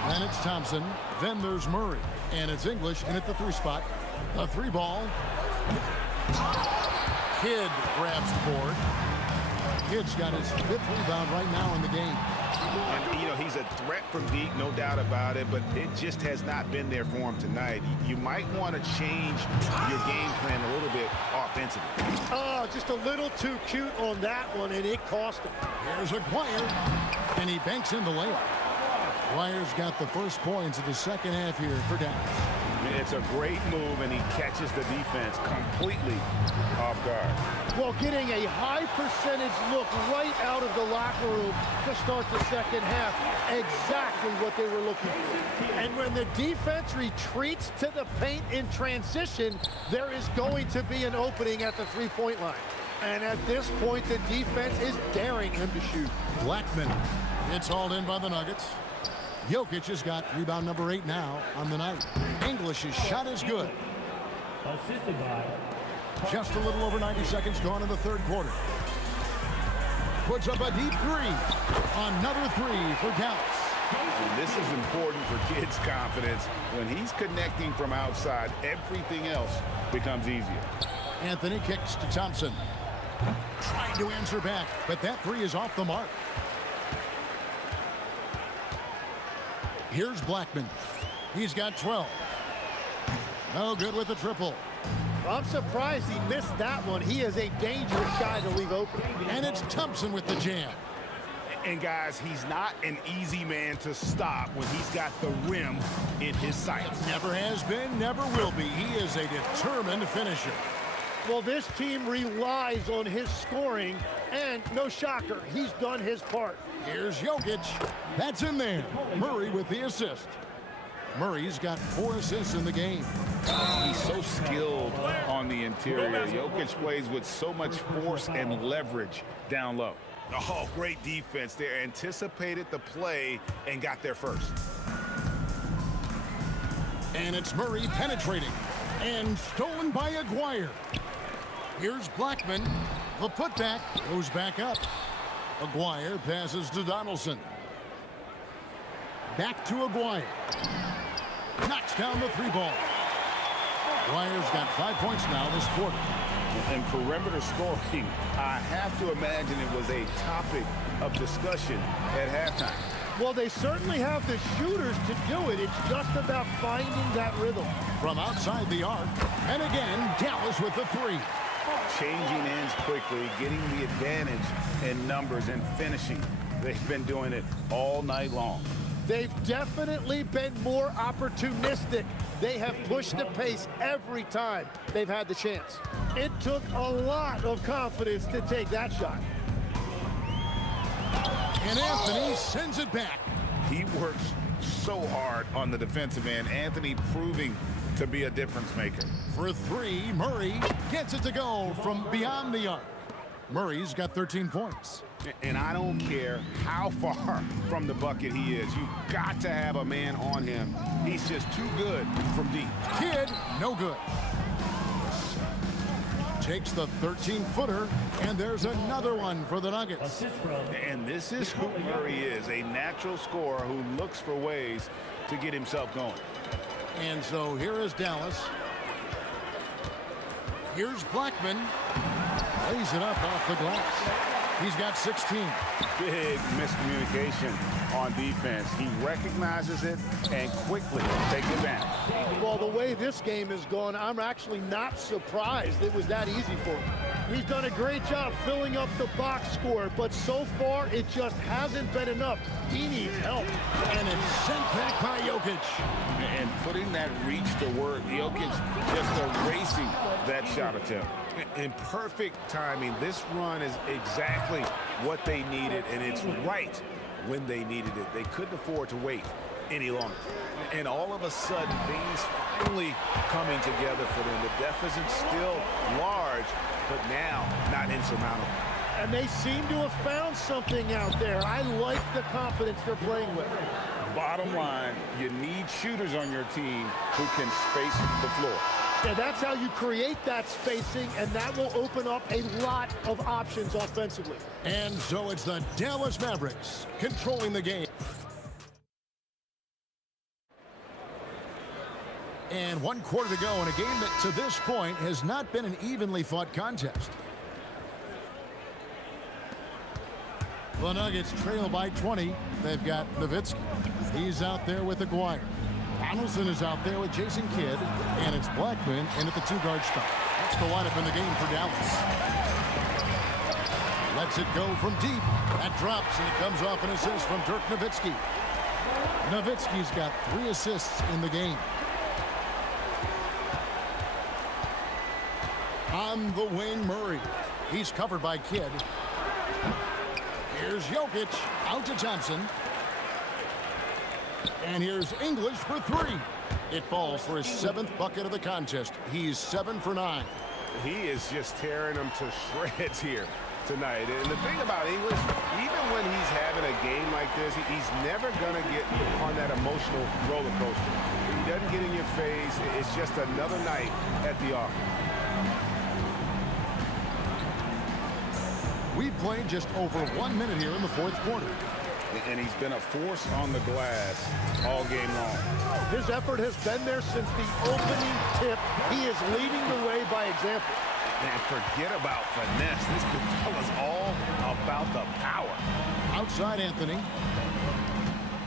Then it's Thompson. Then there's Murray. And it's English in at the 3 spot. A 3 ball. Kidd grabs the board. Kidd's got his 5th rebound right now in the game. And, you know, he's a threat from deep, no doubt about it, but it just has not been there for him tonight. You might want to change your game plan a little bit offensively. Oh, just a little too cute on that one, and it cost him. Here's Aguirre, and he banks in the layup. Aguirre's got the first points of the second half here for Dallas. It's a great move, and he catches the defense completely off guard. Well, getting a high percentage look right out of the locker room to start the second half. Exactly what they were looking for. And when the defense retreats to the paint in transition, there is going to be an opening at the three-point line. And at this point, the defense is daring him to shoot. Blackman gets hauled in by the Nuggets. Jokic has got rebound number 8 now on the night. English's shot is good. Assisted by Just a little over 90 seconds gone in the third quarter. Puts up a deep 3. Another 3 for Dallas. And this is important for Kidd's confidence. When he's connecting from outside, everything else becomes easier. Anthony kicks to Thompson. Trying to answer back, but that 3 is off the mark. Here's Blackman. He's got 12. No good with the triple. I'm surprised he missed that one. He is a dangerous guy to leave open. And it's Thompson with the jam. And guys, he's not an easy man to stop when he's got the rim in his sights. Never has been, never will be. He is a determined finisher. Well, this team relies on his scoring, and no shocker, he's done his part. Here's Jokic. That's in there. Murray with the assist. Murray's got 4 assists in the game. He's so skilled on the interior. Jokic plays with so much force and leverage down low. Oh, great defense there. Anticipated the play and got there first. And it's Murray penetrating. And stolen by Aguirre. Here's Blackman. The putback goes back up. Aguirre passes to Donaldson. Back to Aguirre. Knocks down the 3 ball. Aguirre's got 5 points now this quarter. And perimeter scoring, I have to imagine it was a topic of discussion at halftime. Well, they certainly have the shooters to do it. It's just about finding that rhythm. From outside the arc. And again, Dallas with the 3. Changing ends quickly, getting the advantage in numbers and finishing. They've been doing it all night long. They've definitely been more opportunistic. They have pushed the pace every time they've had the chance. It took a lot of confidence to take that shot. And Anthony sends it back. He works so hard on the defensive end. Anthony proving to be a difference maker. For 3, Murray gets it to go from beyond the arc. Murray's got 13 points. And I don't care how far from the bucket he is. You've got to have a man on him. He's just too good from deep. Kidd, no good. Takes the 13-footer, and there's another one for the Nuggets. And this is who Murray is, a natural scorer who looks for ways to get himself going. And so here is Dallas. Here's Blackman. Lays it up off the glass. He's got 16. Big miscommunication on defense. He recognizes it and quickly takes advantage. Well, the way this game has gone, I'm actually not surprised it was that easy for him. He's done a great job filling up the box score, but so far it just hasn't been enough. He needs help. And it's sent back by Jokic. And putting that reach to work, Jokic just erasing that shot attempt. In perfect timing, this run is exactly what they needed, and it's right when they needed it. They couldn't afford to wait any longer. And all of a sudden, things finally coming together for them. The deficit's still large, but now not insurmountable. And they seem to have found something out there. I like the confidence they're playing with. Bottom line, you need shooters on your team who can space the floor. And that's how you create that spacing, and that will open up a lot of options offensively. And so it's the Dallas Mavericks controlling the game. And 1 quarter to go in a game that to this point has not been an evenly fought contest. The Nuggets trail by 20. They've got Nowitzki. He's out there with Aguirre. Donaldson is out there with Jason Kidd. And it's Blackman in at the 2-guard spot. That's the lineup in the game for Dallas. Lets it go from deep. That drops, and it comes off an assist from Dirk Nowitzki. Nowitzki's got 3 assists in the game. On the wing, Murray. He's covered by Kidd. Here's Jokic, out to Thompson. And here's English for 3. It falls for his 7th bucket of the contest. He's 7 for 9. He is just tearing them to shreds here tonight. And the thing about English, even when he's having a game like this, he's never going to get on that emotional roller coaster. He doesn't get in your face. It's just another night at the office. We've played just over 1 minute here in the 4th quarter. And he's been a force on the glass all game long. His effort has been there since the opening tip. He is leading the way by example. And forget about finesse. This fella's all about the power. Outside Anthony.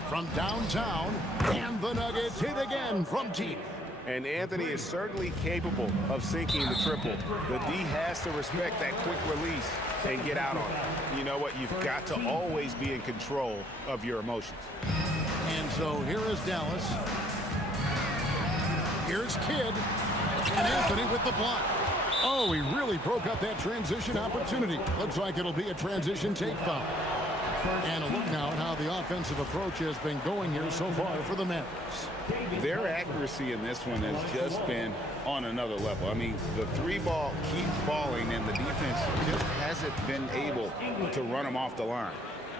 From downtown. And the Nuggets hit again from deep. And Anthony is certainly capable of sinking the triple. The D has to respect that quick release and get out on it. You know what? You've got to always be in control of your emotions. And so here is Dallas. Here's Kidd. And Anthony with the block. Oh, he really broke up that transition opportunity. Looks like it'll be a transition take foul. And a look now at how the offensive approach has been going here so far for the Mavericks. Their accuracy in this one has just been on another level. I mean, the 3-ball keeps falling, and the defense just hasn't been able to run them off the line.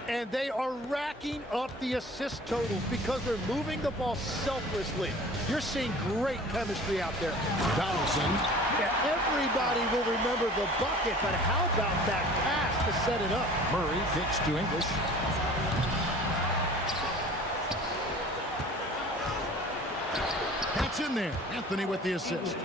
And they are racking up the assist totals because they're moving the ball selflessly. You're seeing great chemistry out there. Donaldson. Yeah, everybody will remember the bucket, but how about that pass to set it up? Murray kicks to English. That's in there. Anthony with the assist.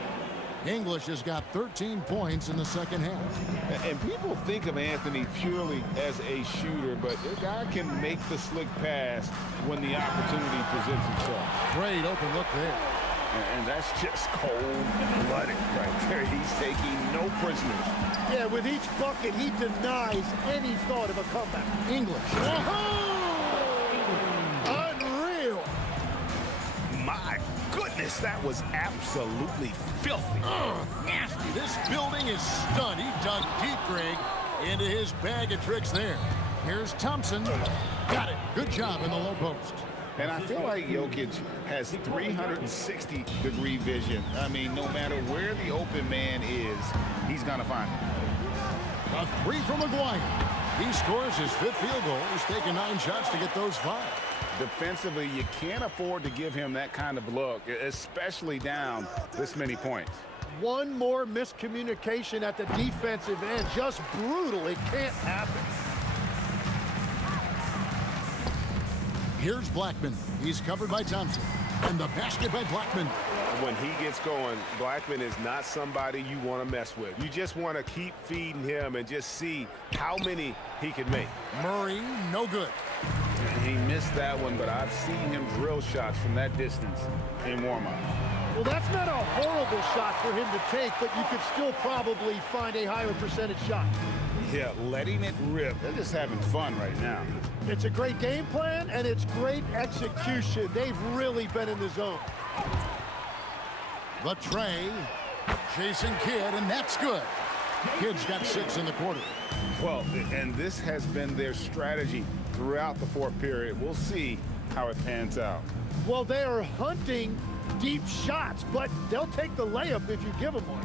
English has got 13 points in the second half. And people think of Anthony purely as a shooter, but the guy can make the slick pass when the opportunity presents itself. Great open look there. And that's just cold-blooded right there. He's taking no prisoners. Yeah, with each bucket, he denies any thought of a comeback. English. Unreal. My goodness, that was absolutely filthy. Nasty. This building is stunned. He dug deep, Greg, into his bag of tricks there. Here's Thompson. Got it. Good job in the low post. And I feel like Jokic has 360-degree vision. I mean, no matter where the open man is, he's going to find it. A 3 from Aguirre. He scores his 5th field goal. He's taken 9 shots to get those 5. Defensively, you can't afford to give him that kind of look, especially down this many points. One more miscommunication at the defensive end. Just brutal. It can't happen. Here's Blackman. He's covered by Thompson. And the basket by Blackman. When he gets going, Blackman is not somebody you want to mess with. You just want to keep feeding him and just see how many he can make. Murray, no good. He missed that one, but I've seen him drill shots from that distance in warm-up. Well, that's not a horrible shot for him to take, but you could still probably find a higher percentage shot. Yeah, letting it rip. They're just having fun right now. It's a great game plan, and it's great execution. They've really been in the zone. The tray, chasing Kidd, and that's good. Kidd's got 6 in the quarter. Well, and this has been their strategy throughout the fourth period. We'll see how it pans out. Well, they are hunting deep shots, but they'll take the layup if you give them one.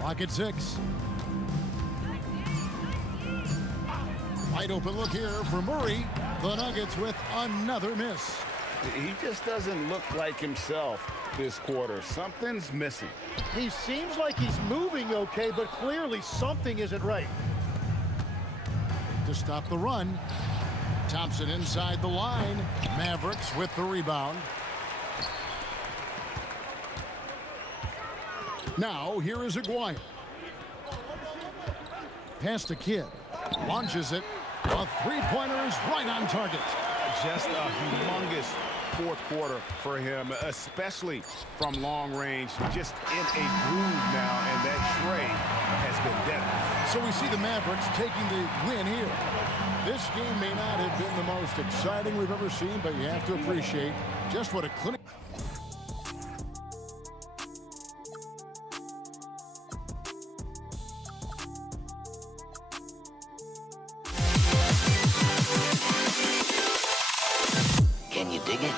Clock at 6. Wide open look here for Murray. The Nuggets with another miss. He just doesn't look like himself this quarter. Something's missing. He seems like he's moving okay, but clearly something isn't right. To stop the run, Thompson inside the line. Mavericks with the rebound. Now, here is Aguirre. Pass to Kidd. Launches it. A three-pointer is right on target. Just a humongous fourth quarter for him, especially from long range. Just in a groove now, and that tray has been deadly. So we see the Mavericks taking the win here. This game may not have been the most exciting we've ever seen, but you have to appreciate just what a clinic. Can you dig it?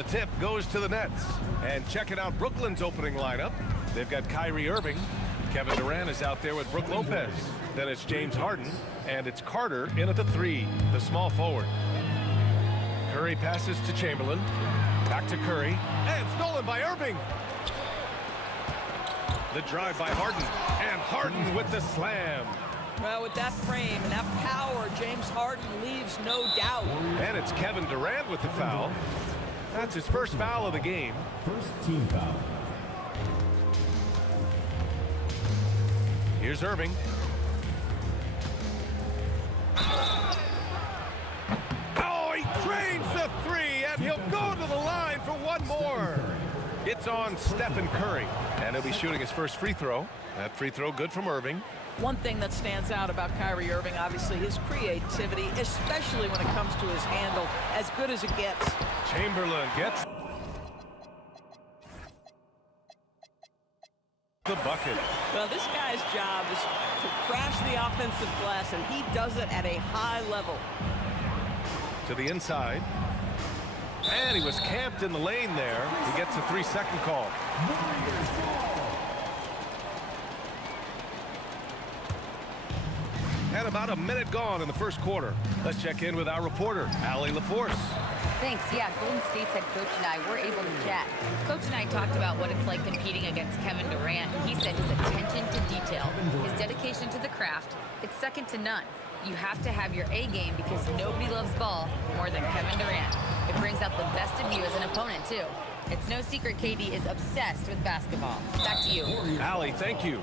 the tip goes to the Nets. And checking out Brooklyn's opening lineup, they've got Kyrie Irving. Kevin Durant is out there with Brook Lopez. Then it's James Harden, and it's Carter in at the 3, the small forward. Curry passes to Chamberlain. Back to Curry, and stolen by Irving. The drive by Harden, and Harden with the slam. Well, with that frame and that power, James Harden leaves no doubt. And it's Kevin Durant with the foul. That's his first foul of the game. First team foul. Here's Irving. Oh, he drains the 3, and he'll go to the line for one more. It's on Stephen Curry, and he'll be shooting his first free throw. That free throw good from Irving. One thing that stands out about Kyrie Irving, obviously, his creativity, especially when it comes to his handle, as good as it gets. Chamberlain gets the bucket. Well, this guy's job is to crash the offensive glass, and he does it at a high level. To the inside. And he was camped in the lane there. He gets a 3-second call. And about a minute gone in the first quarter. Let's check in with our reporter, Allie LaForce. Thanks. Yeah, Golden State's head coach and I were able to chat. Coach and I talked about what it's like competing against Kevin Durant. He said his attention to detail, his dedication to the craft, it's second to none. You have to have your A game because nobody loves ball more than Kevin Durant. It brings out the best of you as an opponent, too. It's no secret KD is obsessed with basketball. Back to you. Allie, thank you.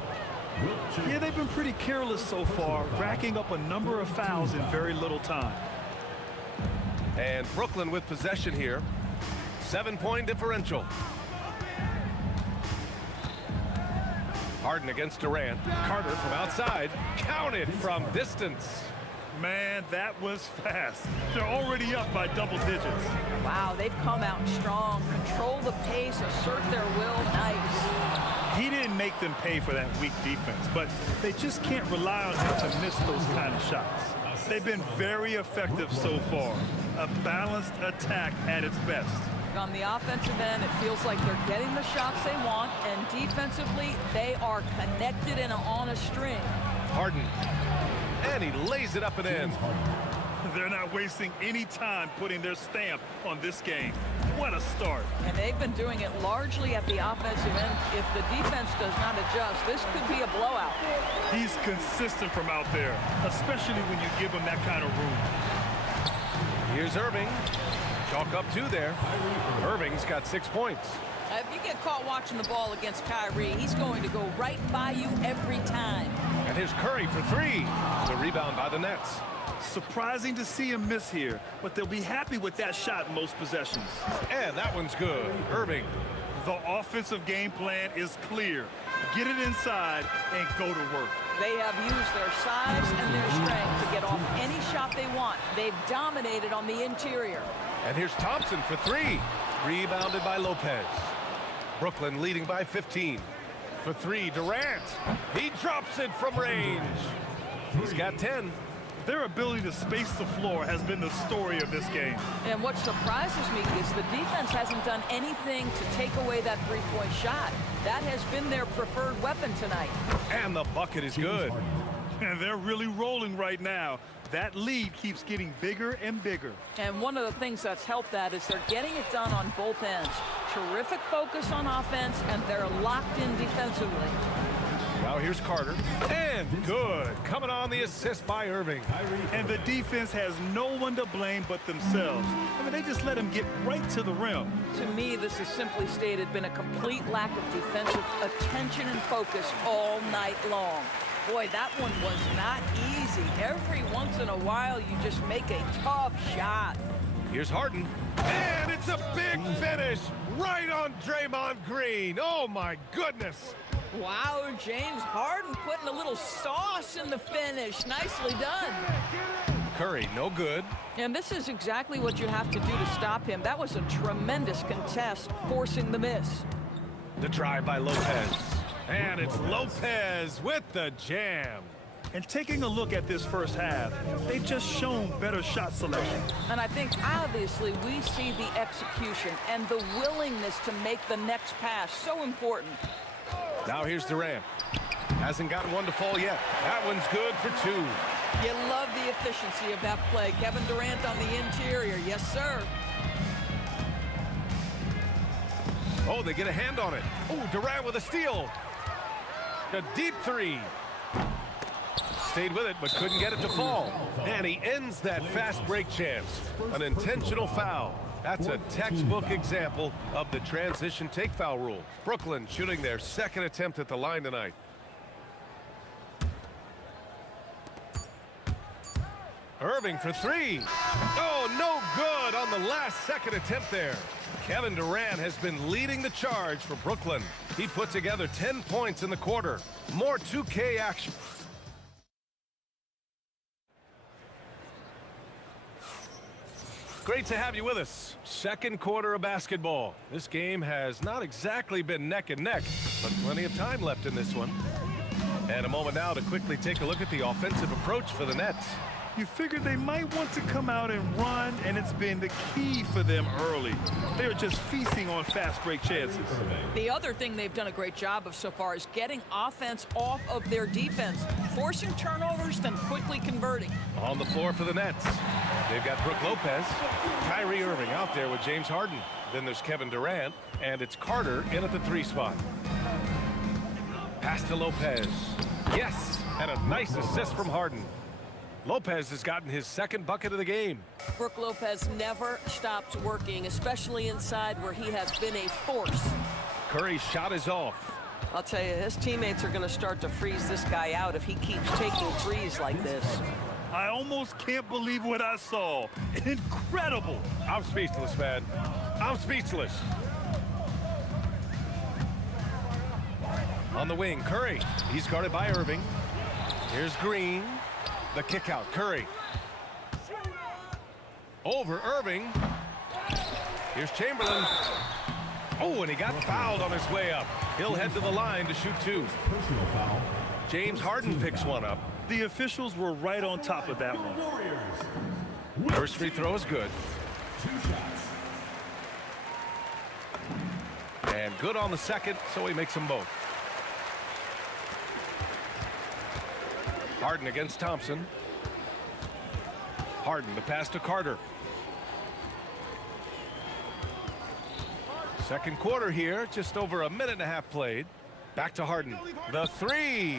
Yeah, they've been pretty careless so far, racking up a number of fouls in very little time. And Brooklyn with possession here. 7-point differential. Harden against Durant. Carter from outside. Counted from distance. Man, that was fast. They're already up by double digits. Wow, they've come out strong, control the pace, assert their will. Nice. He didn't make them pay for that weak defense, but they just can't rely on him to miss those kind of shots. They've been very effective so far. A balanced attack at its best. On the offensive end, it feels like they're getting the shots they want, and defensively, they are connected and on a string. Harden. And he lays it up and in. They're not wasting any time putting their stamp on this game. What a start. And they've been doing it largely at the offensive end. If the defense does not adjust, this could be a blowout. He's consistent from out there, especially when you give him that kind of room. Here's Irving. Chalk up 2 there. Irving's got 6 points. If you get caught watching the ball against Kyrie, he's going to go right by you every time. And here's Curry for 3. The rebound by the Nets. Surprising to see him miss here, but they'll be happy with that shot in most possessions. And that one's good. Irving. The offensive game plan is clear. Get it inside and go to work. They have used their size and their strength to get off any shot they want. They've dominated on the interior. And here's Thompson for 3. Rebounded by Lopez. Brooklyn leading by 15. For 3, Durant. He drops it from range. He's got 10. Their ability to space the floor has been the story of this game. And what surprises me is the defense hasn't done anything to take away that three-point shot. That has been their preferred weapon tonight. And the bucket is good. And they're really rolling right now. That lead keeps getting bigger and bigger. And one of the things that's helped that is they're getting it done on both ends. Terrific focus on offense, and they're locked in defensively. Now here's Carter. And good. Coming on the assist by Irving. And the defense has no one to blame but themselves. I mean, they just let him get right to the rim. To me, this has simply stated been a complete lack of defensive attention and focus all night long. Boy, that one was not easy. Every once in a while, you just make a tough shot. Here's Harden. And it's a big finish right on Draymond Green. Oh, my goodness. Wow, James Harden putting a little sauce in the finish. Nicely done. Curry, no good. And this is exactly what you have to do to stop him. That was a tremendous contest, forcing the miss. The drive by Lopez. And it's Lopez with the jam. And taking a look at this first half, they've just shown better shot selection. And I think obviously we see the execution and the willingness to make the next pass so important. Now here's Durant. Hasn't gotten one to fall yet. That one's good for 2. You love the efficiency of that play. Kevin Durant on the interior. Yes, sir. Oh, they get a hand on it. Oh, Durant with a steal. A deep 3. Stayed with it, but couldn't get it to fall. And he ends that fast break chance. An intentional foul. That's a textbook example of the transition take foul rule. Brooklyn shooting their second attempt at the line tonight. Irving for 3. Oh, no good on the last second attempt there. Kevin Durant has been leading the charge for Brooklyn. He put together 10 points in the quarter. More 2K action. Great to have you with us. Second quarter of basketball. This game has not exactly been neck and neck, but plenty of time left in this one. And a moment now to quickly take a look at the offensive approach for the Nets. You figured they might want to come out and run, and it's been the key for them early. They're just feasting on fast break chances. The other thing they've done a great job of so far is getting offense off of their defense, forcing turnovers, then quickly converting. On the floor for the Nets, they've got Brook Lopez, Kyrie Irving out there with James Harden. Then there's Kevin Durant, and it's Carter in at the 3 spot. Pass to Lopez. Yes, and a nice assist from Harden. Lopez has gotten his second bucket of the game. Brook Lopez never stops working, especially inside where he has been a force. Curry's shot is off. I'll tell you, his teammates are going to start to freeze this guy out if he keeps taking threes like this. I almost can't believe what I saw. Incredible. I'm speechless, man. I'm speechless. On the wing, Curry. He's guarded by Irving. Here's Green. The kick out, Curry. Over Irving. Here's Chamberlain. Oh, and he got fouled on his way up. He'll head to the line to shoot 2. Personal foul. James Harden picks one up. The officials were right on top of that one. First free throw is good. 2 shots. And good on the second, so he makes them both. Harden against Thompson. Harden, the pass to Carter. Second quarter here, just over a minute and a half played. Back to Harden. The 3.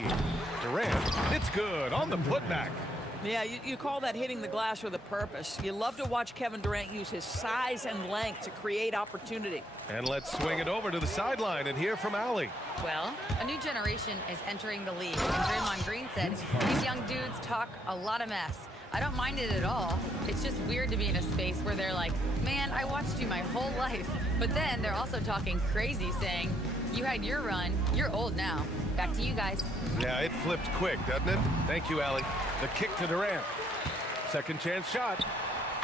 Durant, it's good on the putback. Yeah, you call that hitting the glass with a purpose. You love to watch Kevin Durant use his size and length to create opportunity. And let's swing it over to the sideline and hear from Allie. Well, a new generation is entering the league, and Draymond Green said, these young dudes talk a lot of mess. I don't mind it at all. It's just weird to be in a space where they're like, man, I watched you my whole life. But then they're also talking crazy, saying, you had your run, you're old now. Back to you guys. Yeah, it flipped quick, doesn't it? Thank you, Allie. The kick to Durant. Second chance shot.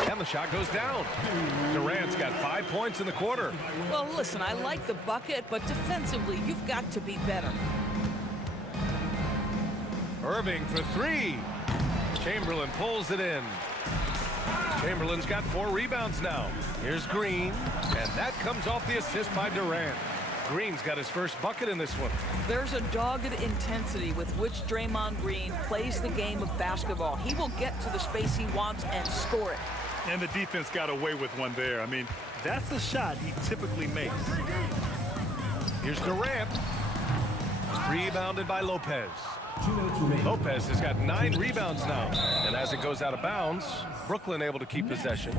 And the shot goes down. Durant's got 5 points in the quarter. Well, listen, I like the bucket, but defensively, you've got to be better. Irving for 3. Chamberlain pulls it in. Chamberlain's got 4 rebounds now. Here's Green, and that comes off the assist by Durant. Green's got his first bucket in this one. There's a dogged intensity with which Draymond Green plays the game of basketball. He will get to the space he wants and score it. And the defense got away with one there. I mean, that's a shot he typically makes. Here's Durant. Rebounded by Lopez. Lopez has got 9 rebounds now. And as it goes out of bounds, Brooklyn able to keep possession.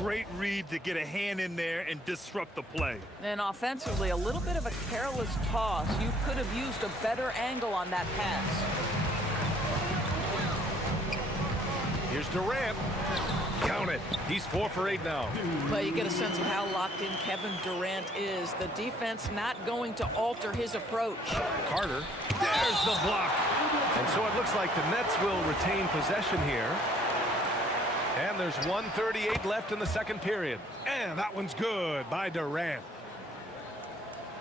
Great read to get a hand in there and disrupt the play. And offensively, a little bit of a careless toss. You could have used a better angle on that pass. Here's Durant. Count it. He's 4 for 8 now. Well, you get a sense of how locked in Kevin Durant is. The defense not going to alter his approach. Carter. There's the block. And so it looks like the Nets will retain possession here. And there's 1:38 left in the second period. And that one's good by Durant.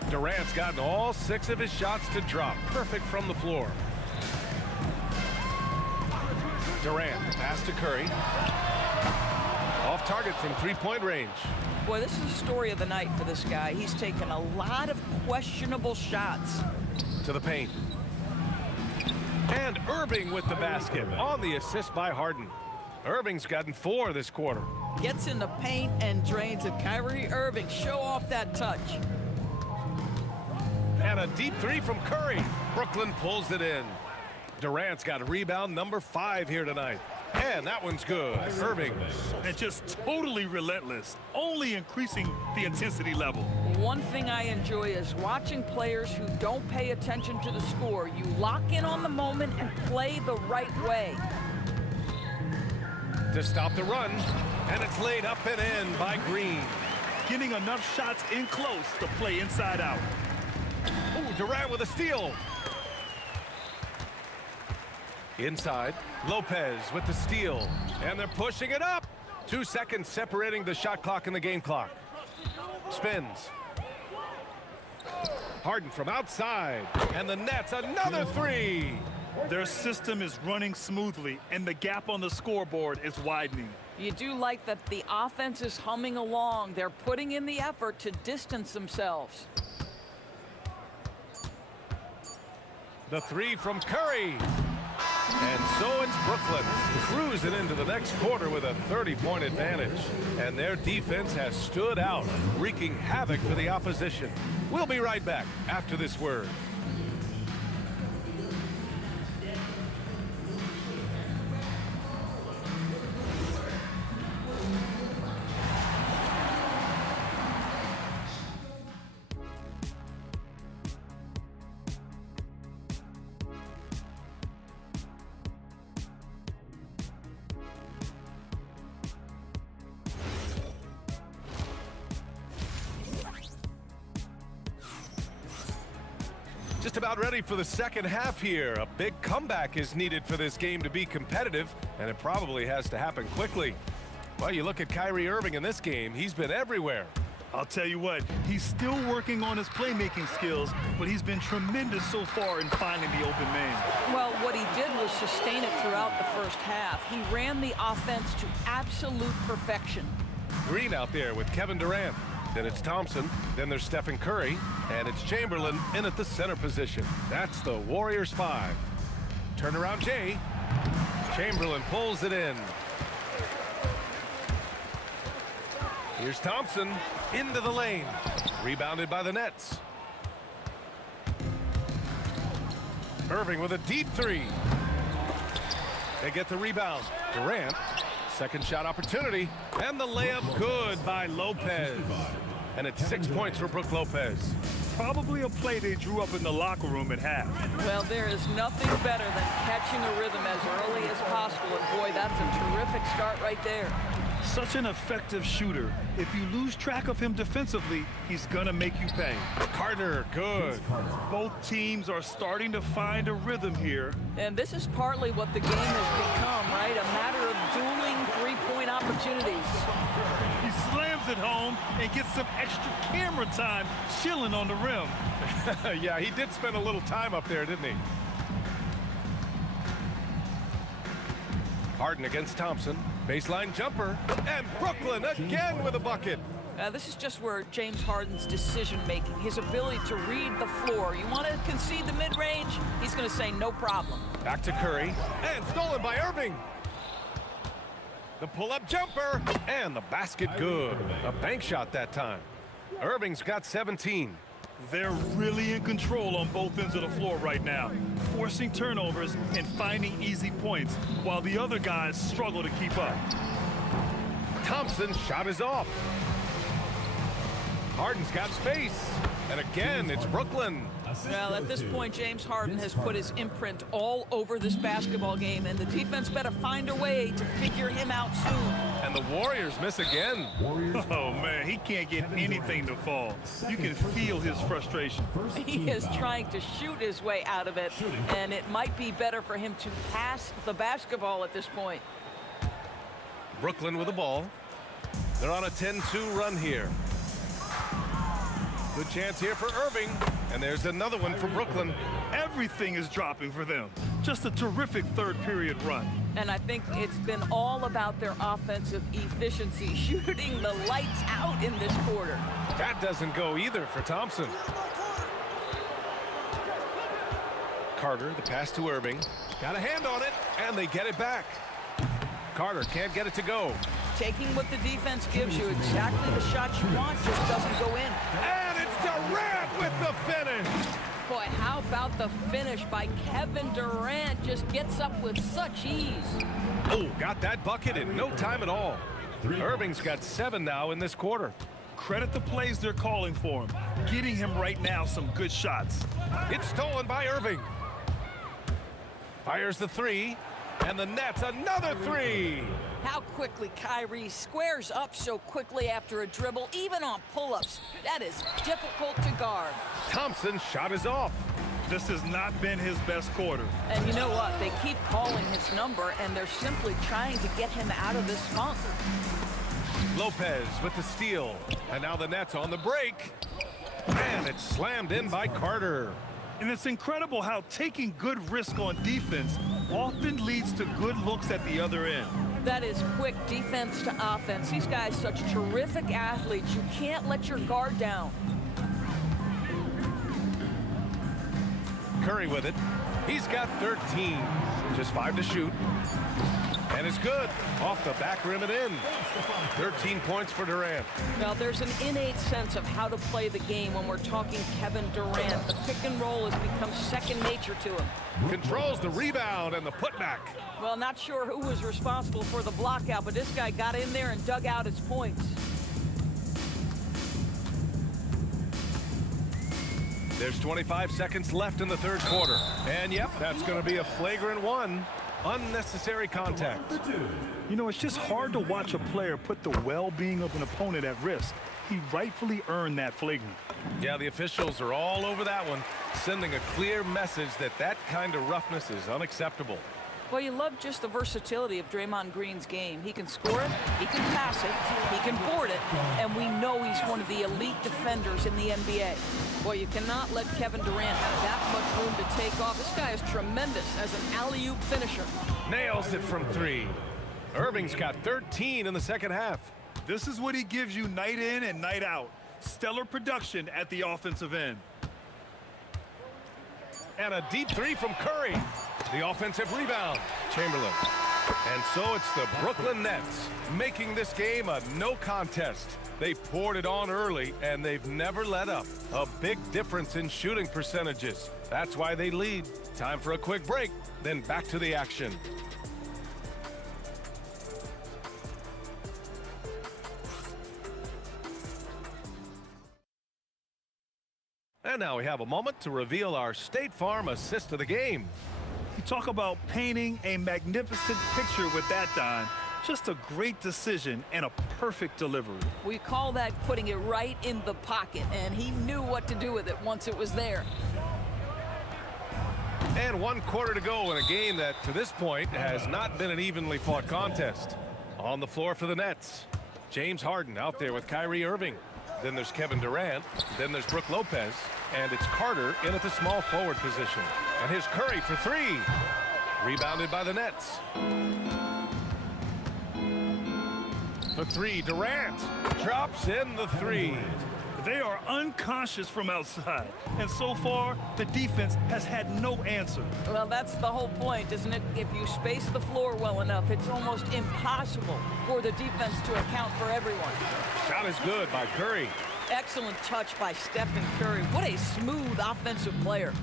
Durant's gotten all 6 of his shots to drop. Perfect from the floor. Durant, the pass to Curry. Off target from three-point range. Boy, this is the story of the night for this guy. He's taken a lot of questionable shots. To the paint. And Irving with the basket on the assist by Harden. Irving's gotten 4 this quarter. Gets in the paint and drains it. Kyrie Irving, show off that touch. And a deep 3 from Curry. Brooklyn pulls it in. Durant's got rebound number 5 here tonight. And that one's good. Irving. And just totally relentless, only increasing the intensity level. One thing I enjoy is watching players who don't pay attention to the score. You lock in on the moment and play the right way. To stop the run, and it's laid up and in by Green. Getting enough shots in close to play inside out. Ooh, Durant with a steal. Inside, Lopez with the steal, and they're pushing it up. 2 seconds separating the shot clock and the game clock. Spins. Harden from outside, and the Nets another 3. Their system is running smoothly, and the gap on the scoreboard is widening. You do like that the offense is humming along. They're putting in the effort to distance themselves. The 3 from Curry. And so it's Brooklyn cruising into the next quarter with a 30-point advantage. And their defense has stood out, wreaking havoc for the opposition. We'll be right back after this word. Just about ready for the second half here. A big comeback is needed for this game to be competitive, and it probably has to happen quickly. Well, you look at Kyrie Irving in this game, he's been everywhere. I'll tell you what, he's still working on his playmaking skills, but he's been tremendous so far in finding the open man. Well, what he did was sustain it throughout the first half. He ran the offense to absolute perfection. Green out there with Kevin Durant. Then it's Thompson, then there's Stephen Curry, and it's Chamberlain in at the center position. That's the Warriors 5. Turnaround Jay. Chamberlain pulls it in. Here's Thompson into the lane. Rebounded by the Nets. Irving with a deep 3. They get the rebound. Durant. Second shot opportunity, and the layup good by Lopez. And it's 6 points for Brook Lopez. Probably a play they drew up in the locker room at half. Well, there is nothing better than catching a rhythm as early as possible, and boy, that's a terrific start right there. Such an effective shooter. If you lose track of him defensively, he's gonna make you pay. Carter, good. Both teams are starting to find a rhythm here. And this is partly what the game has become, right? A matter of dueling three-point opportunities. He slams it home and gets some extra camera time chilling on the rim. Yeah, he did spend a little time up there, didn't he? Harden against Thompson. Baseline jumper. And Brooklyn again with a bucket. This is just where James Harden's decision-making, his ability to read the floor. You want to concede the mid-range? He's going to say no problem. Back to Curry. And stolen by Irving. The pull-up jumper. And the basket good. A bank shot that time. Irving's got 17. They're really in control on both ends of the floor right now, forcing turnovers and finding easy points, while the other guys struggle to keep up. Thompson's shot is off. Harden's got space. And again, it's Brooklyn. Well, at this point, James Harden has put his imprint all over this basketball game, and the defense better find a way to figure him out soon. And the Warriors miss again. Oh, man, he can't get anything to fall. You can feel his frustration. He is trying to shoot his way out of it, and it might be better for him to pass the basketball at this point. Brooklyn with the ball. They're on a 10-2 run here. Good chance here for Irving. And there's another one for Brooklyn. Everything is dropping for them. Just a terrific third period run. And I think it's been all about their offensive efficiency, shooting the lights out in this quarter. That doesn't go either for Thompson. Carter, the pass to Irving. Got a hand on it, and they get it back. Carter can't get it to go. Taking what the defense gives you, exactly the shot you want, just doesn't go in. And it's Durant with the finish. Boy, how about the finish by Kevin Durant? Just gets up with such ease. Oh, got that bucket in no time at all. Irving's got 7 now in this quarter. Credit the plays they're calling for him. Getting him right now some good shots. It's stolen by Irving. Fires the 3, and the Nets another 3. How quickly Kyrie squares up so quickly after a dribble, even on pull-ups. That is difficult to guard. Thompson's shot is off. This has not been his best quarter. And you know what? They keep calling his number, and they're simply trying to get him out of this funk. Lopez with the steal. And now the Nets on the break. And it's slammed in by Carter. And it's incredible how taking good risk on defense often leads to good looks at the other end. That is quick defense to offense. These guys such terrific athletes. You can't let your guard down. Curry with it. He's got 13. Just 5 to shoot. And it's good. Off the back rim and in. 13 points for Durant. Well, there's an innate sense of how to play the game when we're talking Kevin Durant. The pick and roll has become second nature to him. Controls the rebound and the putback. Well, not sure who was responsible for the block out, but this guy got in there and dug out his points. There's 25 seconds left in the third quarter. And yep, that's going to be a flagrant 1. Unnecessary contact. You know, it's just hard to watch a player put the well-being of an opponent at risk. He rightfully earned that flagrant. Yeah, the officials are all over that one, sending a clear message that that kind of roughness is unacceptable. Well, you love just the versatility of Draymond Green's game. He can score it, he can pass it, he can board it, and we know he's one of the elite defenders in the NBA. Boy, you cannot let Kevin Durant have that much room to take off. This guy is tremendous as an alley-oop finisher. Nails it from 3. Irving's got 13 in the second half. This is what he gives you night in and night out. Stellar production at the offensive end. And a deep 3 from Curry. The offensive rebound. Chamberlain. And so it's the Brooklyn Nets making this game a no contest. They poured it on early, and they've never let up. A big difference in shooting percentages. That's why they lead. Time for a quick break, then back to the action. And now we have a moment to reveal our State Farm assist of the game. You talk about painting a magnificent picture with that, Don. Just a great decision and a perfect delivery. We call that putting it right in the pocket, and he knew what to do with it once it was there. And 1 quarter to go in a game that, to this point, has not been an evenly fought contest. On the floor for the Nets, James Harden out there with Kyrie Irving. Then there's Kevin Durant. Then there's Brook Lopez. And it's Carter in at the small forward position. And here's Curry for 3. Rebounded by the Nets. For 3, Durant drops in the 3. They are unconscious from outside. And so far, the defense has had no answer. Well, that's the whole point, isn't it? If you space the floor well enough, it's almost impossible for the defense to account for everyone. Shot is good by Curry. Excellent touch by Stephen Curry. What a smooth offensive player.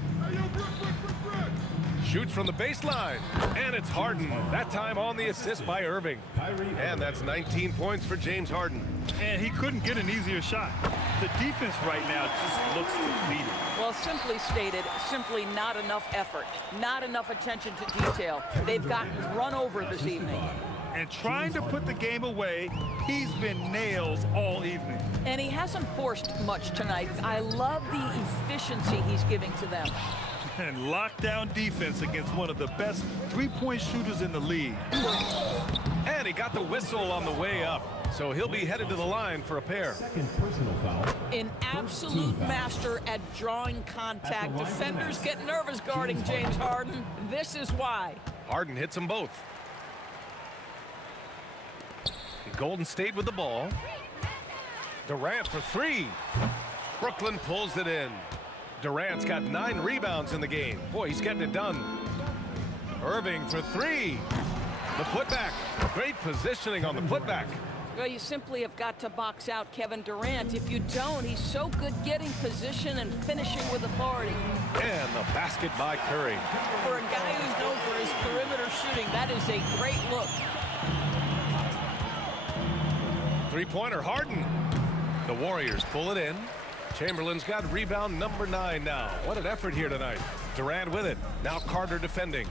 Shoots from the baseline, and it's Harden. That time on the assist by Irving. And that's 19 points for James Harden. And he couldn't get an easier shot. The defense right now just looks defeated. Well, simply stated, simply not enough effort, not enough attention to detail. They've gotten run over this evening. And trying to put the game away, he's been nails all evening. And he hasn't forced much tonight. I love the efficiency he's giving to them. And lockdown defense against one of the best three-point shooters in the league. And he got the whistle on the way up, so he'll be headed to the line for a pair. Second personal foul. An absolute master at drawing contact. Defenders get nervous guarding James Harden. This is why. Harden hits them both. Golden State with the ball. Durant for three. Brooklyn pulls it in. Durant's got 9 rebounds in the game. Boy, he's getting it done. Irving for three. The putback. Great positioning on the putback. Well, you simply have got to box out Kevin Durant. If you don't, he's so good getting position and finishing with authority. And the basket by Curry. For a guy who's known for his perimeter shooting, that is a great look. Three-pointer, Harden. The Warriors pull it in. Chamberlain's got rebound number 9 now. What an effort here tonight. Durant with it. Now Carter defending.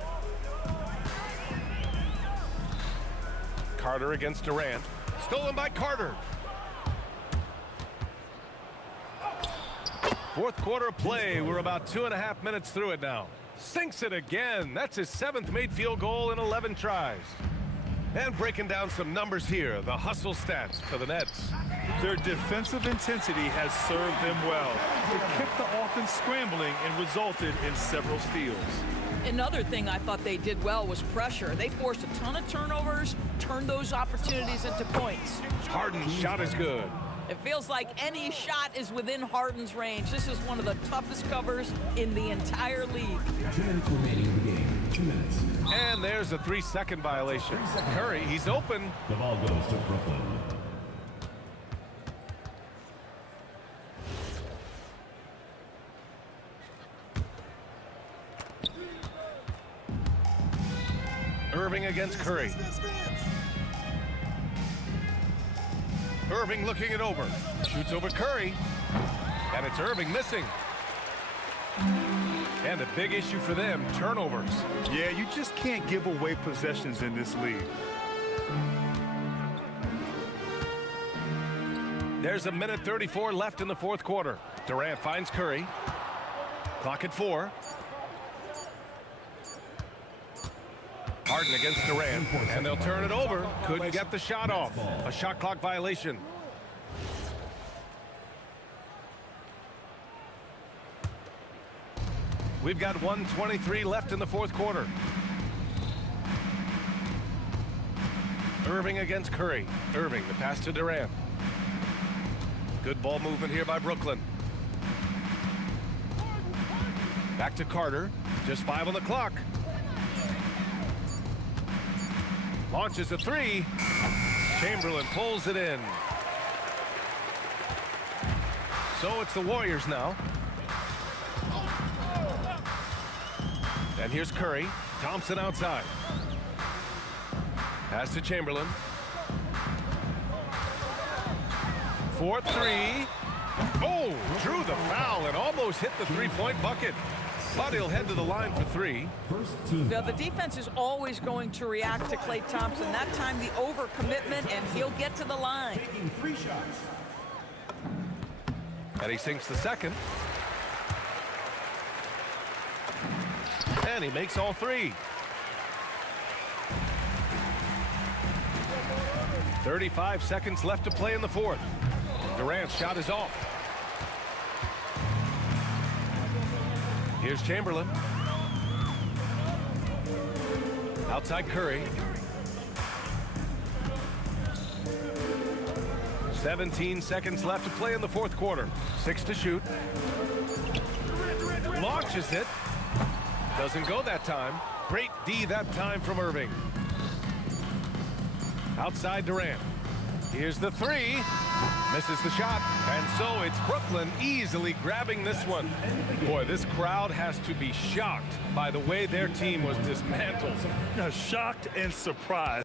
Carter against Durant. Stolen by Carter. Fourth quarter of play. We're about 2.5 minutes through it now. Sinks it again. That's his 7th made field goal in 11 tries. And breaking down some numbers here, the hustle stats for the Nets. Their defensive intensity has served them well. It kept the offense scrambling and resulted in several steals. Another thing I thought they did well was pressure. They forced a ton of turnovers, turned those opportunities into points. Harden's shot is good. It feels like any shot is within Harden's range. This is one of the toughest covers in the entire league. 2 minutes remaining in the game. 2 minutes. And there's a 3-second violation. Curry, he's open. The ball goes to Brooklyn. Irving against Curry. Irving looking it over. Shoots over Curry. And it's Irving missing. And a big issue for them, turnovers. Yeah, you just can't give away possessions in this league. There's a minute 34 left in the fourth quarter. Durant finds Curry. Clock at 4. Harden against Durant, and they'll turn it over. Couldn't get the shot off. A shot clock violation. We've got 1:23 left in the fourth quarter. Irving against Curry. Irving, the pass to Durant. Good ball movement here by Brooklyn. Back to Carter. Just 5 on the clock. Launches a 3. Chamberlain pulls it in. So it's the Warriors now. And here's Curry. Thompson outside. Pass to Chamberlain. 4-3. Oh, drew the foul and almost hit the three-point bucket. But he'll head to the line for 3. Now, the defense is always going to react to Klay Thompson. That time, the overcommitment, and he'll get to the line. Taking 3 shots. And he sinks the second. And he makes all 3. 35 seconds left to play in the fourth. Durant's shot is off. Here's Chamberlain. Outside Curry. 17 seconds left to play in the fourth quarter. 6 to shoot. Launches it. Doesn't go that time. Great D that time from Irving. Outside Durant. Here's the 3. Misses the shot. And so it's Brooklyn easily grabbing this one. Boy, this crowd has to be shocked by the way their team was dismantled. Shocked and surprised.